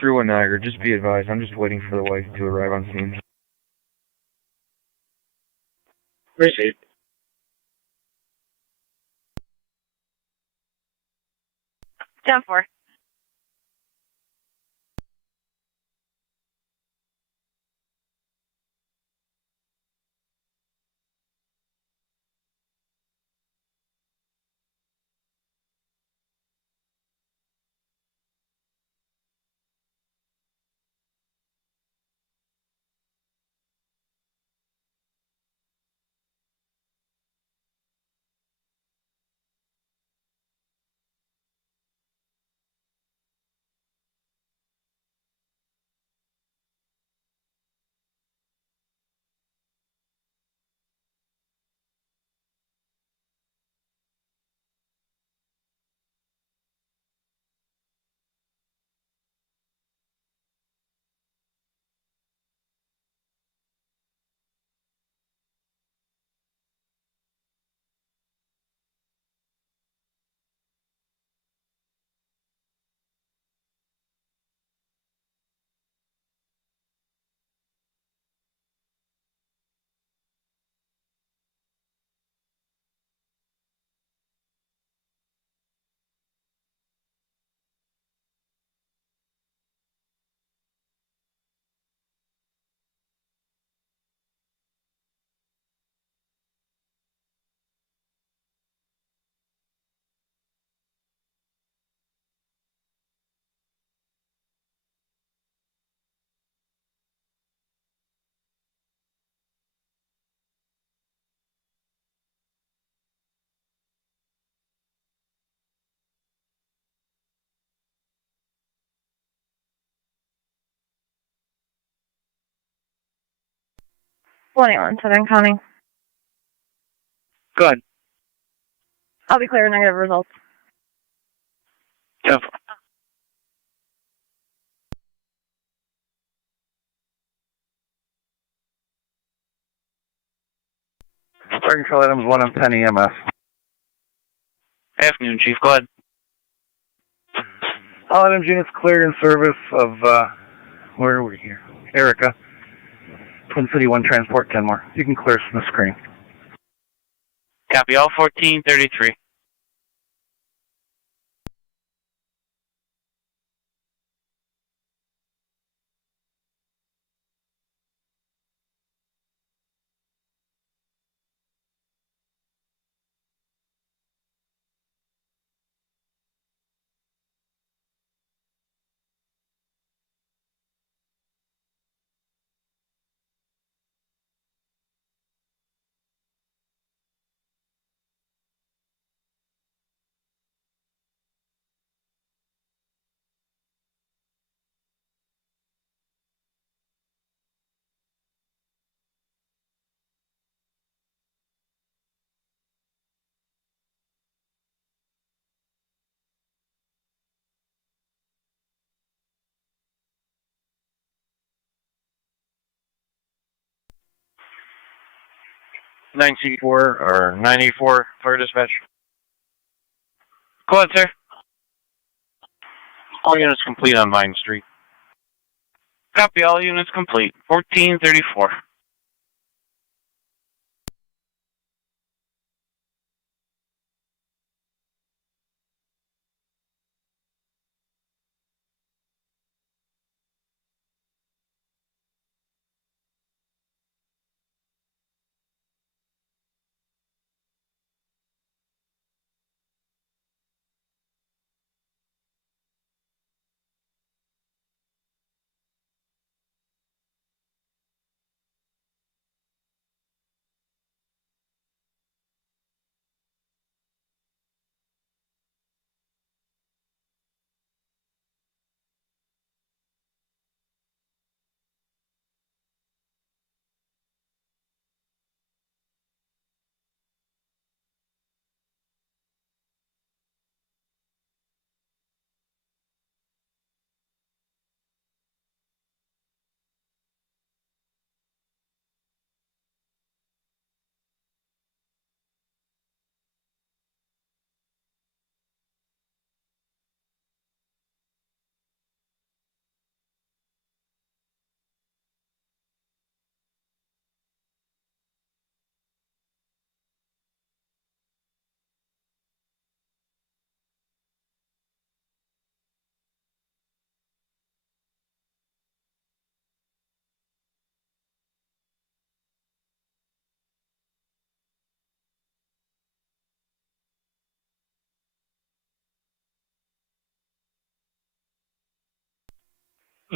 through in Niagara. Just be advised. I'm just waiting for the wife to arrive on scene. Received. Down 4. Southern County. Good. I'll be clear. Negative results. Jeff. Fire control items 1 and 10 EMS. Afternoon, Chief. Go ahead. All items units cleared in service of, where are we here? Erica. Twin City 1 Transport 10 more. You can clear from the screen. Copy all 1433. .9C4 or 984 fire dispatch. Go ahead, sir. All units complete on Vine Street. Copy all units complete. 1434.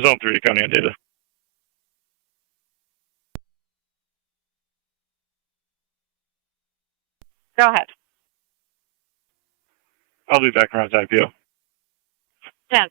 Zone 3, county on data. Go ahead. I'll be back around IPO. 10.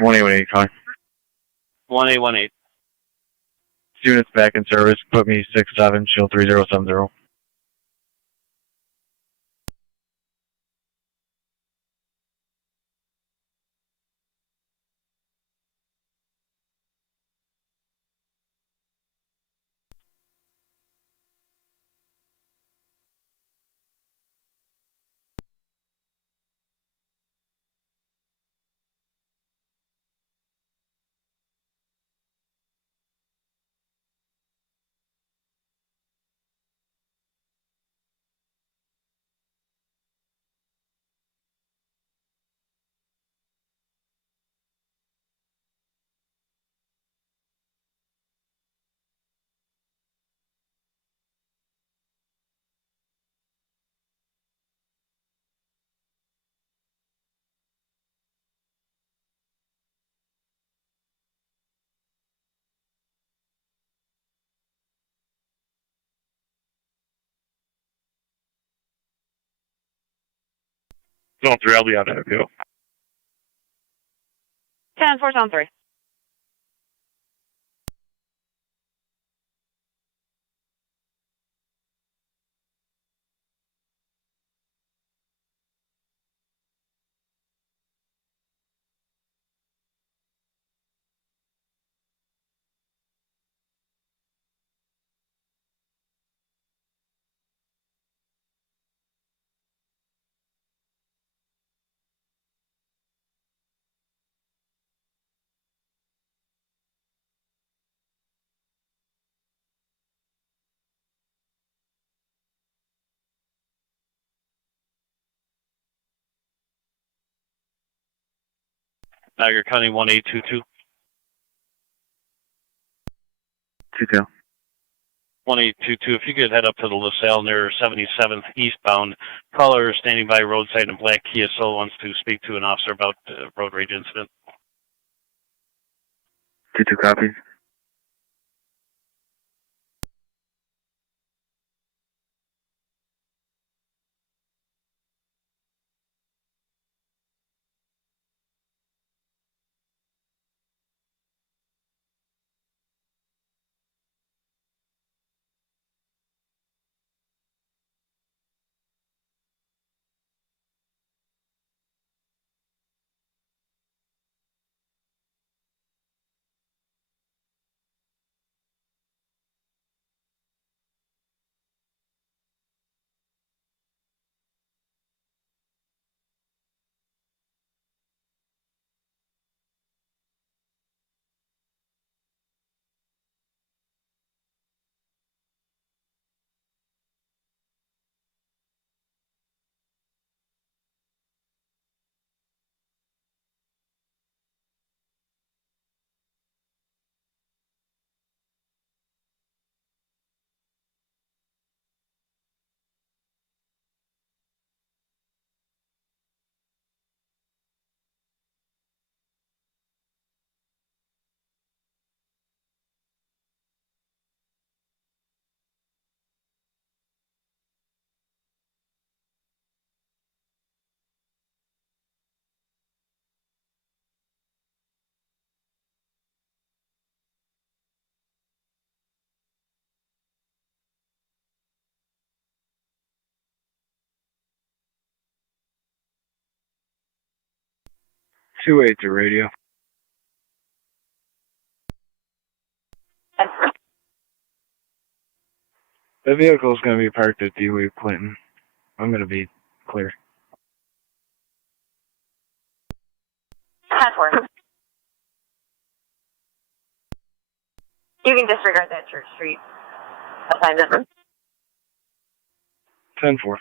One 818 calling. 1818. Units back in service. Put me 67, shield 3070. Zone 3, I'll be out of here. 10-4, Zone 3. Niagara County 1822. 22. 1822, if you could head up to the LaSalle near 77th eastbound. Caller standing by roadside in a black Kia Soul wants to speak to an officer about road rage incident. 22 copies. Two eight to radio. The vehicle is going to be parked at Dewey Clinton. I'm going to be clear. 10-4. You can disregard that Church Street assignment. 10-4.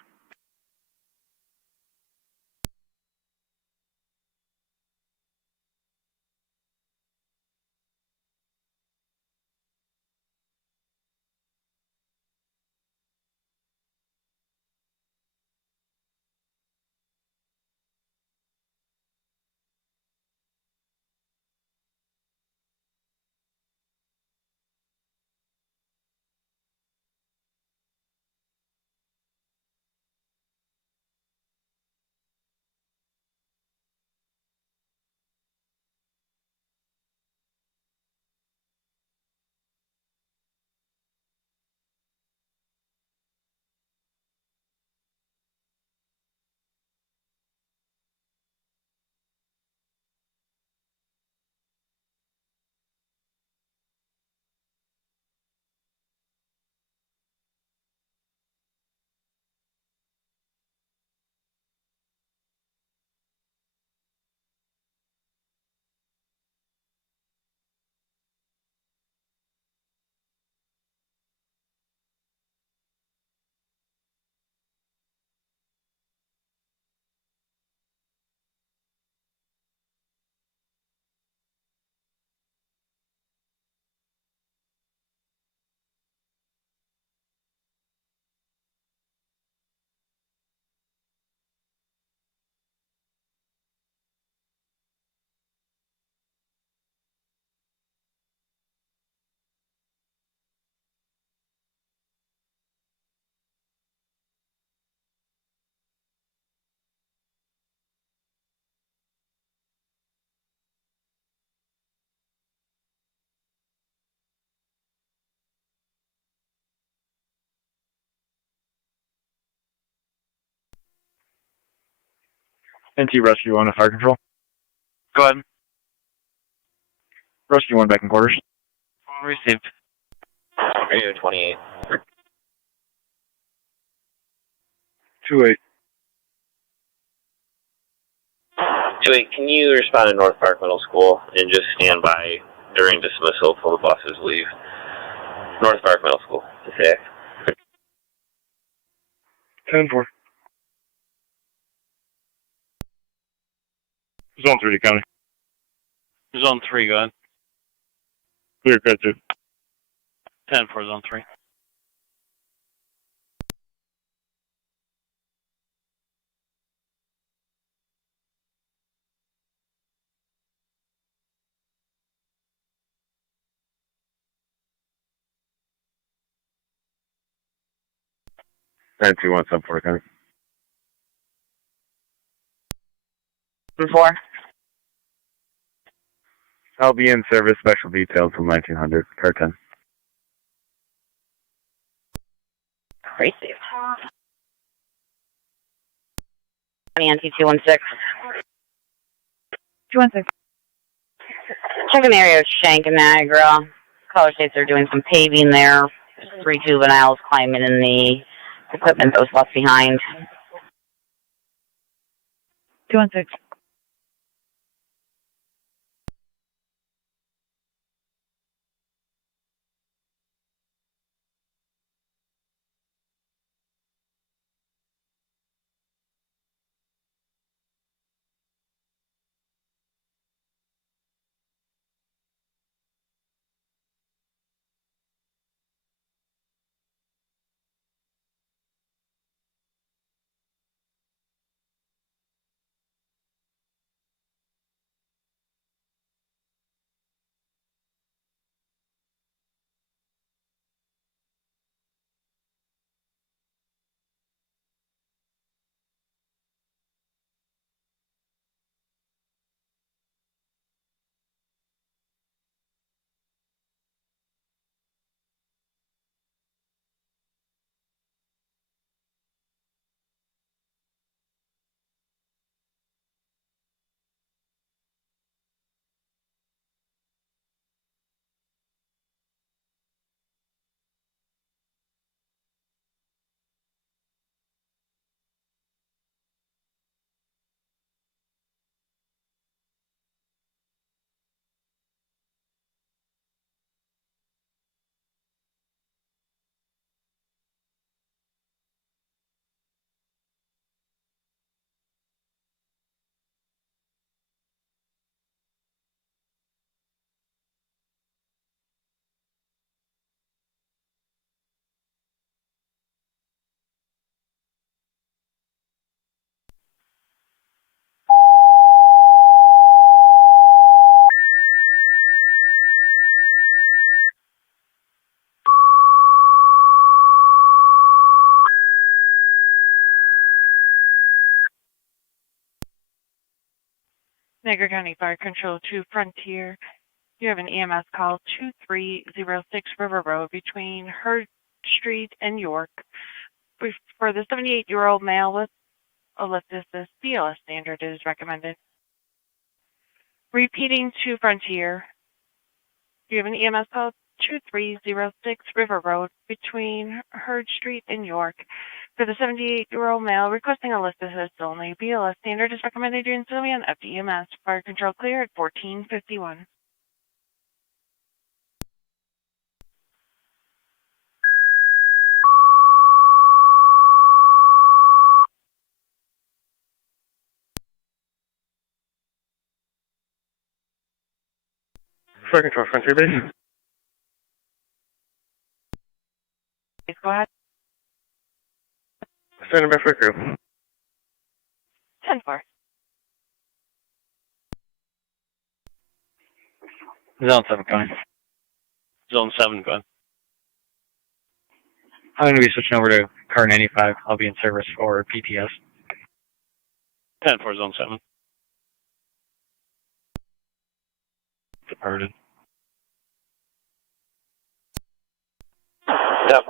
NT Rescue 1 to Fire Control. Go ahead. Rescue 1 back in quarters. Received. Radio 28. 2-8. 2-8, can you respond to North Park Middle School and just stand by during dismissal till the buses leave? North Park Middle School, to TAC. 10-4. Zone 3 to county. Zone 3, go ahead. Clear cut 2. 10 for Zone 3. And 2-1, sub 4 county. 4. I'll be in service, special details till 1900, car 10. Crazy. 20 216. 216. Check an area of Shank and Niagara. Caller states they're doing some paving there. There's 3 juveniles climbing in the equipment that was left behind. 216. Niagara County Fire Control to Frontier. You have an EMS call 2306 River Road between Hurd Street and York. For the 78-year-old male with elliptitis, BLS standard is recommended. Repeating to Frontier. You have an EMS call 2306 River Road between Hurd Street and York. For the 78-year-old male requesting a list assist only, BLS standard is recommended in civilian FDMS. Fire control clear at 1451. Fire control, Frontier base. Please go ahead. Standing by for crew. 10-4. Zone 7 going. Zone 7 going. I'm going to be switching over to car 95. I'll be in service for PTS. 10-4, Zone 7. Departed. Yep.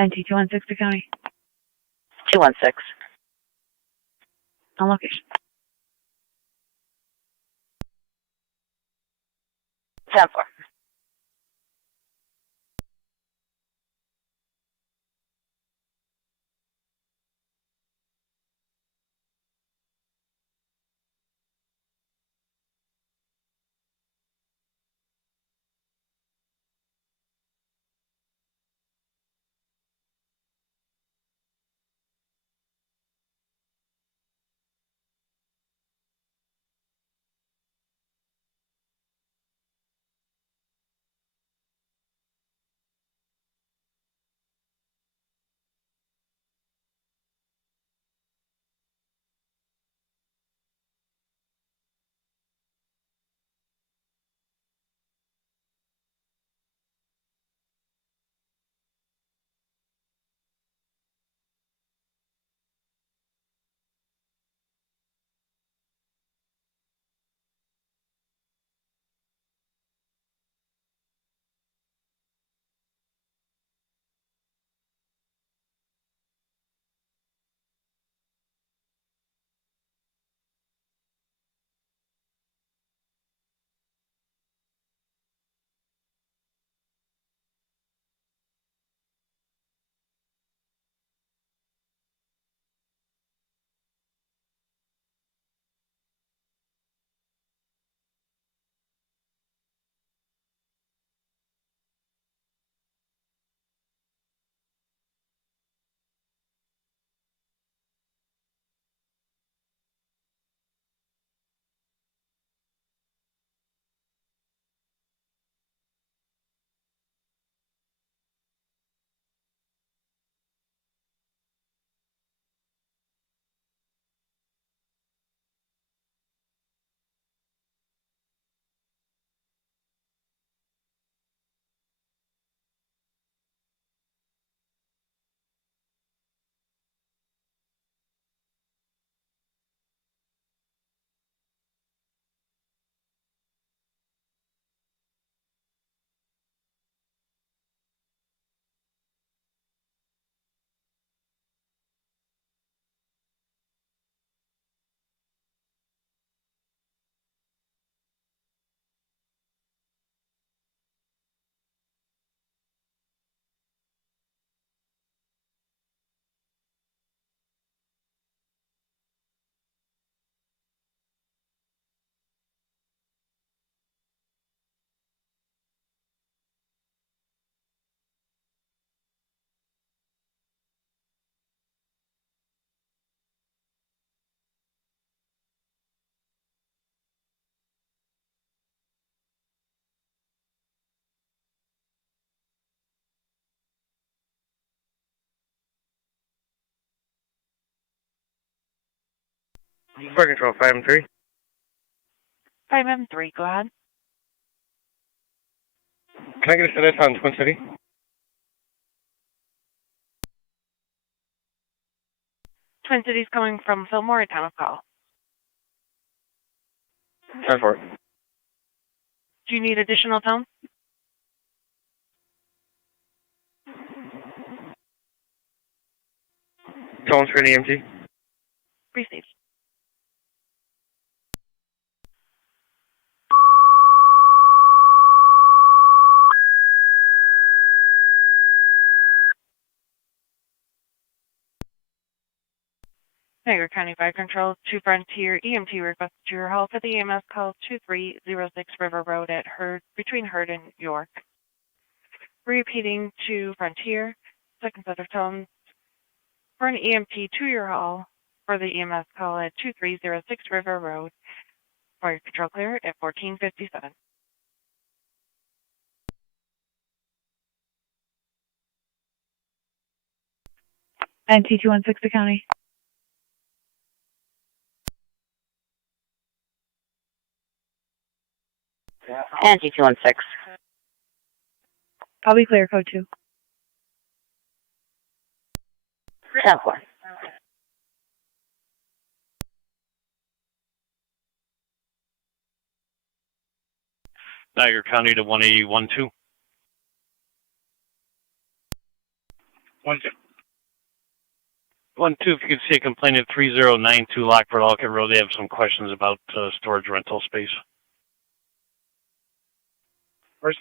NT 216 to county. 216. On location. 10-4. Fire Control 5M3. 5M3, go ahead. Can I get a status on Twin City? Twin Cities coming from Fillmore at time of call. 10-4. Do you need additional tone? Tones for an EMT. Received. Niagara County Fire Control, 2 Frontier, EMT request to your help at the EMS call 2306 River Road at between Hurd and York. Repeating to Frontier, second set of tones for an EMT to your hall for the EMS call at 2306 River Road. Fire Control clear at 1457. NT 216 to county. NT 216. I'll be clear, code 2. 10-4. Niagara County to 1812. 1-2. 1-2, if you could see a complaint at 3092 Lockport Alkit Road, they have some questions about storage rental space. Mercy.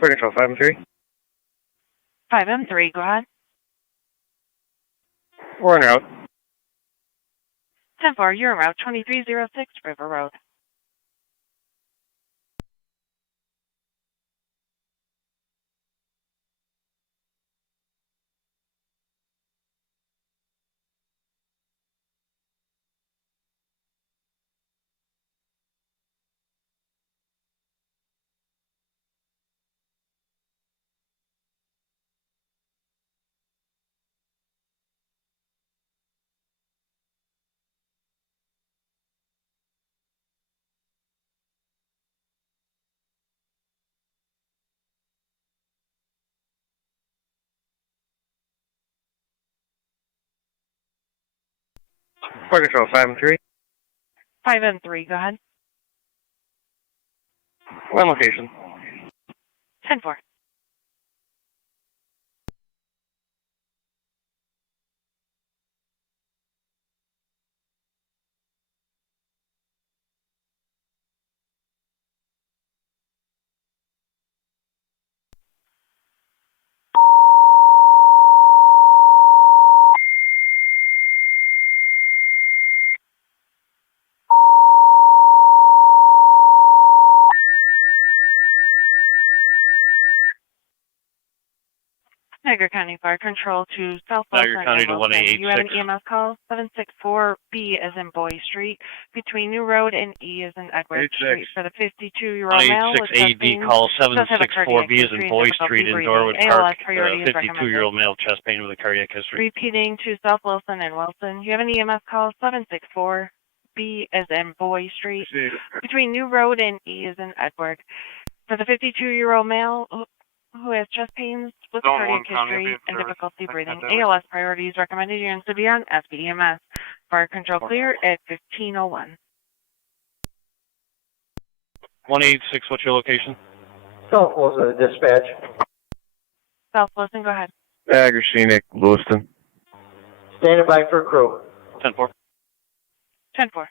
For control, 5-3. 5M3, go ahead. We're en route. 10-4, you're en route 2306 River Road. For control, 5-3. 5M3, go ahead. One location. 10-4. Niagara County Fire Control to South Wilson. Niagara County to 1886. You have an EMS call, 764B as in Boy Street, between New Road and E as in Edward Street. For the 52-year-old male with 186 AD call 764B as in Boy Street in Dorwood Park. 52-year-old male chest pain with a cardiac history. Repeating to South Wilson and Wilson. You have an EMS call, 764B as in Boy Street, between New Road and E as in Edward. For the 52-year-old male who has chest pains with cardiac history and difficulty breathing. ALS priorities recommended units to be on SBEMS. Fire control clear at 1501. 186, what's your location? South Wilson, dispatch. South Wilson, go ahead. Niagara Scenic, Lewiston. Standing by for crew. 10-4. 10-4.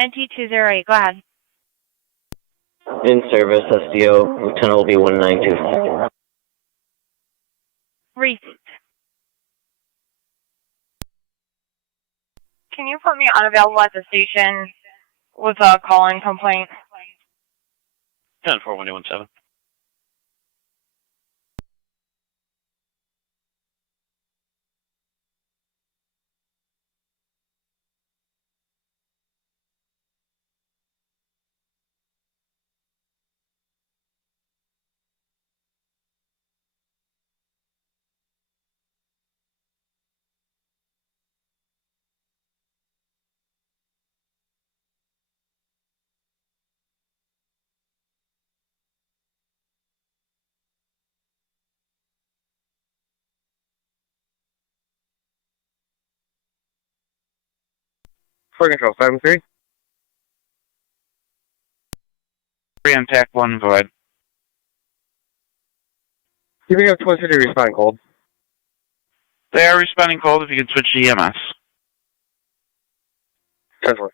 NT208, go ahead. In service, SDO, Lieutenant will be 192. Receipt. Can you put me unavailable at the station with a call-in complaint? 10-4, 1217. For control, 5-3. 3 on TAC 1, go ahead. Keeping up Twin City, respond cold. They are responding cold if you can switch to EMS. 10-4.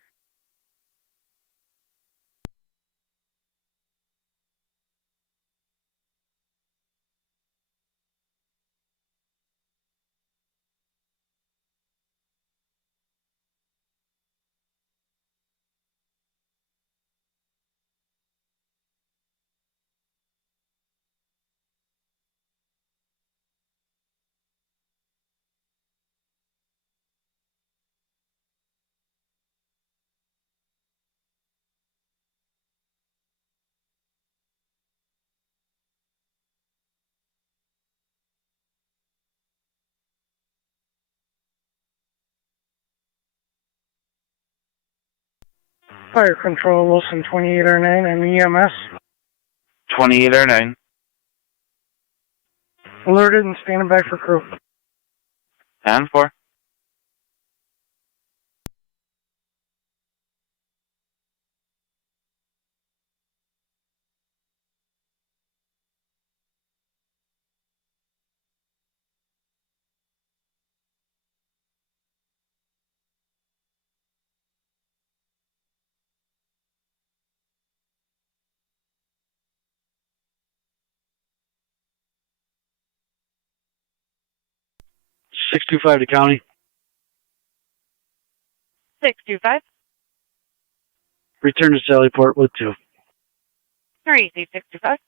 Fire Control, Wilson 2809 and EMS. 2809. Alerted and standing by for crew. 10-4. $625 to county. 625. Return to Sallyport with 2. 625.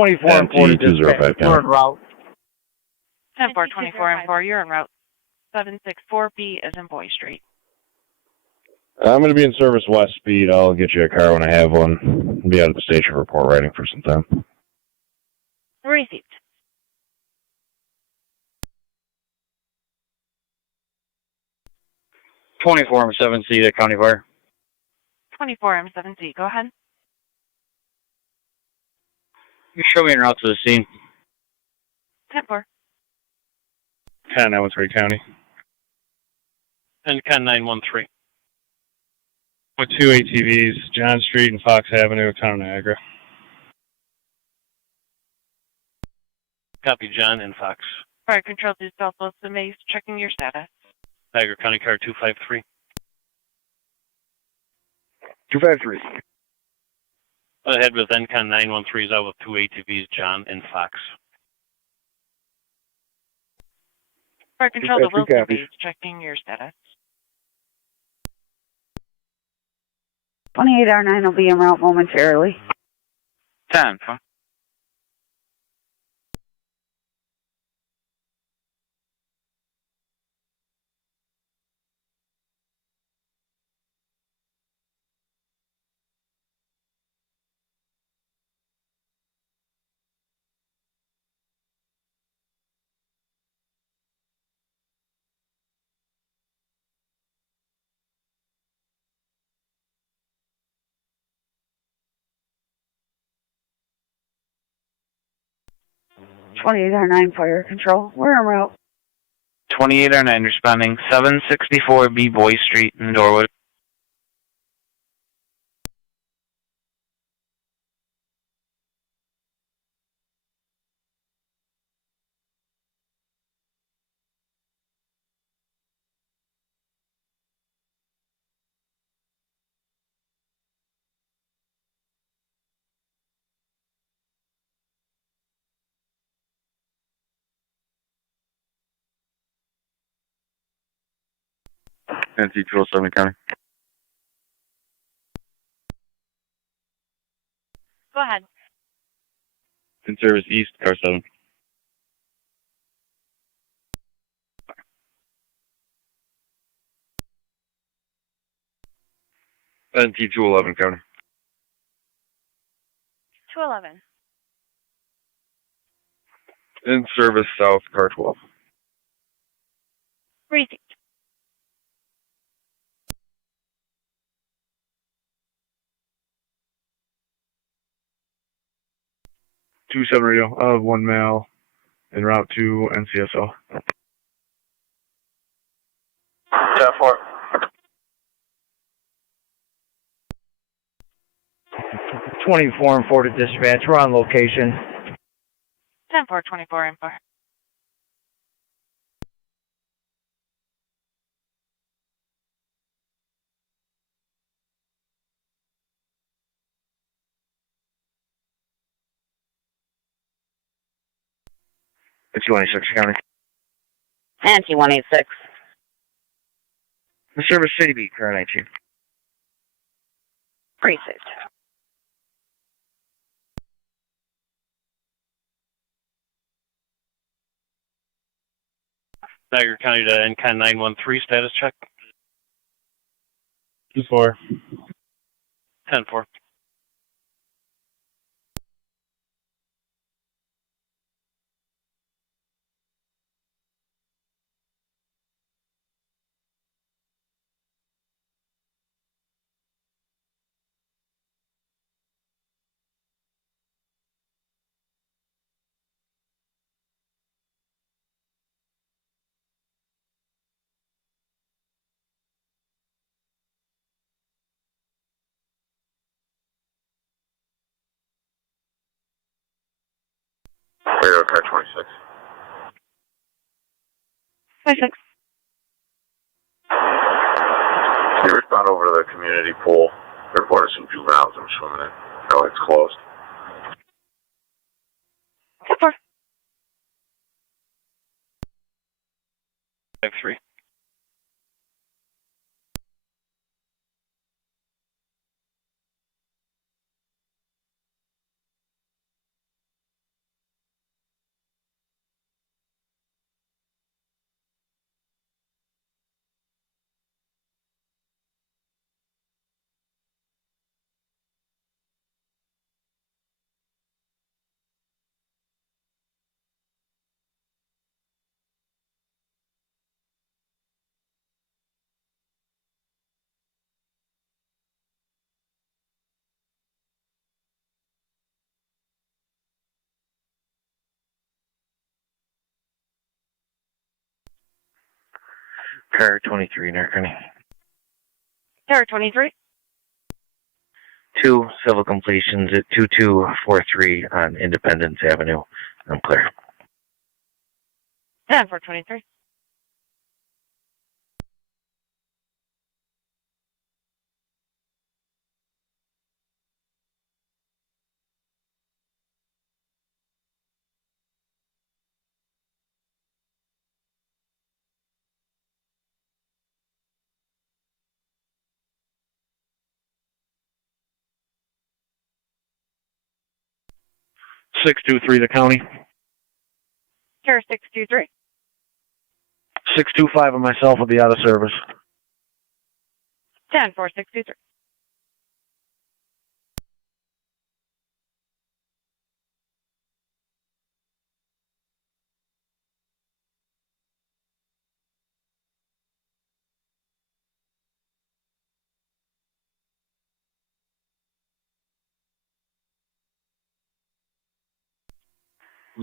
And 4 to dispatch. We're en route. 10-4, 24-4, you're en route. 764B is in Boy Street. I'm going to be in service west speed. I'll get you a car when I have one. Be out at the station for report writing for some time. Received. M7C to County Fire. 24M7C, go ahead. You show me en route to the scene. 10-4. 10-913 County. And 10-913. With 2 ATVs, John Street and Fox Avenue, Town of Niagara. Copy, John and Fox. Fire Control to Southwest of Maze, checking your status. Niagara County Car 253. 253. Ahead with NCON 913 is out with 2 ATVs, John and Fox. Fire Control to Wilson Maze, checking your status. 28R9 will be en route momentarily. 10. 28R9 Fire Control, we're en route. 2809 responding. 764B Boy Street in Norwood. NC 207 County. Go ahead. In service east, car 7. NT 211 County. 211. In service south, car 12. Received. Two 7 radio of 1 male en route to NCSO. 4. 24 to dispatch. We're on location. 10-4, 24 M4. 216 County. And T186. The service City Beat, current 19. Precinct. Niagara County to NCON 913 status check. 2-4. 10-4. Radar car 26. 26. Can you respond over to the community pool? There reported some juveniles I'm swimming in. Oh, it's closed. 4. 5-3. Car 23, Niagara County. Tower 23. 2 civil completions at 2243 on Independence Avenue. I'm clear. 10-4-23. Six two three, the county. Tower 623. 625 of myself will be out of service. 10-4-623.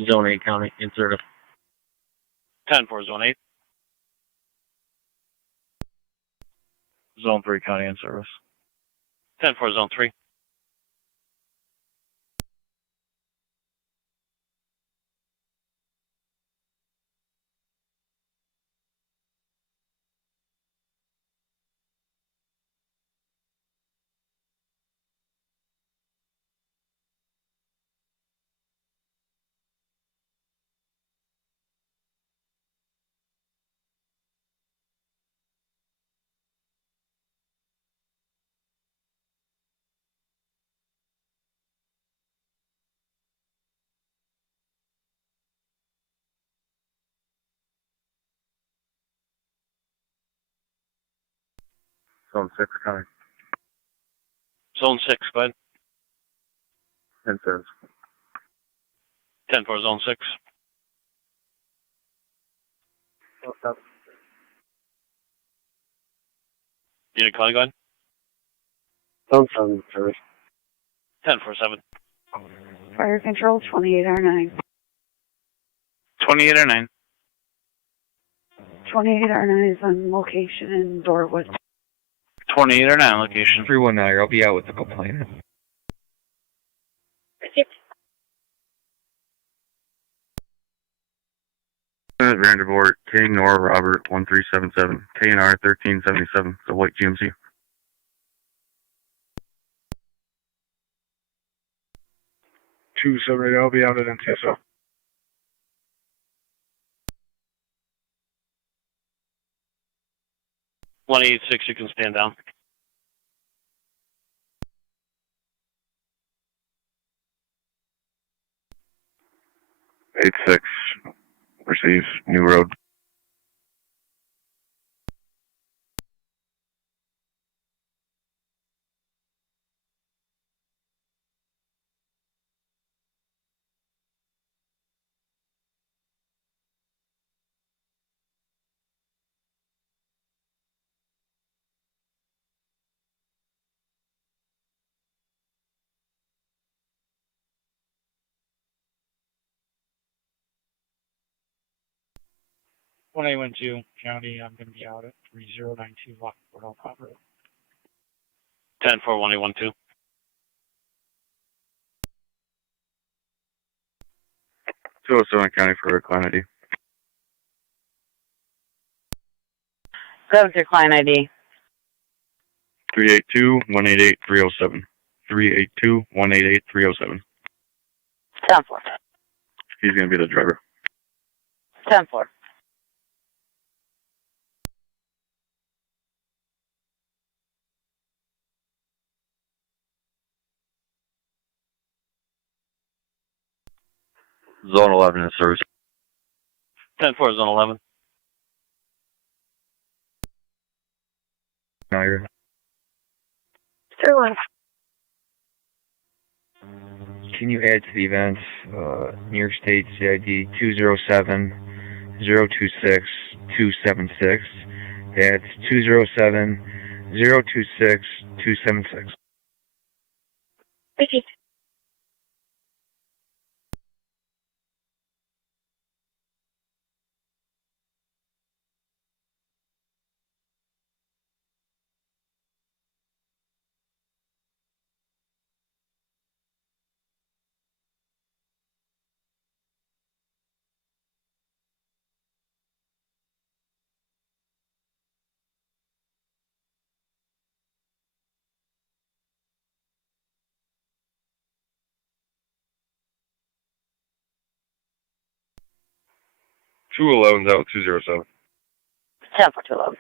Zone 8 county, in service. 10-4 Zone 8. Zone 3 county, in service. 10-4 Zone 3. Zone 6 county. Zone 6, go ahead. In service. 10-4 Zone 6. Unit calling, go ahead. Zone 7, service. 10-4-7. Fire control 28R9. 28R9. 28R9 is on location in Dorwood. 28R9 location. 319, I'll be out with the complainant. Vandervoort, King, Nora, Robert, 1377, KNR 1377, the white GMC. 278, I'll be out at NTSO. 186, you can stand down. Eight six receives New Road. One A 12 County. I'm going to be out at 3092 Lockport on Pop Road. 10-4, 1A12. 207 County for Client ID. 7-3 client ID. 382-188-307. 382-188-307. 10-4. He's going to be the driver. 10-4. Zone 11 in service. 10-4, Zone 11. Niagara. Sure one. Can you add to the events New York State CID 207-026-276? That's 207-026-276. Thank you. Two 11's out 207. 10-4, 211.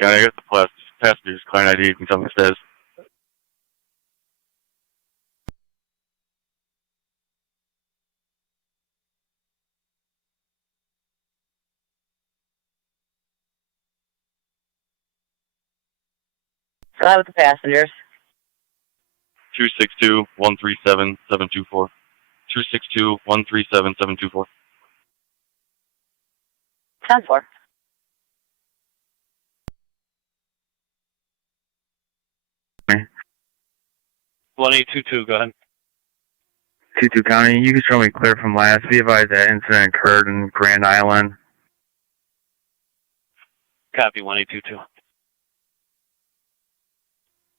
County, I got the passenger's client ID. You can tell me what it says. So I with the passengers. 262-137-724. 262-137-724. 10-4. Okay. 1822, go ahead. 22 County, you can show me clear from last. Be advised that incident occurred in Grand Island. Copy, 1822.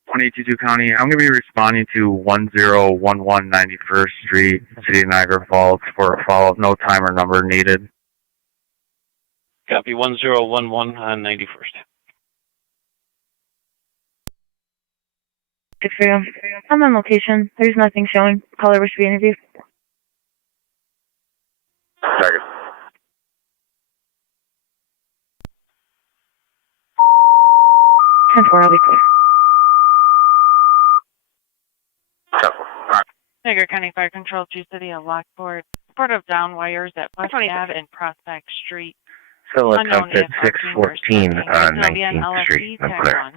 1822 County, I'm going to be responding to 1011 91st Street, City of Niagara Falls for a follow-up. No time or number needed. Copy, 1011 on 91st. Good for you. I'm on location. There's nothing showing. Caller wish to be interviewed. Target. I'll be clear. Niagara County Fire Control, 2 City of Lockport. Report of down wires at West Ave and Prospect Street. So attempt at 614 on 19th Street. I'm clear.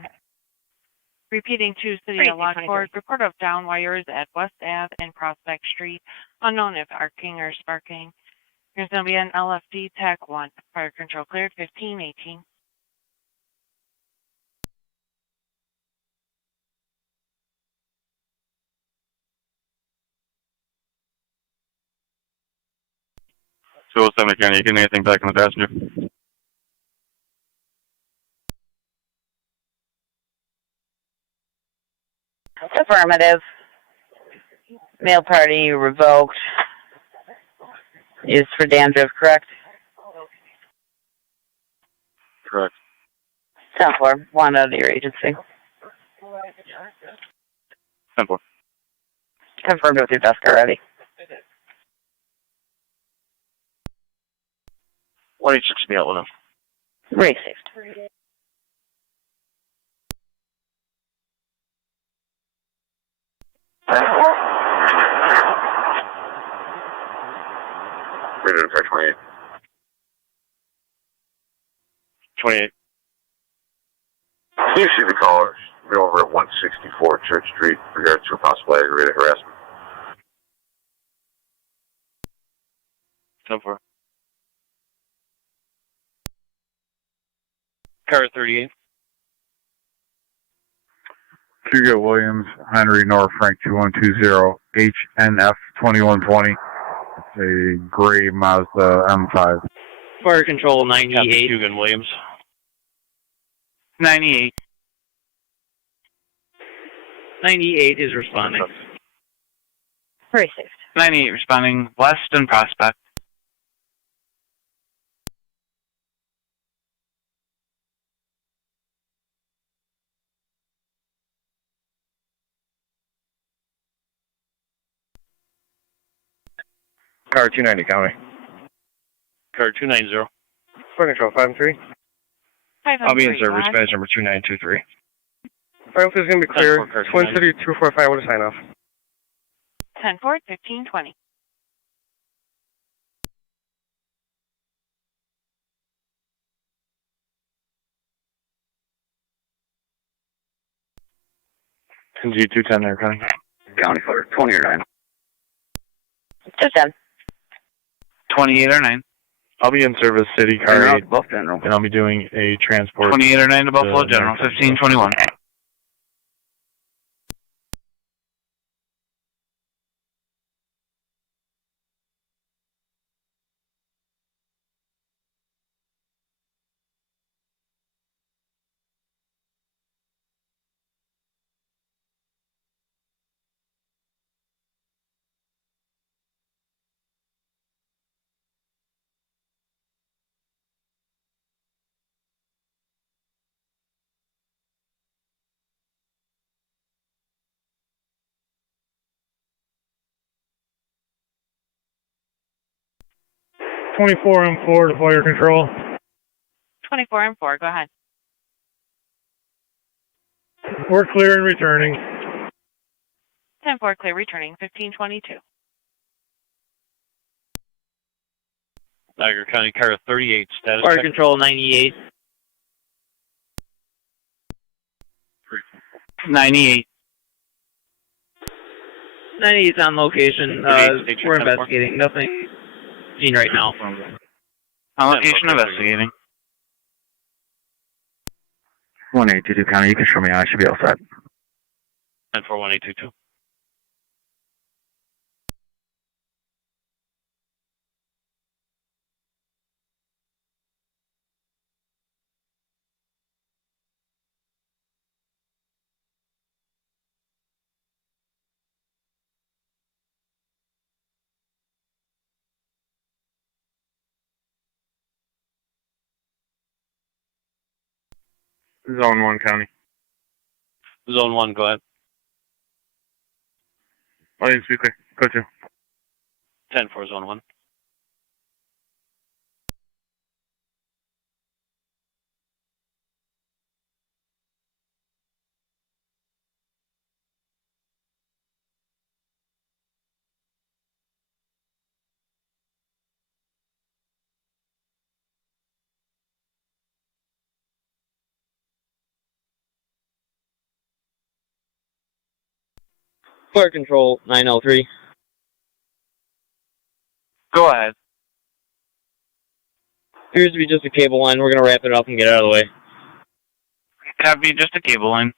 Repeating to City of Lockport, report of down wires at West Ave and Prospect Street, unknown if arcing or sparking. There's going to be an LFD TAC 1. Fire control cleared, 1518. So 7 County, you getting anything back on the passenger? Affirmative. Mail party revoked. Used for dandruff, correct? Correct. 10-4. One out of your agency. 10-4. Confirmed with your desk already. 186 be out with him. Received. Rated for 28. 28. You see the caller. We're over at 164 Church Street in regards to a possible aggravated harassment. 10-4. Car 38. Hugo Williams, Henry North Frank 2120, HNF 2120. It's a gray Mazda M5. Fire control 98. Hugo Williams. 98. 98 is responding. Received. 98 responding west and Prospect. Car 290 County. Car 290. Fire control 5-3. I'll be in service, badge number 2923. Fire is going to be clear. Twin City 245 with a sign off. 10-4, 1520. NG 210 there, County. County Fire 20 or 9. 210. 28 or 9. I'll be in service City Car 8, Buff General. and I'll be doing a transport. 28 or 9 to Buffalo General, 1521. M4 to fire control. 24-4, go ahead. We're clear and returning. 10-4, clear, returning, 1522. Niagara County Car 38, status Fire check. control 98. 98. 98 is on location. We're investigating. Nothing seen right now. On location investigating. 1822 County, you can show me I should be all set. 10-4-1822. Zone 1 County. Zone 1, go ahead. Audience be clear. Go to. 10-4, Zone 1. Fire Control 903. Go ahead. Appears to be just a cable line. We're going to wrap it up and get out of the way. Copy, just a cable line.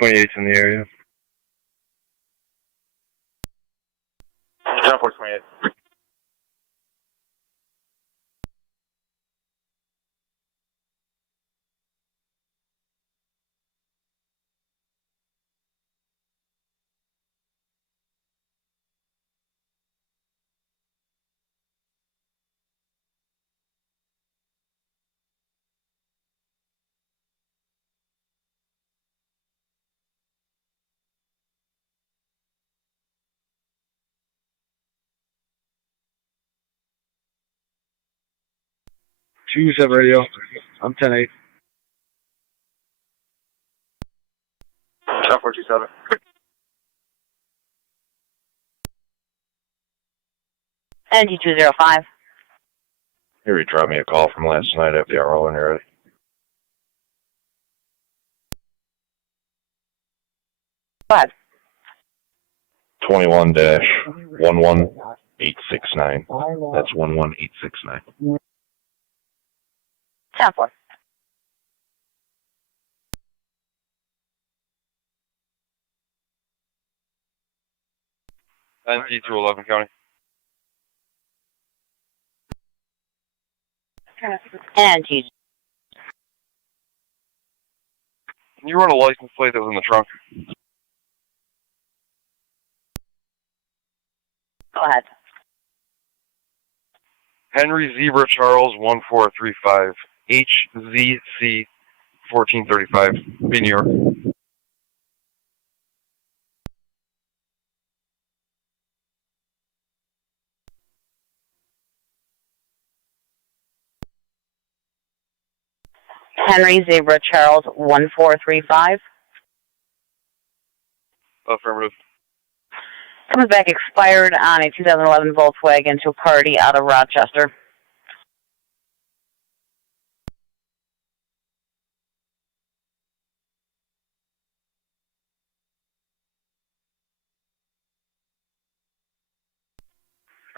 '28's in the area. 428. Choose that radio. I'm 10-8. 427. NG 205. Here, he dropped me a call from last night at the RO when you're ready. Go ahead. 21-11869. That's 11869. 10-4. NG 211 County. NG. Can you run a license plate that was in the trunk? Go ahead. Henry Zebra Charles 1435 HZC 1435 B New York. Henry Zebra Charles 1435. Affirmative. Comes back expired on a 2011 Volkswagen to a party out of Rochester.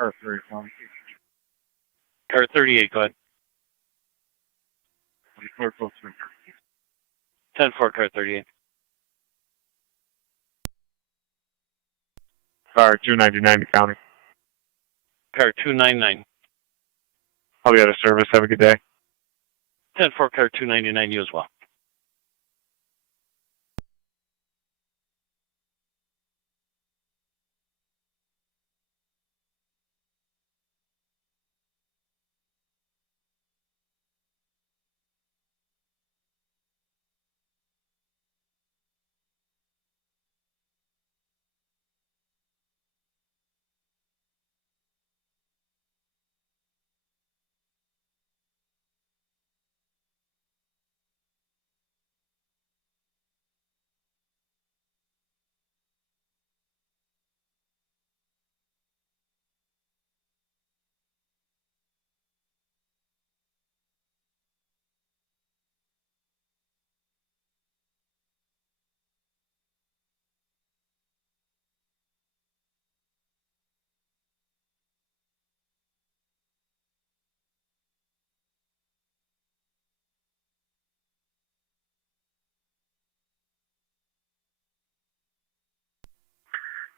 Car 3, County. Car 38, go ahead. 10-4, car 38. Car 299 County. Car 299. I'll be out of service. Have a good day. 10-4, car 299, you as well.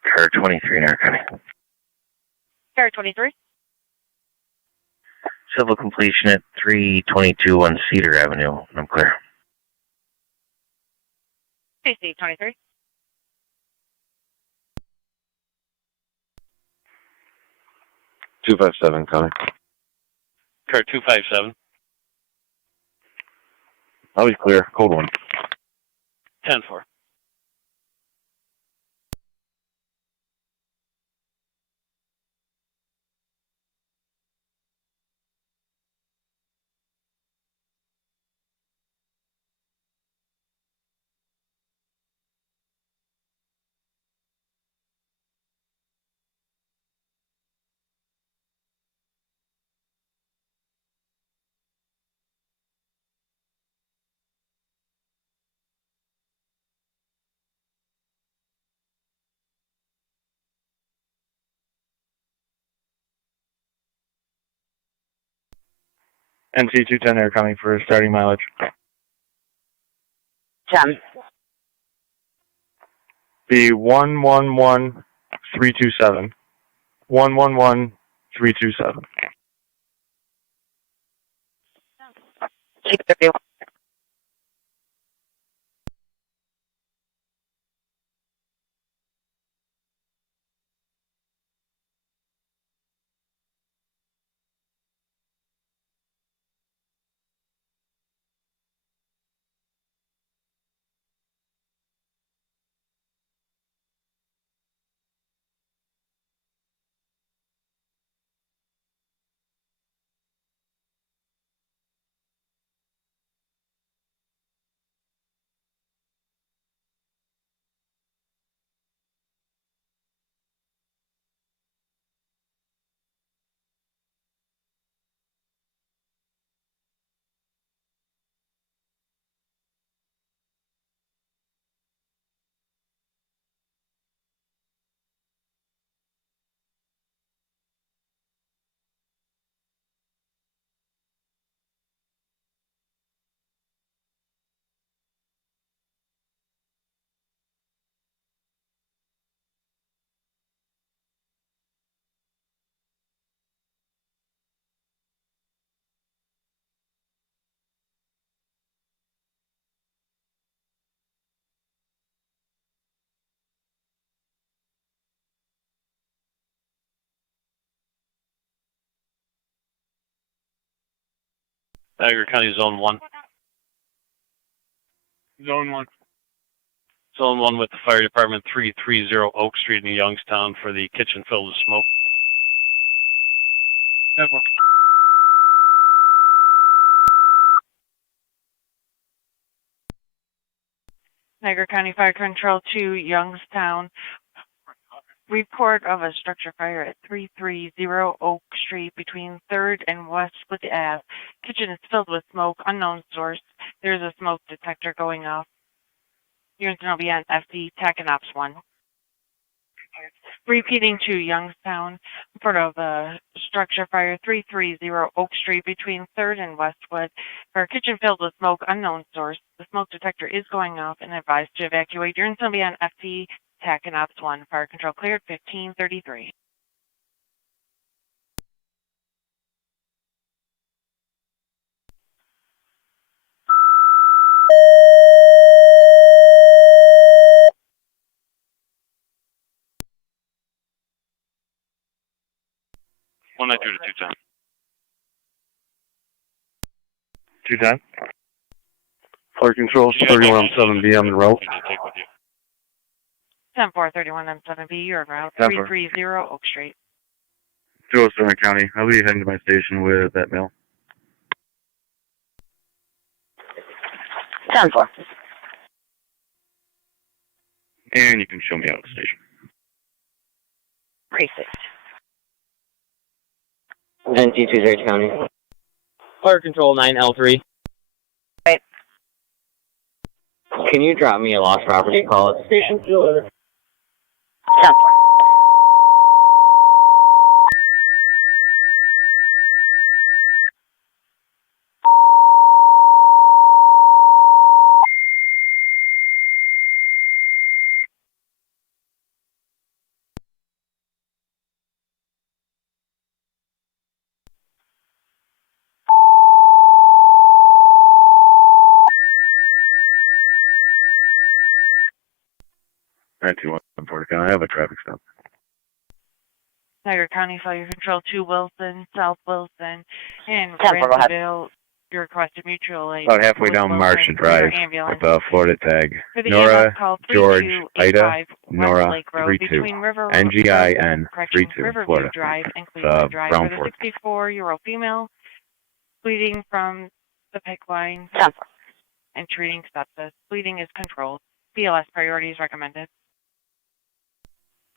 Car 23 in our county. Car 23. Civil completion at 322 on Cedar Avenue. I'm clear. PC 23. $257 coming. Car 257. I'll be clear. Code 1. 10-4. NC 210 Air coming for starting mileage. 10. Be 111327. 111327. Niagara County Zone 1. Zone 1. Zone 1 with the fire department 330 Oak Street in Youngstown for the kitchen filled with smoke. 10-4. Niagara County Fire Control to Youngstown. Report of a structure fire at 330 Oak Street between 3rd and Westwood Ave. Kitchen is filled with smoke, unknown source. There's a smoke detector going off. Units will be on FD, TAC and OPS 1. Repeating to Youngstown, report of a structure fire 330 Oak Street between 3rd and Westwood. For a kitchen filled with smoke, unknown source. The smoke detector is going off and advised to evacuate. Units will be on FD, TAC and OPS 1. Fire control cleared 1533. One night through to 210. 210. Fire control 31 7B on the route. 10431 M7B, you're en route 10-4. 330 Oak Street. 207 County. I'll be heading to my station with that mail. 10-4. And you can show me out of the station. Precinct. NC 230 County. Fire control 9L3. Right. Can you drop me a lost property call at the station? 10-4. 921 County. I have a traffic stop. Niagara County Fire Control to Wilson, South Wilson, and 10-4, go ahead. Ransomville. You requested mutual aid. About halfway down Martian Drive with a Florida tag. Nora, George, Ida, Nora, 32. NGIN, 32, Florida. Drive and Cleveland Drive Brown for Fort. the 64-year-old female bleeding from the pipeline and treating sepsis. Bleeding is controlled. BLS priority is recommended.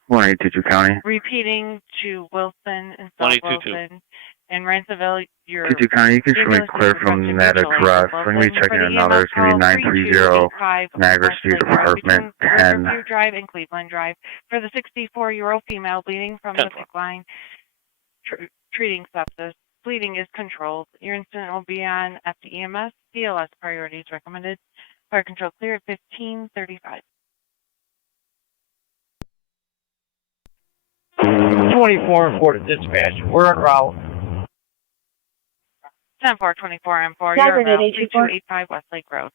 182 County. Repeating to Wilson and South Wilson and Ransomville, your 22 County, you can show me clear from that address. We're going to be checking another. It's going to be 930 Niagara Street, apartment 10. Riverview Drive and Cleveland Drive for the 64-year-old female bleeding from the pipeline, treating sepsis. Bleeding is controlled. Your incident will be on FDEMS. BLS priority is recommended. Fire control clear at 1535. 24 and 4 to dispatch. We're en route. 10-4, 24 M4. You're around 3285 Westlake Road.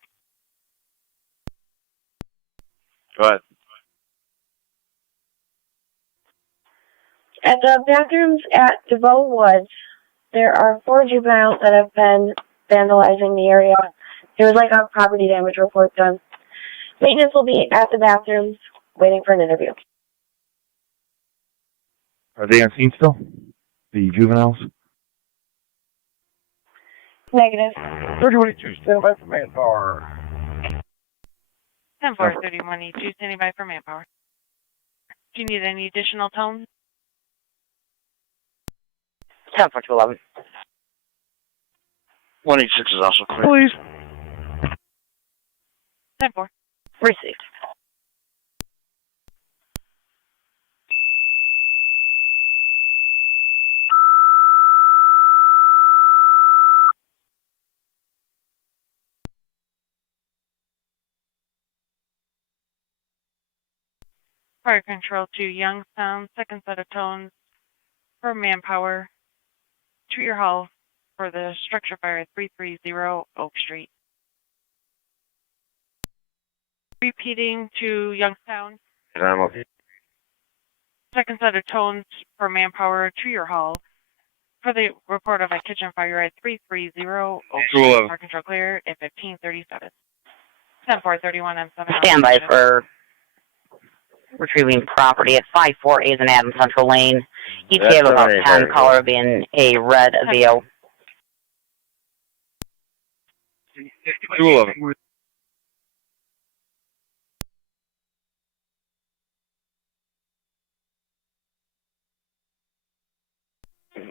Go ahead. At the bathrooms at DeVoe Woods, there are 4 juveniles that have been vandalizing the area. There was like a property damage report done. Maintenance will be at the bathrooms waiting for an interview. Are they on scene still? The juveniles? Negative. 3182, stand by for manpower. 10-4, 31E2, standing by for manpower. Do you need any additional tones? 10-4 to 11. 186 is also clear. Please. 10-4. Received. Fire control to Youngstown, second set of tones for manpower. To your hall for the structure fire at 330 Oak Street. Repeating to Youngstown, I'm okay. second set of tones for manpower to your hall for the report of a kitchen fire at 330 Oak Street. Fire control clear at 1537. 10-4, M7. Stand by for retrieving property at 548 and Adams Central Lane. ETA of about 10, color being a red Aveo. 211.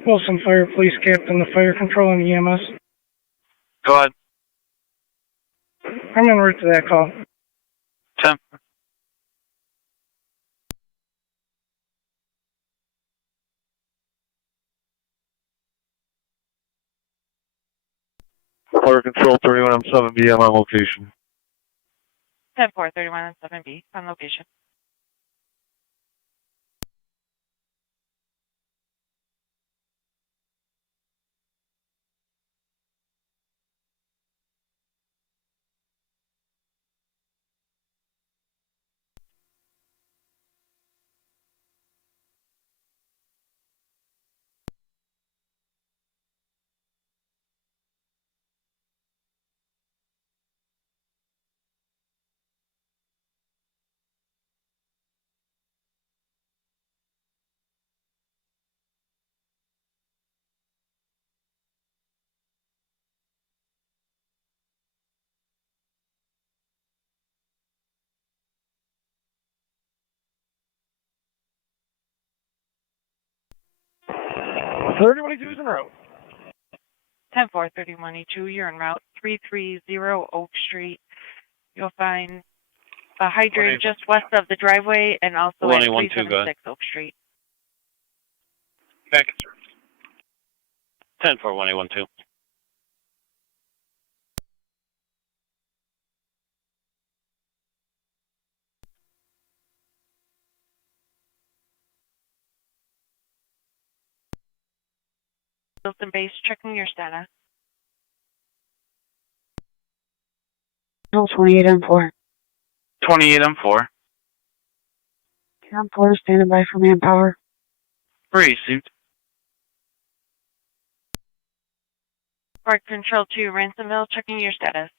Wilson Fire Police Captain, the Fire Control and EMS. Go ahead. I'm en route to that call. 10. Fire Control 31 M7B, I'm on location. 10-4, 31 M7B on location. Thirty-one-two is en route. 10-4, 31E2, you're en route 330 Oak Street. You'll find a hydrant just west of the driveway and also at 376 Oak Street. Back in service. 10-4, 1812. Wilson Base, checking your status. 28 M4. 28 M4. 10-4, standing by for manpower. Received. Park Control 2, Ransomville, checking your status.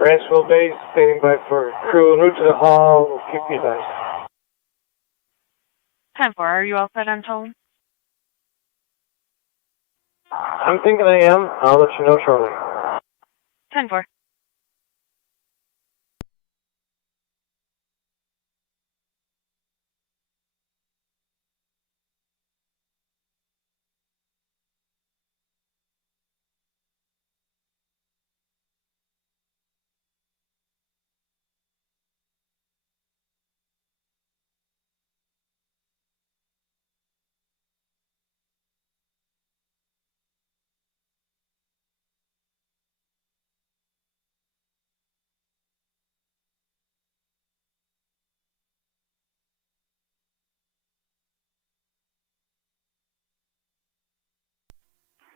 Ransomville base, standing by for crew en route to the hall. We'll keep you advised. 10-4, are you all set on tone? I'm thinking I am. I'll let you know shortly. 10-4.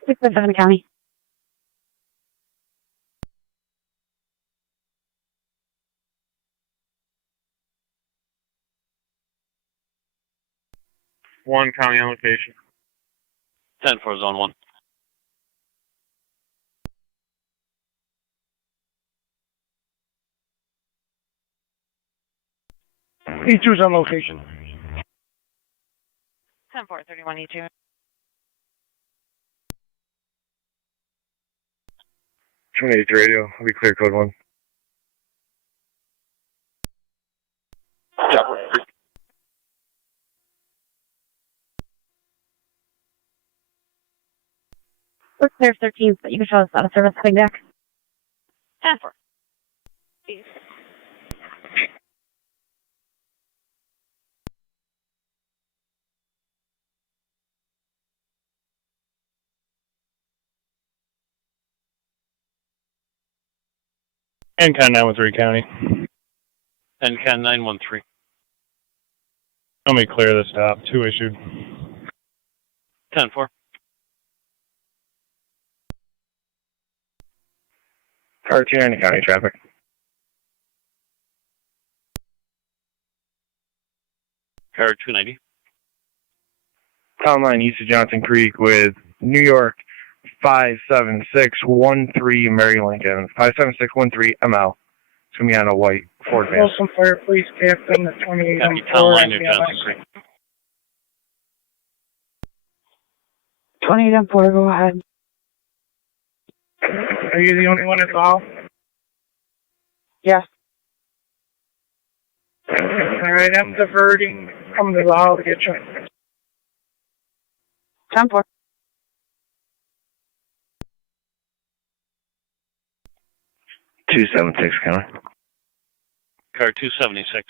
Susquehanna County. One county on location. 10-4, zone 1. E2's on location. 10-4, 31 E2. Radio. I'll be clear, code 1. Yeah. We're clear 13, but you can show us out of service coming back. 10-4. NCAN 913 County. NCAN 913. Let me clear the stop. 2 issued. 10-4. Car 290 County traffic. Car 290. Town line east of Johnson Creek with New York 57613 Mary Lincoln. 57613 ML. It's going to be on a white Ford van. Wilson Fire Police Captain, the 28 Copy, on town 4 line near Johnson Creek. 28 on 4, go ahead. Are you the only one that's off? Yes. Alright, I'm diverting. Come to the hall to get you. 10-4. Two 276 County. Car 276.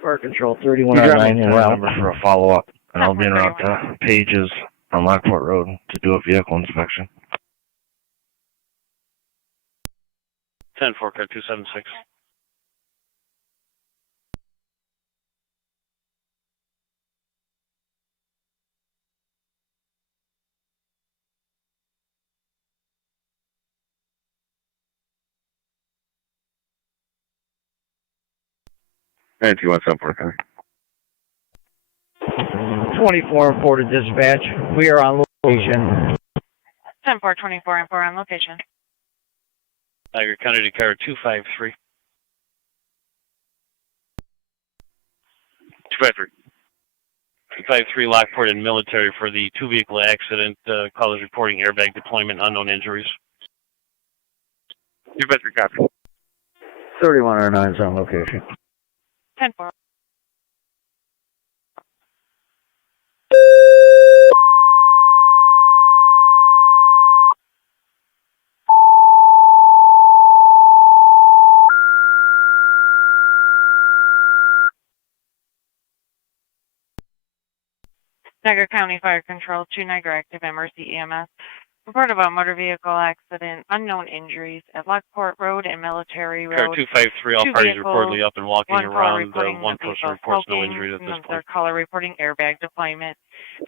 Fire Control 3109 en route for a follow-up. And I'll be en route to Pages on Lockport Road to do a vehicle inspection. 10-4, car 276. And 217 County. 24 and 4 to dispatch. We are on location. 10-4, 24 and 4 on location. Niagara County to car 253. 253. 253 Lockport and military for the 2-vehicle accident. Callers reporting airbag deployment, unknown injuries. 253 copy. 3109 is on location. 10-4. Niagara County Fire Control, 2 Niagara Active Emergency EMS. Report about motor vehicle accident, unknown injuries at Lockport Road and Military Road. Car 253, all parties reportedly up and walking around. One person reports no injuries at this point. Another caller reporting airbag deployment.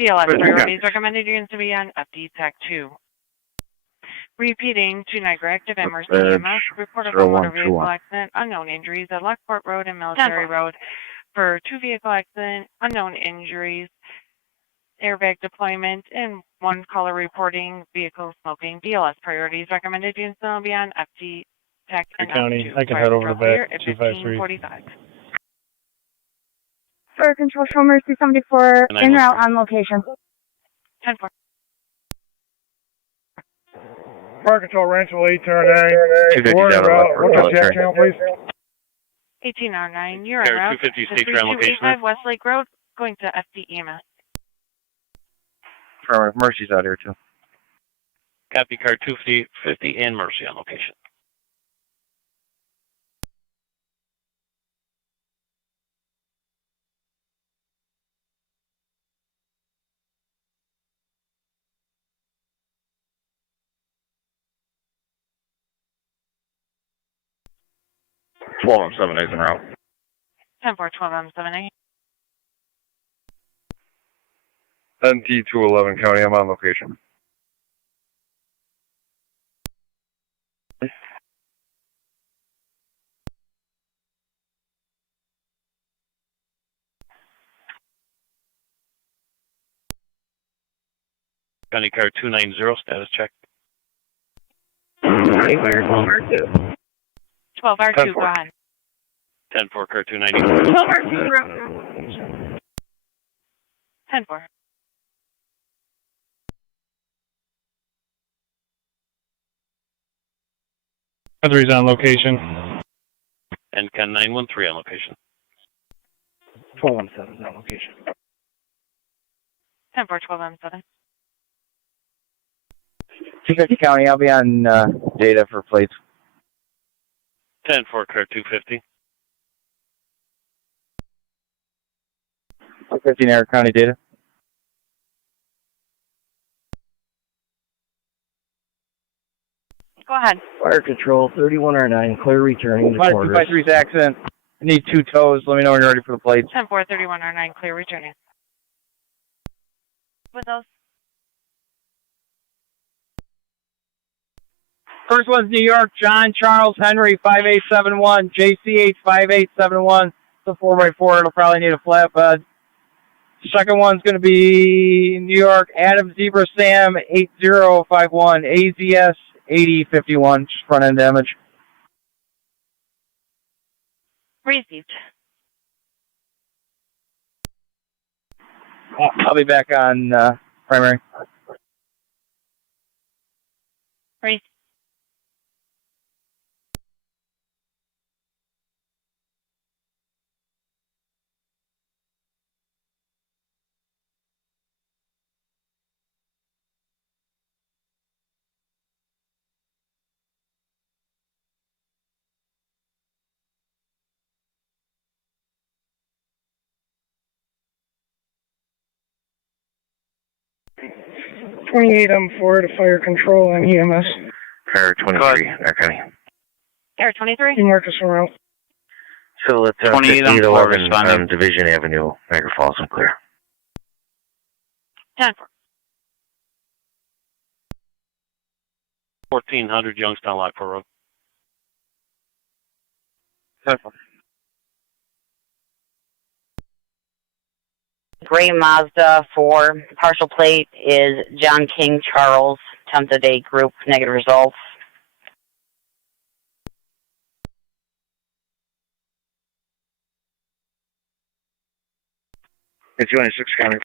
BLS priorities recommended units to be on FD TAC 2. Repeating to Niagara Active and Miscellaneous. Report of a motor vehicle accident, unknown injuries at Lockport Road and Military Road for 2 vehicle accident, unknown injuries, airbag deployment, and 1 caller reporting vehicle smoking. BLS priorities recommended units will be on FT TAC and County. OPS. I can head over to back 253. Fire Control, Show Mercy 74, en route on location. 10-4. Fire Control, Rancho 809. We're en route. What's your TAC channel, please? 1809, you're en route. 250 state your location. 3285 Westlake Road, going to FD EMS. Affirmative. Mercy's out here too. Copy, car 250 and Mercy on location. Well, 7 days in a row. 10-4, 12-7-8. NT 211 County, I'm on location. County car 290, status check. 12R2, go ahead. 10-4, car 290. 12R2, 10-4. Other's on location. And Ken 913 on location. 1217 on location. 10-4, 12-7. 250 County, I'll be on data for plates. 10-4, car 250. 250 Niagara County data. Go ahead. Fire Control, 3109, clear returning to quarters. 253's accident. I need 2 tows. Let me know when you're ready for the plates. 10-4, 3109, clear returning. With those. First one's New York, John Charles Henry, 5871, JCH 5871. It's a 4x4. It'll probably need a flatbed. Second one's going to be New York, Adam Zebra Sam, 8051, AZS 8051, just front end damage. Received. I'll be back on primary. Received. M4 to Fire Control and EMS. Car 23, Niagara County. Air 23? Marcus around. So let's 811 on Division Avenue, Niagara Falls, I'm clear. 10-4. 1400 Youngstown, Lockport Road. 10-4. Gray Mazda 4, partial plate is John King Charles, 10th of day group, negative results. It's 26 County.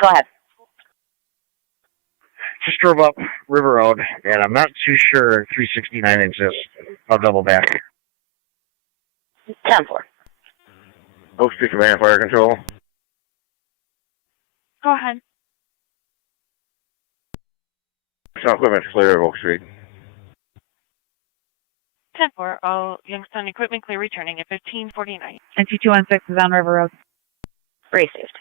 Go ahead. Just drove up River Road, and I'm not too sure 369 exists. I'll double back. 10-4. Oak Street Command, Fire Control. Go ahead. Some equipment clear of Oak Street. 10-4, all Youngstown equipment clear returning at 1549. NT216 is on River Road. Received.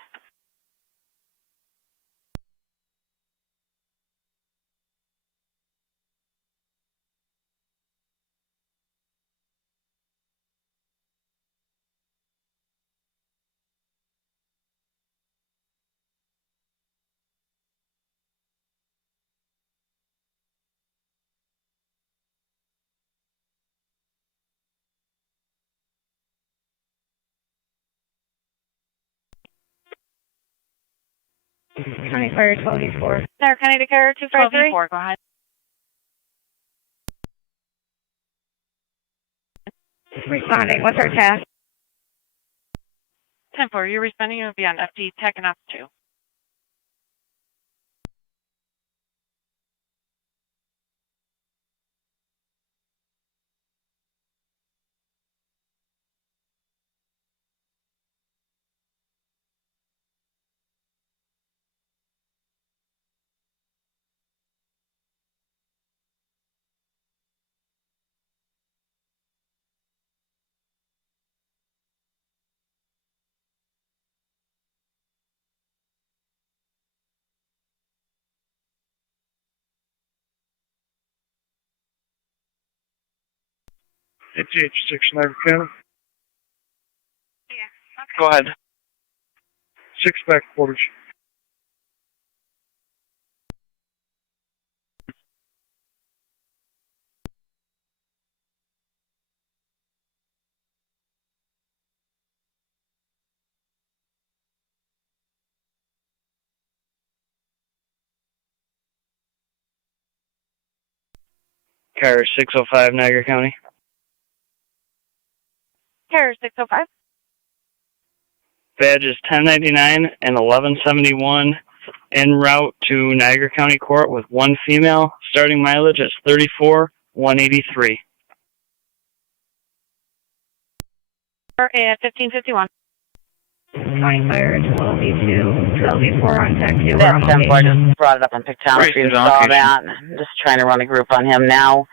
County Fire 12E4. Niagara County to Care 253. 12E4, go ahead. Responding. What's our task? 10-4, you're responding. You'll be on FD TAC and OPS 2. It's H6 Niagara County. Go ahead. 6 back quarters. Car 605, Niagara County. Care 605. Badge is 1099 and 1171 en route to Niagara County Court with one female. Starting mileage is 34,183. At 1551. County Fire 12E2, 12E4 on tech 2. That's 10-4. I just brought it up on pictometry and saw that. I'm just trying to run a group on him now.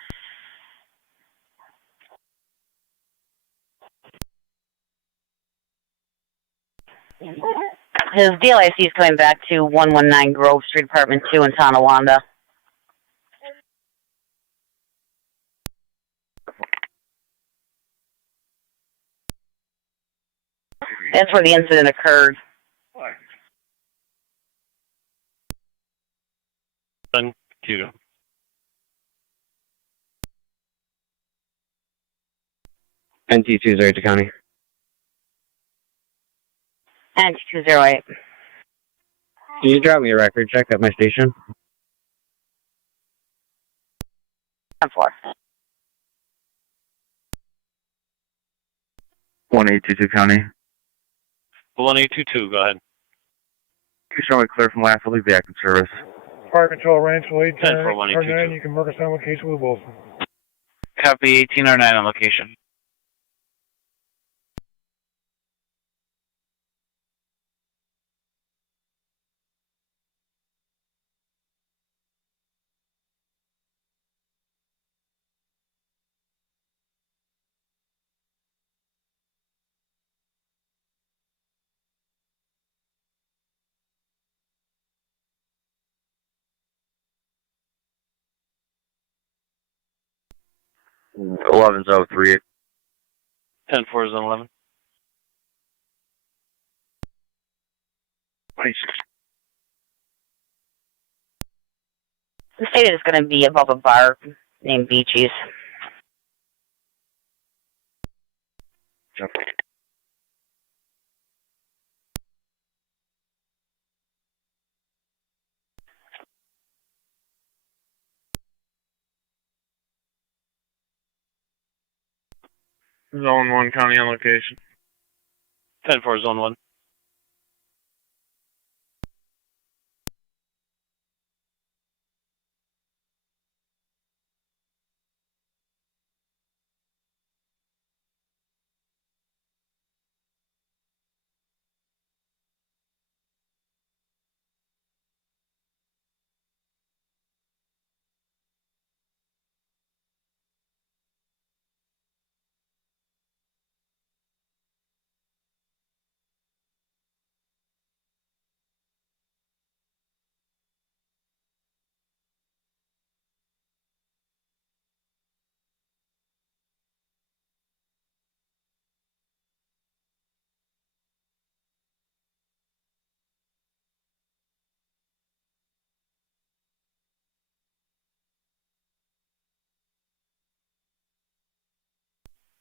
His DLIC is coming back to 119 Grove Street, Apartment 2 in Tonawanda. That's where the incident occurred. Thank you. NT2 Zurich County. And 208. Can you drop me a record check at my station? 10-4. 1822 County. 1822, go ahead. Showing clear from last, I'll leave the active service. Fire control range 8 10 for 1822. you can mark us on location with Wilson. Copy 1809 on location. Mm, 1103. 10-4 is on 11. Nice. The state is going to be above a bar named Beaches. Jump. Zone 1 County on location. 10-4 Zone 1.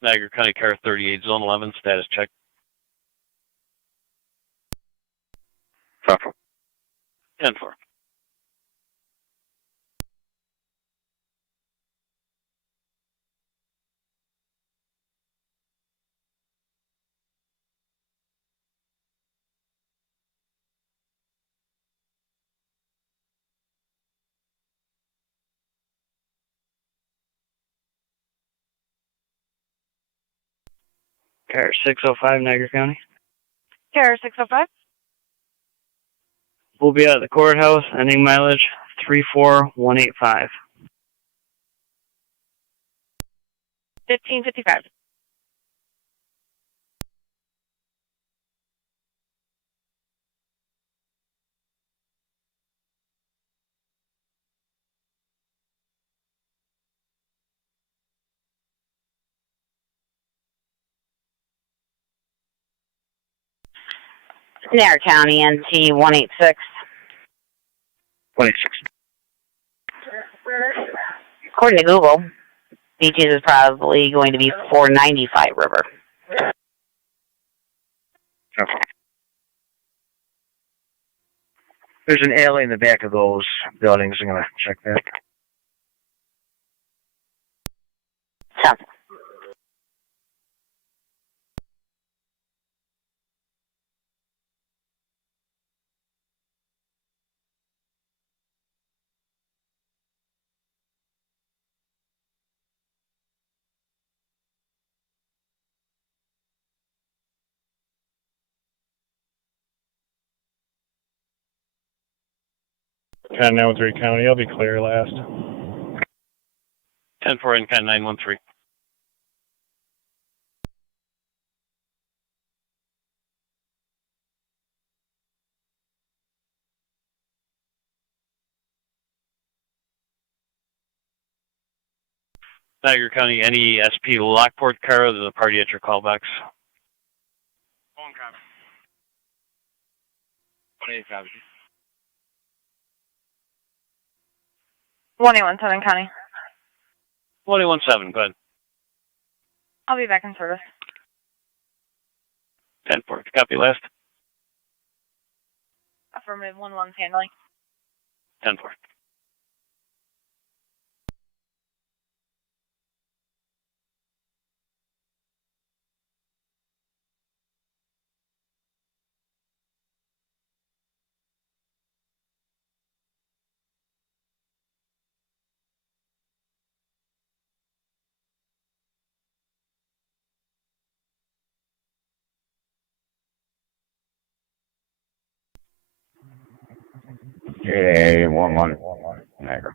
Niagara County Car 38, Zone 11, status check. Pfeffer. 10-4. Car 605, Niagara County. Car 605. We'll be at the courthouse, ending mileage 34185. 1555. Niagara County, NT 186. 186. According to Google, Beaches is probably going to be 495 River. Okay. There's an alley in the back of those buildings. I'm going to check that. South. Kind of 913 County. I'll be clear last. 10-4 and kind 913. Niagara County, any SP Lockport car, there's a party at your callbacks. Phone copy. 1817 County. 21-7, go ahead. I'll be back in service. 10-4, copy last. Affirmative 1-1 handling. 10-4. Hey, 1-1. Niagara.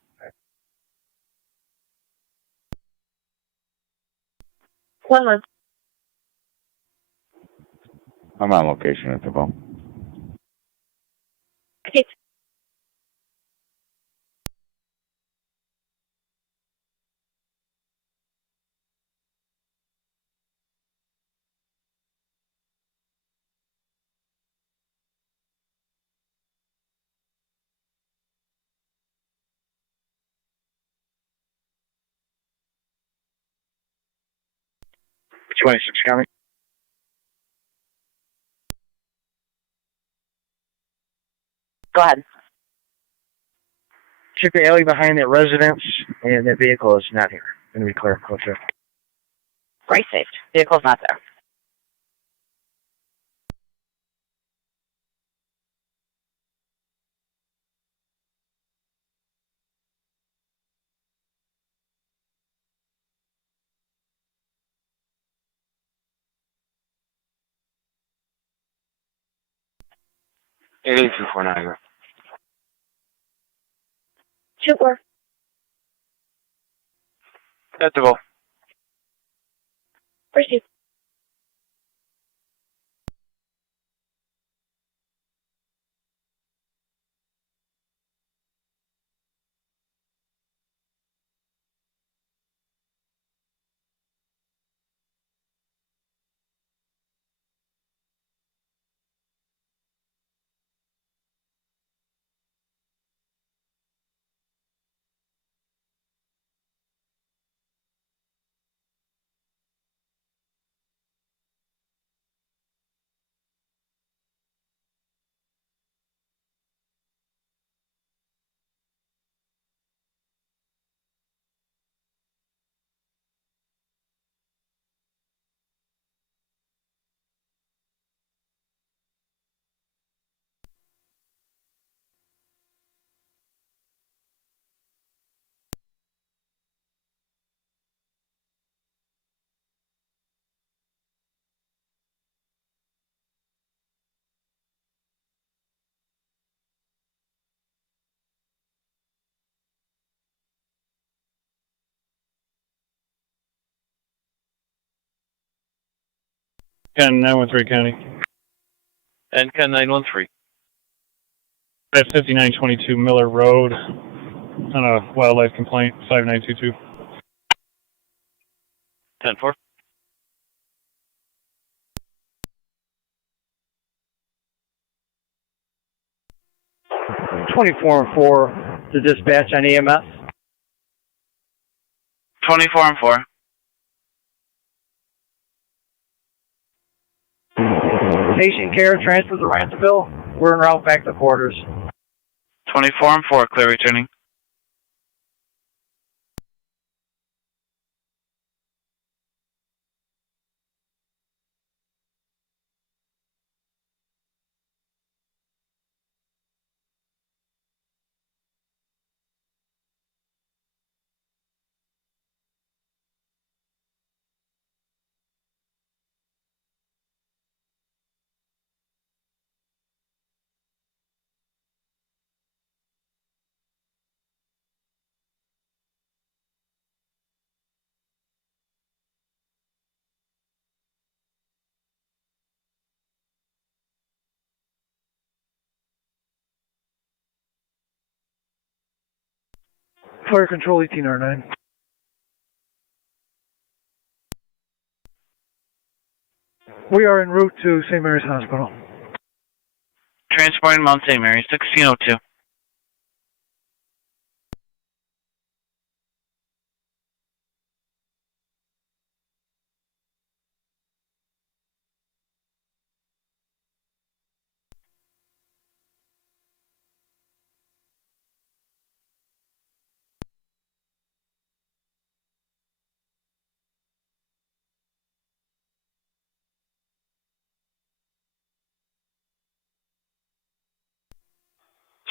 1-1. I'm on location at the phone. Okay. Which 26 County? Go ahead. Check the alley behind that residence, and that vehicle is not here. Going to be clear. Go check. Race saved. Vehicle's not there. Eight 24 Niagara. 2-4. That's the goal. Proceed. Ken 913 County. And Ken 913. That's 5922 Miller Road on a wildlife complaint, 5922. 10-4. and 4 to dispatch on EMS. 24 and 4. Patient care transfer to Ransville. We're en route back to quarters. 24 and 4, clear returning. Fire control 18R9. We are en route to St. Mary's Hospital. Transporting Mount St. Mary, 1602.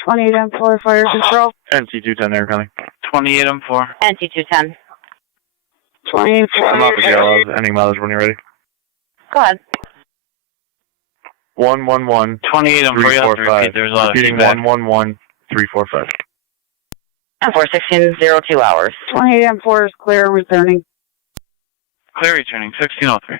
M4 fire control. NC210 there, coming. 28 M4. NC210. 28 I'm off again. Any mileage when you're ready. Go ahead. 111. 28 M4. 345. There's a lot of feedback. 111. 345. M4 1602 hours. 28 M4 is clear and returning. Clear returning, 1603.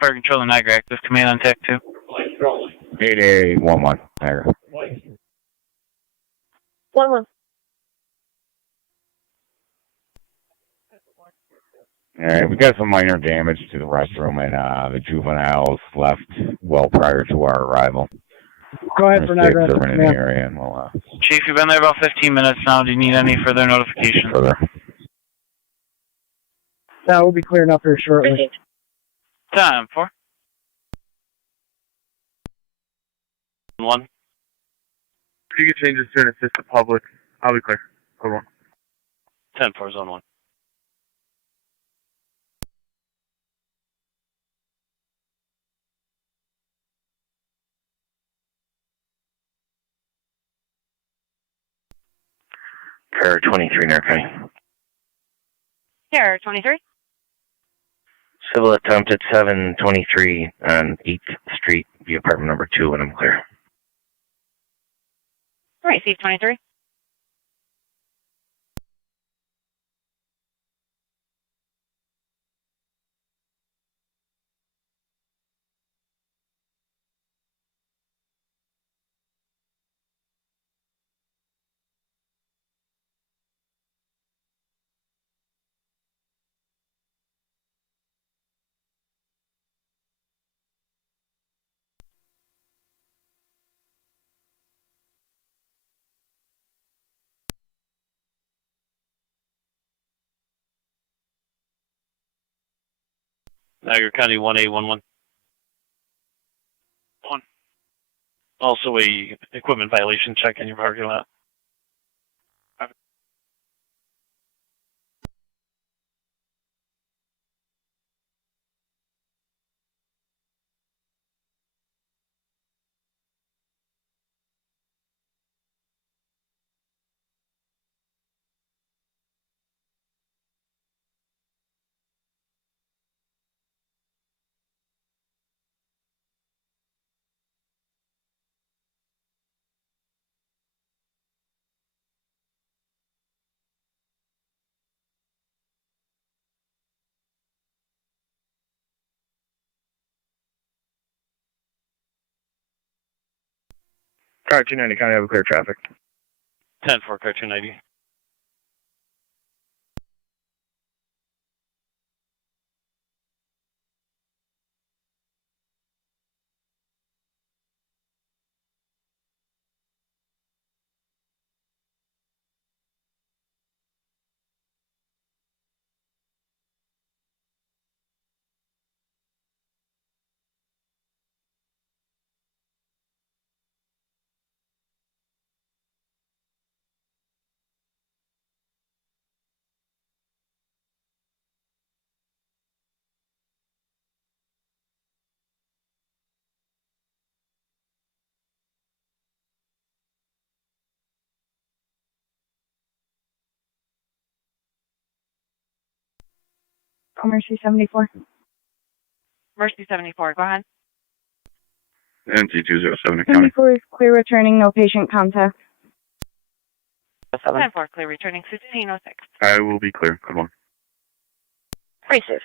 Fire control in Niagara, active command on TAC 2. 8811, Niagara. 1-1. Alright, we got some minor damage to the restroom, and the juveniles left well prior to our arrival. Go ahead for Niagara. In the area, and we'll, Chief, you've been there about 15 minutes now. Do you need any further notification? Further. That will be clearing up here shortly. Time for 1. If you could change this to an assist the public, I'll be clear. Hold on. 10-4, zone 1. Car 23, Niagara County. Here, 23. Civil attempt at 723 on 8th Street, via apartment number 2, and I'm clear. All right, C23. Niagara County 1811. 1. Also a equipment violation check in your parking lot. Car 290 County, have a clear traffic. 10-4, car 290. Mercy 74. Mercy 74, go ahead. NC207 County. 74 is clear returning, no patient contact. 10-4, clear returning 1606. I will be clear. Good one. Racist.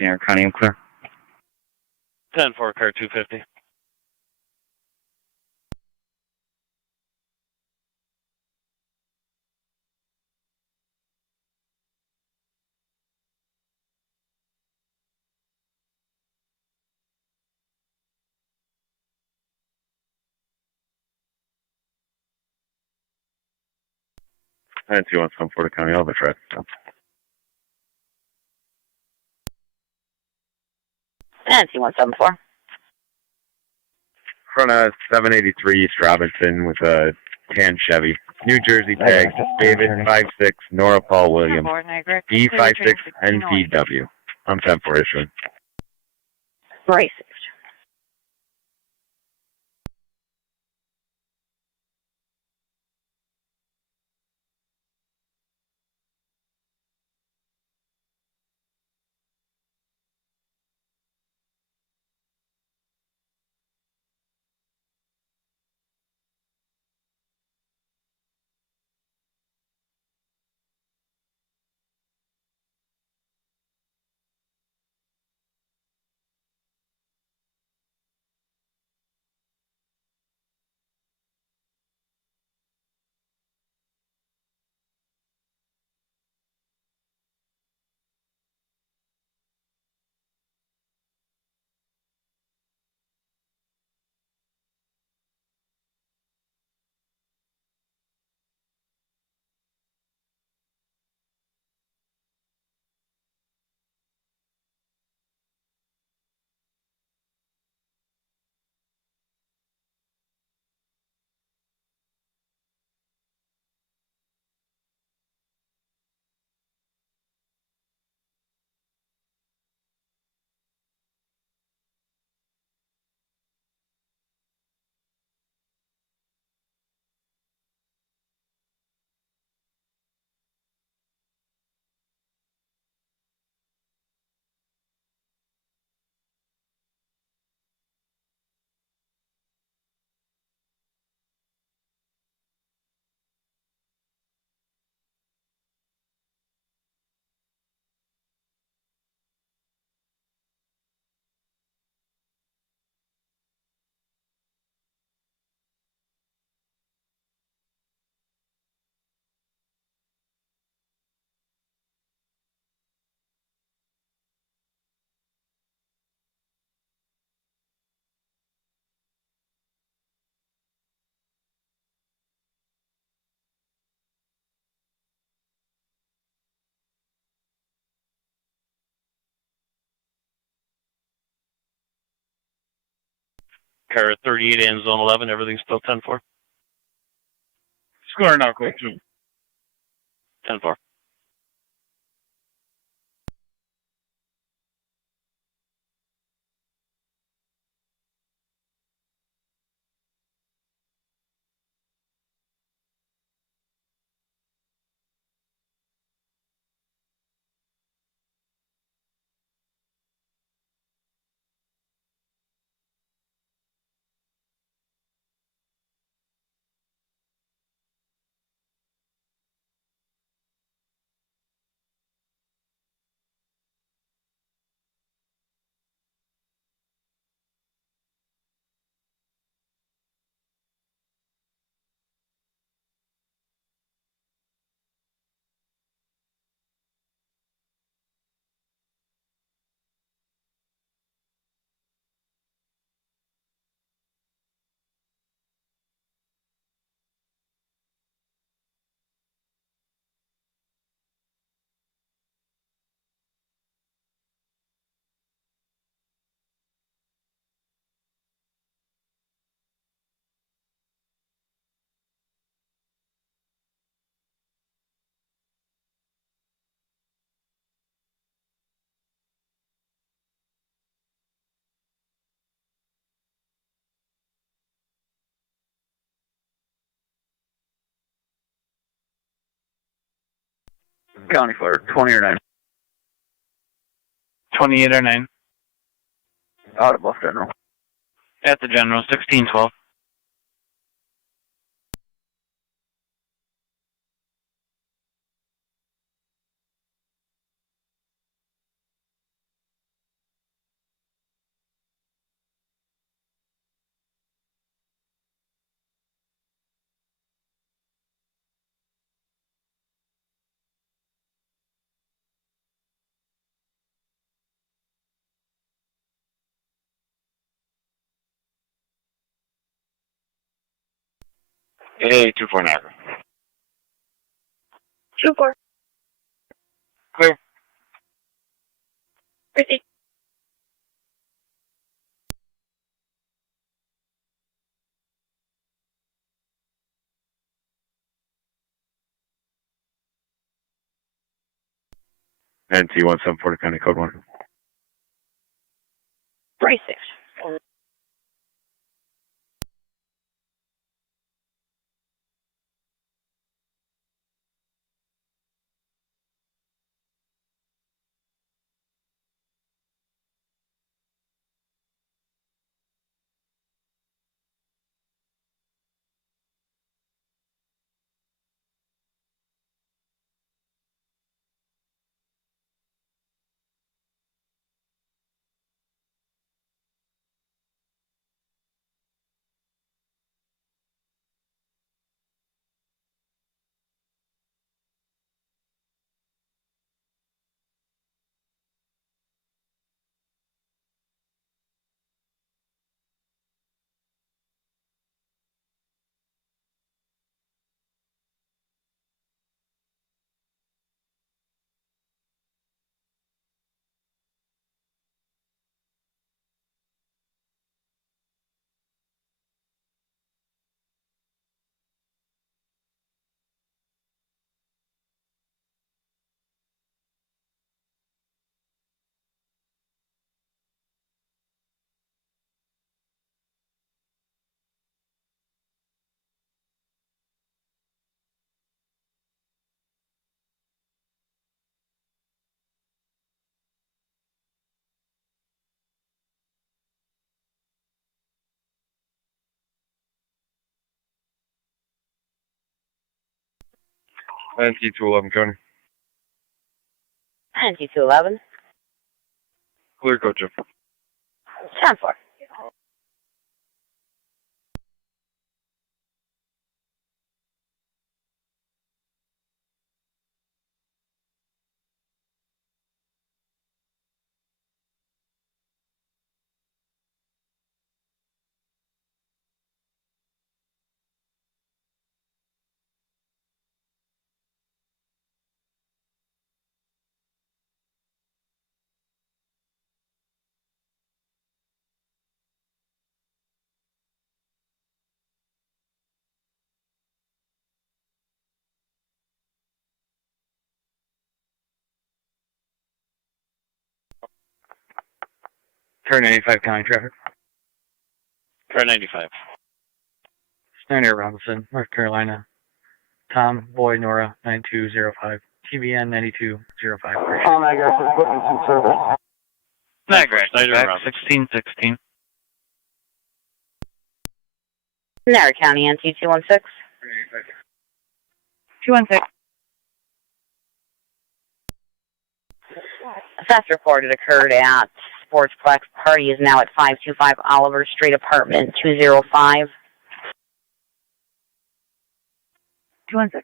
Niagara County, I'm clear. 10-4, car 250. NC174 Florida County, I'll have a track. NC174. Front of 783 East Robinson with a tan Chevy. New Jersey tag, David 56, Nora Paul Williams, E56 NPW. I'm 10-4 issuing. Racist. Car 38 and zone 11, everything's still 10-4? Score now, quick. 10-4. County Fire, 20 or 9. 28 or 9. Out of Buff General. At the General, 1612. Hey, 2-4 Niagara. 2-4. Clear. Proceed. NT 174 County Code 1. 36. NT 211 County. NT 211. Clear code, Jim. 10-4. Car 95 county traffic. Car 95. Snyder Robinson, North Carolina. Tom, Boy, Nora, 9205. TBN 9205. All Niagara equipment in service. Niagara, Snyder Robinson. 1616. Niagara County, NT 216. 216. A theft report had occurred at Sportsplex. Party is now at 525 Oliver Street, apartment 205. 216.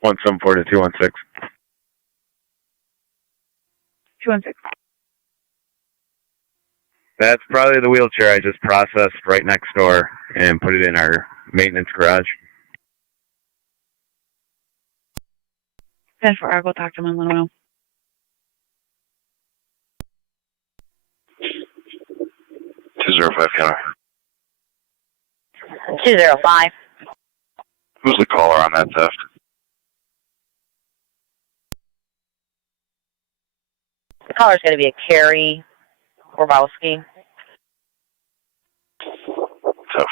One 174 to 216. 216. That's probably the wheelchair I just processed right next door and put it in our maintenance garage. 10-4, I'll go talk to him and let him know. County. 205. Who's the caller on that theft? The caller's going to be a Carrie Gorbowski. 10-4.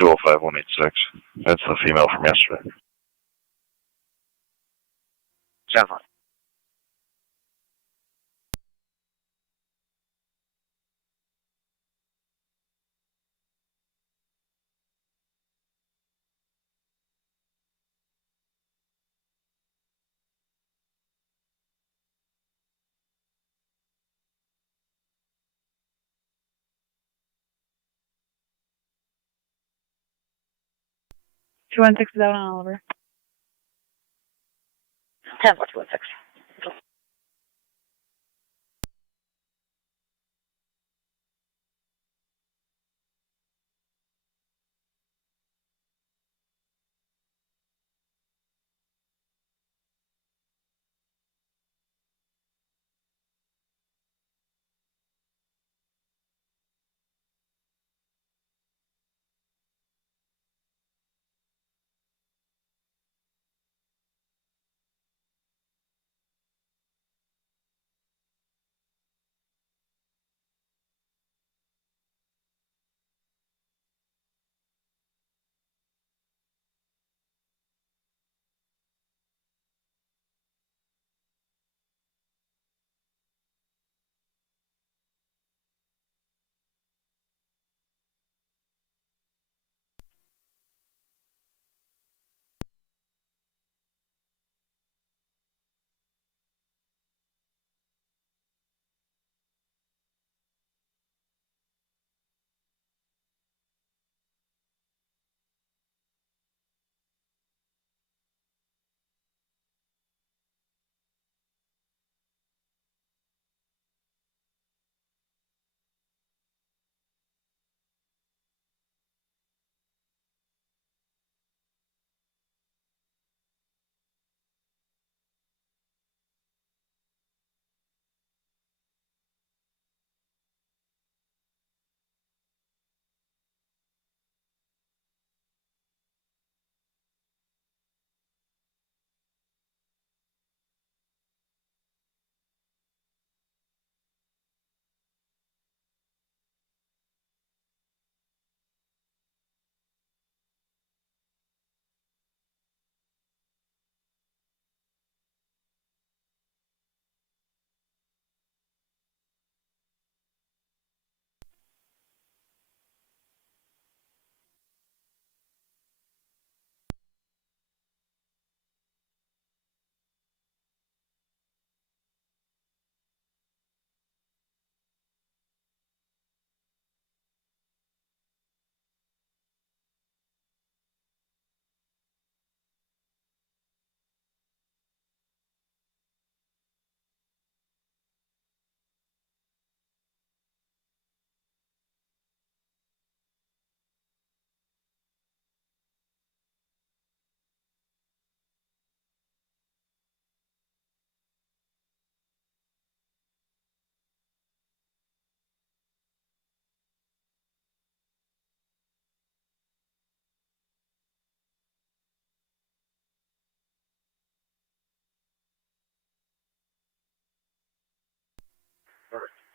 205-186. That's the female from yesterday. 10-4. Two 216 is out on Oliver. 10-4, 216.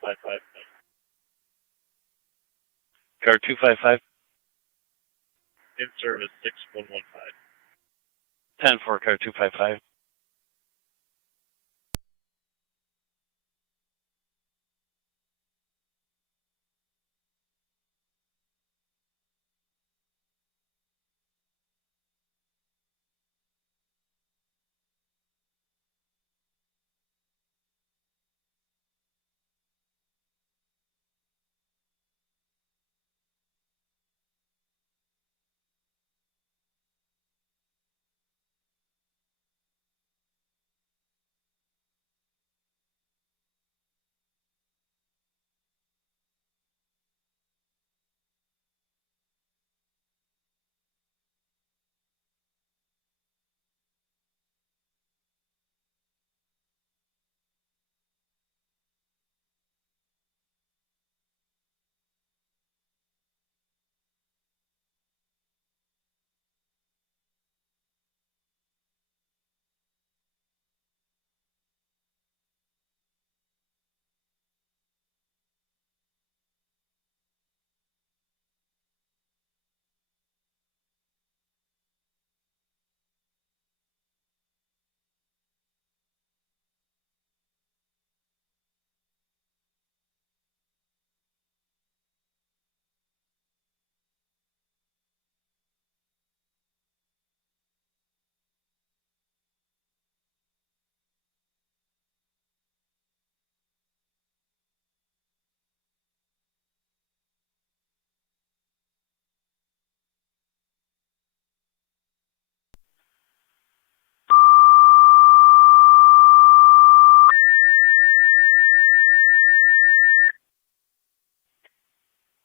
255. Car 255. In service 6115. 10-4, car 255.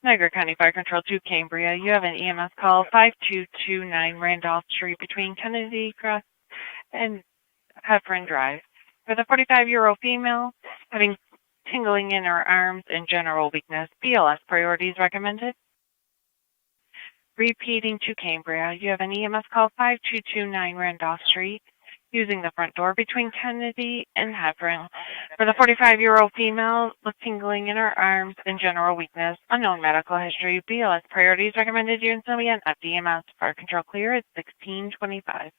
Niagara County Fire Control to Cambria. You have an EMS call 5229 Randolph Street between Kennedy Cross and Heffron Drive. For the 45-year-old female having tingling in her arms and general weakness, BLS priorities recommended. Repeating to Cambria. You have an EMS call 5229 Randolph Street using the front door between Kennedy and Heffron. For the 45-year-old female with tingling in her arms and general weakness, unknown medical history, BLS priorities recommended units will be an FDMS. Fire control clear at 1625.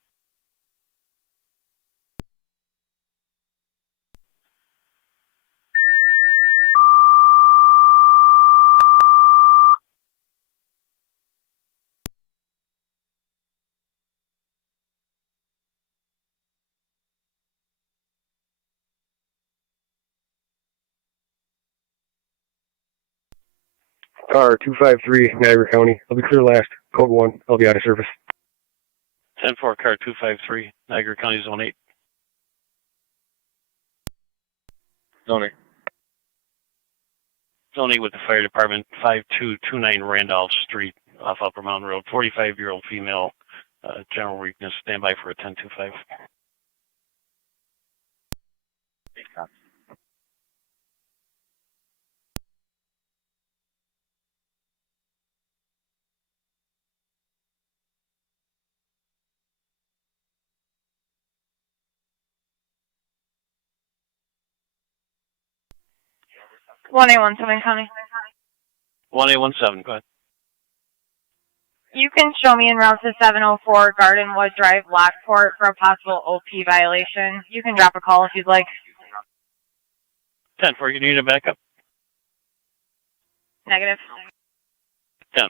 Car 253, Niagara County. I'll be clear last. Code 1. I'll be out of service. 10-4, car 253, Niagara County, Zone 8. Zone 8. Zone 8 with the fire department, 5229 Randolph Street off Upper Mountain Road. 45-year-old female, general weakness. Stand by for a 10-25. One 817 County. 1817, go ahead. You can show me en route to 704 Gardenwood Drive, Lockport for a possible OP violation. You can drop a call if you'd like. 10-4, you need a backup? Negative. 10-4.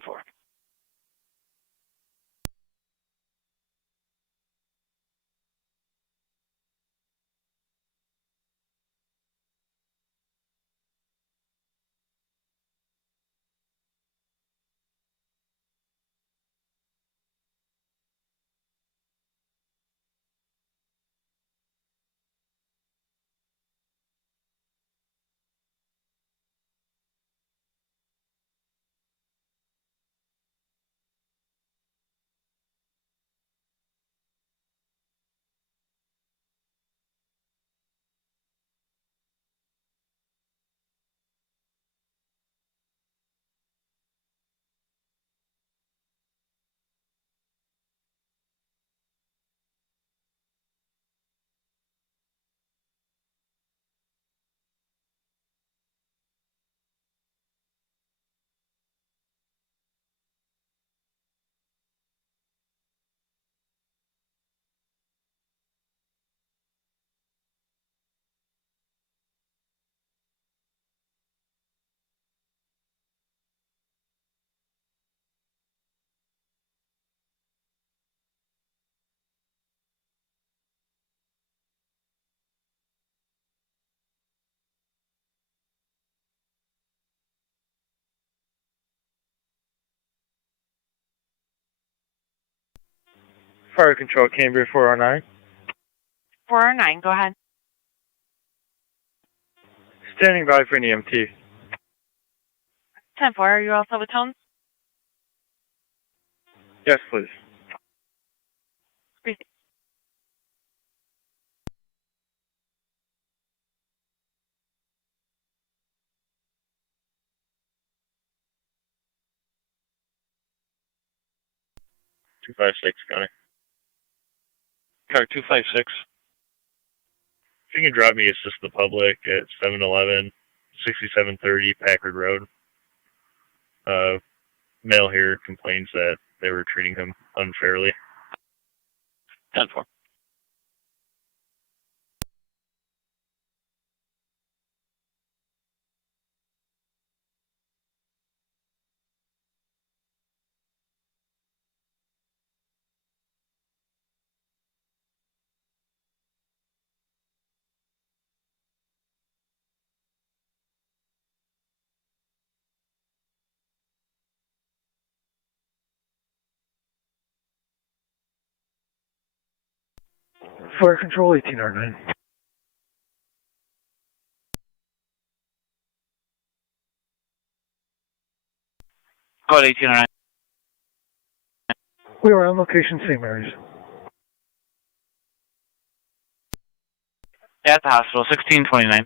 Fire Control, Cambria 409. 409, go ahead. Standing by for an EMT. 10-4, are you also with Tones? Yes, please. Receive. County. Car 256. If you can drop me assist the public at 711, 6730 Packard Road. Male here complains that they were treating him unfairly. 10-4. Fire Control 1809. Go ahead, 1809. We are on location, St. Mary's. At the hospital, 1629.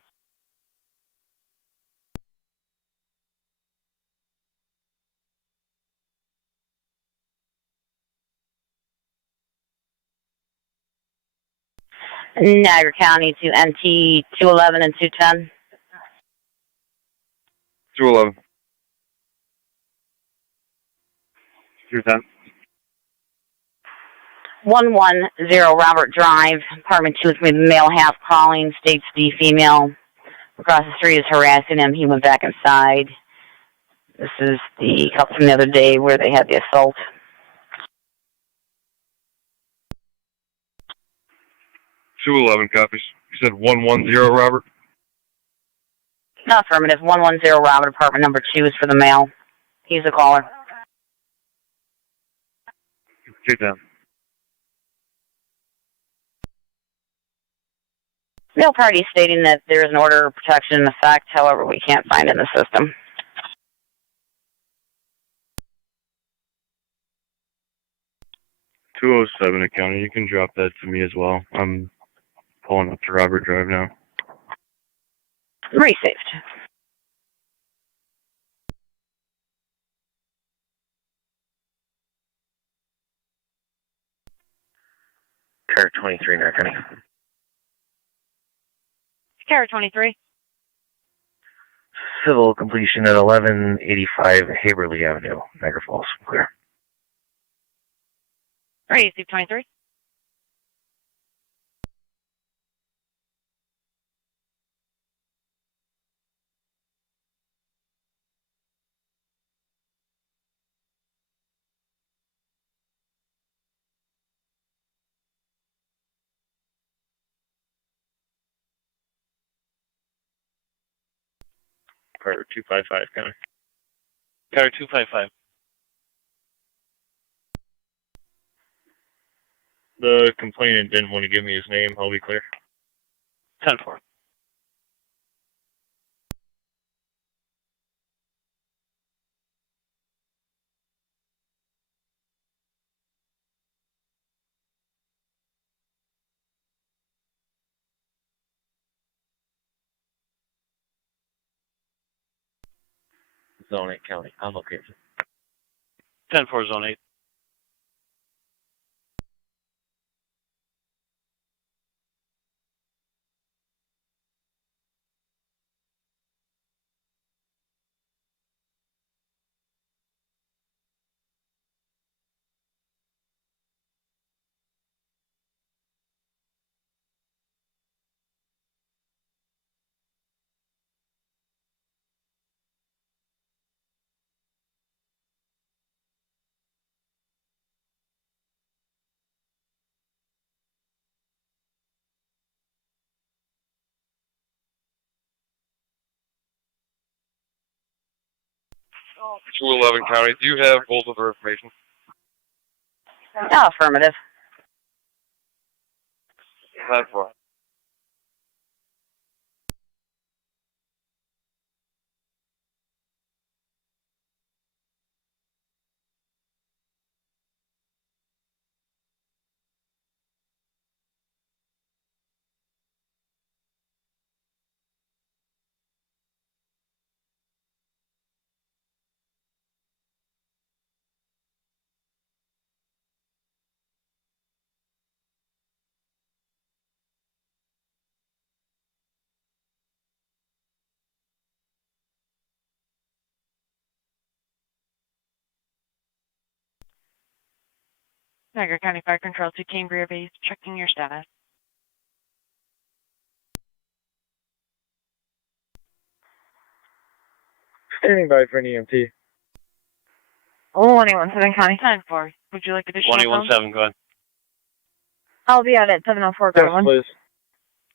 Niagara County to NT 211 and 210. 211. 210. 110 Robert Drive, apartment 2 with male half calling, states the female across the street is harassing him. He went back inside. This is the couple from the other day where they had the assault. 211 copies. You said 110, Robert? No, affirmative. 110 Robert, apartment number 2 is for the male. He's the caller. 210. Male party stating that there is an order of protection in effect, however, we can't find it in the system. .207 County, you can drop that to me as well. I'm pulling up to Robert Drive now. Received. Car 23, Niagara County. Car 23. Civil completion at 1185 Haberly Avenue, Niagara Falls. Clear. Receive 23. Car 255 County. Car 255. The complainant didn't want to give me his name. I'll be clear. 10-4. Zone 8 County. On location. 10-4, Zone 8. Oh. 211 County. Do you have both of their information? No, affirmative. 10-4. Niagara County Fire Control to Cambria Base, checking your status. Standing by for an EMT. 117 County. 10-4. Would you like additional 117, go ahead. I'll be out at 704 Yes, Garland. please.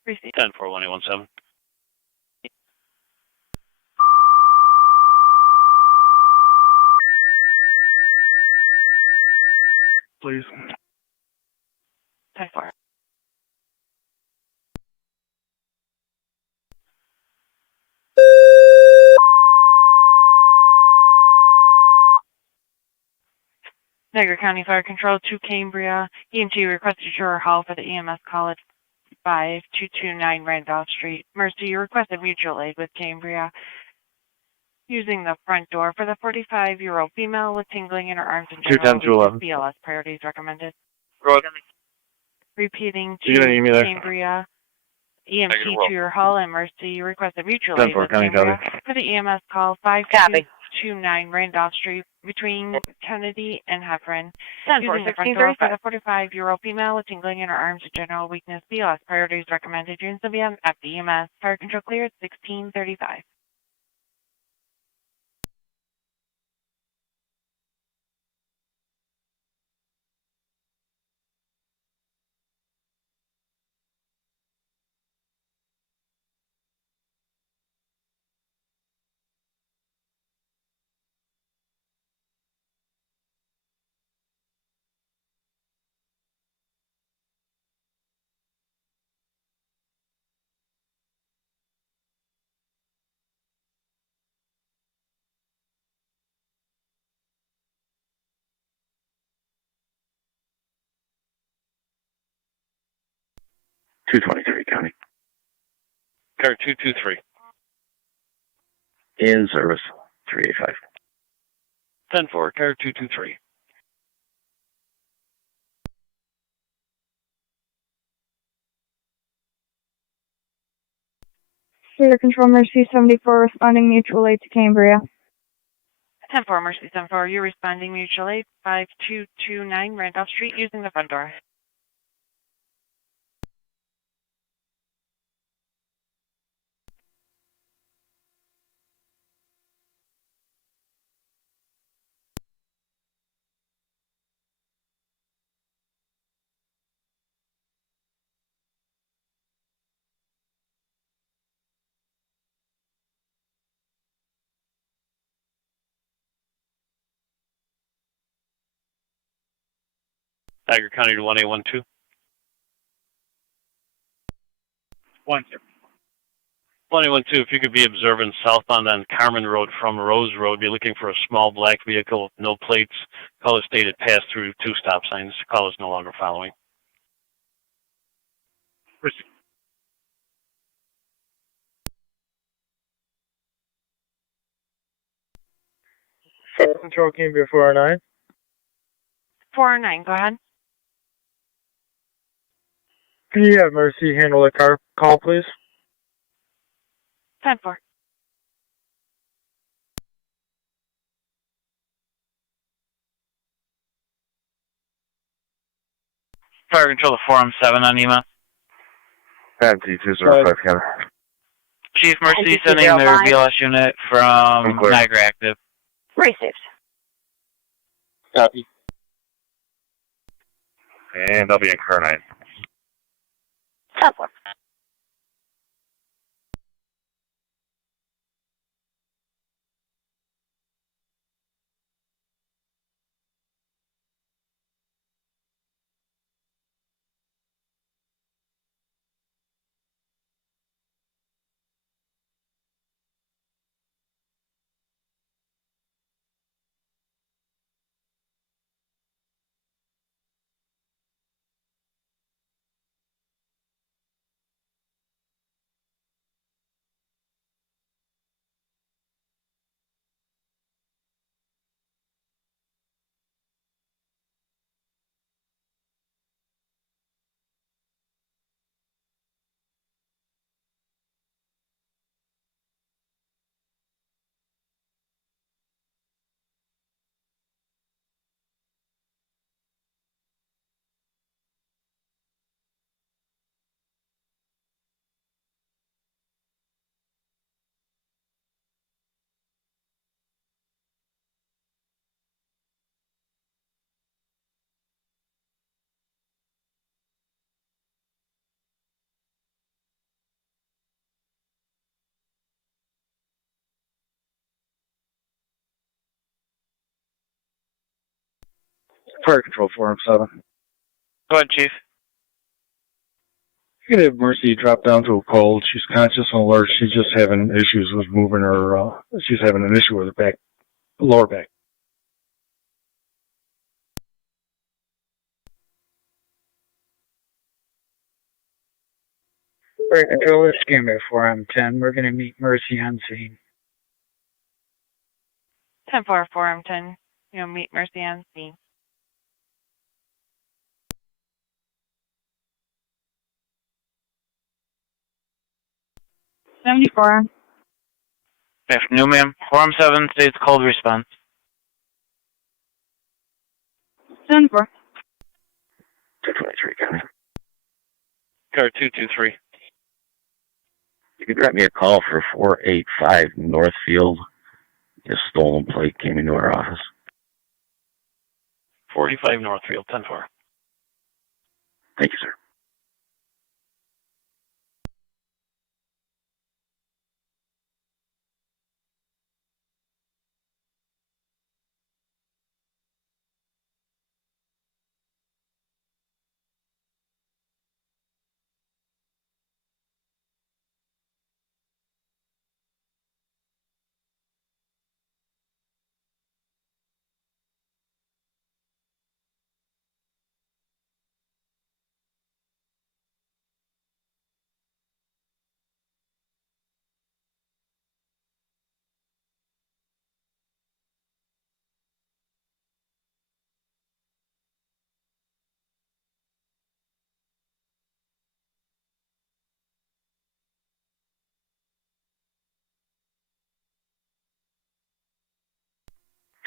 Receive. 10-4, 117. Please. 10-4. Niagara County Fire Control to Cambria. EMT requested your hall for the EMS call at 5229 Randolph Street. Mercy, you requested mutual aid with Cambria. Using the front door for the 45-year-old female with tingling in her arms and general 210-211. BLS priorities recommended. Go ahead. Repeating You gonna need me to there? Cambria. EMT Negative, well. to your hall and Mercy, you requested mutual 10-4, aid with County, Cambria copy. for the EMS call 5229 Randolph Street between Kennedy and Heffron. 10-4, Using the front door 1635. for the 45-year-old female with tingling in her arms and general weakness. BLS priorities recommended. Units of EMS. Fire control cleared 1635. County. Car 223. In service, 385. 10-4, car 223. Fire Control Mercy 74 responding mutual aid to Cambria. 10-4, Mercy 10-4. You're responding mutual aid 5229 Randolph Street using the front door. Niagara County to 1812. 1812, if you could be observant southbound on Carmen Road from Rose Road, be looking for a small black vehicle with no plates. Call is stated pass through 2 stop signs. Call is no longer following. Fire Control Cambria 409. 409, go ahead. Can you have Mercy handle the car call, please? 10-4. Fire Control to 407 on EMS. Fancy 205 County. Chief Mercy sending their BLS unit from Niagara active. Received. Copy. And I'll be in car 9. 10-4. Fire Control 407. Go ahead, Chief. You can have Mercy drop down to a cold. She's conscious and alert. She's just having issues with moving her, she's having an issue with her back, lower back. Fire Control, this is Gamma 4M10. We're going to meet Mercy on scene. 10-4, 4M10. You'll meet Mercy on scene. $74. Good afternoon, ma'am. 4M7 states cold response. 74. 223, County. Car 223. You could drop me a call for 485 Northfield. A stolen plate came into our office. 45 Northfield, 10-4. Thank you, sir.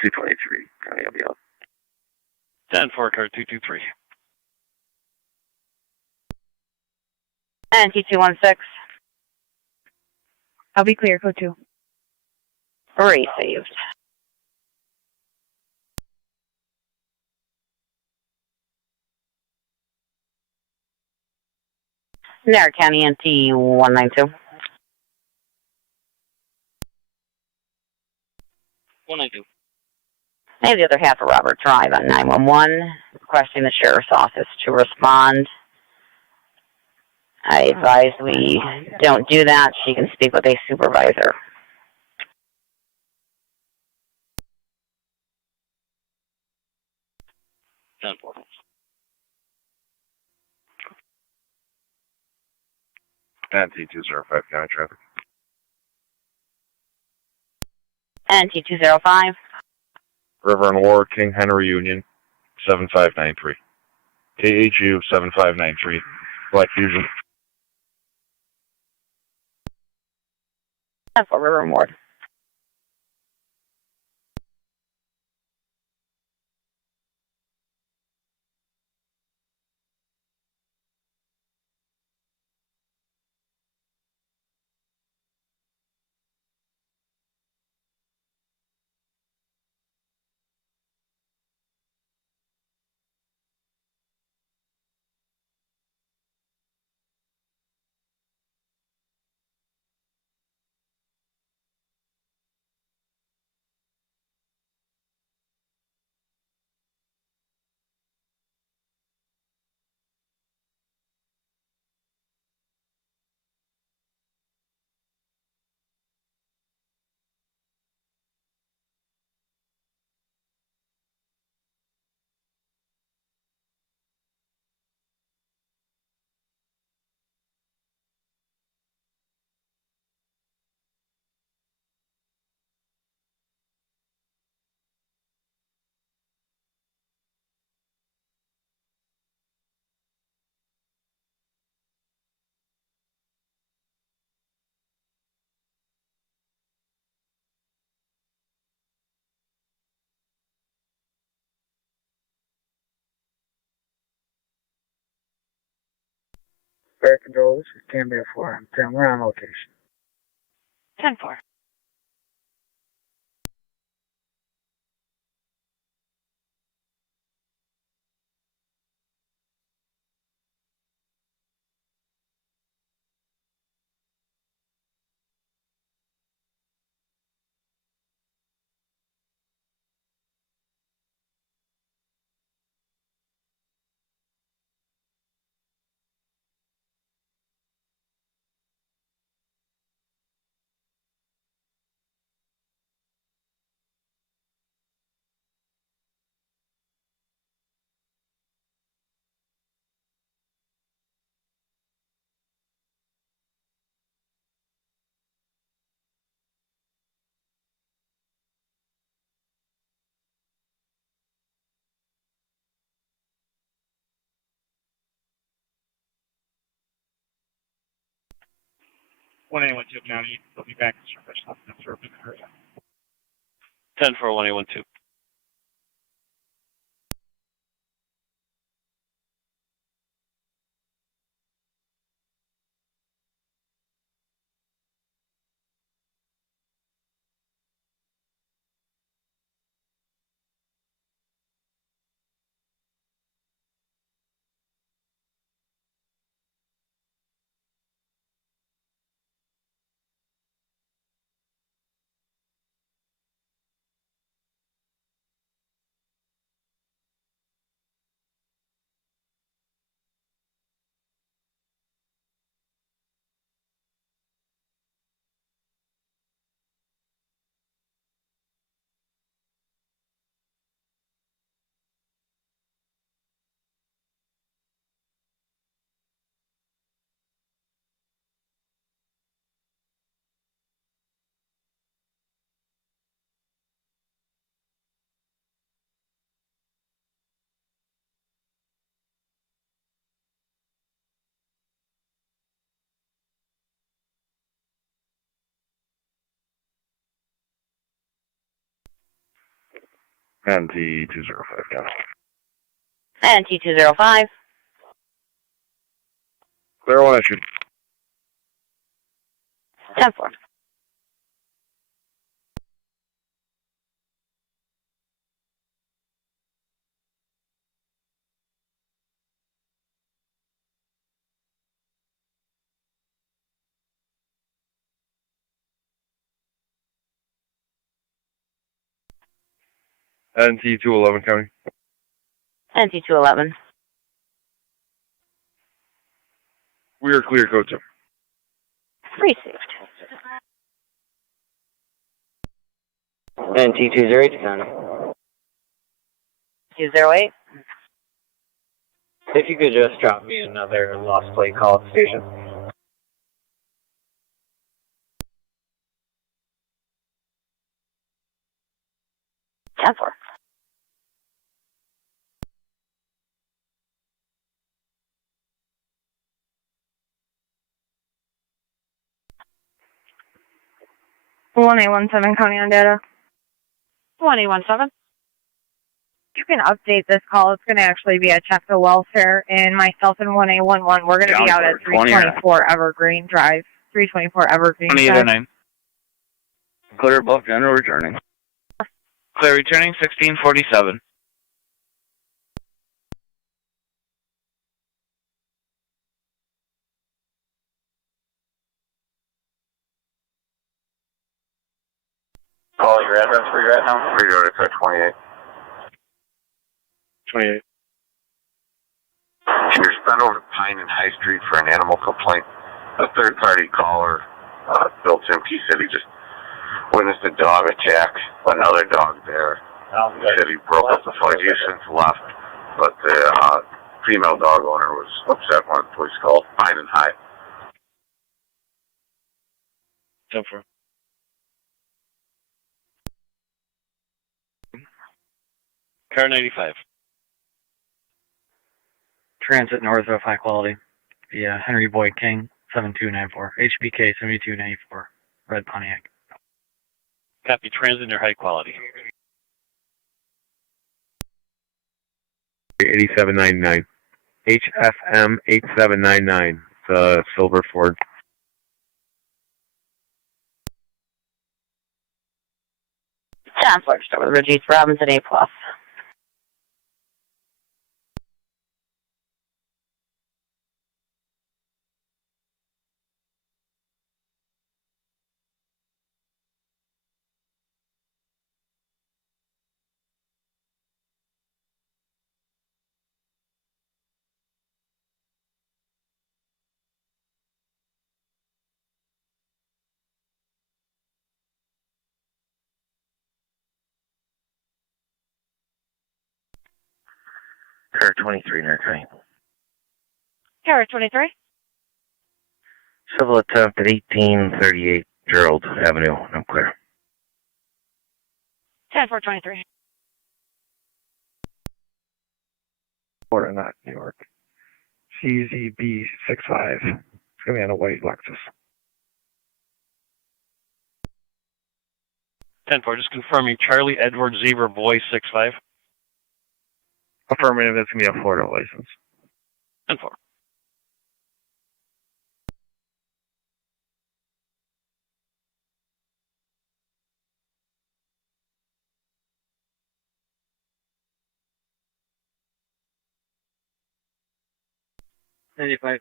$223, County, I'll be out. 10-4, car 223. And T216. I'll be clear, code 2. Received. Niagara County NT 192. 192. I have the other half of Robert Drive on 911, requesting the Sheriff's Office to respond. I advise we don't do that. She can speak with a supervisor. NT205, County traffic. NT205. River and Ward, King Henry Union, 7593. KHU 7593. Black Fusion. That's for River and Ward. Fire Control, this is Gamma 4M10. We're on location. 10-4. 1812 County. They'll be back in service. That's for a minute. 10-4-1812. NT205 County. NT205. Clear one issued. 10-4. NT211 County. NT211. We are clear, code 2. Received. NT208 County. 208. If you could just drop me another lost plate call at the station. Ten four. One 817 County on data. 1817. You can update this call. It's going to actually be a check to welfare, and myself and 1A11, we're going to be out at 324 Evergreen Drive. 324 Evergreen Drive. 2809. Clear above general returning. Clear returning 1647. Call your address where you're at now. Where you're at 28. 28. Can you respond over to Pine and High Street for an animal complaint? A third-party caller, Bill Timke, said he just witnessed a dog attack another dog there. He said he broke up the fight. He since left, but the female dog owner was upset when the police called. Pine and High. 10-4. Car 95. Transit north of high quality via Henry Boyd King 7294 HBK 7294 red Pontiac. Copy, transit near high quality. 8799. HFM 8799. The silver Ford. John Fletcher, start with Ridge East Robinson A+. Car 23 near County. Tower 23. Civil attempt at 1838 Gerald Avenue. I'm clear. 10-423. Florida, not New York. CZB65. It's going to be on a white Lexus. 10-4, just confirming Charlie Edward Zebra Boy 6-5. Affirmative, that's going to be a Florida license. 10-4.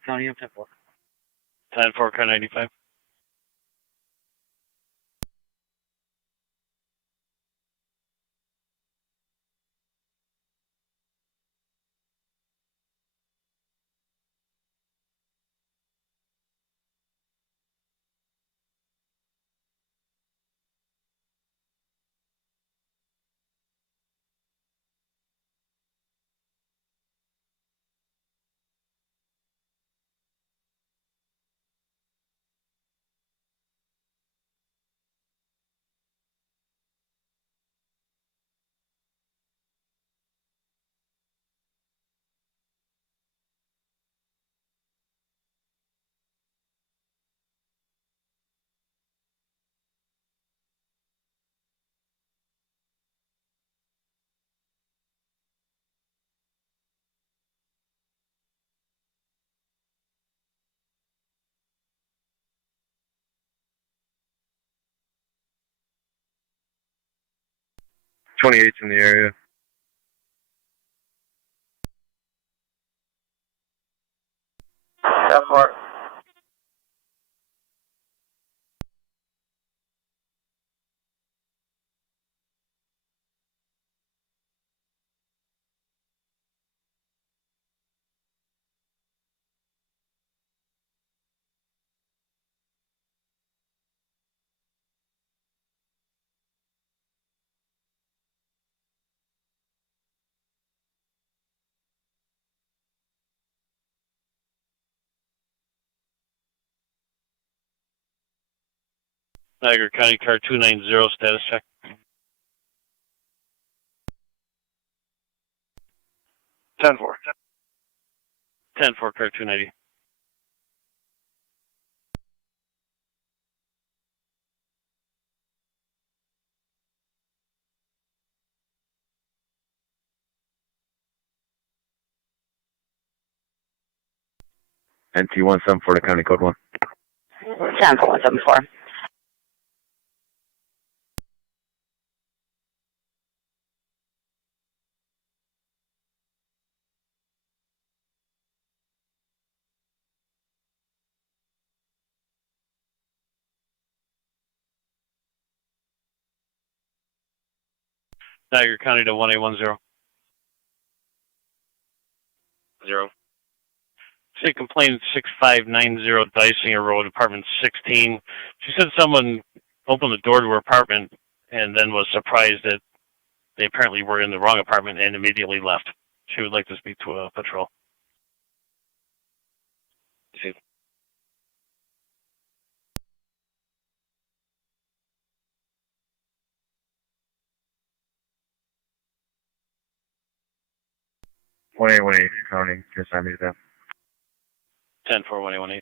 County, I'm 10-4. 10-4, car 95. '28's in the area. Lockport. Niagara County car 290, status check. 10-4. 10-4, car 290. NT174 to County Code 1. 10-4-174. Niagara County to 1810. 0. Say complaint 6590 Dysinger Road, apartment 16. She said someone opened the door to her apartment and then was surprised that they apparently were in the wrong apartment and immediately left. She would like to speak to a patrol. See. One eight County, just send me to them. 10-4-1818.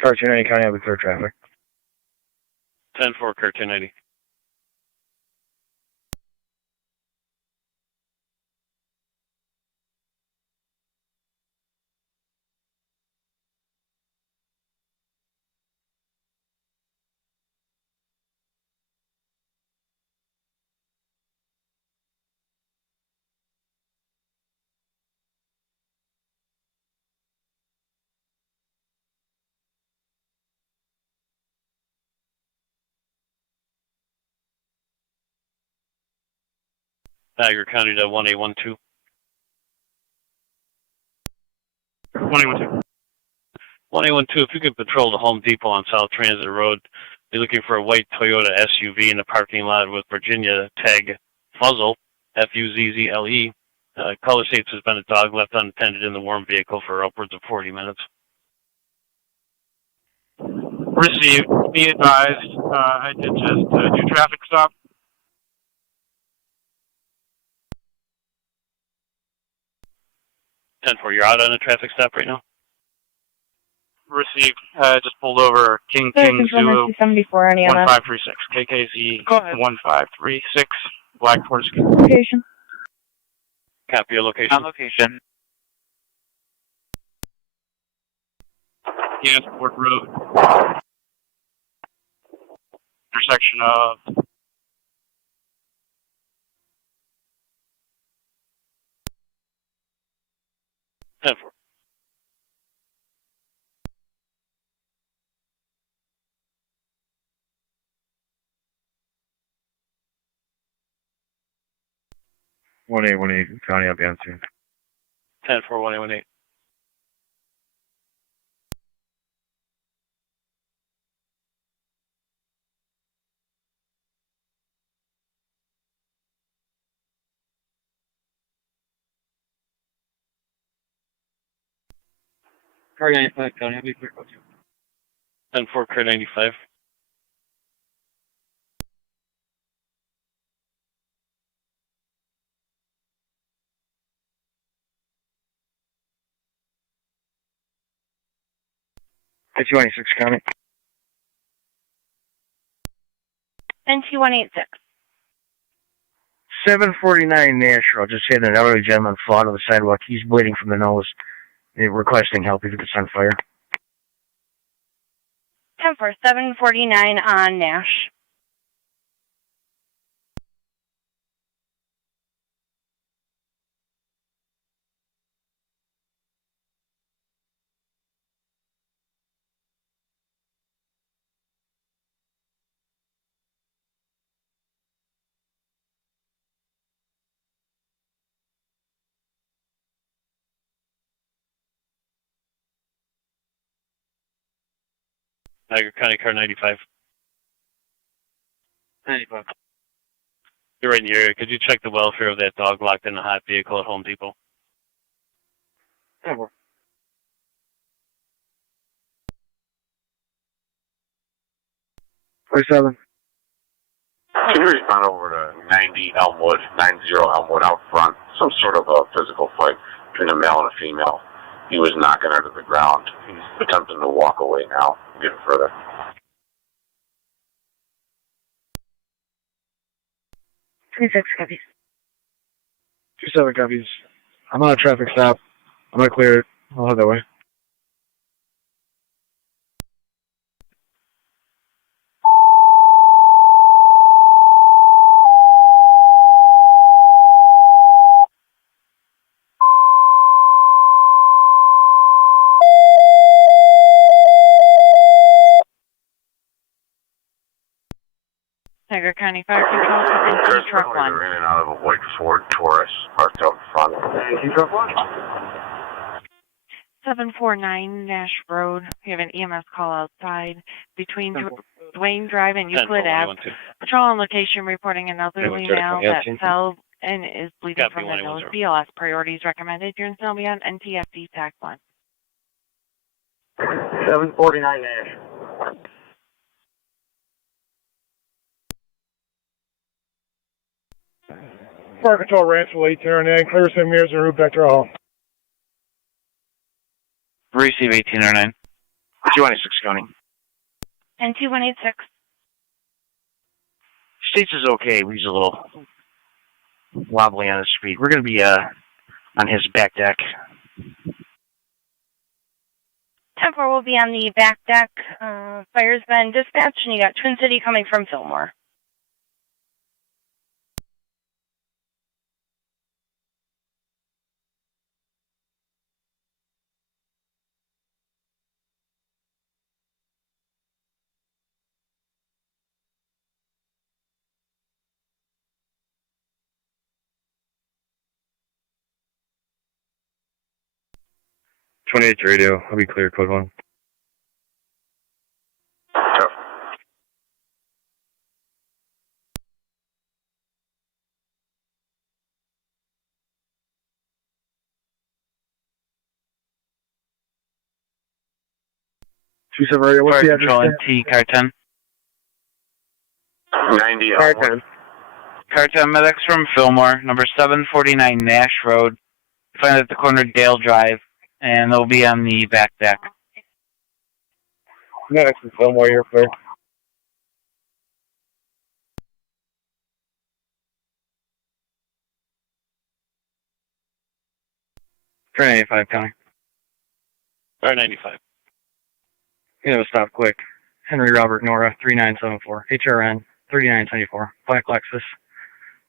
Car 290 County, I'll be clear traffic. 10-4, car 290. Niagara County to 1812. 1812. 1812, if you could patrol the Home Depot on South Transit Road, you're looking for a white Toyota SUV in the parking lot with Virginia tag Fuzzle, F-U-Z-Z-L-E. Color states has been a dog left unattended in the warm vehicle for upwards of 40 minutes. Received. Be advised, I did just do traffic stop. 10-4, you're out on a traffic stop right now? Received. Just pulled over King Zulu 1536. KKZ 1536. Blackport. Location. Copy your location. On location. Youngstown Road. Intersection of 10-4. One eight County, I'll be answering. 10-4, 1818. Car 95 County, I'll be quick with you. 10-4, car 95. NT-186 County. NT-186. 749 Nash Road. Just hit an elderly gentleman fall out of the sidewalk. He's bleeding from the nose. Requesting help if it's on fire. 10-4, 749 on Nash. Niagara County, car 95. 95. You're right in the area. Could you check the welfare of that dog locked in a hot vehicle at Home Depot? 10-4. 47. Can you respond over to 90 Elmwood out front? Some sort of a physical fight between a male and a female. He was knocking her to the ground. He's attempting to walk away now. Get further. 26 copies. 27 copies. I'm on a traffic stop. I'm gonna clear it. I'll head that way. Niagara County Fire Control to NT Truck 1. They're in and out of a white Ford Taurus parked out in front. NT Truck 1. 749 Nash Road. We have an EMS call outside between Dwayne Drive and Euclid Ave. Patrol on location reporting an elderly male that fell and is bleeding from the nose. BLS priorities recommended. You're still be on NTFD TAC 1. 749 Nash. Fire Control Ranch will 809, clear some mirrors and route back to our home. Receive 1809. 296 County. NT-186. States is okay, but he's a little wobbly on his feet. We're going to be on his back deck. 10-4 will be on the back deck. Fire's been dispatched, and you got Twin City coming from Fillmore. 28 radio. I'll be clear, code 1. Yep. Radio, what's the Control address? T, car 10. 90 Car onward. 10. Car 10 medics from Fillmore, number 749 Nash Road. Find it at the corner of Dale Drive, and they'll be on the back deck. Medics from Fillmore, you're clear. For 95 coming. Or 95. You know, stop quick. Henry Robert Nora, 3974. HRN, 3974. Black Lexus.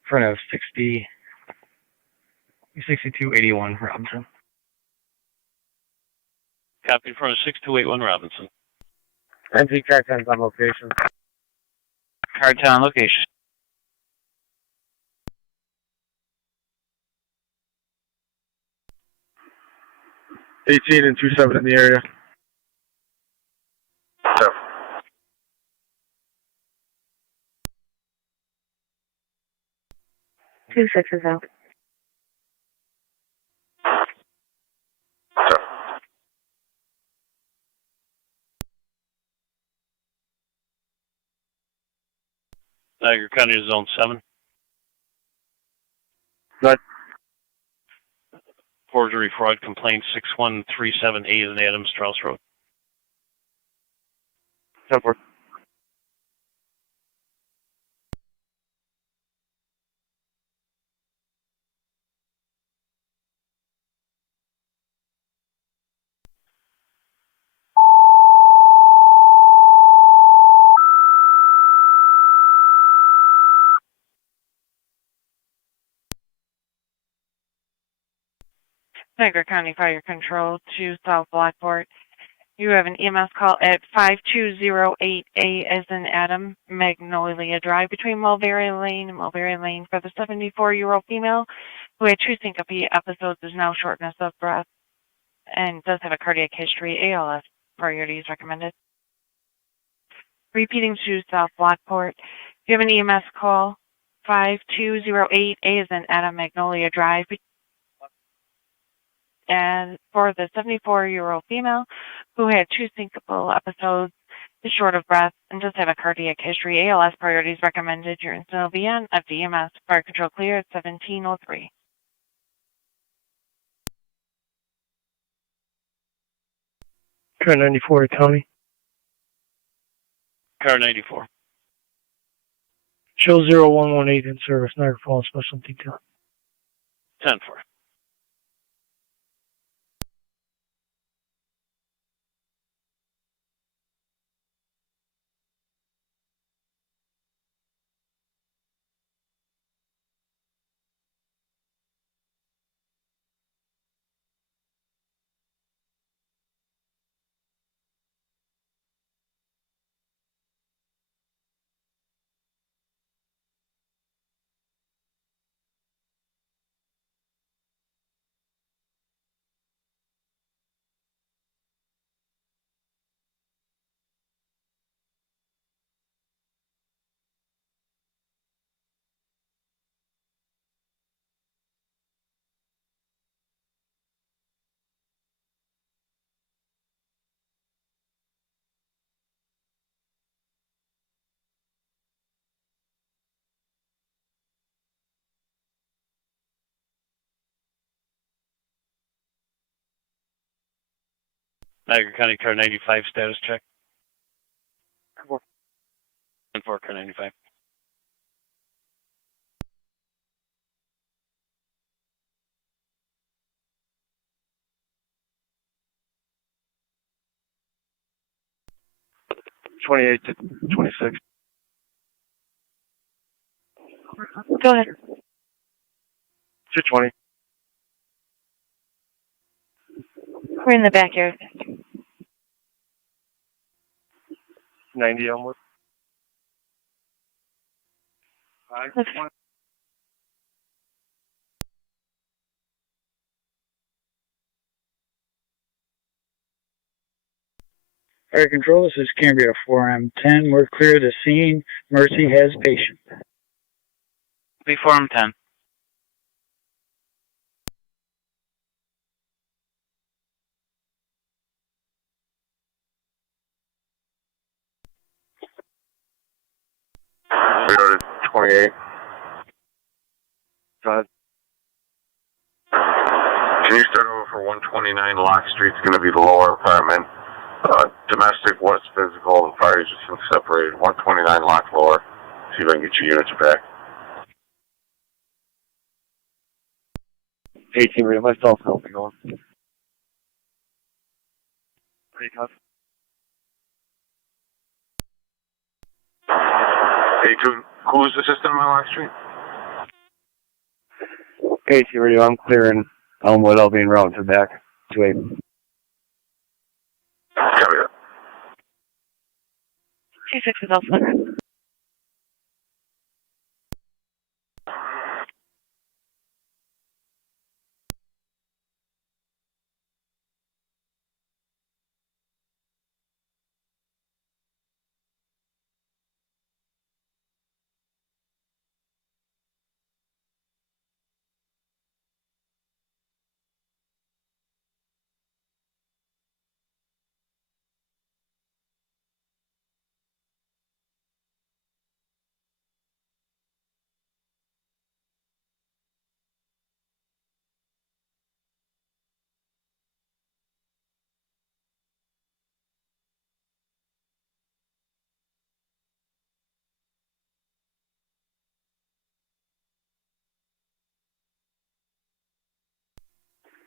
Front of 6281 Robinson. Copy from 6281 Robinson. NC Car 10's on location. Car 10 on location. $18 and 27 in the area. Yep. Two sixes out. Yep. Niagara County is Zone 7. Good. Forgery fraud complaint 61378 in Adams Strauss Road. 10-4. Niagara County Fire Control to South Lockport. You have an EMS call at 5208A as in Adam, Magnolia Drive between Mulberry Lane and Mulberry Lane for the 74-year-old female who had 2 syncope episodes, is now shortness of breath, and does have a cardiac history. ALS priority is recommended. Repeating to South Lockport. You have an EMS call 5208A as in Adam, Magnolia Drive and for the 74-year-old female who had 2 syncopal episodes, is short of breath, and does have a cardiac history. ALS priorities recommended. Your incident will be on at VMS. Fire control clear at 1703. Car 94 County. Car 94. Show 0118 in service, Niagara Falls Special Detail. 10-4. Niagara County Car 95 status check. 10-4 Car 95. $28 to 26. Go ahead. 220. We're in the backyard. 90 onward. Okay. Fire Control, this is Cambria 4M10. We're clear of the scene. Mercy has patient. B4M10. We go to 28. Go ahead. Can you start over for 129 Lock Street? It's going to be the lower apartment. Domestic, what's physical, the parties just been separated. 129 Lock lower. See if I can get your units back. 18, read myself, help me going. Pretty tough. 82, who's the system on Lock Street? 18 radio, I'm clearing Elmwood, Albion Route to back to 8. Copy that. 26 is also clear.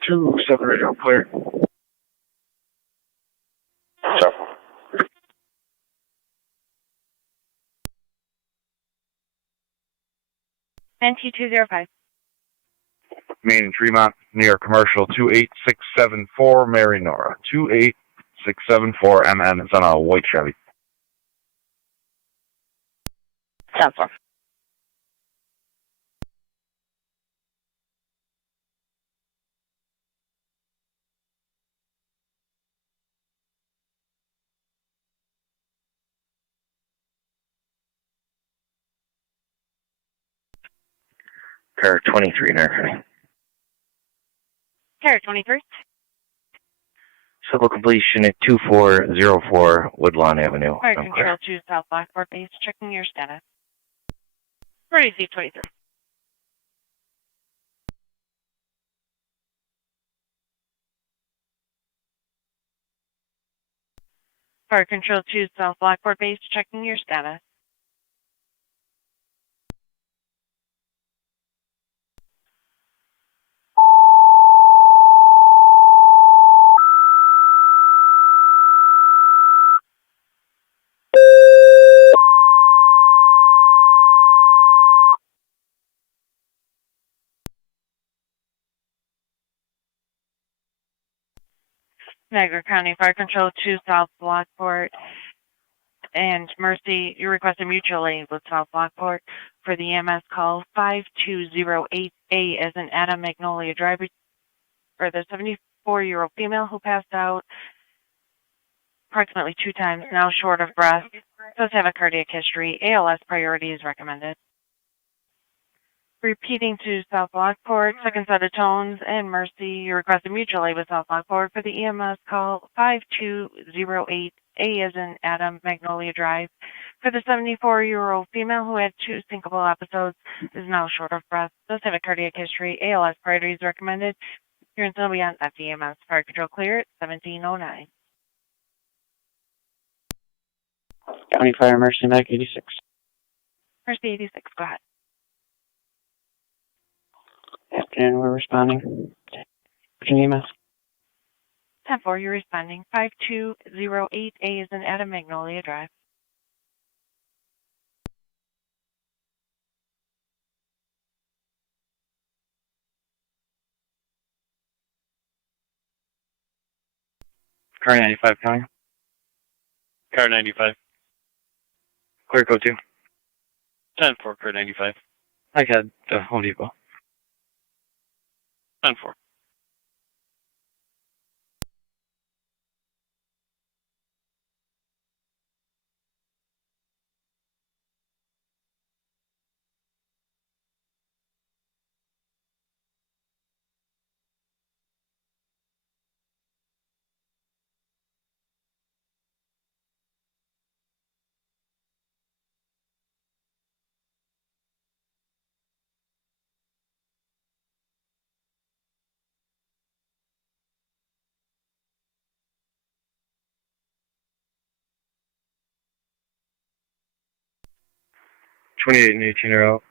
Two, 7 radio, clear. Shuffle. NT205. Main and Tremont, New York Commercial 28674, Mary Nora. 28674 MN. It's on a white Chevy. 10-4. Car 23, Niagara. Car 23. Civil completion at 2404 Woodlawn Avenue. Fire Control 2 South Lockport Base, checking your status. Ready, Z23. Fire Control 2 South Lockport Base, checking your status. Niagara County Fire Control 2 South Lockport and Mercy, you requested mutual aid with South Lockport for the EMS call 5208A as an Adam Magnolia Drive for the 74-year-old female who passed out approximately 2 times, now short of breath, does have a cardiac history. ALS priority is recommended. Repeating to South Lockport, second set of tones, and Mercy, you requested mutual aid with South Lockport for the EMS call 5208A as in Adam Magnolia Drive for the 74-year-old female who had 2 syncopal episodes, is now short of breath, does have a cardiac history. ALS priority is recommended. Appearance will be on FEMS. Fire Control clear at 1709. County Fire Mercy Mac 86. Mercy 86, go ahead. Afternoon, we're responding. Virginia EMS. 10-4, you're responding. 5208A is in Adam Magnolia Drive. Car 95, County. Car 95. Clear code 2. 10-4, car 95. I had Home Depot. 10-4. . 28 and 18 are out.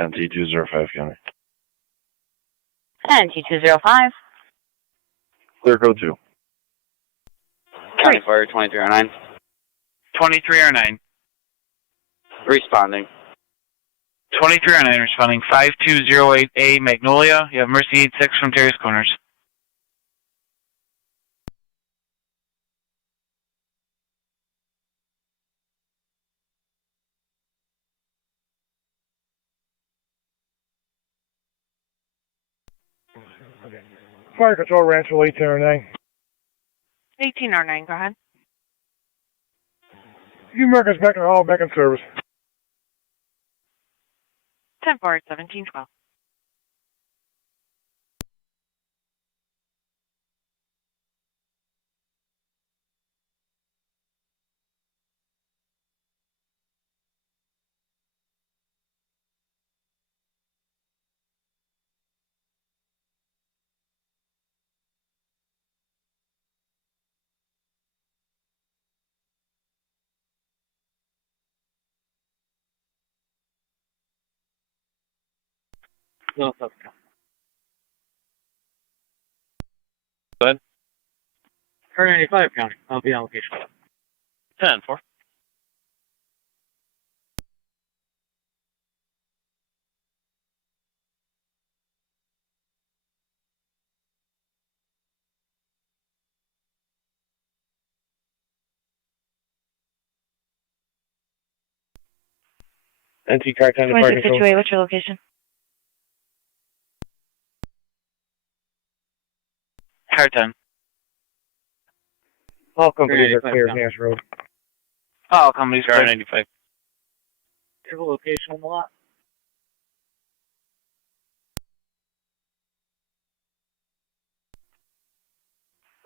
NT205 County. NT205. Clear code 2. County Fire 2309. 2309. Responding. 2309 responding. 5208A Magnolia. You have Mercy 86 from Terrace Corners. Fire Control Rancho 1809. 1809, go ahead. You Americans back in the hall, back in service. 10-4, 1712. No, that's okay. Go ahead. 95 County. I'll be on location. 10-4. NT car 10 to Fire Control. 2658, what's your location? Car 10. All companies are 95 clear, County. Nash Road. All companies Car clear. 95. Give a location on the lot.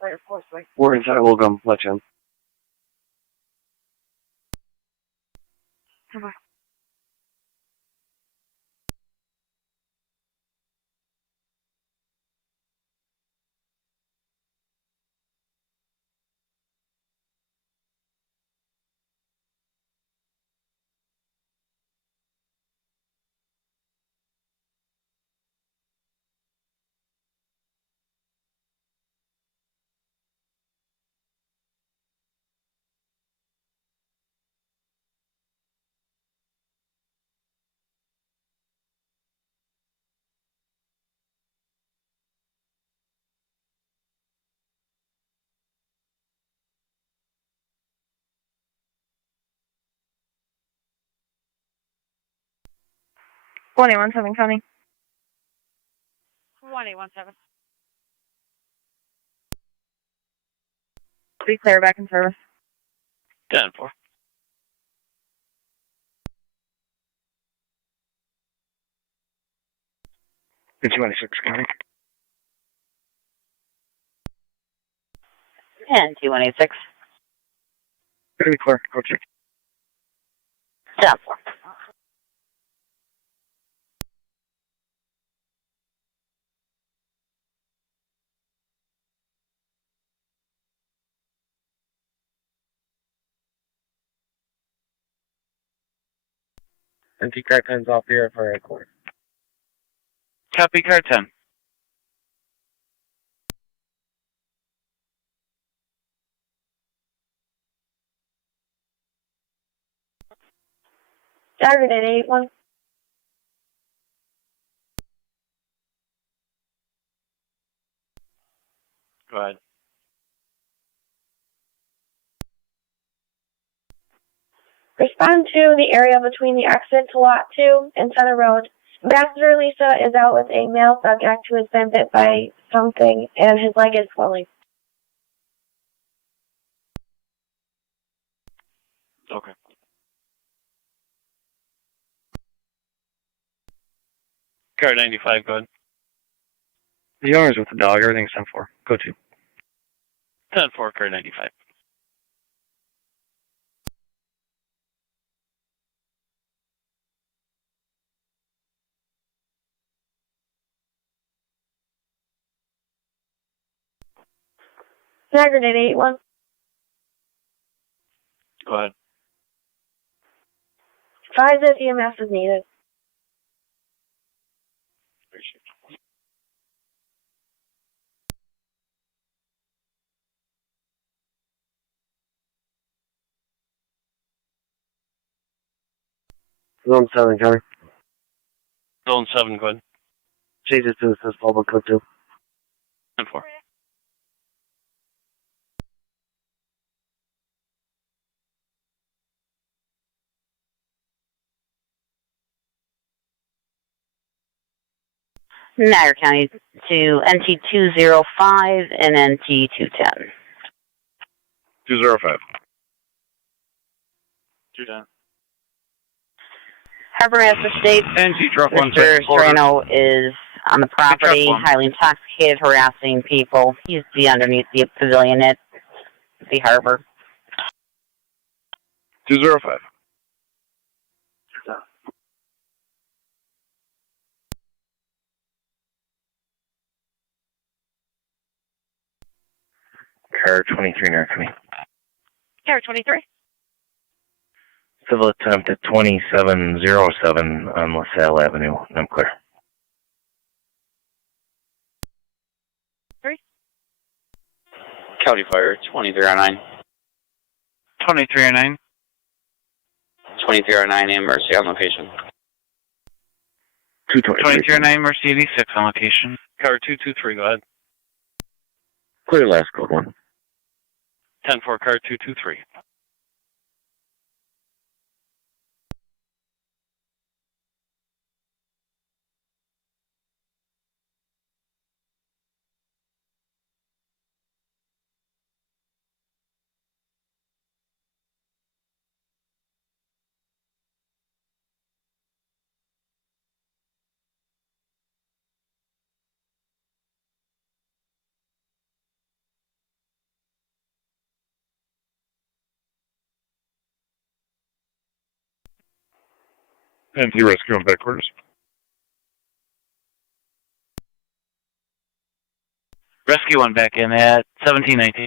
Right, of course, right. We're inside. We'll come let you in. Come on. One 817 County. 1817. Be clear, back in service. 10-4. 226 County. NT186. Gonna be clear, code 6. 10-4. NT car 10's off the air for headquarters. Copy car 10. Saturday, 81. Go ahead. Respond to the area between the exit to Lot 2 and Center Road Ambassador Lisa is out with a male subject who has been bit by something and his leg is swelling. Okay. Car 95, go ahead. The owner's with the dog. Everything's 10-4. Go to. 10-4, car 95. Niagara 81. Go ahead. 5 EMS is needed. Zone 7, County. Zone 7, go ahead. Changes to assist public code 2. 10-4. Niagara County to NT205 and NT210. 205. 210. Harbor Master states Mr. Serrano is on the property, highly intoxicated, harassing people. He's underneath the pavilion at the harbor. 205. Car 23 near to me. Car 23. Civil attempt at 2707 on LaSalle Avenue. I'm clear. 3. County Fire, 2309. 2309. 2309, and Mercy on location. 2309, Mercy 86 on location. Car 223, go ahead. Clear last code 1. 10-4, car 223. NT rescue on backwards. Rescue 1 back in at 1719.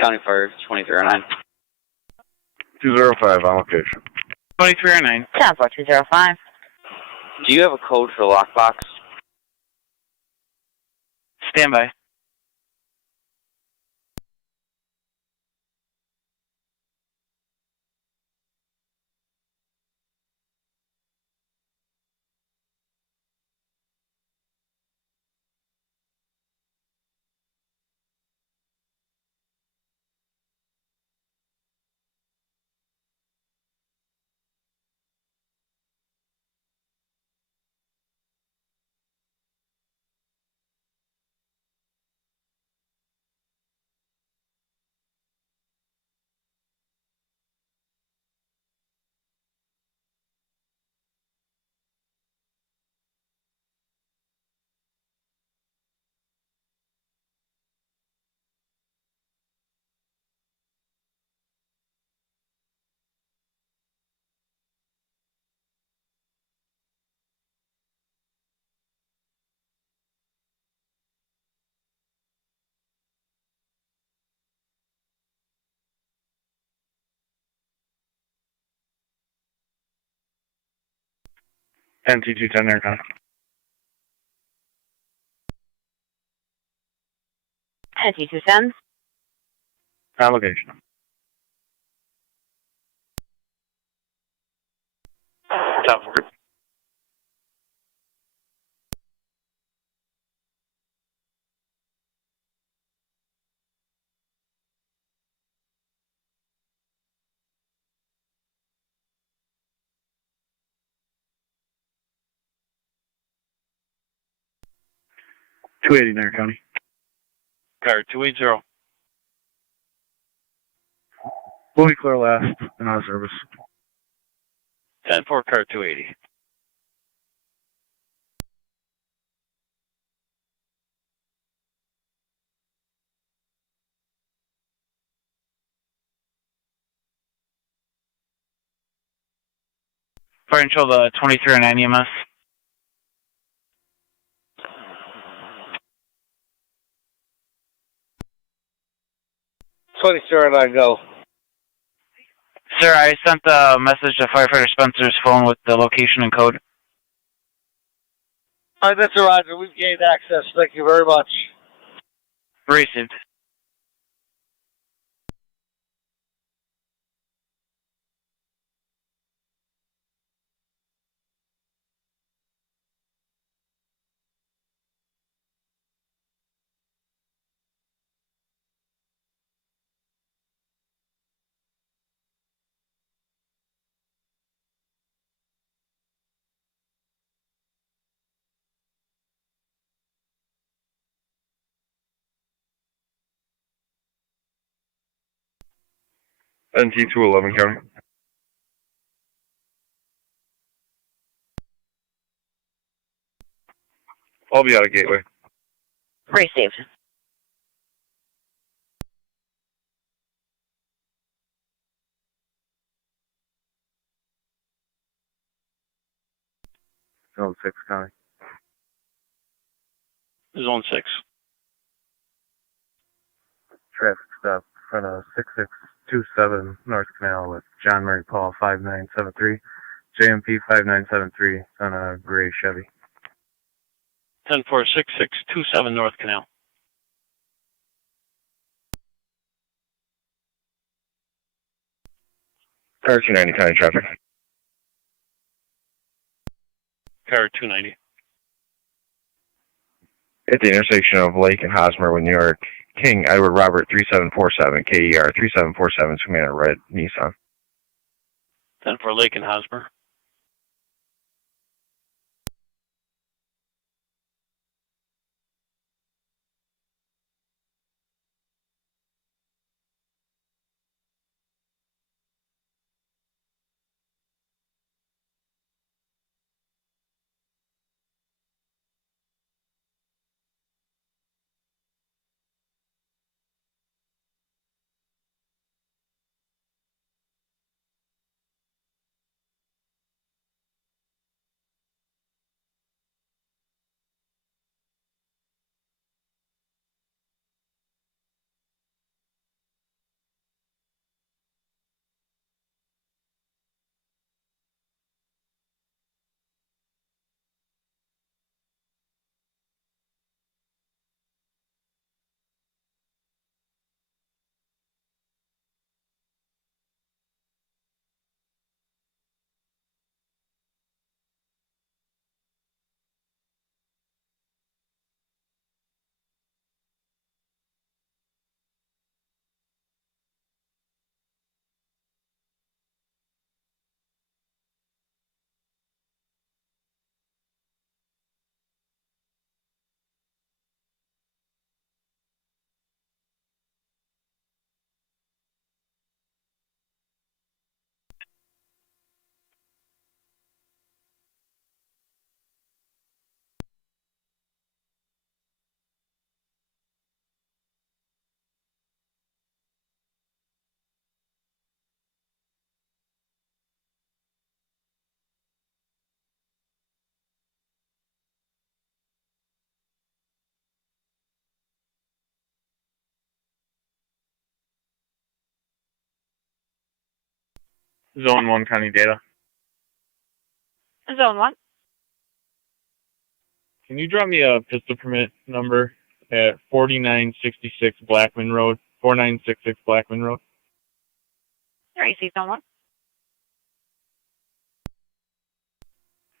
County Fire, 2309. 205 on location. 2309. 205. Do you have a code for the lockbox? Stand by. NT210 Niagara County. NT210. Allocation. Top group. .280 Niagara County. Car 280. We'll be clear last and out of service. 10-4, car 280. Fire and show the 2309 EMS. 2309, go. Sir, I sent a message to Firefighter Spencer's phone with the location and code. All right, that's a Roger. We've gained access. Thank you very much. Received. NT211 County. I'll be out of Gateway. Received. Zone 6 County. Zone 6. Traffic stop in front of 6627 North Canal with John Murray Paul 5973. JMP 5973 on a gray Chevy. 10-4-6627 North Canal. Car 290 County traffic. Car 290. At the intersection of Lake and Hosmer with New York, King Edward Robert 3747, KER 3747, swimming in a red Nissan. 10-4 Lake and Hosmer. Zone 1 County data. Zone 1. Can you drop me a pistol permit number at 4966 Blackman Road? 4966 Blackman Road. AC someone.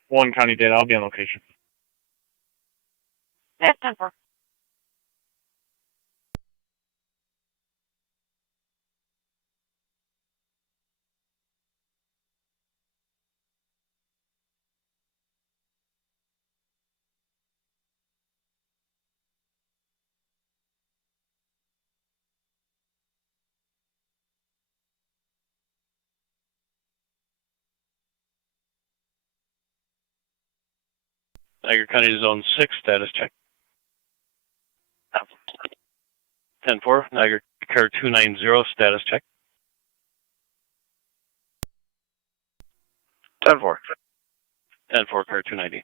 1 County Data. I'll be on location. That's 10-4. Niagara County Zone 6 status check. 10-4, Niagara Car 290 status check. 10-4. 10-4, Car 290.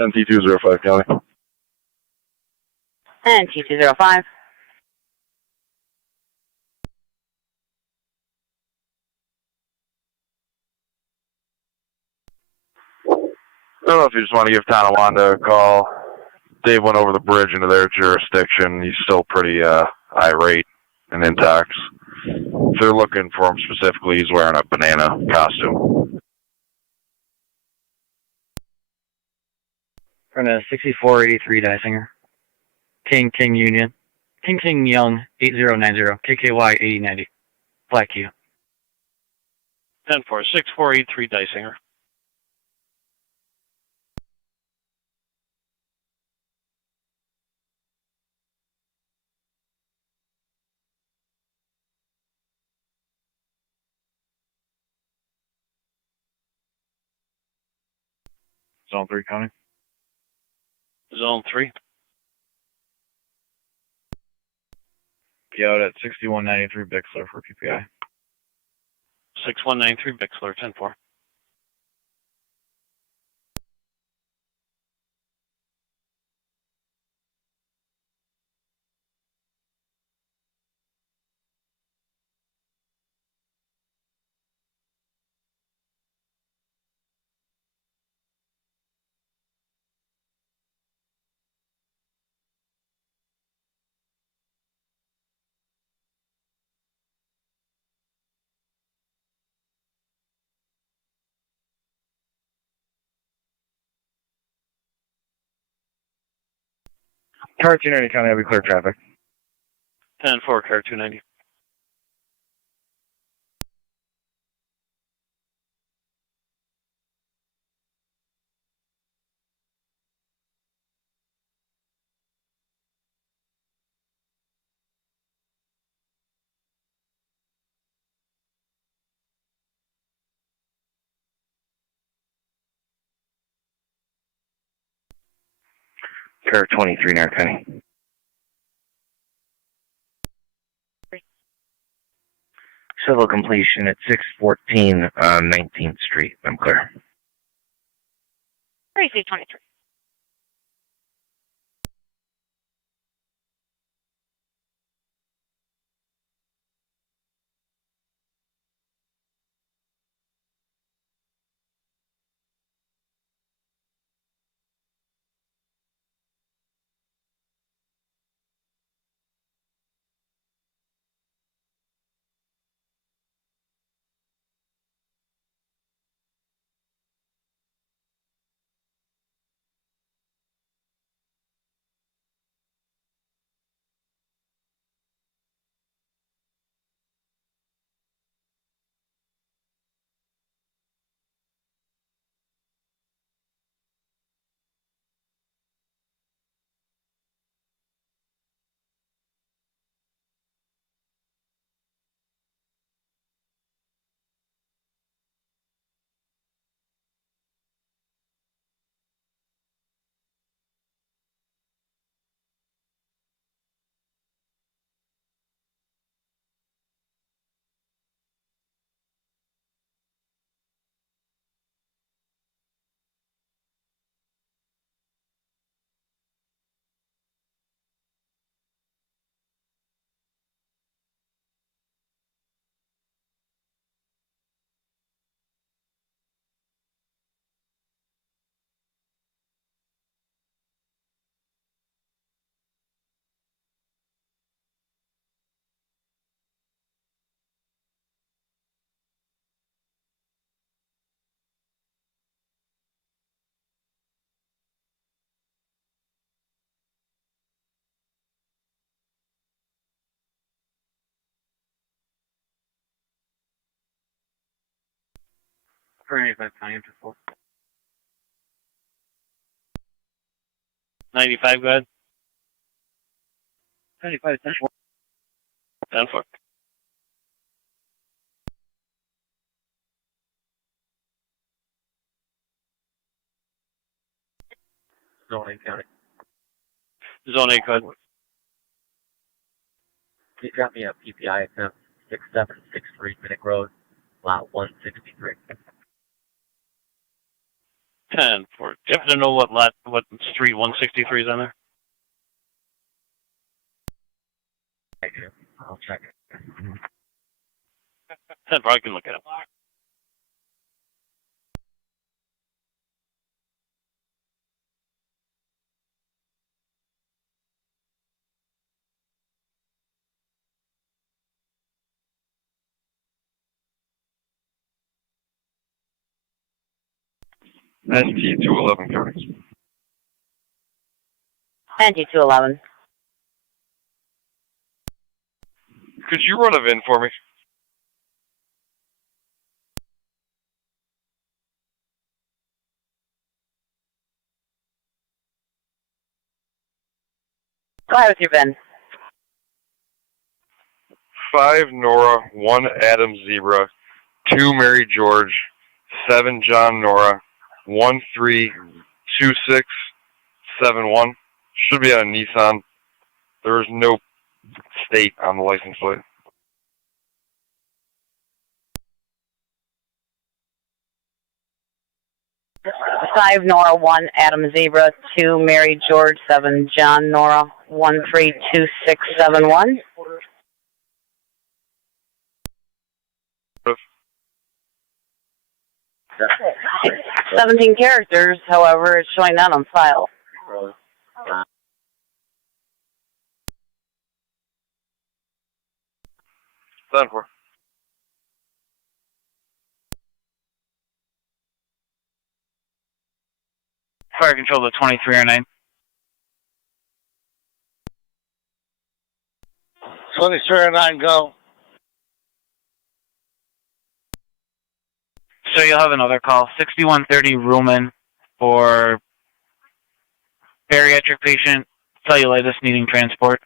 NT205 County. And T205. I don't know if you just want to give Tonawanda a call. Dave went over the bridge into their jurisdiction. He's still pretty irate and intox. If they're looking for him specifically, he's wearing a banana costume. From a 6483 Dysinger. King Union. King Young 8090. KKY 8090. Black Q. 10-4, 6483 Dysinger. Zone 3 County. Zone 3. Be out at 6193 Bixler for PPI. 6193 Bixler, 10-4. Car 290 County, have you clear traffic? 10-4, Car 290. Car 23 Niagara County. Civil completion at 614 19th Street. I'm clear. AC 23. 95 County Interpol. 95, go ahead. 95 Central. 10-4. Zone 8 County. Zone 8, go ahead. Can you drop me a PPI attempt 6763 Minnick Road, lot 163. 10-4. Do you happen to know what street 163 is on there? I do. I'll check it. 10-4, I can look it up. ST211 County. NG211. Could you run a VIN for me? Go ahead with your VIN. 5 Nora, 1 Adam Zebra, 2 Mary George, 7 John Nora, 132671. Should be on a Nissan. There is no state on the license plate. Five Nora, 1 Adam Zebra, 2 Mary George, 7 John Nora, 132671. 17 characters, however, it's showing that on file. Done for. Fire control to 2309. 2309, go. So you'll have another call, 6130 Rumen, for bariatric patient, cellulitis needing transport.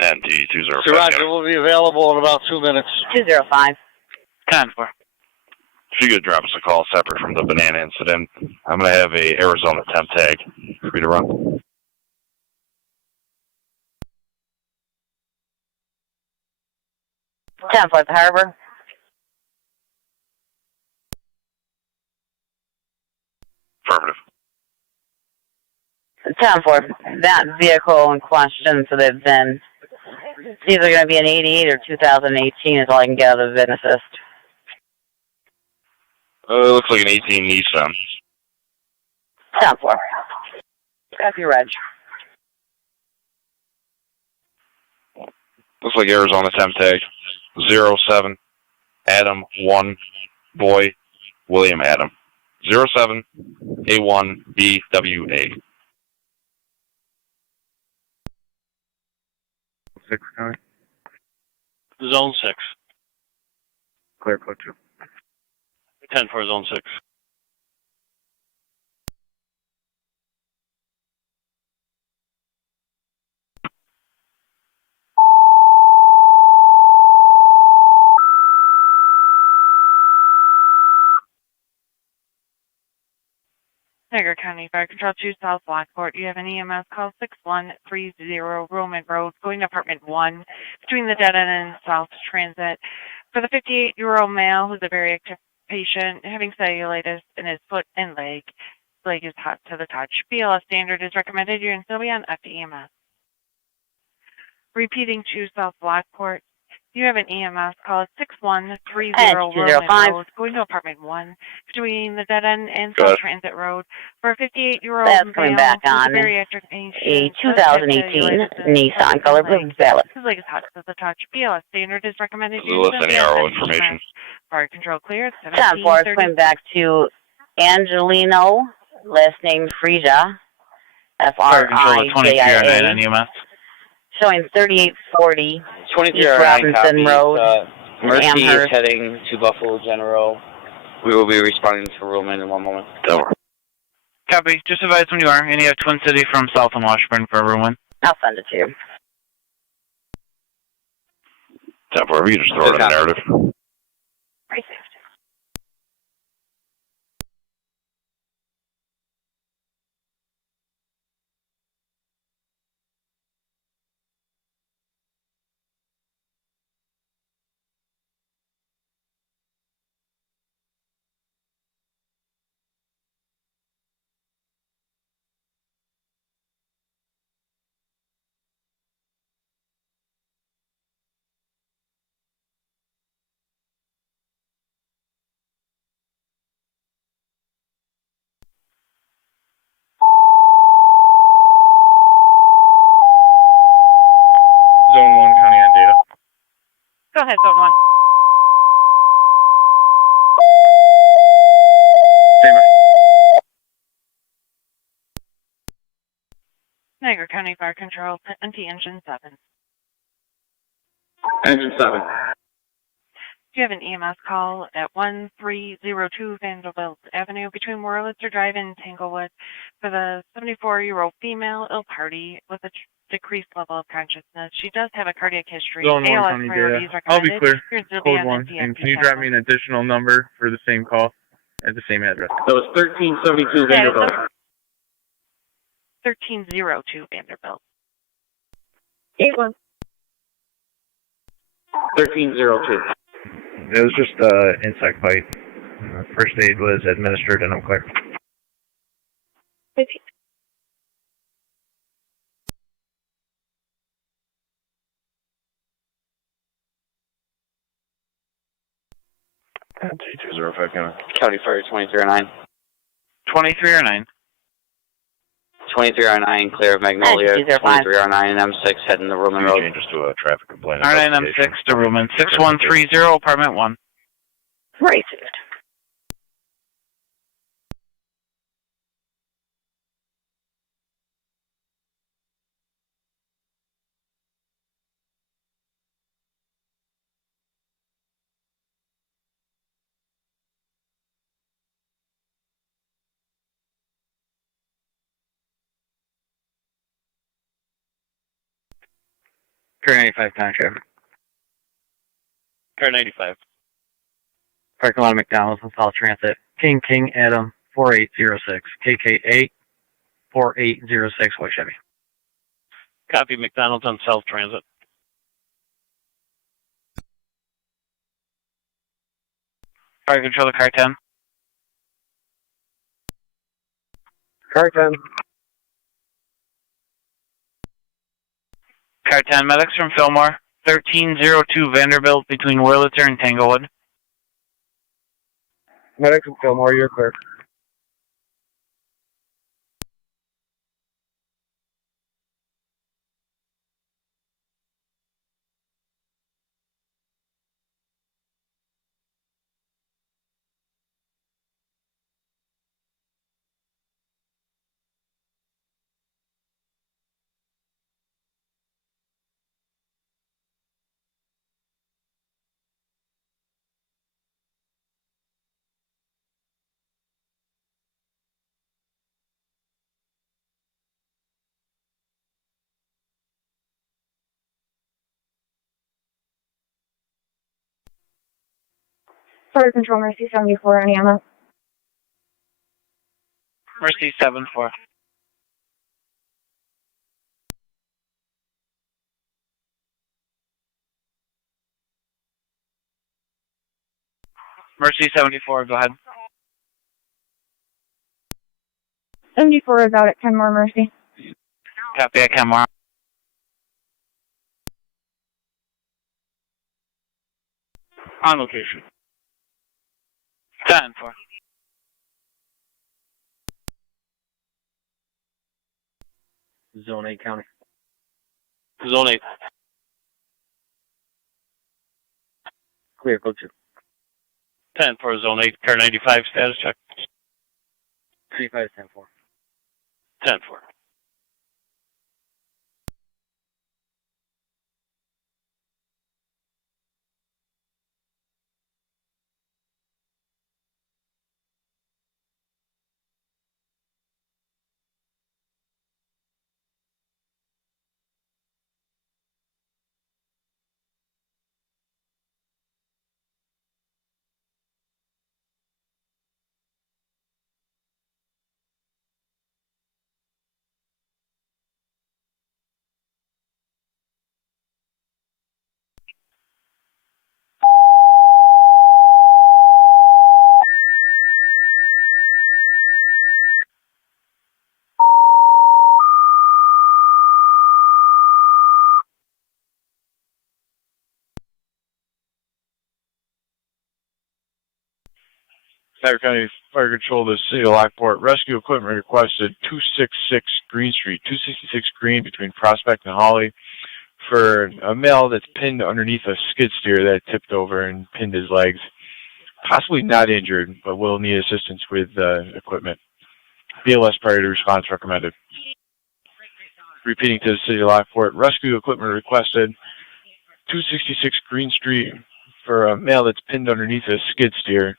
NT205. Sir Roger will be available in about 2 minutes. 205. 10-4. If you could drop us a call separate from the banana incident, I'm going to have a Arizona temp tag for me to run. At the harbor. Affirmative. 10-4. That vehicle in question, so they've been, it's either going to be an 88 or 2018 is all I can get out of the VIN assist. It looks like an 18 Nissan. 10-4. Got your reg. Looks like Arizona temp tag. 07 Adam 1 Boy William Adam. 07 A1 BWA. 6 County. Zone 6. Clear code 2. 10-4, Zone 6. Niagara County Fire Control 2 South Lockport. You have an EMS call 6130 Roman Road, going to apartment 1 between the dead end and South Transit. For the 58-year-old male who's a very active patient having cellulitis in his foot and leg. His leg is hot to the touch. BLS standard is recommended. You're still be on FEMS. Repeating 2 South Lockport. You have an EMS call 6130 Roman Road, going to apartment 1 between the dead end and South Transit Road for a 58-year-old That's coming back on bariatric patient. A 2018 Nissan Color Blue Ballot. His leg is hot to the touch. BLS standard is recommended. Lewis, any RO information? Fire control clear. 10-4 is going back to Angelino, last name Frisia, F-R-I-J-I-A. on EMS. Showing 3840 East 2309 Robinson copies, Road, Mercy is Amherst. heading to Buffalo General. We will be responding to Roman in 1 moment. Over. Copy. Just advise when you are. And you have Twin City from South and Washburn for everyone. I'll send it to you. 10-4, if you just throw it in the narrative. Received. Zone 1, county on data. Go ahead, Zone 1. Same. Niagara County Fire Control, Engine 7. Engine 7. You have an EMS call at 1302 Vanderbilt Avenue between Wurlitzer Drive and Tanglewood for the 74-year-old female ill party with a decreased level of consciousness. She does have a cardiac history. Zone 1, ALS county priorities data. I'll be recommended. clear. Yours will be Code on 1. the And DMP can you drop me tablet. an additional number for the same call at the same address? So it's 1372 Vanderbilt. 1302 Vanderbilt. 8-1. 1302. It was just insect bite. First aid was administered and I'm clear. 15. T205, County Fire 2309. 2309. 2309, clear of Magnolia. 2309 and M6 heading to Roman Road. Changes to a traffic complaint. R9 M6 to Roman. 6130, apartment 1. Received. Car 95 Township. Car 95. Parking lot of McDonald's and South Transit. King Adam 4806. KK8 4806 White Chevy. Copy. McDonald's on South Transit. Fire control to car 10. Car 10. Car 10 medics from Fillmore. 1302 Vanderbilt between Wurlitzer and Tanglewood. Medics from Fillmore, you're clear. Fire Control Mercy 74 on EMS. Mercy 7-4. Mercy 74, go ahead. 74 is out at Kenmore Mercy. Copy, I can mark. On location. 10-4. Zone 8 County. Zone 8. Clear, code 2. 10 for Zone 8. Car 95 status check. 35 10-4. 10-4. Niagara County Fire Control, the City of Lockport. Rescue equipment requested 266 Green Street, 266 Green between Prospect and Holly for a male that's pinned underneath a skid steer that tipped over and pinned his legs. Possibly not injured, but will need assistance with equipment. BLS priority response recommended. Repeating to the City of Lockport, rescue equipment requested 266 Green Street for a male that's pinned underneath a skid steer.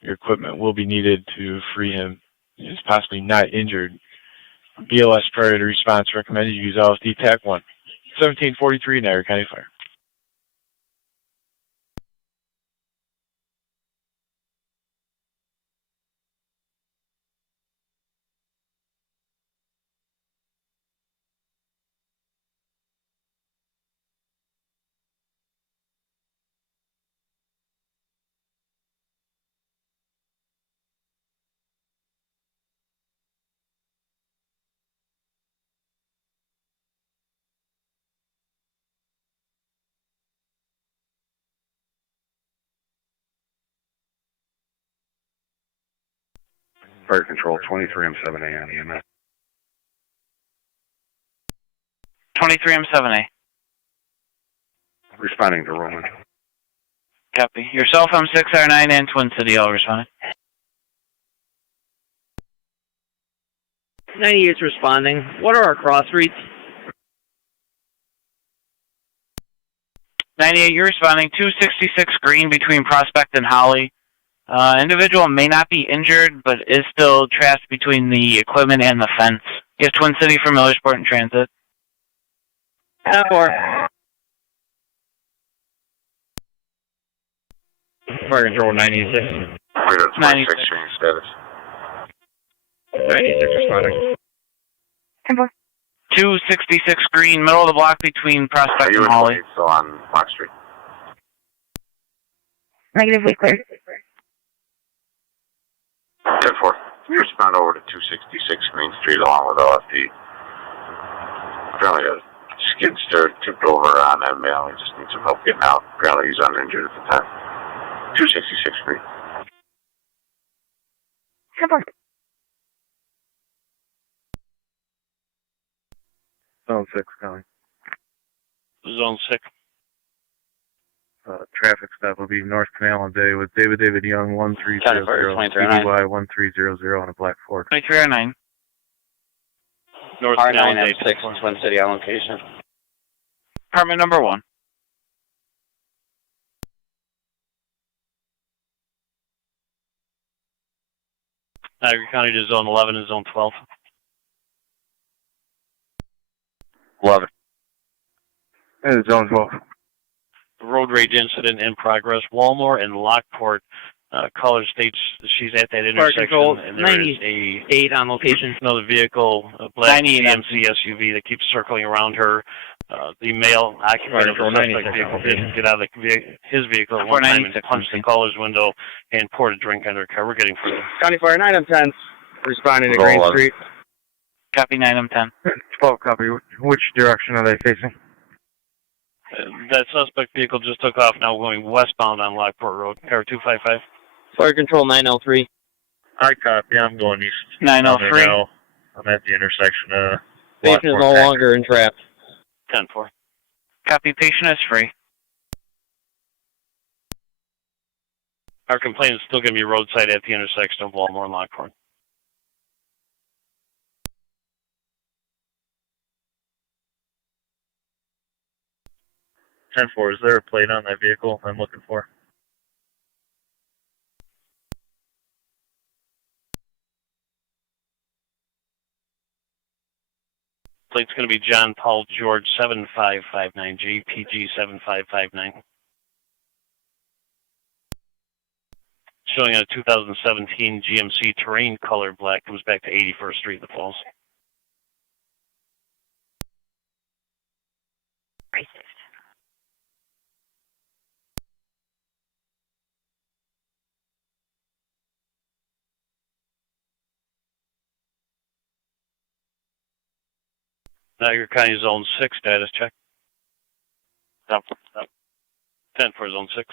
Your equipment will be needed to free him. He is possibly not injured. BLS priority response recommended. You use LSD TAC 1. 1743 Niagara County Fire. Fire Control, 23M7A on EMS. 23M7A. Responding to Roman. Copy. Yourself, M6R9 and Twin City, all responding. 98's responding. What are our cross reads? 98, you're responding. 266 Green between Prospect and Holly. Individual may not be injured, but is still trapped between the equipment and the fence. You have Twin City for Millersport in transit. 4. Fire Control 96. 96 status. 96 responding. 266 Green, middle of the block between Prospect and Holly. Still on Block Street. Negative, we clear. 10-4. Respond over to 266 Green Street along with LFD. Apparently a skid steer tipped over on that male. He just needs some help getting out. Apparently he's uninjured at the time. 266 Green. 10-4. Zone 6 coming. Zone 6. Traffic stop will be North Canal and Bay with David Young 1300, EDY 1300 on a black Ford. 2309. North R9 Canal, M6, Twin City on location. Apartment number 1. Niagara County to Zone 11 and Zone 12. 11. And Zone 12. Road rage incident in progress. Walmore and Lockport. Caller states she's at that intersection. Control, and there is 98 on location. Another vehicle, a black GMC SUV that keeps circling around her. The male occupant of the suspect vehicle did get out of his vehicle at one time and punched the caller's window and poured a drink on her car. We're getting further. County Fire 9M10. Responding to Green Street. Copy 9M10. 12 copy. Which direction are they facing? That suspect vehicle just took off, now going westbound on Lockport Road, car 255. Fire Control 903. I copy. I'm going east. 903. I'm at the intersection. Patient is no longer entrapped. 10-4. Copy, patient is free. Our complaint is still going to be roadside at the intersection of Walmore and Lockport. Is there a plate on that vehicle I'm looking for? Plate's going to be John Paul George 7559, GPG 7559. Showing on a 2017 GMC Terrain color black, comes back to 81st Street in the Falls. Niagara County Zone 6 status check. 10 for Zone 6.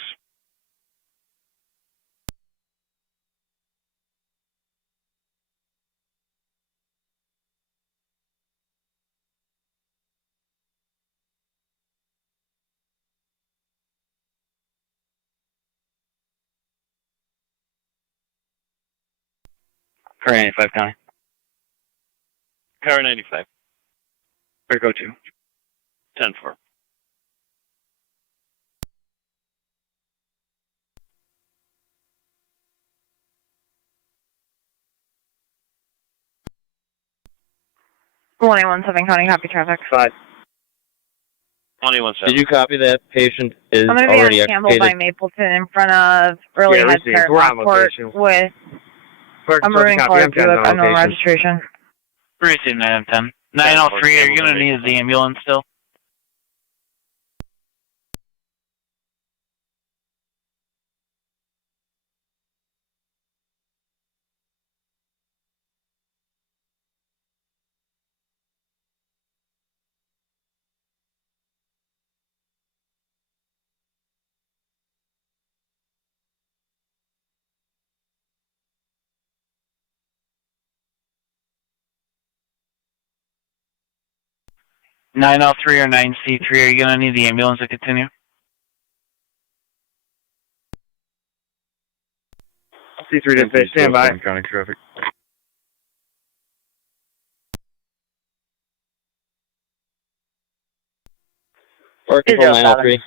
Car 95 County. Car 95. Go 2. 10-4. One 817 County, copy traffic. 5. 21-7. Did you copy that patient is I'm going to be already on Campbell by extricated? Mapleton in front of Early Head Care at Lockport with a maroon colored Buick unknown registration. Receive 910. 903, are you going to need the ambulance still? (903) or 9C3, are you going to need the ambulance to continue? C3 didn't say stand by. County traffic. Park control 903.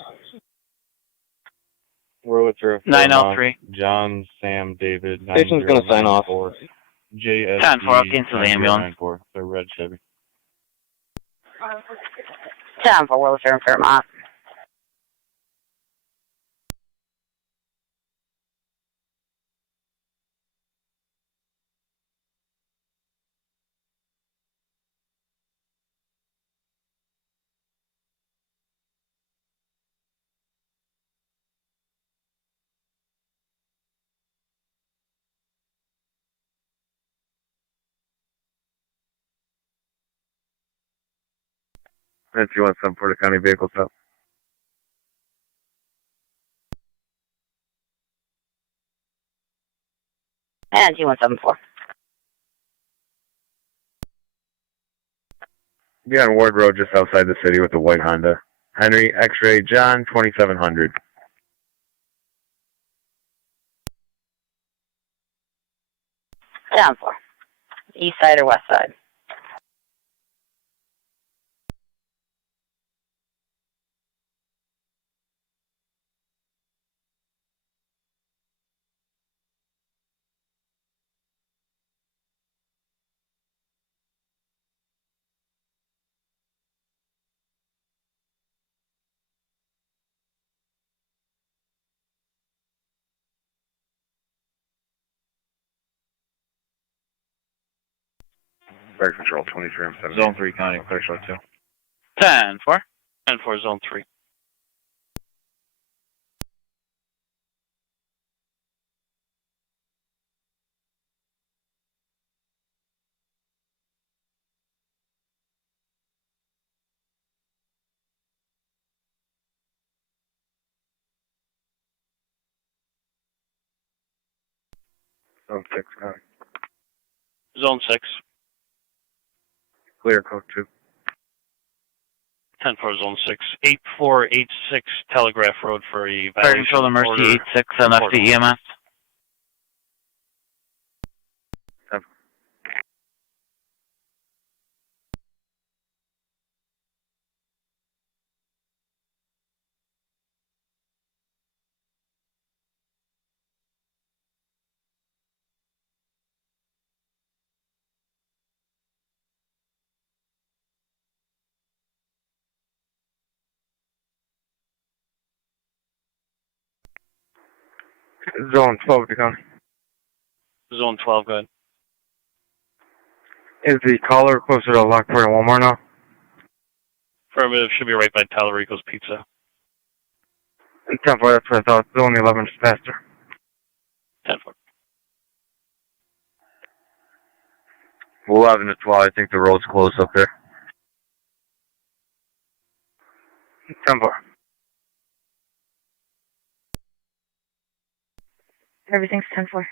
We're with her. 903. John, Sam, David. Patient's going to sign off. JSD. 10-4, I'll cancel the ambulance. The red Chevy. 10-4, Wilshire and Fairmont. If you want some Porter County vehicles up. And 2174. Be on Ward Road just outside the city with a white Honda. Henry, X-Ray, John, 2700. Down 4. East side or west side? Fire Control, 23M7. Zone 3 County, clear show 2. 10-4. 10-4, Zone 3. Zone 6 County. Zone 6. Clear code 2. 10-4, Zone 6. 8486 Telegraph Road for a Fire violation Control of Mercy order. 86 on FDEMS. Zone 12 to County. Zone 12, go ahead. Is the caller closer to Lockport and Walmart now? Affirmative, should be right by Talarico's Pizza. 10-4, that's what I thought. Zone 11 is faster. 10-4. 11 to 12, I think the road's close up there. 10-4. Everything's 10-4.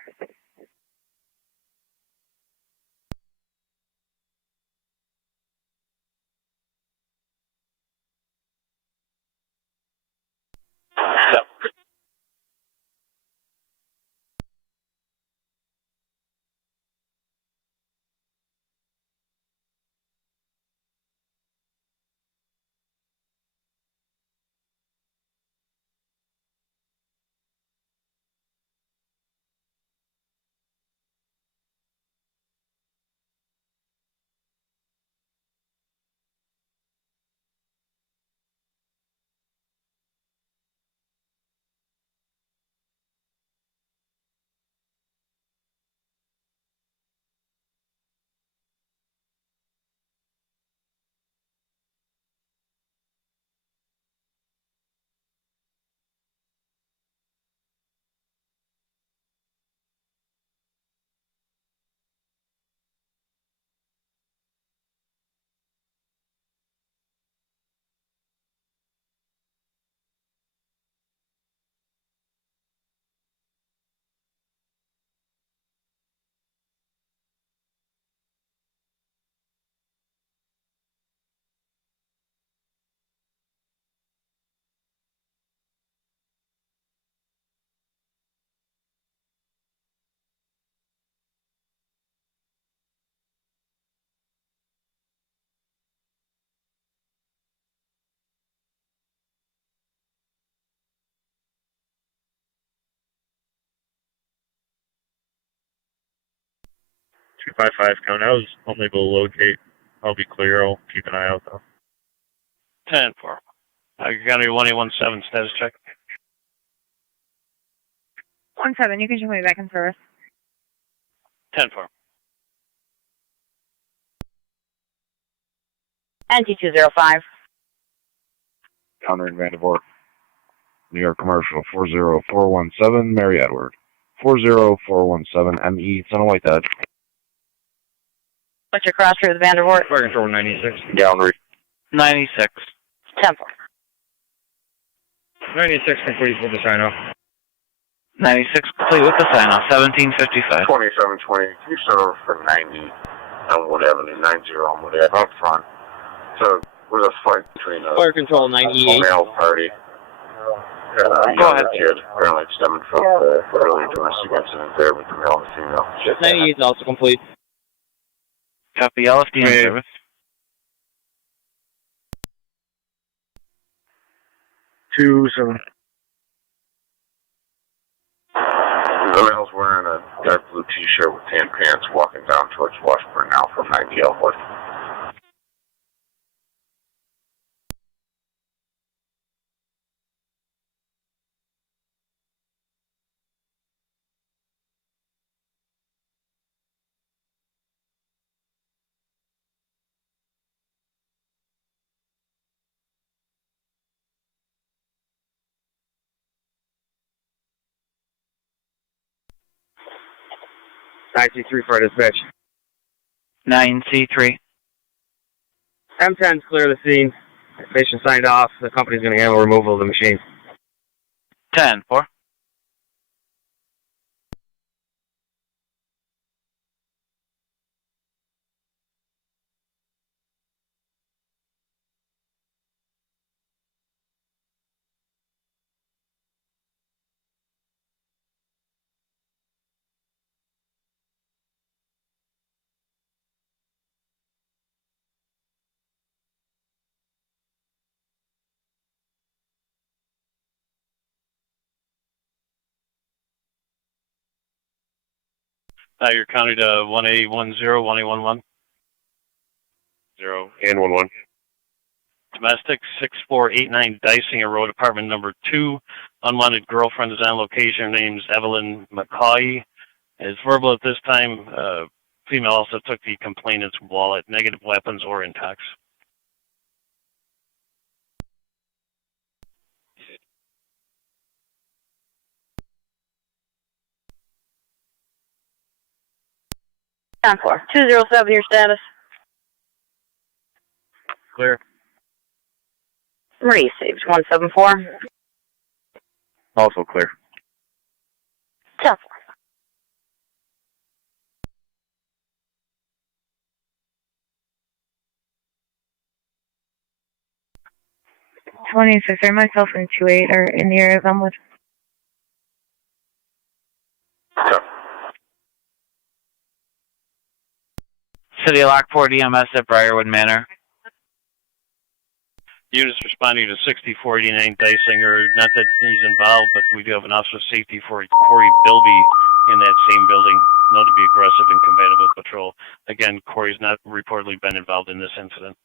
255 count. I was unable to locate. I'll be clear. I'll keep an eye out though. 10-4. Niagara County 1817 status check. 17, you can show me back in service. 10-4. NT205. Counter in Vandervoort. New York Commercial 40417, Mary Edward. 40417, ME, Son of White Dad. What's your cross through the Vandervoort? Fire control 96. Gallery. 96. 10-4. 96 complete with the sign off. 96 complete with the sign off. 1755. 2720, can you serve for 90 on Wood Avenue, 90 on Wood Avenue, up front? So, there's a fight between a Fire control 98. male party and a younger kid, apparently stemming from the earlier domestic incident there with the male and female. 98 is also complete. Copy, LFD in service. The male's wearing a dark blue t-shirt with tan pants walking down towards Washburn now from 90 Elwood. IC3 for dispatch. 9C3. M10's clear the scene. The patient signed off. The company's going to handle removal of the machine. 10-4. Niagara County to 1810, 1811. 0 and 11. Domestic 6489 Dysinger Road, apartment number 2. Unwanted girlfriend is on location. Her name's Evelyn McCauley. It's verbal at this time. Female also took the complainant's wallet. Negative weapons or intox. Down 4. 207, your status. Clear. Received. 174. Also clear. 10-4. $26. Are myself and 28 are in the area of Elmwood. City of Lockport EMS at Briarwood Manor. Units responding to 6489 Dysinger. Not that he's involved, but we do have an officer of safety for Corey Bilby in that same building, known to be aggressive and combative with patrol. Again, Corey's not reportedly been involved in this incident.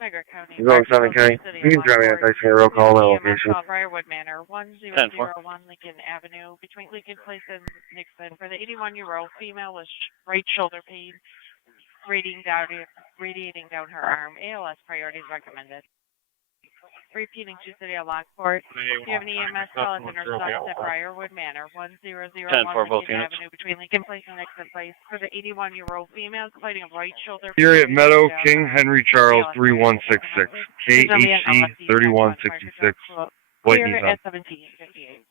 Niagara County. You're going 7 County. You can drive me at Dysinger Road, call my location. Briarwood Manor, 1001 Lincoln Avenue, between Lincoln Place and Nixon. For the 81-year-old female with right shoulder pain, radiating down her arm. ALS priorities recommended. Repeating to City of Lockport. Do you have an EMS call at the nurse office at Briarwood Manor, 1001 Lincoln Avenue, between Lincoln Place and Nixon Place. For the 81-year-old female complaining of right shoulder pain. Here at Meadow, King Henry Charles 3166, KHC 3166, White Clear Nissan. at 1758.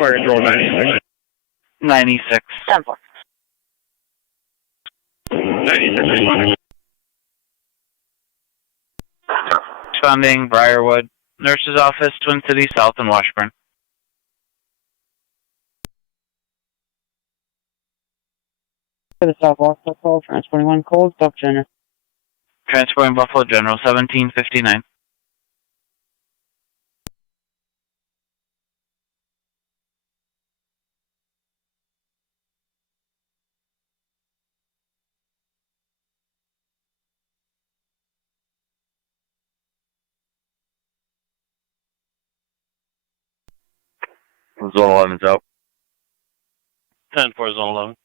Fire control 96. 96. 10-4. 96. Responding Briarwood. Nurse's office, Twin Cities South and Washburn. For the South Lockport call, transporting 1 cold, Buff General. Transporting Buffalo General, 1759. Zone 11's out. 10-4 Zone 11.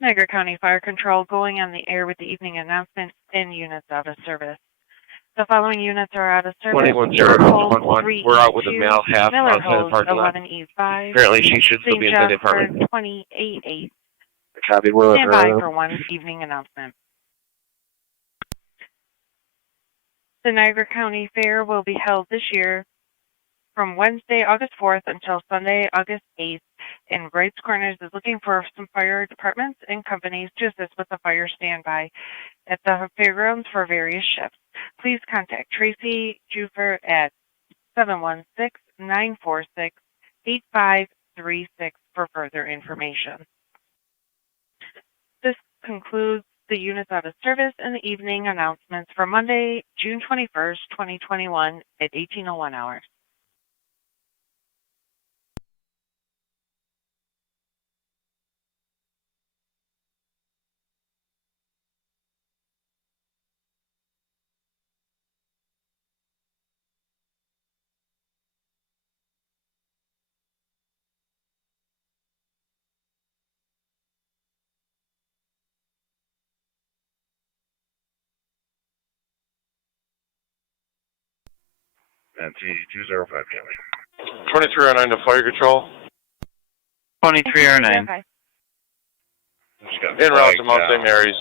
Niagara County Fire Control going on the air with the evening announcement in units out of service. The following units are out of service. 21-0-11. We're out with a male half Miller outside the Hold parking lot. 11E5. Apparently she should still St. be inside the Jasper apartment. 28-8. Copy, we're Stand by for one evening announcement. The Niagara County Fair will be held this year from Wednesday, August 4th until Sunday, August 8th. And Wright's Corners is looking for some fire departments and companies to assist with the fire standby at the fairgrounds for various shifts. Please contact Tracy Jufer at 716-946-8536 for further information. This concludes the units out of service and the evening announcements for Monday, June 21st, 2021 at 18:01 hours. NT-205 County. 2309 to fire control. 2309. En route to Mount St. Mary's.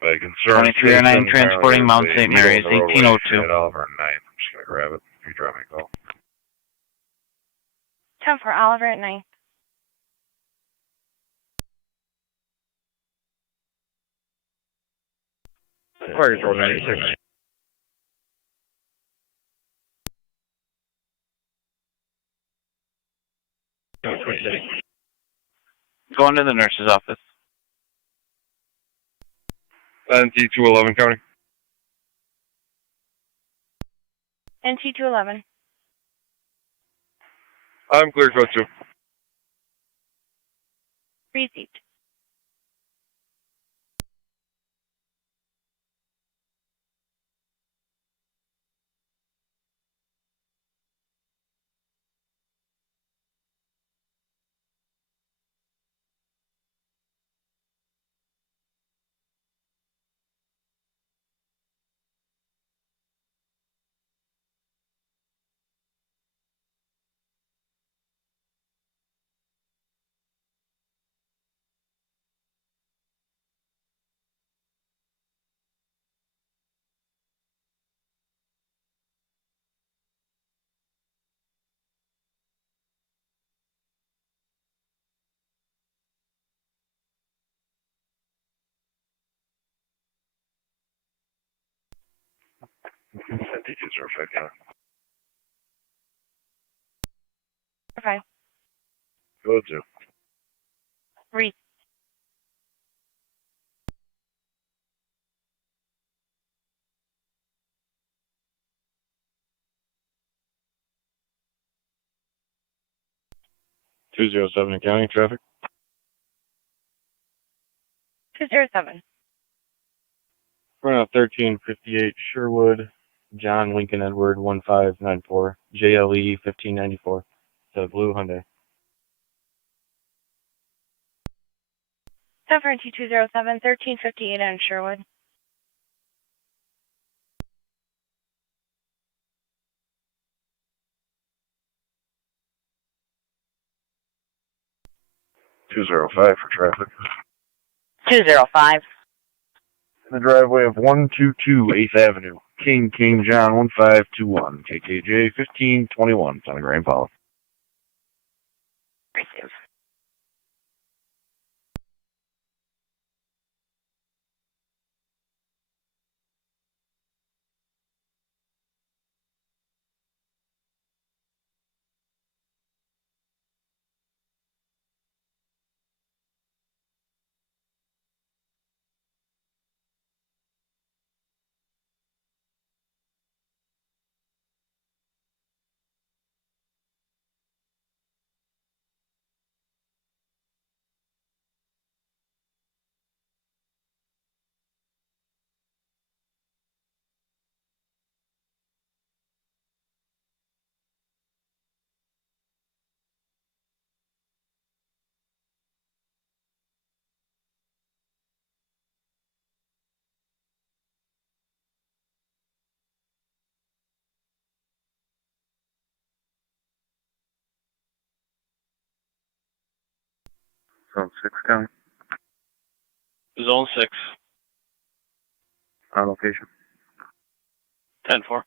By concern. 2309 transporting Mount St. Mary's, 1802. At Oliver 9. I'm just going to grab it. You drop me a call. 10 for Oliver at 9. Fire control 96. Going to the nurse's office. NT-211 County. NT-211. I'm clear code 2. Received. NT-205 County. Okay. Code 2. Received. .207 County traffic. 207. Run out 1358 Sherwood, John Lincoln Edward 1594, JLE 1594. The blue Hyundai. 10 for NT-207, 1358 on Sherwood. .205 for traffic. 205. In the driveway of 122 8th Avenue. King John 1521. KKJ 1521. Son of Grand Palace. Receive. Zone 6 County. Zone 6. On location. 10-4.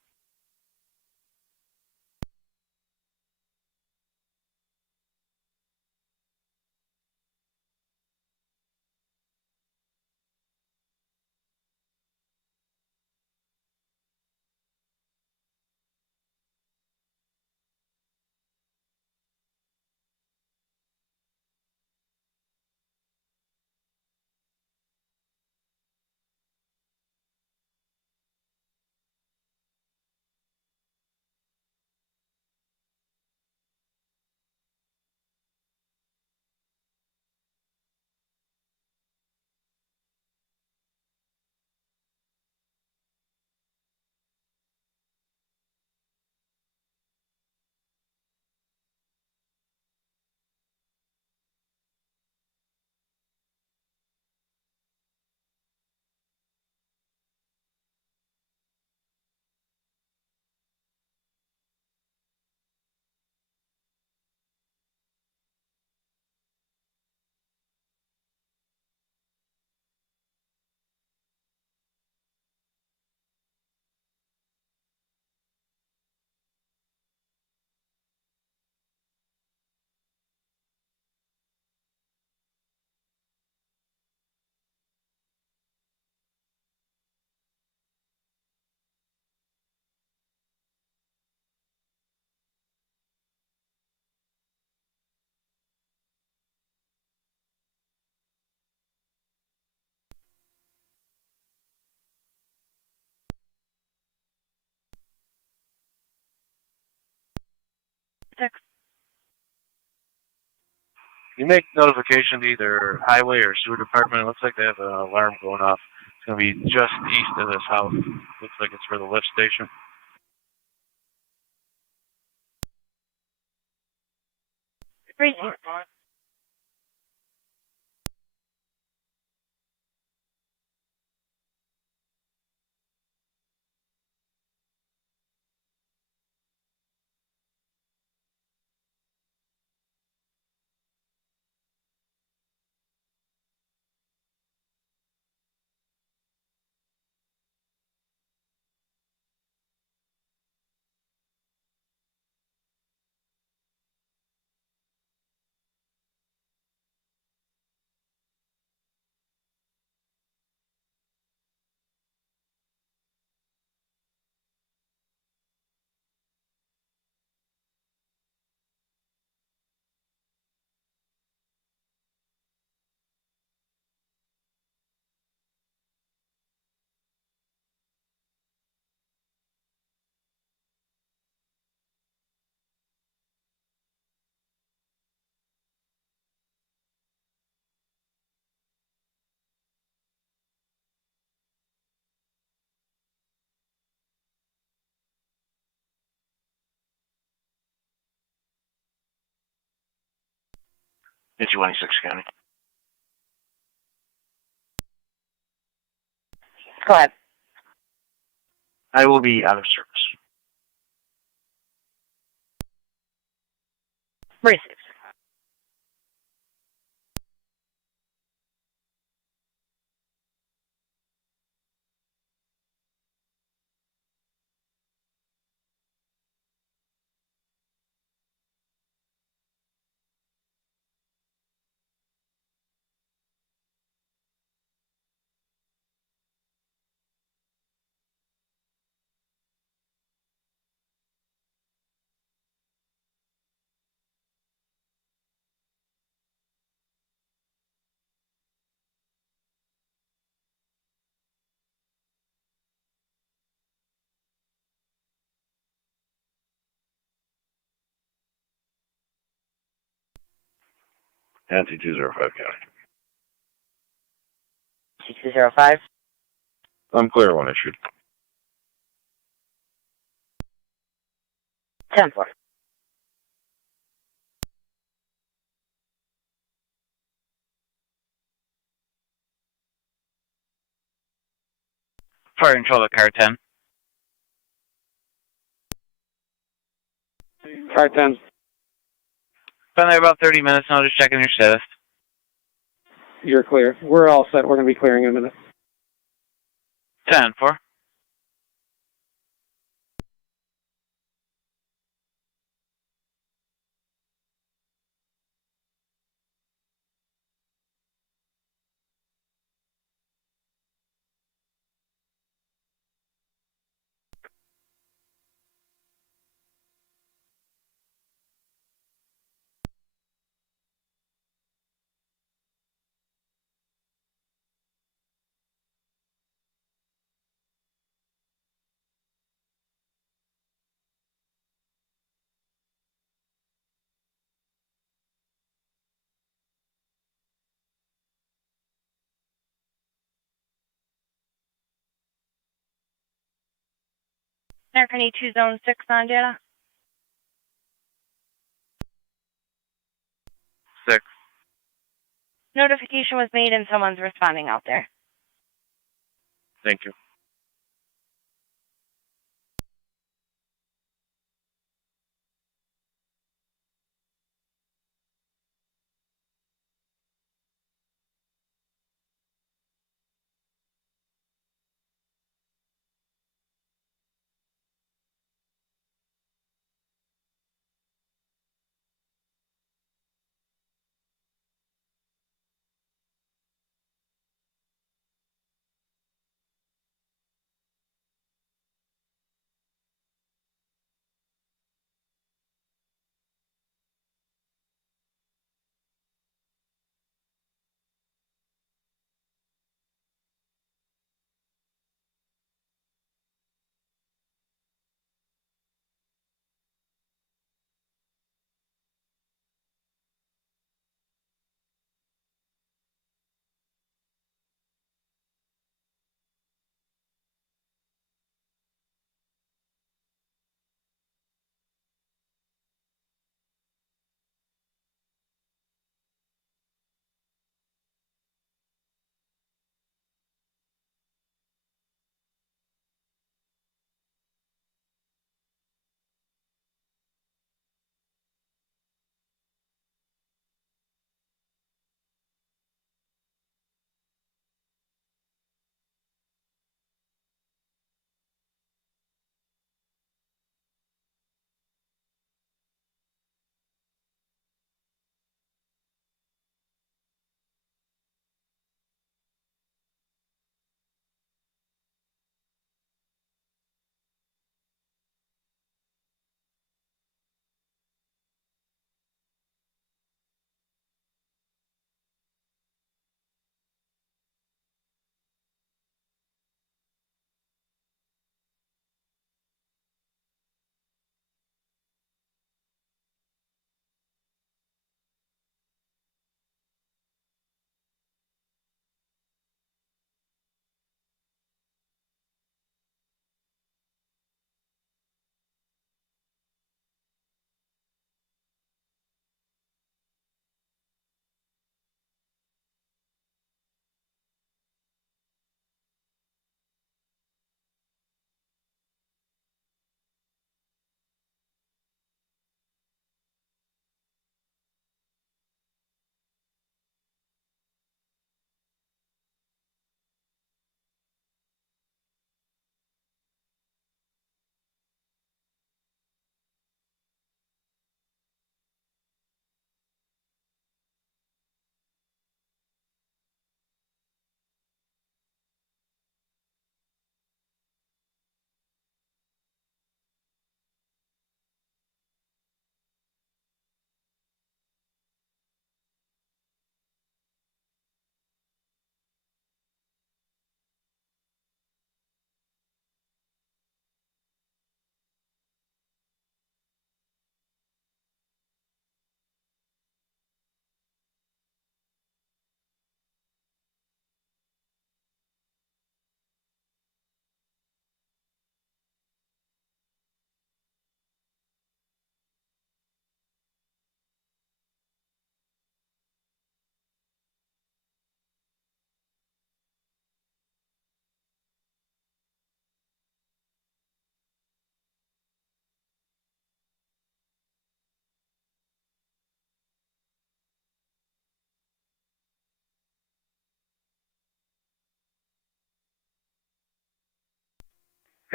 You make notification to either highway or sewer department. It looks like they have an alarm going off. It's going to be just east of this house. Looks like it's for the lift station. It's 26 County. Go ahead. I will be out of service. Received. NC 205 County. 2205. Unclear when issued. 10-4. Fire control to car 10. Car 10. Been there about 30 minutes now, just checking your status. you're clear. We're all set. We're going to be clearing in a minute. 10-4. American 82 Zone 6 on data. 6. Notification was made and someone's responding out there. Thank you.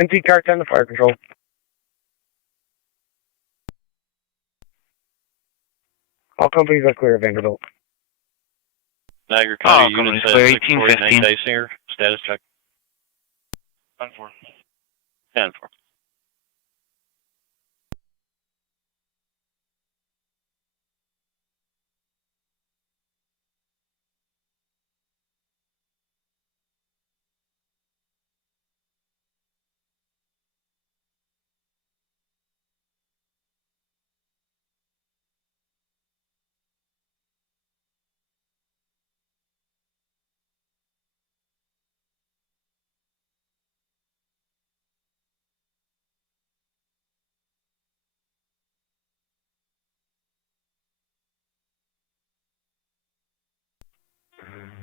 NT car 10 to fire control. All companies are clear of Vanderbilt. Niagara County companies units clear, at 649 1815. Dysinger. Status check. 10-4. 10-4.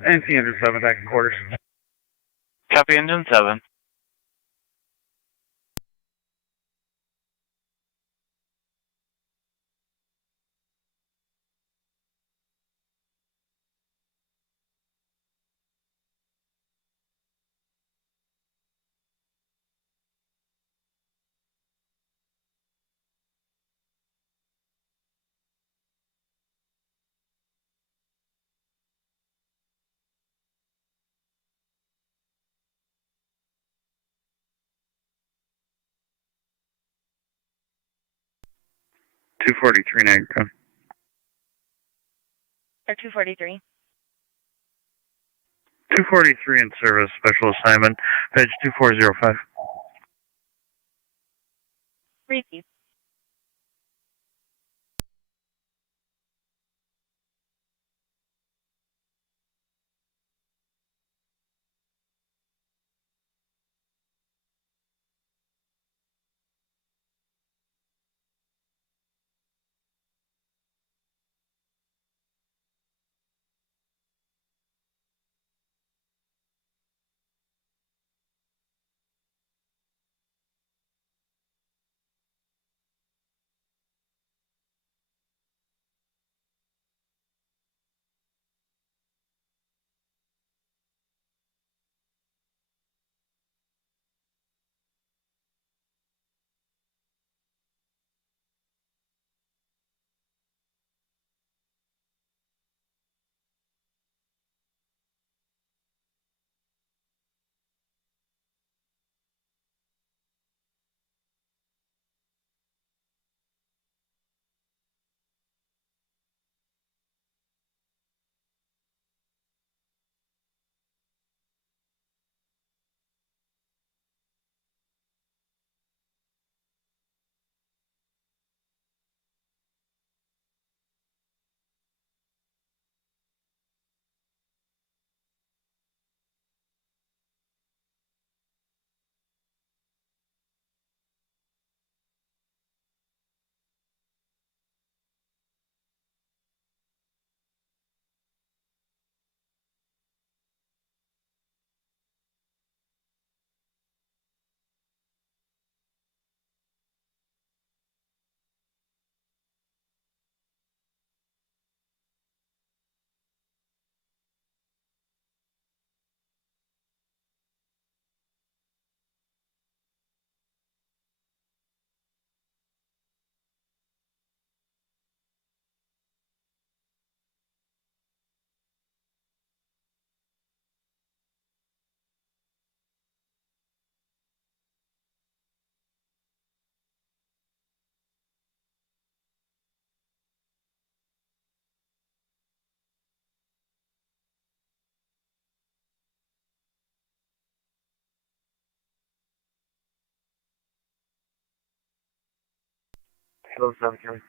NT Engine 7 back in quarters. Copy engine 7. .243 Niagara County. Or 243. 243 in service, special assignment, page 2405. Receive. Hello, 7 County.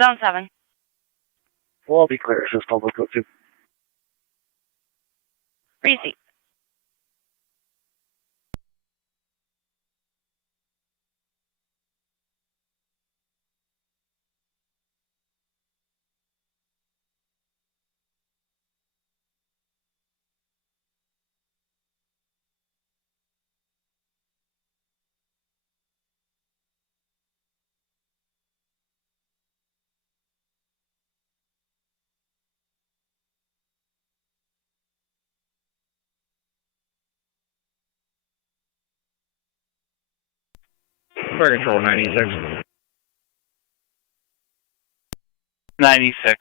Zone 7. We'll all be clear, since public code 2. Receive. Fire Control 96. 96.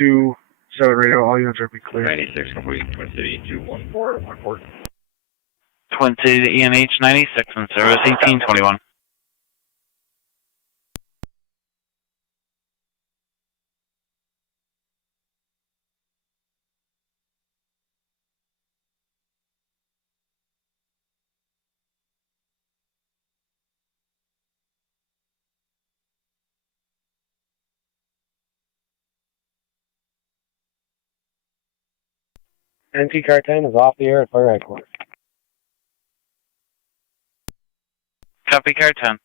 2-7 radio, all units are be clear. 96, complete. Twin City 214, Lockport. Twin City to ENH 96 in service 1821. NT Car 10 is off the air at Fire Headquarters. Copy car 10.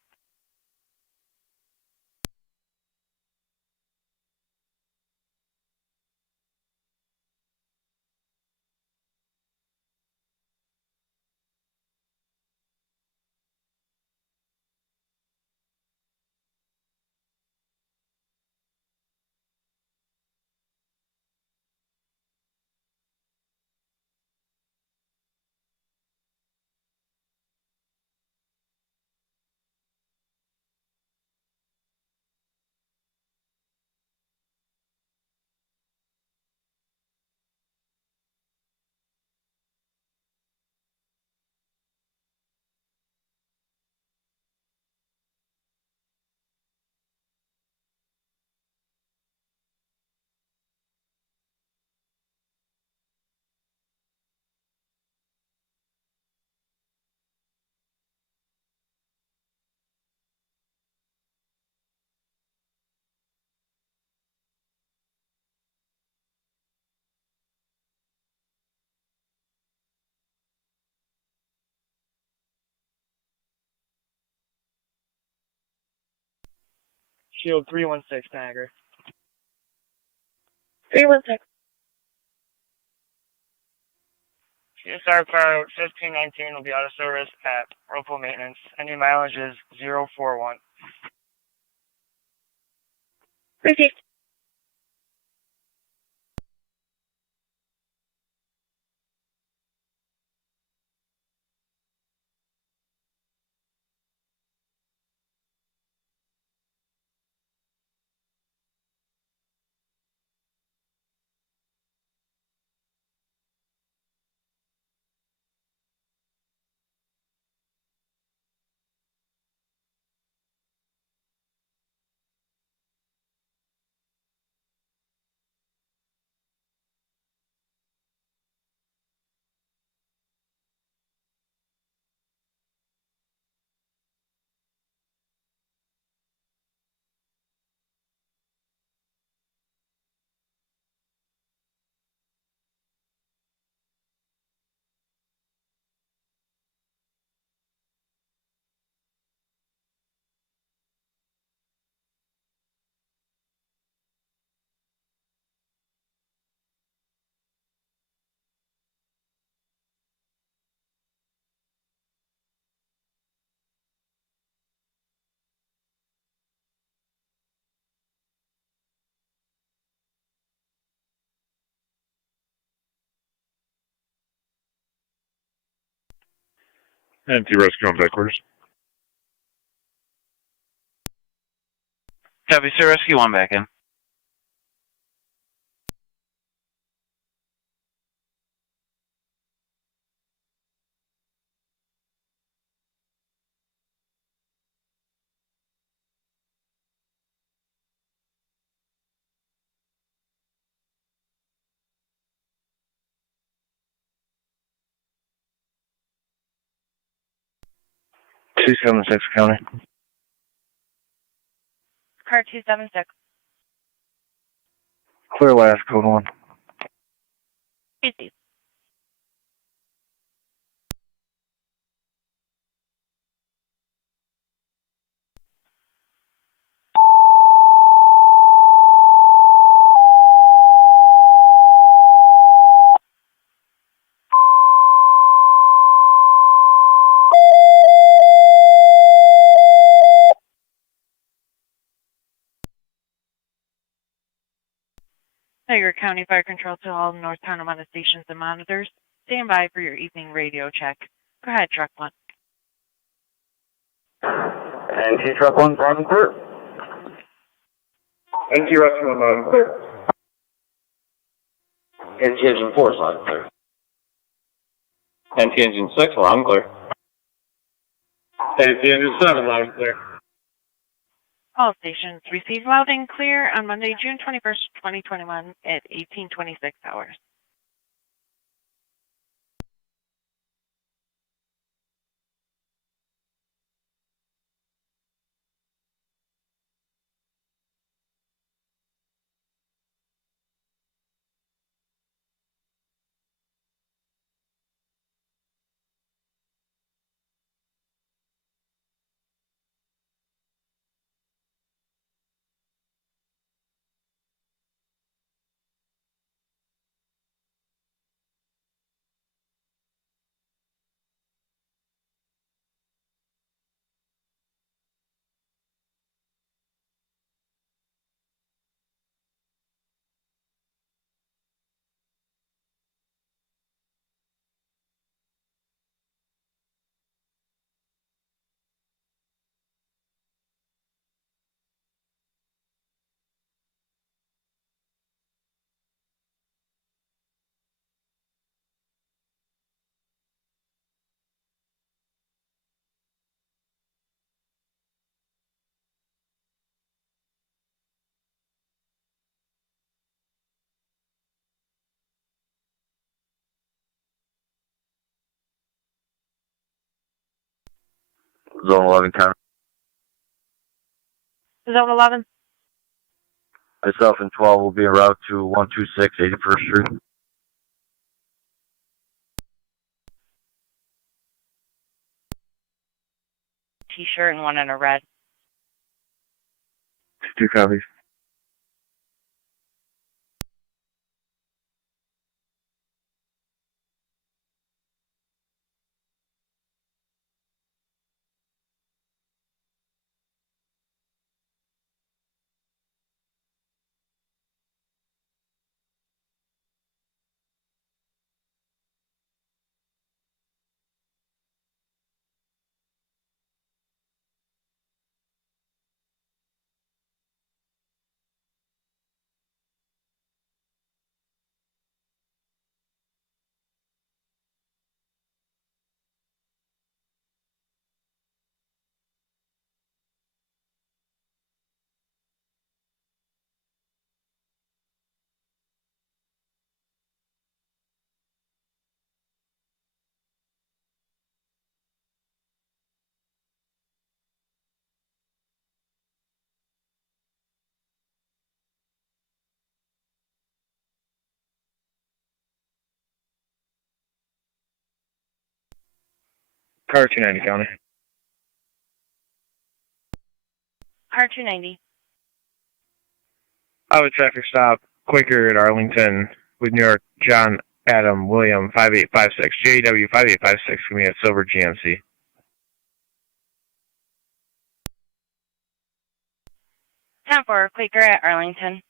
Shield 316, Niagara. 316. CSR car 1519 will be out of service at Ropo Maintenance. Any mileage is 041. Received. NT Rescue on headquarters. Copy, sir. Rescue 1 back in. Two 76 County. Car 276. Clear last, code 1. Received. Niagara County Fire Control to all North Tonawanda stations and monitors. Stand by for your evening radio check. Go ahead, Truck 1. NT truck 1 loud and clear. NT restaurant loud and clear. NT engine 4 is loud and clear. NT engine 6 loud and clear. NT engine 7 loud and clear. All stations received loud and clear on Monday, June 21st, 2021 at 18:26 hours. Zone 11 county. Zone 11. Myself and 12 will be en route to 126 81st Street. T-shirt and one in a red. 2 copies. Car 290 county. Car 290. Traffic stop, Quaker at Arlington with New York, John Adam William 5856, JW 5856, give me a silver GMC. 10-4, Quaker at Arlington.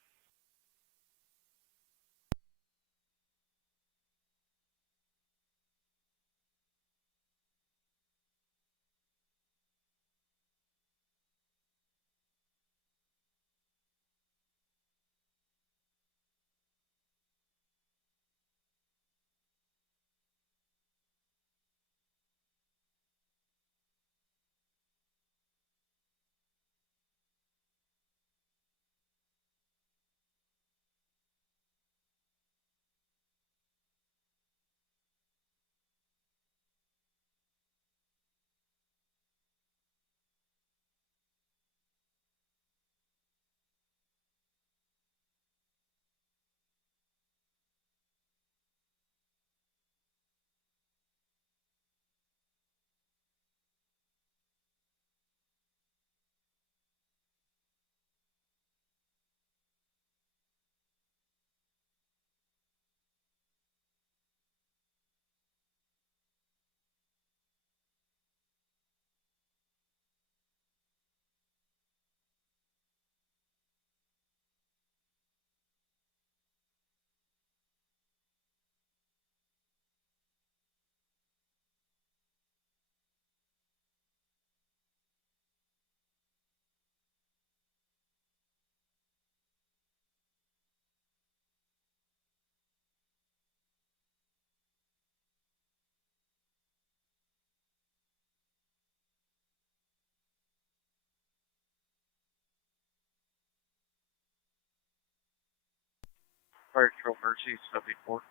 Fire Control Mercy 74.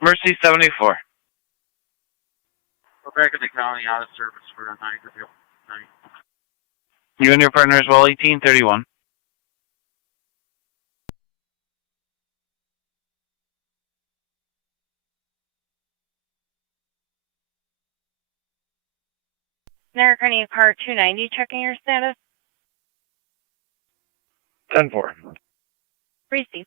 Mercy 74. We're back in the county out of service for a Niagara night. You and your partner as well, 1831. Niagara County Car 290, checking your status. 10-4. Received.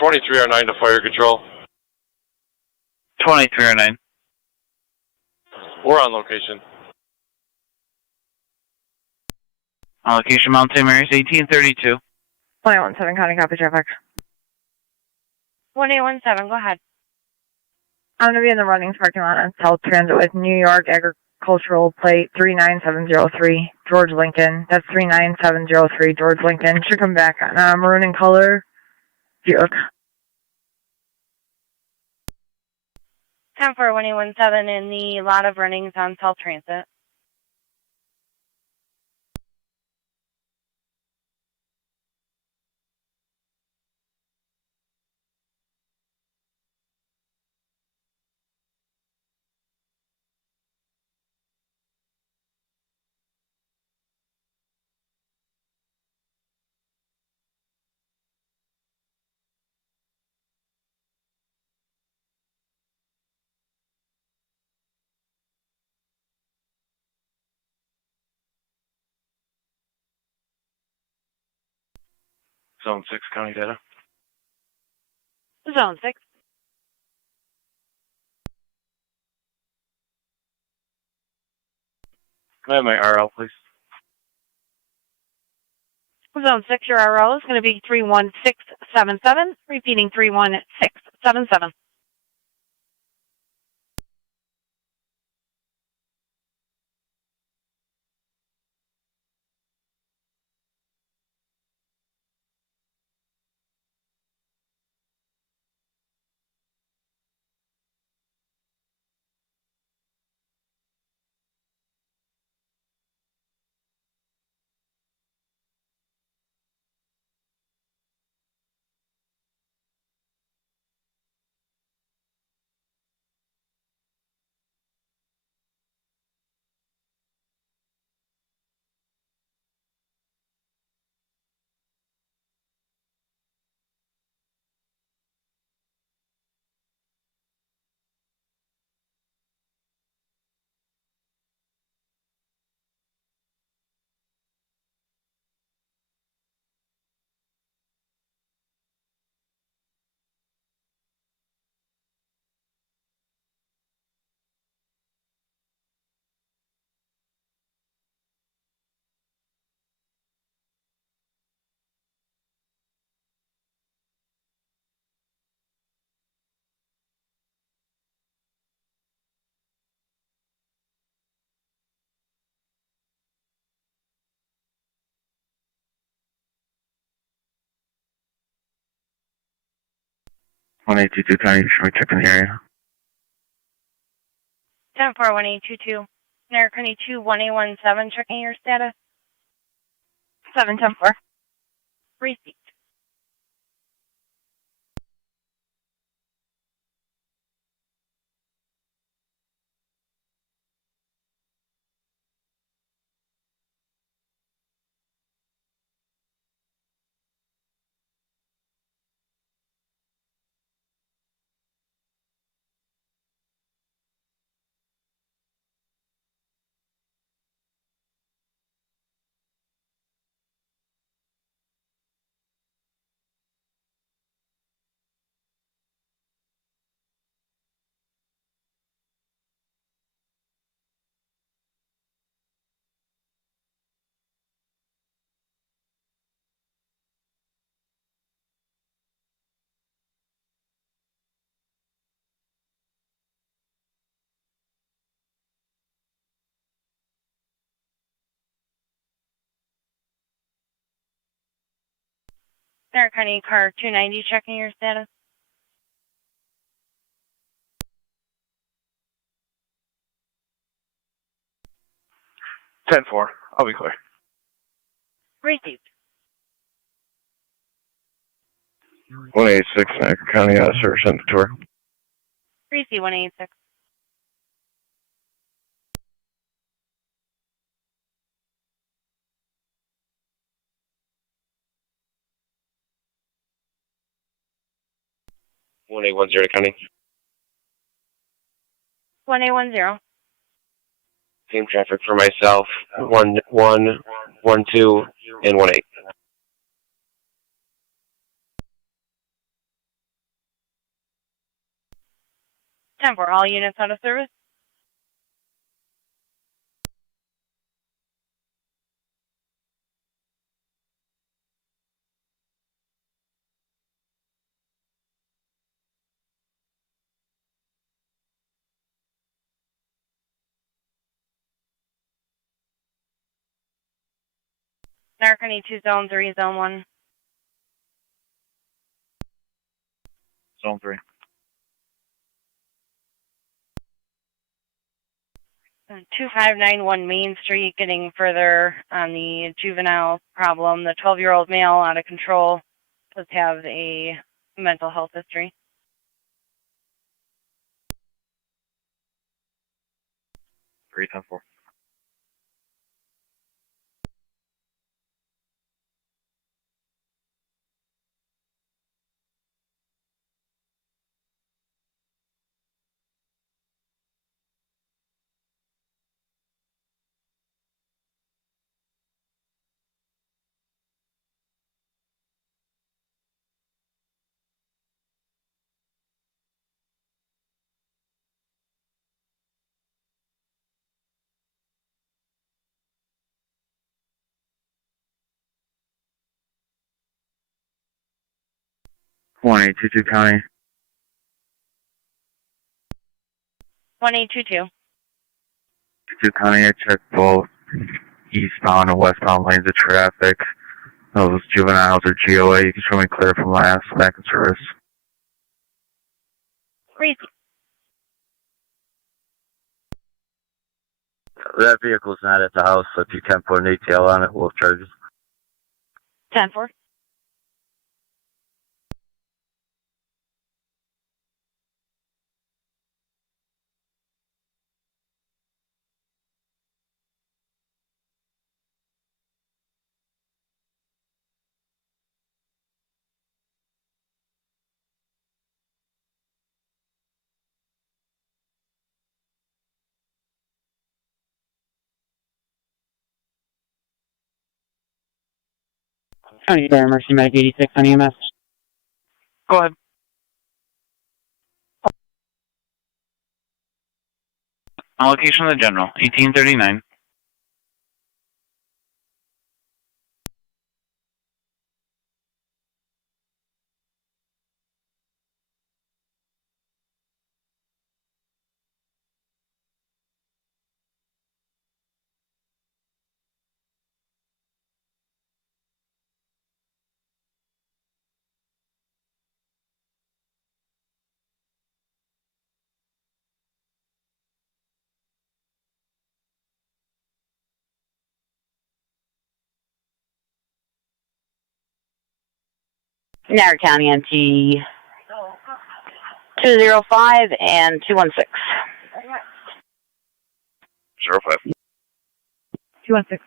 Twenty-three 09 to fire control. 2309. We're on location. On location, Mount St. Mary's, 1832. 1817, county copy traffic. 1817, go ahead. I'm going to be in the Runnings parking lot on South Transit with New York Agricultural Plate 39703, George Lincoln. That's 39703, George Lincoln. Should come back on maroon in color. Buick. 10-4-1817 in the lot of Runnings on South Transit. Zone 6, county data. Zone 6. Can I have my RL, please? Zone 6, your RL is going to be 31677, repeating 31677. One 1822 county, should we check in the area? 10-4-1822, Niagara County 21817, checking your status. 710-4. Received. Niagara County car 290 checking your status. 10-4. I'll be clear. Received. 186 Niagara County service sent the tour. Received 186. One 1810 County. 1810. Same traffic for myself. 1112 and 18. 10-4, all units out of service. Niagara County 2 Zone 3, Zone 1. Zone 3. 2591 Main Street, getting further on the juvenile problem. The 12-year-old male out of control does have a mental health history. Three 10-4. One 822 County. 1822. 2 County, I checked both eastbound and westbound lanes of traffic. Those juveniles or GOA, you can show me clear from last, back in service. Crazy. That vehicle's not at the house, so if you can put an ATL on it, we'll charge you. 10-4. County Fire Emergency Medic 86 on EMS. Go ahead. Allocation of the general, 1839. Niagara County NT 205 and 216. 05. 216.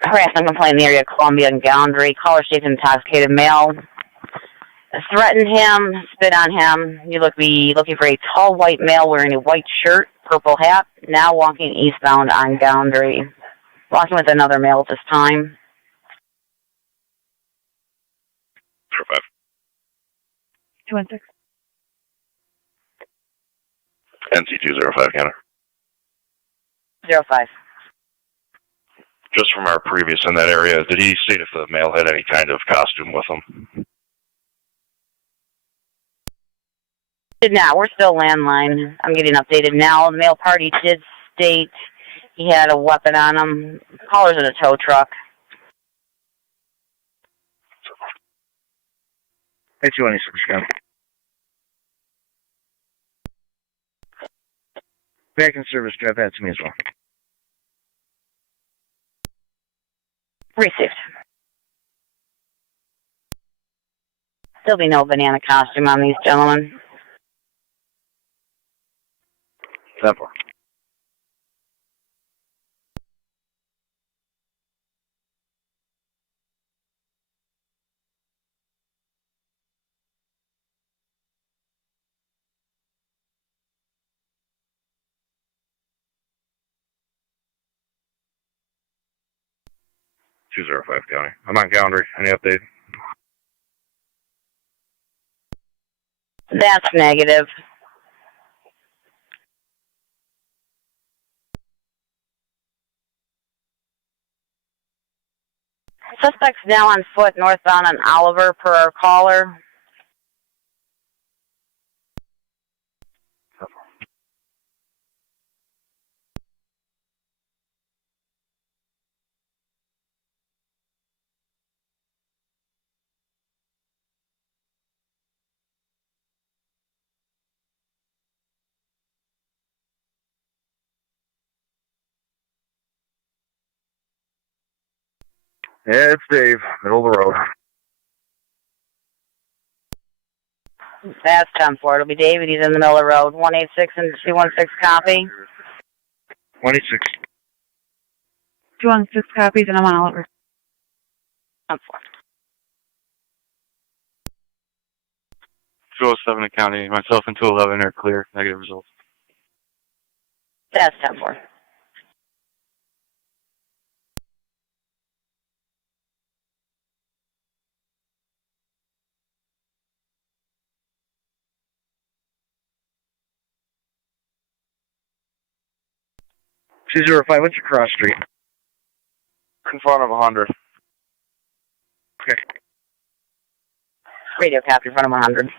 Harassment complaint in the area of Columbia and Boundary. Caller states intoxicated male. Threatened him, spit on him. You be looking for a tall white male wearing a white shirt, purple hat, now walking eastbound on Boundary. Walking with another male at this time. 05. 216. NC205 counter. 05. Just from our previous in that area, did he state if the male had any kind of costume with him? Did not. We're still landline. I'm getting updated now. The male party did state he had a weapon on him. Caller's in a tow truck. Hey, 226 gun. Back in service, drive that to me as well. Received. There'll be no banana costume on these gentlemen. 10-4. County. I'm on calendar. Any update? That's negative. Suspects now on foot northbound on Oliver per our caller. Yeah, it's Dave, middle of the road. That's 10-4. It'll be David. He's in the middle of the road. 186 and 216 copy. 186. 216 copies, and I'm on Oliver. 10-4. 207 in county. Myself and 211 are clear. Negative results. That's 10-4. $205, what's your cross street? In front of 100. Okay. Radio copy in front of 100.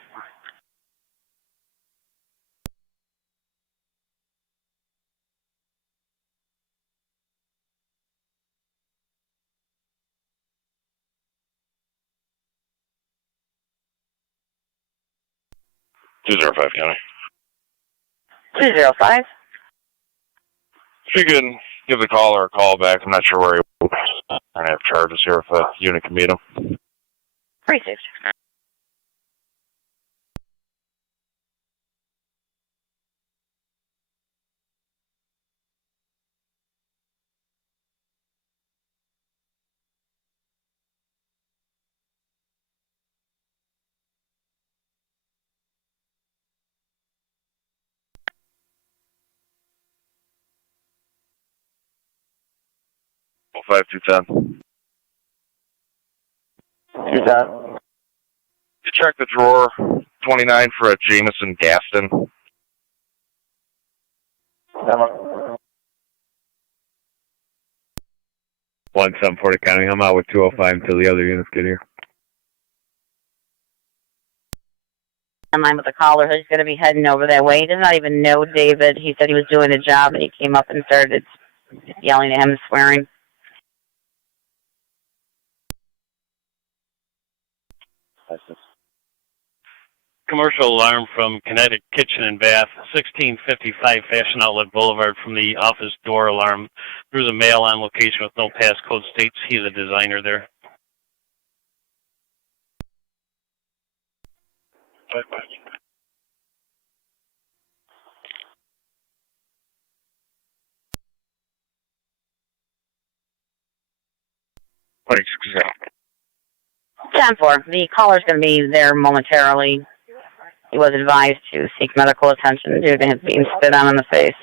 $205 county. 205. If you can give the caller a call back, I'm not sure where he was. I'm going to have charges here if a unit can meet him. Received. Oh, 5210. 210. You check the drawer 29 for a Jameson Gaston. 1740 county. I'm out with 205 until the other units get here. In line with the caller, he's going to be heading over that way. He does not even know David. He said he was doing a job, and he came up and started yelling at him and swearing. Commercial alarm from Kinetic Kitchen and Bath, 1655 Fashion Outlet Boulevard, from the office door alarm. There's a male on location with no passcode, states he's a designer there. Bye-bye. What is 10-4. The caller's going to be there momentarily. He was advised to seek medical attention due to him being spit on in the face.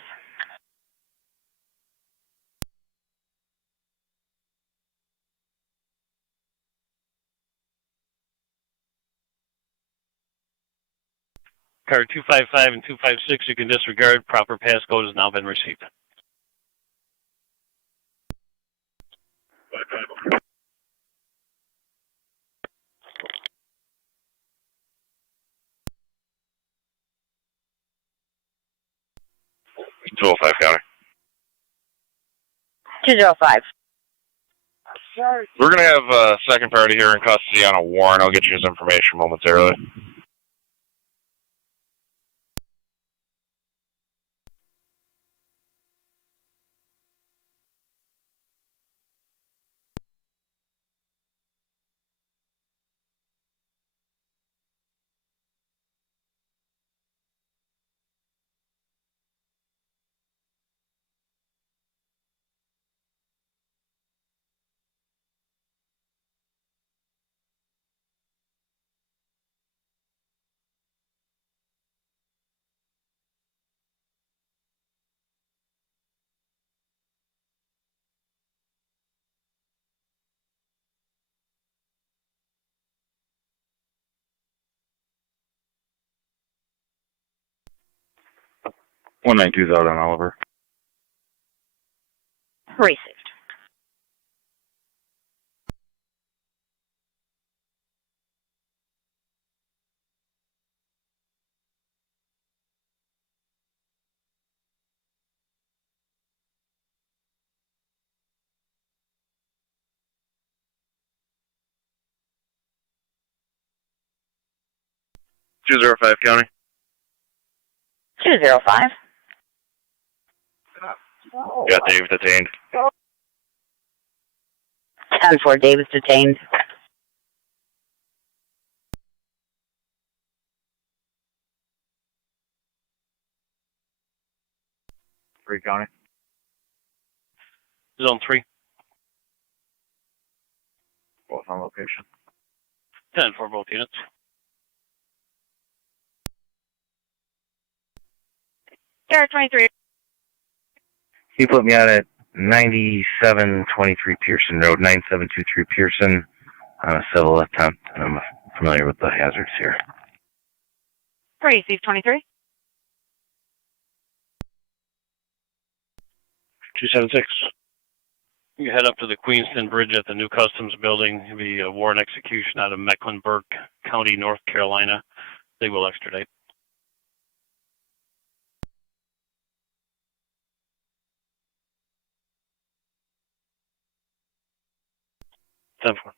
Card 255 and 256 you can disregard. Proper passcode has now been received. Bye-bye. 205 county. 205. We're going to have a second party here in custody on a warrant. I'll get you his information momentarily. One 192's out on Oliver. Received. $205 County. 205. Got Dave detained. 10-4, Davis detained. Three County. Zone 3. Both on location. 10 for both units. Air 23. He put me out at 9723 Pearson Road, 9723 Pearson, on a civil attempt, and I'm familiar with the hazards here. Receive 23. 276. You head up to the Queenston Bridge at the new Customs Building. It'll be a warrant execution out of Mecklenburg County, North Carolina. They will extradite. Ten four.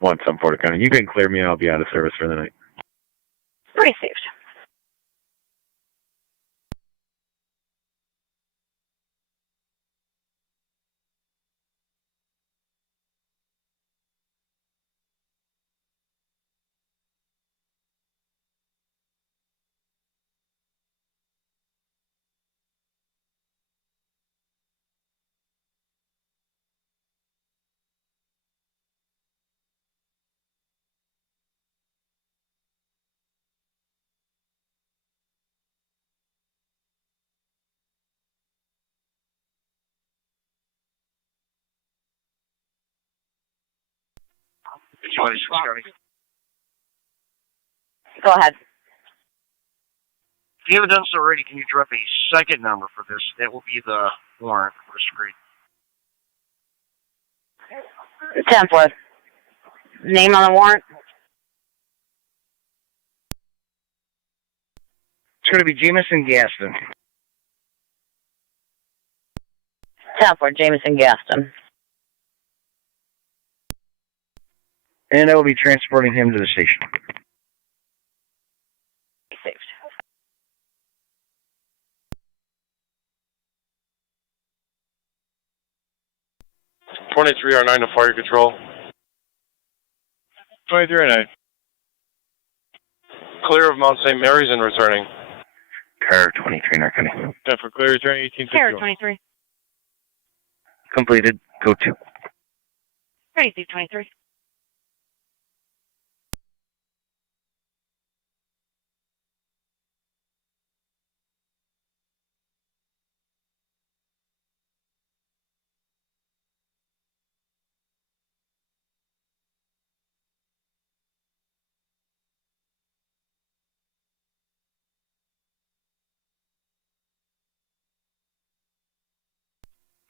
One 740 County. You can clear me and I'll be out of service for the night. Received. Go ahead. If you haven't done so already, can you drop a second number for this? That will be the warrant for the screen. 10-4. Name on the warrant? It's going to be Jamison Gaston. 10-4, Jameson Gaston. And I will be transporting him to the station. Received. R9 to fire control. 2309. Clear of Mount St. Mary's and returning. Car 23 Narcotic. 10 for clear, return 1851. Air 23. Completed. Go 2. Ready, C-23.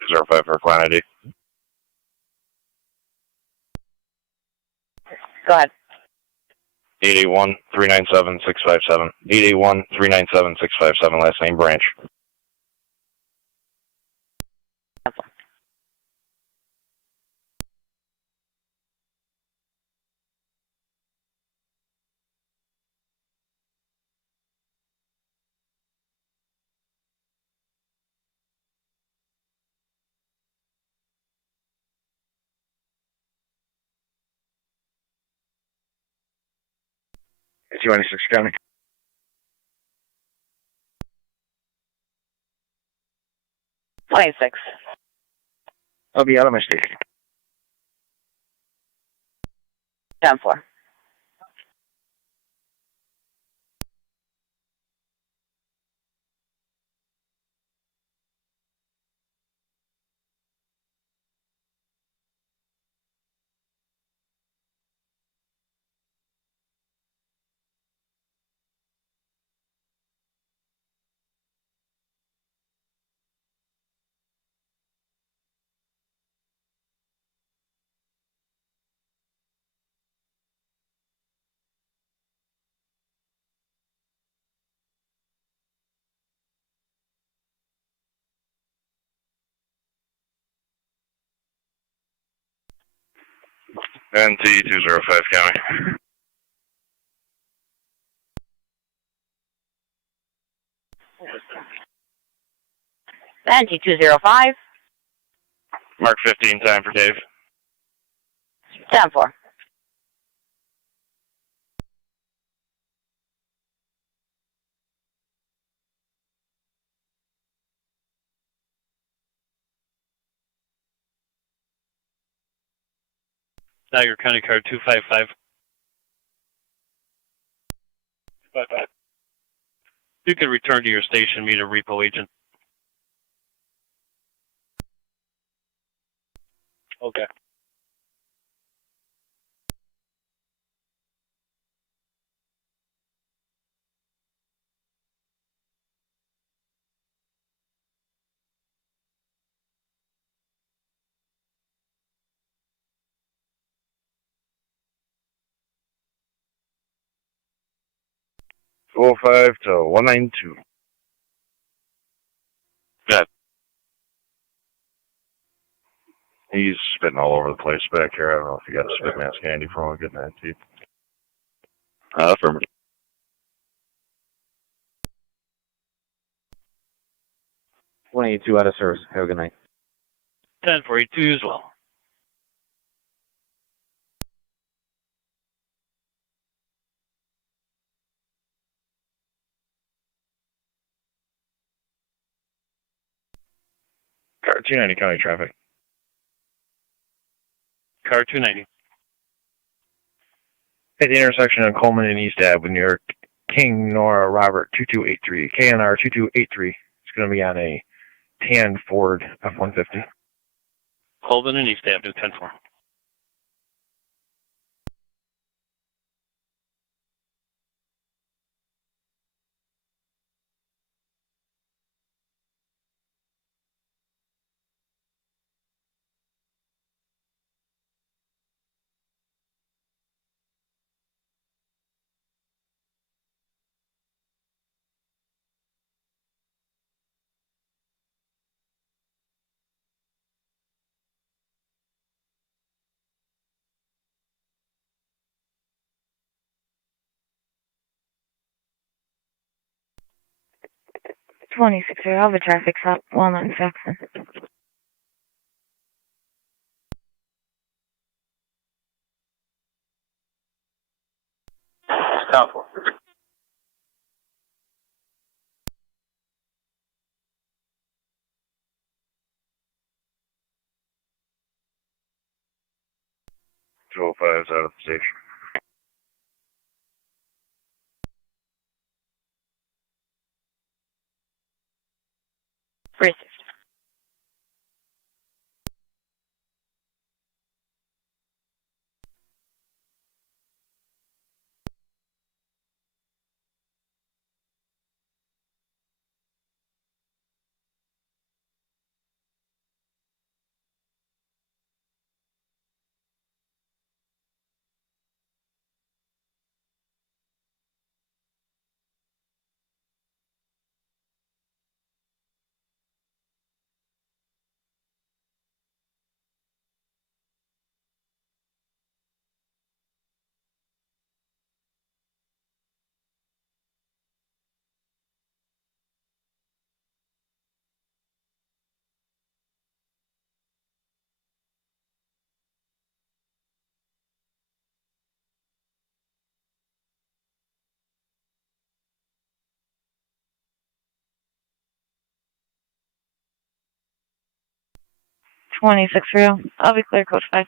Zero 5 for quantity. Go ahead. 881-397-657. 881-397-657, last name Branch. It's 26 County. Twenty-six. I'll be out of my state. 10-4. NT 205 County. Benji 205. Mark 15, time for Dave. 10-4. Niagara County card 255. 255. You can return to your station, meet a repo agent. Okay. Four 5 to 192. Yeah. He's spitting all over the place back here. I don't know if you got a spit mask handy for him. Getting that teeth. Affirmative. 182 out of service. Have a good night. 10-482 as well. Car 290 County traffic. Car 290. At the intersection of Coleman and East Ave with New York King Nora Robert 2283. KNR 2283. It's going to be on a tan Ford F-150. Colvin and East Avenue 10-4. $26 I'll have a traffic stop while not in Saxon. Stop. 205 is out of the station. Received. Real. I'll be clear, Coach 5.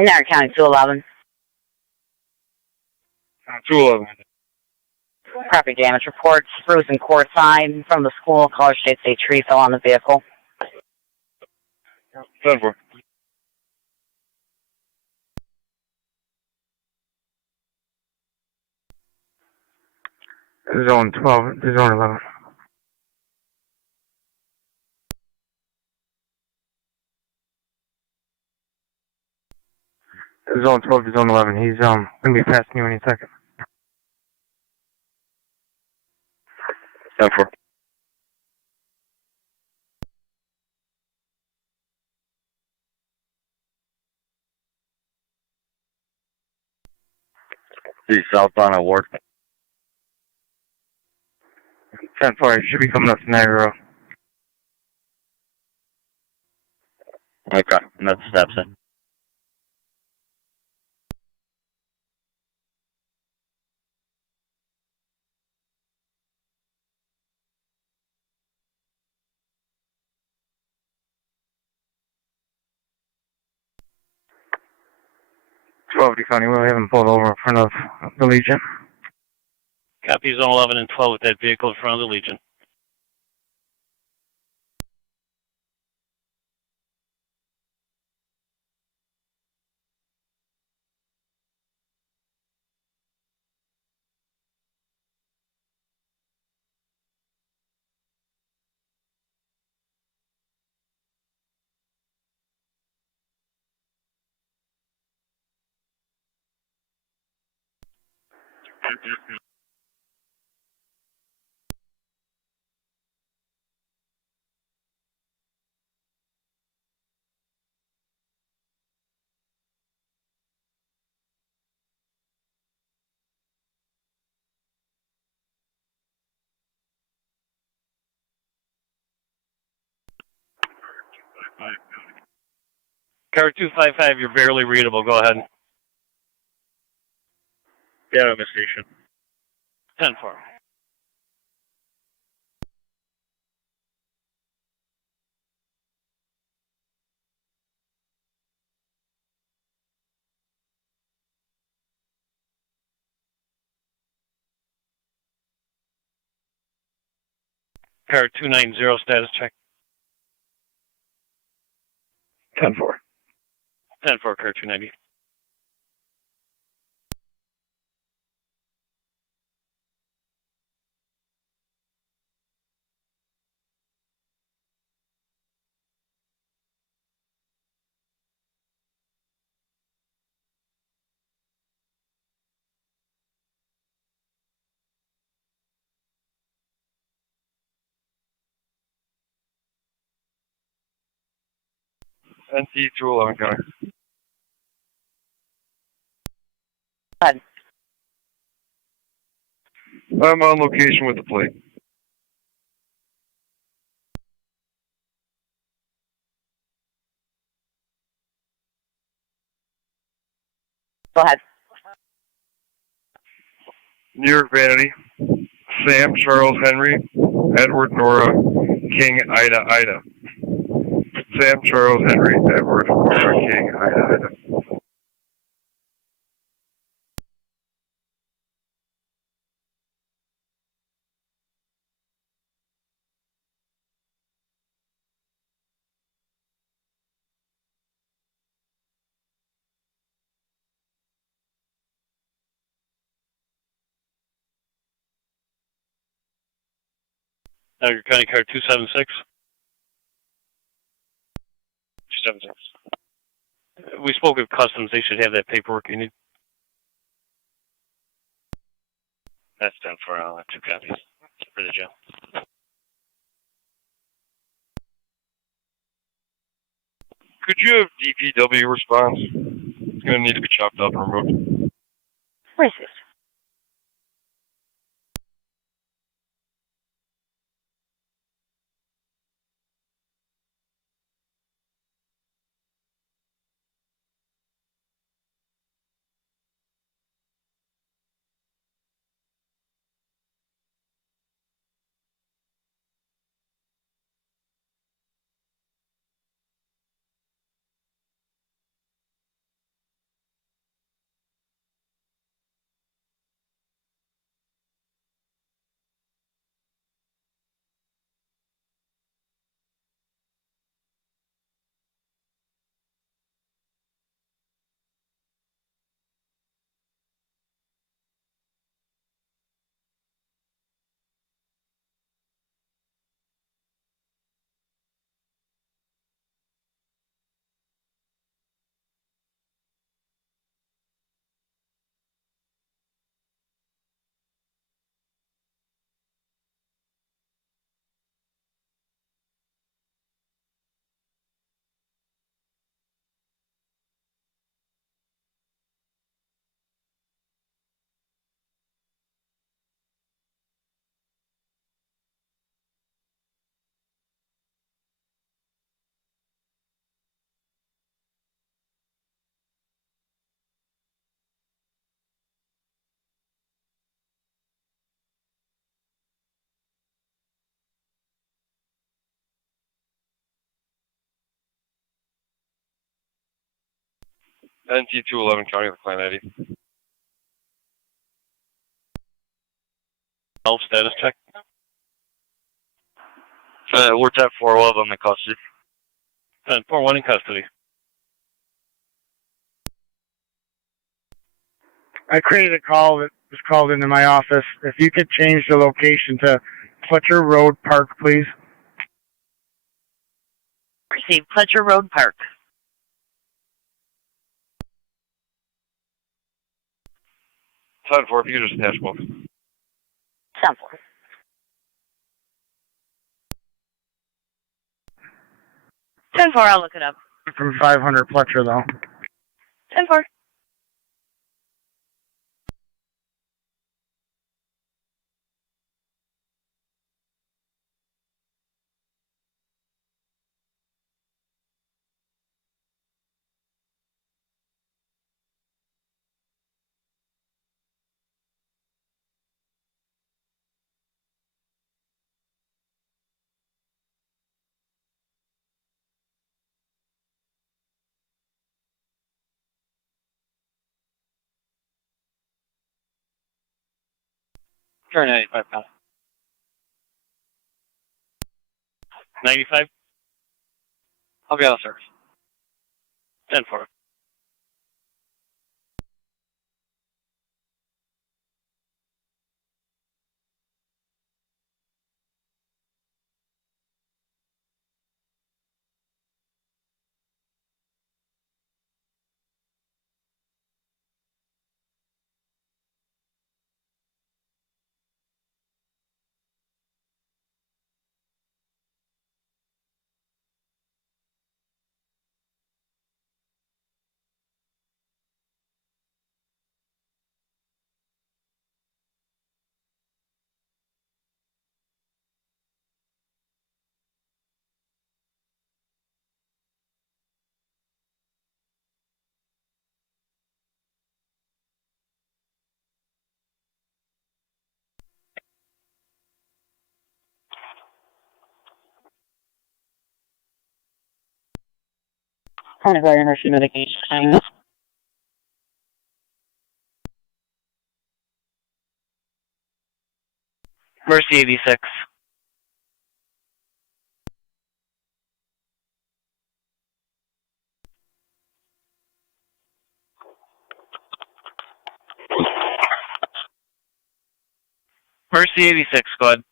Niagara County 211. 211. Property damage report. Spruce and Court side from the school. Caller states a tree fell on the vehicle. 10-4. Zone 12, Zone 11. Zone 12 to Zone 11. He's gonna be passing you any second. 10-4. See southbound at Ward. 10-4. Should be coming up to Niagara. Okay, and that's steps in. County, we haven't pulled over in front of the Legion. Copy Zone 11 and 12 with that vehicle in front of the Legion. Car 255, you're barely readable. Go ahead. Yeah, I'm a station. 10-4. Car 290, status check. 10-4. 10-4, car 290. NC 211 County. Good. I'm on location with the plate. Go ahead. New York Vanity, Sam, Charles, Henry, Edward, Nora, King, Ida, Ida. Sam, Charles, Henry, Edward, Nora, King, Ida, Ida. Niagara County Card 276. 276. We spoke with Customs. They should have that paperwork you need. That's done for 2 copies for the jail. Could you have DPW response? It's going to need to be chopped up and removed. Racist. NT211 County Clan 80. Health status check. We're at 411 on the custody. 10-4-1 in custody. I created a call that was called into my office. If you could change the location to Fletcher Road Park, please. Receive Fletcher Road Park. 10-4, if you could just attach both. 10-4. I'll look it up. From 500 Fletcher, though. 10-4. Turn 95 pounds. 95? I'll be out of service. 10-4. Coronavirus emergency medication. Mercy 86. Mercy 86, go ahead.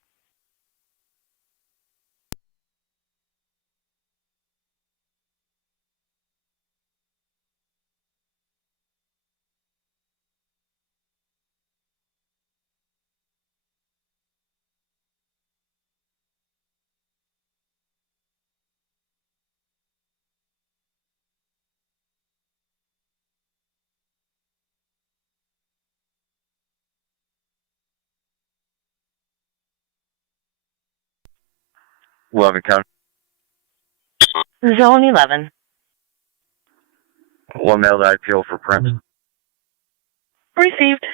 Logan County. Zone 11. One mailed IPO for Prince. Received.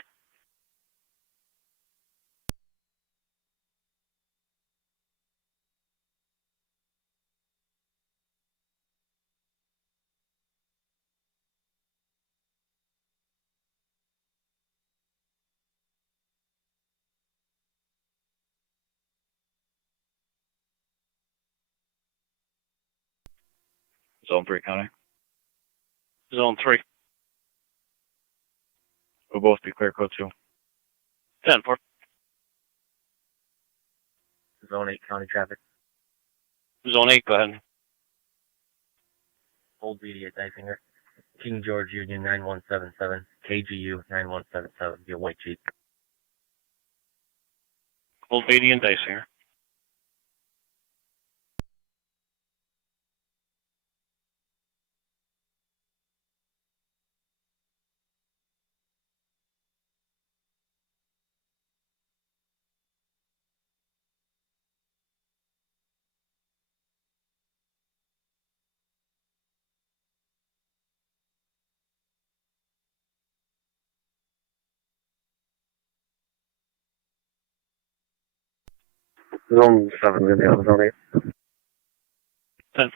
Zone 3 County. Zone 3. We'll both be clear code 2. 10-4. Zone 8 County traffic. Zone 8, go ahead. Old BD at Dysinger. King George Union 9177. KGU 9177 via White Jeep. Old Beatty and Dysinger. Zone 7 going to be on Zone 8. 10-4.